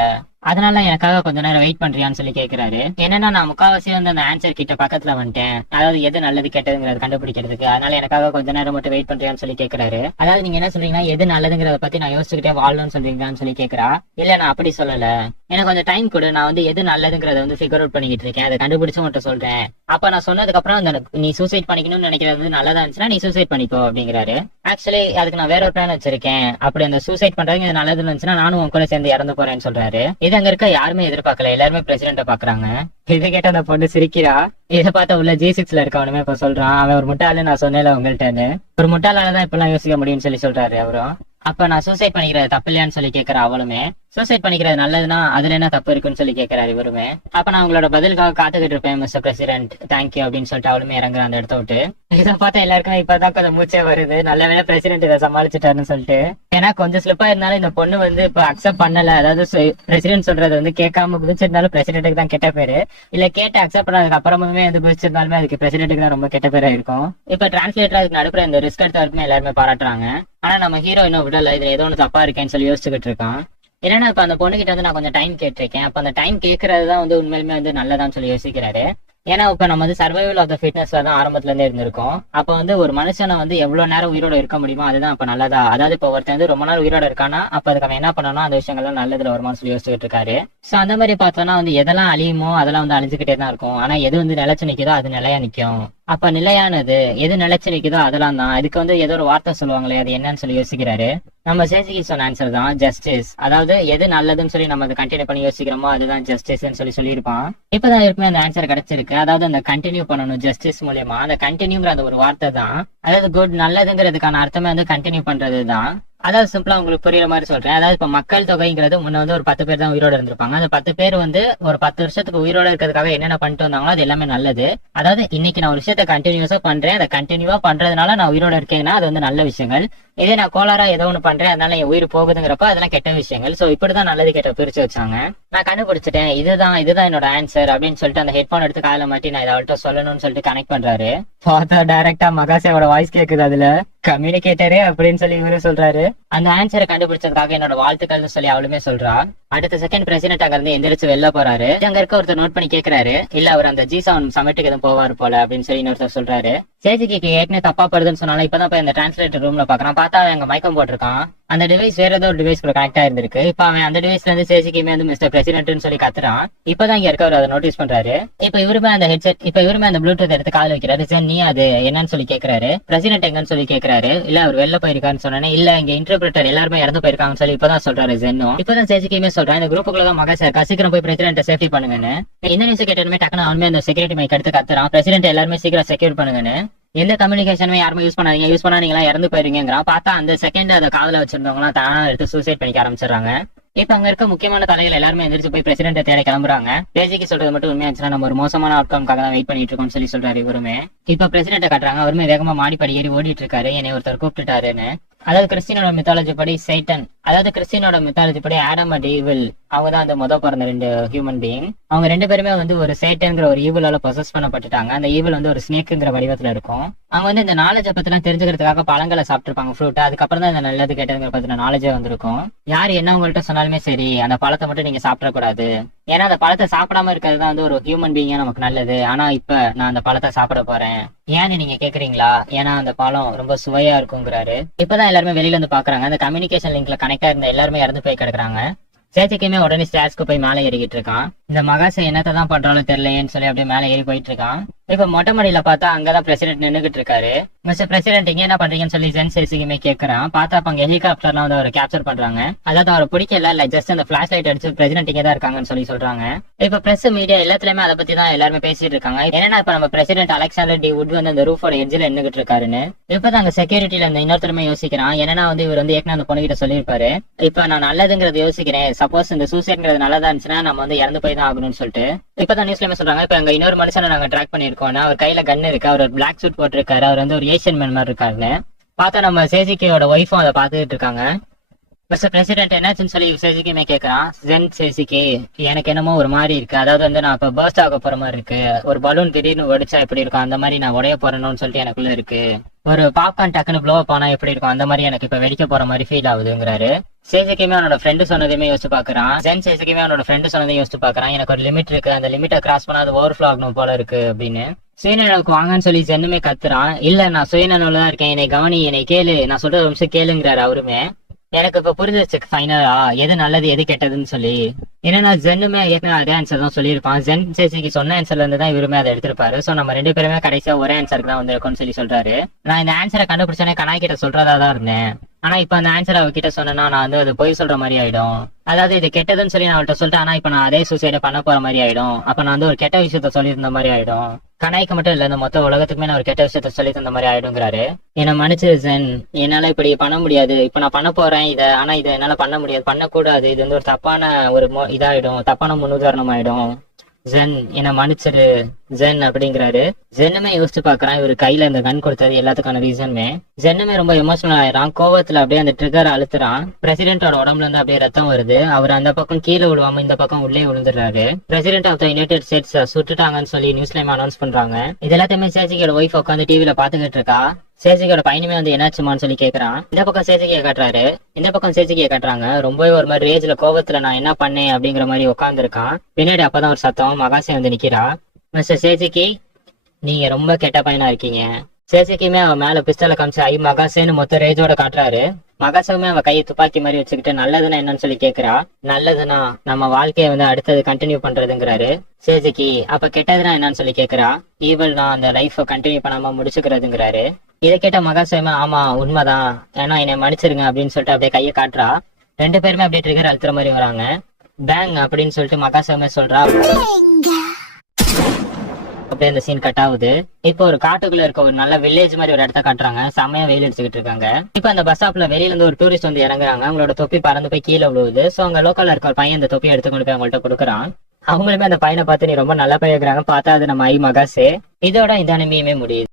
அதனால எனக்காக கொஞ்ச நேரம் வெயிட் பண்றியான்னு சொல்லி கேக்குறாரு. என்னன்னா நான் முக்காவாசி வந்து அந்த ஆன்சர் கிட்ட பக்கத்துல வந்துட்டேன், அதாவது எது நல்லது கெட்டதுங்கிறத கண்டுபிடிக்கிறதுக்கு. அதனால எனக்காக கொஞ்ச நேரம் மட்டும் வெயிட் பண்றியான்னு சொல்லி கேக்குறாரு. அதாவது நீங்க என்ன சொல்றீங்கன்னா எது நல்லதுங்கிறத பத்தி நான் யோசிச்சுக்கிட்டே வாழணும்னு சொல்றீங்களான்னு சொல்லி கேக்குறா. இல்ல நான் அப்படி சொல்லல, எனக்கு கொஞ்சம் டைம் கொடு, நான் வந்து எது நல்லதுங்கிறத வந்து ஃபிகர் அவுட் பண்ணிக்கிட்டு இருக்கேன், அதை கண்டுபிடிச்சு மட்டும் சொல்றேன். அப்ப நான் சொன்னதுக்கு அப்புறம் நீ சூசைட் பண்ணிக்கணும்னு நினைக்கிறது நல்லதா இருந்துச்சுன்னா நீ சூசைட் பண்ணிக்கோ அப்படிங்கிறாரு. ஆக்சுவலி அதுக்கு நான் வேற ஒரு பிளான் வச்சிருக்கேன், அப்படி அந்த சூசைட் பண்றது நல்லது இருந்துச்சுன்னா நானும் உன் கூட சேர்ந்து இறந்து போறேன்னு சொல்றாரு. இது அங்க இருக்க யாருமே எதிர்பார்க்கல, எல்லாருமே பிரசிடென்ட பாக்குறாங்க. இதை கேட்ட அந்த பொண்ணு சிரிக்கிறா. இதை பார்த்த உள்ள G6ல இருக்கவனுமே இப்ப சொல்றான், அவன் ஒரு முட்டாளு, நான் சொன்னேன்ல உங்கள்கிட்ட, ஒரு முட்டாளாலதான் இப்பெல்லாம் யோசிக்க முடியும்னு சொல்லி சொல்றாரு அவரும். அப்ப நான் சூசைட் பண்ணிக்கிறது தப்பு இல்லையான்னு சொல்லி கேட்கிற அவளுமே, சூசைட் பண்ணிக்கிறது நல்லதுன்னா அதுல என்ன தப்பு இருக்குன்னு சொல்லி கேட்கிறாரு இவருமே. அப்ப நான் உங்களோட பதிலுக்காக காத்துக்கிட்டு இருப்பேன் மிஸ்டர் பிரசிடென்ட், தேங்க்யூ அப்படின்னு சொல்லிட்டு அவளுமே இறங்குற அந்த இடத்த விட்டு. இதை பார்த்தா எல்லாருக்குமே இப்பதான் கொஞ்சம் மூச்சே வருது, நல்ல வேளை பிரசிடென்ட் இதை சமாளிச்சுட்டாருன்னு சொல்லிட்டு. ஏன்னா கொஞ்சம் ஸ்லிப்பா இருந்தாலும் இந்த பொண்ணு வந்து இப்ப அக்செப்ட் பண்ணல, அதாவது பிரசிடென்ட் சொல்றது வந்து கேட்காம குதிச்சிருந்தாலும் பிரசிடென்ட்டுக்கு தான் கெட்ட பேரு, இல்ல கேட்டு அக்செப்ட் பண்ணதுக்கு அப்புறமே வந்து குதிச்சிருந்தாலுமே அதுக்கு பிரசிடென்ட்டுக்கு தான் ரொம்ப கெட்ட பேரா இருக்கும். இப்ப டிரான்ஸ்லேட்டர் அதுக்கு நடுப்புற இந்த ரிஸ்க் எடுத்த வரைக்குமே எல்லாருமே பாராட்டுறாங்க. ஆனா நம்ம ஹீரோ இன்னும் விடல, இதுல ஏதோ ஒன்று தப்பா இருக்கேன்னு சொல்லி யோசிச்சுக்கிட்டு இருக்கான். ஏன்னா இப்ப அந்த பொண்ணு கிட்ட வந்து நான் கொஞ்சம் டைம் கேட்டிருக்கேன், அப்ப அந்த டைம் கேட்கறதுதான் வந்து உண்மையிலுமே வந்து நல்லதான்னு சொல்லி யோசிக்கிறாரு. ஏன்னா இப்ப நம்ம வந்து சர்வைவல் ஆஃப் த ஃபிட்னஸ்ல தான் ஆரம்பத்துல இருந்தே இருந்திருக்கோம். அப்ப வந்து ஒரு மனுஷனை வந்து எவ்வளவு நேரம் உயிரோட இருக்க முடியுமோ அதுதான் அப்ப நல்லதா. அதாவது இப்ப ஒருத்தன் வந்து ரொம்ப நாள் உயிரோட இருக்கானா அப்ப அதுக்கு அவன் என்ன பண்ணணும், அந்த விஷயங்கள்லாம் நல்லதுல வருமானு சொல்லி யோசிச்சுட்டு இருக்காரு. சோ அந்த மாதிரி பார்த்தோம்னா வந்து எதெல்லாம் அழியுமோ அதெல்லாம் வந்து அழிஞ்சுக்கிட்டே தான் இருக்கும். ஆனா எது வந்து நிலைச்சு நிக்குதோ அது நிலையா நிக்கும். அப்ப நிலையானது எது நிலைச்சு நிக்குதோ அதெல்லாம் தான். இதுக்கு வந்து ஏதோ ஒரு வார்த்தை சொல்லுவாங்களே, அது என்னன்னு சொல்லி யோசிக்கிறாரு. நம்ம சேசிக்கு சொன்ன ஆன்சர் தான் ஜஸ்டிஸ். அதாவது எது நல்லதுன்னு சொல்லி நம்ம அதை கண்டினியூ பண்ணி யோசிக்கிறோமோ அதுதான் ஜஸ்டிஸ்ன்னு சொல்லியிருப்பான். இப்பதான் இருக்குமே அந்த ஆன்சர் கிடைச்சிருக்கு. அதாவது அந்த கண்டினியூ பண்ணணும் ஜஸ்டிஸ் மூலியமா. அந்த கண்டினியூங்கிற அந்த ஒரு வார்த்தை தான், அதாவது குட் நல்லதுங்கிறதுக்கான அர்த்தமே வந்து கண்டினியூ பண்றது தான். அதாவது சிம்பிளா உங்களுக்கு புரியுற மாதிரி சொல்றேன். அதாவது இப்ப மக்கள் தொகைங்கிறது முன்ன வந்து ஒரு 10 பேர் தான் உயிரோட இருந்திருப்பாங்க. அந்த 10 பேர் வந்து ஒரு 10 வருஷத்துக்கு உயிரோட இருக்கிறதுக்காக என்னென்ன பண்ணிட்டு வந்தாங்களோ அது எல்லாமே நல்லது. அதாவது இன்னைக்கு நான் ஒரு விஷயத்த கண்டினியூஸா பண்றேன், அதை கண்டினியூவா பண்றதுனால நான் உயிரோட இருக்கேன்னா அது வந்து நல்ல விஷயங்கள். இதே நான் கோளாரா ஏதோ ஒண்ணு பண்றேன் அதனால என் உயிர் போகுதுங்கிறப்ப அதெல்லாம் கெட்ட விஷயங்கள். சோ இப்படிதான் நல்லது கெட்ட பிரிச்சு வச்சாங்க. நான் கண்டுபிடிச்சிட்டேன், இதுதான் என்னோட ஆன்சர் அப்படின்னு சொல்லிட்டு அந்த ஹெட்போன் எடுத்து காலையில மாட்டி நான் இதை அவள்கிட்ட சொல்லணும்னு சொல்லிட்டு கனெக்ட் பண்றாரு. பார்த்தா டைரக்டா மகாசேவோட வாய்ஸ் கேக்குது அதுல, கம்யூனிகேட்டரே அப்படின்னு சொல்லி இவரு சொல்றாரு. அந்த ஆன்சரை கண்டுபிடிச்சதுக்காக என்னோட வாழ்த்துக்கள் சொல்லி அவளுமே சொல்றா. அடுத்த செகண்ட் பிரசிடென்ட் அங்க இருந்து எந்திரிச்சு வெளில போறாரு. அங்க இருக்க ஒருத்தர் நோட் பண்ணி கேக்குறாரு, இல்ல அவர் அந்த G7 சமிட்டுக்கு எதுவும் போவாரு போல அப்படின்னு சொல்லி இன்னொருத்தர் சொல்றாரு. சேஜிக்கு ஏற்கனவே தப்பா படுதுன்னு சொன்னாலும் இப்பதான் போய் அந்த டிரான்ஸ்லேட்டர் ரூம்ல பாக்குறான். பார்த்தா அவன் அங்க மயக்கம் போட்டிருக்கான். அந்த டிவைஸ் வேற ஏதோ ஒரு டிவைஸ் கூட கனெக்ட் ஆயிருந்திருக்கு. இப்ப அவன் அந்த டிவைஸ்ல இருந்து சேஜிக்குமே வந்து மிஸ்டர் பிரசிடென்ட்னு சொல்லி கத்துறான். இப்பதான் இங்க இருக்கவர் அதை நோட்டீஸ் பண்றாரு. இப்ப இவருமே அந்த ஹெட்செட் இவருமே அந்த ப்ளூடூத் எடுத்து கால வைக்கிறாரு. சரி நீ அது என்னன்னு சொல்லி கேக்குறாரு. பிரசிடென்ட் எங்கன்னு சொல்லி கேக்குறாரு. இல்ல அவர் வெளில போயிருக்காருன்னு சொன்னேன். இல்ல இங்க இன்டர்பிரேட்டர் எல்லாருமே இறந்து போயிருக்காங்கன்னு சொல்லி இப்பதான் சொல்றாரு ஜென்னும். இப்பதான் சேஜிக்குமே சொல்றேன், இந்த குரூப்புக்குள்ள தான் மகா சார் சீக்கிரம் போய் பிரசிடென்ட் சேஃப்டி பண்ணுங்கன்னு. இந்த நியூஸ் கேட்டதுமே டக்குனு அவனுமே அந்த செக்யூரிட்டி மைக் எடுத்து கத்துறான், பிரசிடென்ட் எல்லாருமே சீக்கிரம் செக்யூர் பண்ணுங்கன்னு. எந்த கம்யூனிகேஷனுமே யாருமே யூஸ் பண்ணாதீங்க, யூஸ் பண்ணா நீங்க இறந்து போயிருங்கிறான். பார்த்தா அந்த செகண்ட் அதை காதல வச்சிருந்தவங்க தானா எடுத்து சூசைட் பண்ணிக்க ஆரம்பிச்சிடறாங்க. இப்ப அங்க இருக்க முக்கியமான தலைகள் எல்லாருமே எந்திரிச்சு போய் பிரசிடென்ட் தேட கிளம்புறாங்க. பேசிக்கு சொல்றது மட்டும் உண்மையாச்சுன்னா நம்ம ஒரு மோசமான அவுட்கம்காக தான் வெயிட் பண்ணிட்டு இருக்கோம்னு சொல்லி சொல்றாரு இவருமே. இப்ப பிரசிடென்ட் காட்டுறாங்க, அவருமே வேகமா மாடிப்படி ஏறி ஓடிட்டு இருக்காரு. என்னை ஒருத்தர் கூப்பிட்டுட்டாருன்னு. அதாவது கிறிஸ்டினோட மித்தாலஜி படி சைட்டன், அதாவது கிறிஸ்டினோட மித்தாலஜி படி ஆடம் அண்ட் ஈவில், அவங்க தான் அந்த பிறந்த 2 ஹியூமன் பீயிங். அவங்க 2 பேருமே வந்து ஒரு சைட்டன்ங்கிற ஒரு ஈவிலால பொசஸ் பண்ணப்பட்டுட்டாங்க. அந்த ஈவில் வந்து ஒரு ஸ்னேக்குங்கிற வடிவத்துல இருக்கும். அவங்க வந்து இந்த நாலேஜை பத்திலாம் தெரிஞ்சுக்கிறதுக்காக பழங்களை சாப்பிட்டுருப்பாங்க, ஃப்ரூட். அதுக்கப்புறம் தான் இந்த நல்லது கெட்டதுங்கிற பத்தின நாலேஜே வந்திருக்கும். யார் என்ன உங்கள்கிட்ட சொன்னாலுமே சரி, அந்த பழத்தை மட்டும் நீங்க சாப்பிடக்கூடாது. ஏன்னா அந்த பழத்தை சாப்பிடாம இருக்கிறது தான் வந்து ஒரு ஹியூமன் பீயிங்கா நமக்கு நல்லது. ஆனா இப்ப நான் அந்த பழத்தை சாப்பிட போறேன், ஏன்னு நீங்க கேக்குறீங்களா? ஏன்னா அந்த பழம் ரொம்ப சுவையா இருக்குங்கிறாரு. இப்பதான் எல்லாருமே வெளியில இருந்து பாக்குறாங்க. அந்த கம்யூனிகேஷன் லிங்க்ல கனெக்டா இருந்த எல்லாருமே இறந்து போய் கிடக்குறாங்க. சேச்சிக்குமே உடனே ஸ்டாஸ்க்கு போய் மேலே ஏறிக்கிட்டு இருக்கான். இந்த மகாசை என்னத்தை தான் பண்றாலும் தெரியலையேன்னு சொல்லி அப்படியே மேலே ஏறி போயிட்டு இருக்கான். இப்ப மொட்டை மாடியில பார்த்தா அங்கதான் பிரசிடென்ட் நின்னுகிட்டு இருக்காரு. மிஸ்டர் பிரசிடென்ட் இங்க என்ன பண்றீங்கன்னு சொல்லி ஜென் சேசிக்குமே கேட்கறான். பார்த்தா அப்ப அங்க ஹெலிகாப்டர்லாம் வந்து அவர் கேப்சர் பண்றாங்க. அதாவது அவர் பிடிக்கல, இல்ல ஜஸ்ட் அந்த பிளாஷ் லைட் அடிச்சு பிரசிடென்ட் இங்க தான் இருக்காங்கன்னு சொல்லி சொல்றாங்க. இப்ப பிரஸ் மீடியா எல்லாத்துலயுமே அதை பத்தி தான் எல்லாருமே பேசிட்டு இருக்காங்க. என்னன்னா இப்ப நம்ம பிரசிடென்ட் அலெக்சாண்டர் டி வுட் வந்து அந்த ரூஃபோட எட்ஜில் நின்னுகிட்டு இருக்காருன்னு. இப்பதான் அங்க செக்யூரிட்டில இந்த இன்னொருத்தருமே யோசிக்கிறான். ஏன்னா வந்து இவர் வந்து ஏற்கனவே அந்த பொண்ணுகிட்ட சொல்லியிருப்பாரு, இப்ப நான் நல்லதுங்கிறத யோசிக்கிறேன், சப்போஸ் இந்த சூசைட்ங்கிறது நல்லதா இருந்துச்சுன்னா நம்ம வந்து இறந்து போய் தான் ஆகணும்னு சொல்லிட்டு. இப்பதான் நியூஸ்லயுமே சொல்றாங்க, இப்ப அங்க இன்னொரு மனுஷனை நாங்க ட்ராக் பண்ணிருக்கோம், அவர் கையில கன் இருக்கு, அவர் பிளாக் சூட் போட்டிருக்காரு, அவர் வந்து ஒரு ஏசியன் மேன் மாதிரி இருக்காருன்னு. பார்த்தா நம்ம சேசிகேயோட ஒய்ஃபும் அதை பாத்துக்கிட்டு இருக்காங்க. மிஸ்டர் பிரசிடென்ட் என்னாச்சுன்னு சொல்லி சேசிக்குமே கேட்கறான். ஜென் சேசிகே எனக்கு என்னமோ ஒரு மாதிரி இருக்கு, அதாவது வந்து நான் இப்ப பர்ஸ்ட் ஆக போற மாதிரி இருக்கு, ஒரு பலூன் திடீர்னு உடைச்சா எப்படி இருக்கும் அந்த மாதிரி நான் உடைய போறேன்னு சொல்லிட்டு எனக்குள்ள இருக்கு, ஒரு பாப்கார்ன் டக்குன்னு ப்ளோ அப் ஆனா எப்படி இருக்கும் அந்த மாதிரி எனக்கு இப்ப வெடிக்க போற மாதிரி ஃபீல் ஆகுதுங்கிறாரு. சேசிக்குமே அவனோட ஃப்ரெண்டு சொன்னதையுமே யோசிச்சு பாக்குறான். ஜென் சேசிக்குமே அவனோட ஃப்ரெண்டு சொன்னதையும் யோசிச்சு பாக்குறான். எனக்கு ஒரு லிமிட் இருக்கு, அந்த லிமிட்டை கிராஸ் பண்ணா அது ஓவர் ஃப்ளோ ஆகணும் போல இருக்கு அப்படின்னு. சுயநலவுக்கு வாங்கன்னு சொல்லி ஜென்னுமே கத்துறான். இல்ல நான் சுயநலவுல தான் இருக்கேன், என்னை கவனி, என்னை கேளு, நான் சொல்றது ஒரு நிமிஷம் கேளுங்கிறாரு அவருமே. எனக்கு இப்ப புரிஞ்சிச்சு ஃபைனலா எது நல்லது எது கெட்டதுன்னு சொல்லி. ஏன்னா ஜென்னுமே ஏற்கனவே அதே ஆன்சர் தான் சொல்லியிருப்பான். ஜென் சேசிக்கு சொன்ன ஆன்சர்ல இருந்து தான் இவருமே அதை எடுத்திருப்பாரு. சோ நம்ம 2 பேருமே கடைசியா ஒரே ஆன்சருக்கு தான் வந்திருக்கோம்னு சொல்லி சொல்றாரு. நான் இந்த ஆன்சரை கண்டுபிடிச்சோன்னே கனாய் கிட்ட சொல்றதா தான் இருந்தேன். ஆனா இப்ப அந்த ஆன்சர் அவகிட்ட சொன்னா நான் வந்து அது பொய் சொல்ற மாதிரி ஆயிடும். அதாவது இது கெட்டதுன்னு சொல்லி நான் அவள்கிட்ட சொல்லிட்டேன், ஆனா இப்ப நான் அதே சூசைட பண்ண போற மாதிரி ஆயிடும். அப்ப நான் வந்து ஒரு கெட்ட விஷயத்த சொல்லியிருந்த மாதிரி ஆயிடும். கனாய்க்கு மட்டும் இல்ல, இந்த மொத்த உலகத்துக்குமே நான் ஒரு கெட்ட விஷயத்த சொல்லி தந்த மாதிரி ஆயிடுங்கிறாரு. என்ன மன்னிச்சு ஜென், என்னால இப்படி பண்ண முடியாது, இப்ப நான் பண்ண போறேன் இதை, ஆனா இதை என்னால பண்ண முடியாது, பண்ணக்கூடாது, இது வந்து ஒரு தப்பான ஒரு இதாயிடும், தப்பான முன்னுதாரணம் ஆயிடும். ஜென் என்ன மன்னிச்சிரு ஜென் அப்படிங்கிறாரு. ஜென்னுமே யோசிச்சு பாக்குறான், இவரு கையில இந்த கன் கொடுத்தது எல்லாத்துக்கான ரீசனுமே. ஜென்னுமே ரொம்ப எமோஷனல் ஆயிரான். கோவத்துல அப்படியே அந்த ட்ரிகர் அழுத்துறான். பிரசிடென்டோட உடம்புல இருந்து அப்படியே ரத்தம் வருது. அவர் அந்த பக்கம் கீழே விழுவாம இந்த பக்கம் உள்ளே விழுந்துடுறாரு. President of the United States சுட்டுட்டாங்கன்னு சொல்லி நியூஸ்லயும் அனௌன்ஸ் பண்றாங்க. இது எல்லாத்தையுமே சேச்சிக்கோட ஒய்ஃப் உட்காந்து டிவில பாத்துக்கிட்டு இருக்கா. சேச்சிக்கோட பையனுமே வந்து என்னாச்சுமான்னு சொல்லி கேக்குறான். இந்த பக்கம் சேச்சிக்கைய காட்டுறாரு, இந்த பக்கம் சேச்சிக்கைய காட்டுறாங்க. ரொம்பவே ஒரு மாதிரி ரேஜ்ல கோவத்துல நான் என்ன பண்ணேன் அப்படிங்கிற மாதிரி உட்காந்துருக்கான். பின்னாடி அப்பதான் ஒரு சத்தம், மகாசே வந்து நிக்கிறா. மிஸ்டர் சேசிக்கி, நீங்க ரொம்ப கெட்ட பையனா இருக்கீங்க. சேசிக்குமே அவன் மேல பிஸ்டலை காமிச்சு ஐ மகாசேன்னு மொத்த ரேஜோட காட்டுறாரு. மகாசவுமே அவ கையை துப்பாக்கி மாதிரி வச்சுக்கிட்டு நல்லதுன்னா என்னன்னு சொல்லி கேக்குறா. நல்லதுன்னா நம்ம வாழ்க்கையை அடுத்தது கண்டினியூ பண்றதுங்கிறாரு. சேசிக்கி அப்ப கெட்டதுன்னா என்னன்னு சொல்லி கேக்குறா. ஈவல்னா அந்த லைஃப கண்டினியூ பண்ணாம முடிச்சுக்கிறதுங்கிறாரு. இதை கேட்ட மகாசவுமே ஆமா உண்மைதான், ஏன்னா என்னை மன்னிச்சிருங்க அப்படின்னு சொல்லிட்டு அப்படியே கையை காட்டுறா. ரெண்டு பேருமே அப்படியே ட்ரிகர் அழுத்துற மாதிரி வராங்க. பேங் அப்படின்னு சொல்லிட்டு மகாசவுமே சொல்றா. அப்படியே இந்த சீன் கட் ஆகுது. இப்போ ஒரு காட்டுக்குள்ள இருக்க ஒரு நல்ல வில்லேஜ் மாதிரி ஒரு இடத்த காட்டுறாங்க. செம்மையா வெயில் அடிச்சுக்கிட்டு இருக்காங்க. இப்போ அந்த பஸ் ஸ்டாப்ல வெளியில இருந்து ஒரு டூரிஸ்ட் இறங்குறாங்க. அவங்களோட தொப்பி பறந்து போய் கீழே விழுவுது. சோ அங்க லோக்கல்ல இருக்க ஒரு பையன் இந்த தொப்பி எடுத்து கொண்டு போய் அவங்கள்ட்ட கொடுக்குறான். அவங்களுமே அந்த பையனை பார்த்து நீ ரொம்ப நல்லா பையங்கிறாங்க. பார்த்தா அது நம்ம ஐ மகாசே. இதோட இந்த அனிமையுமே முடியுது.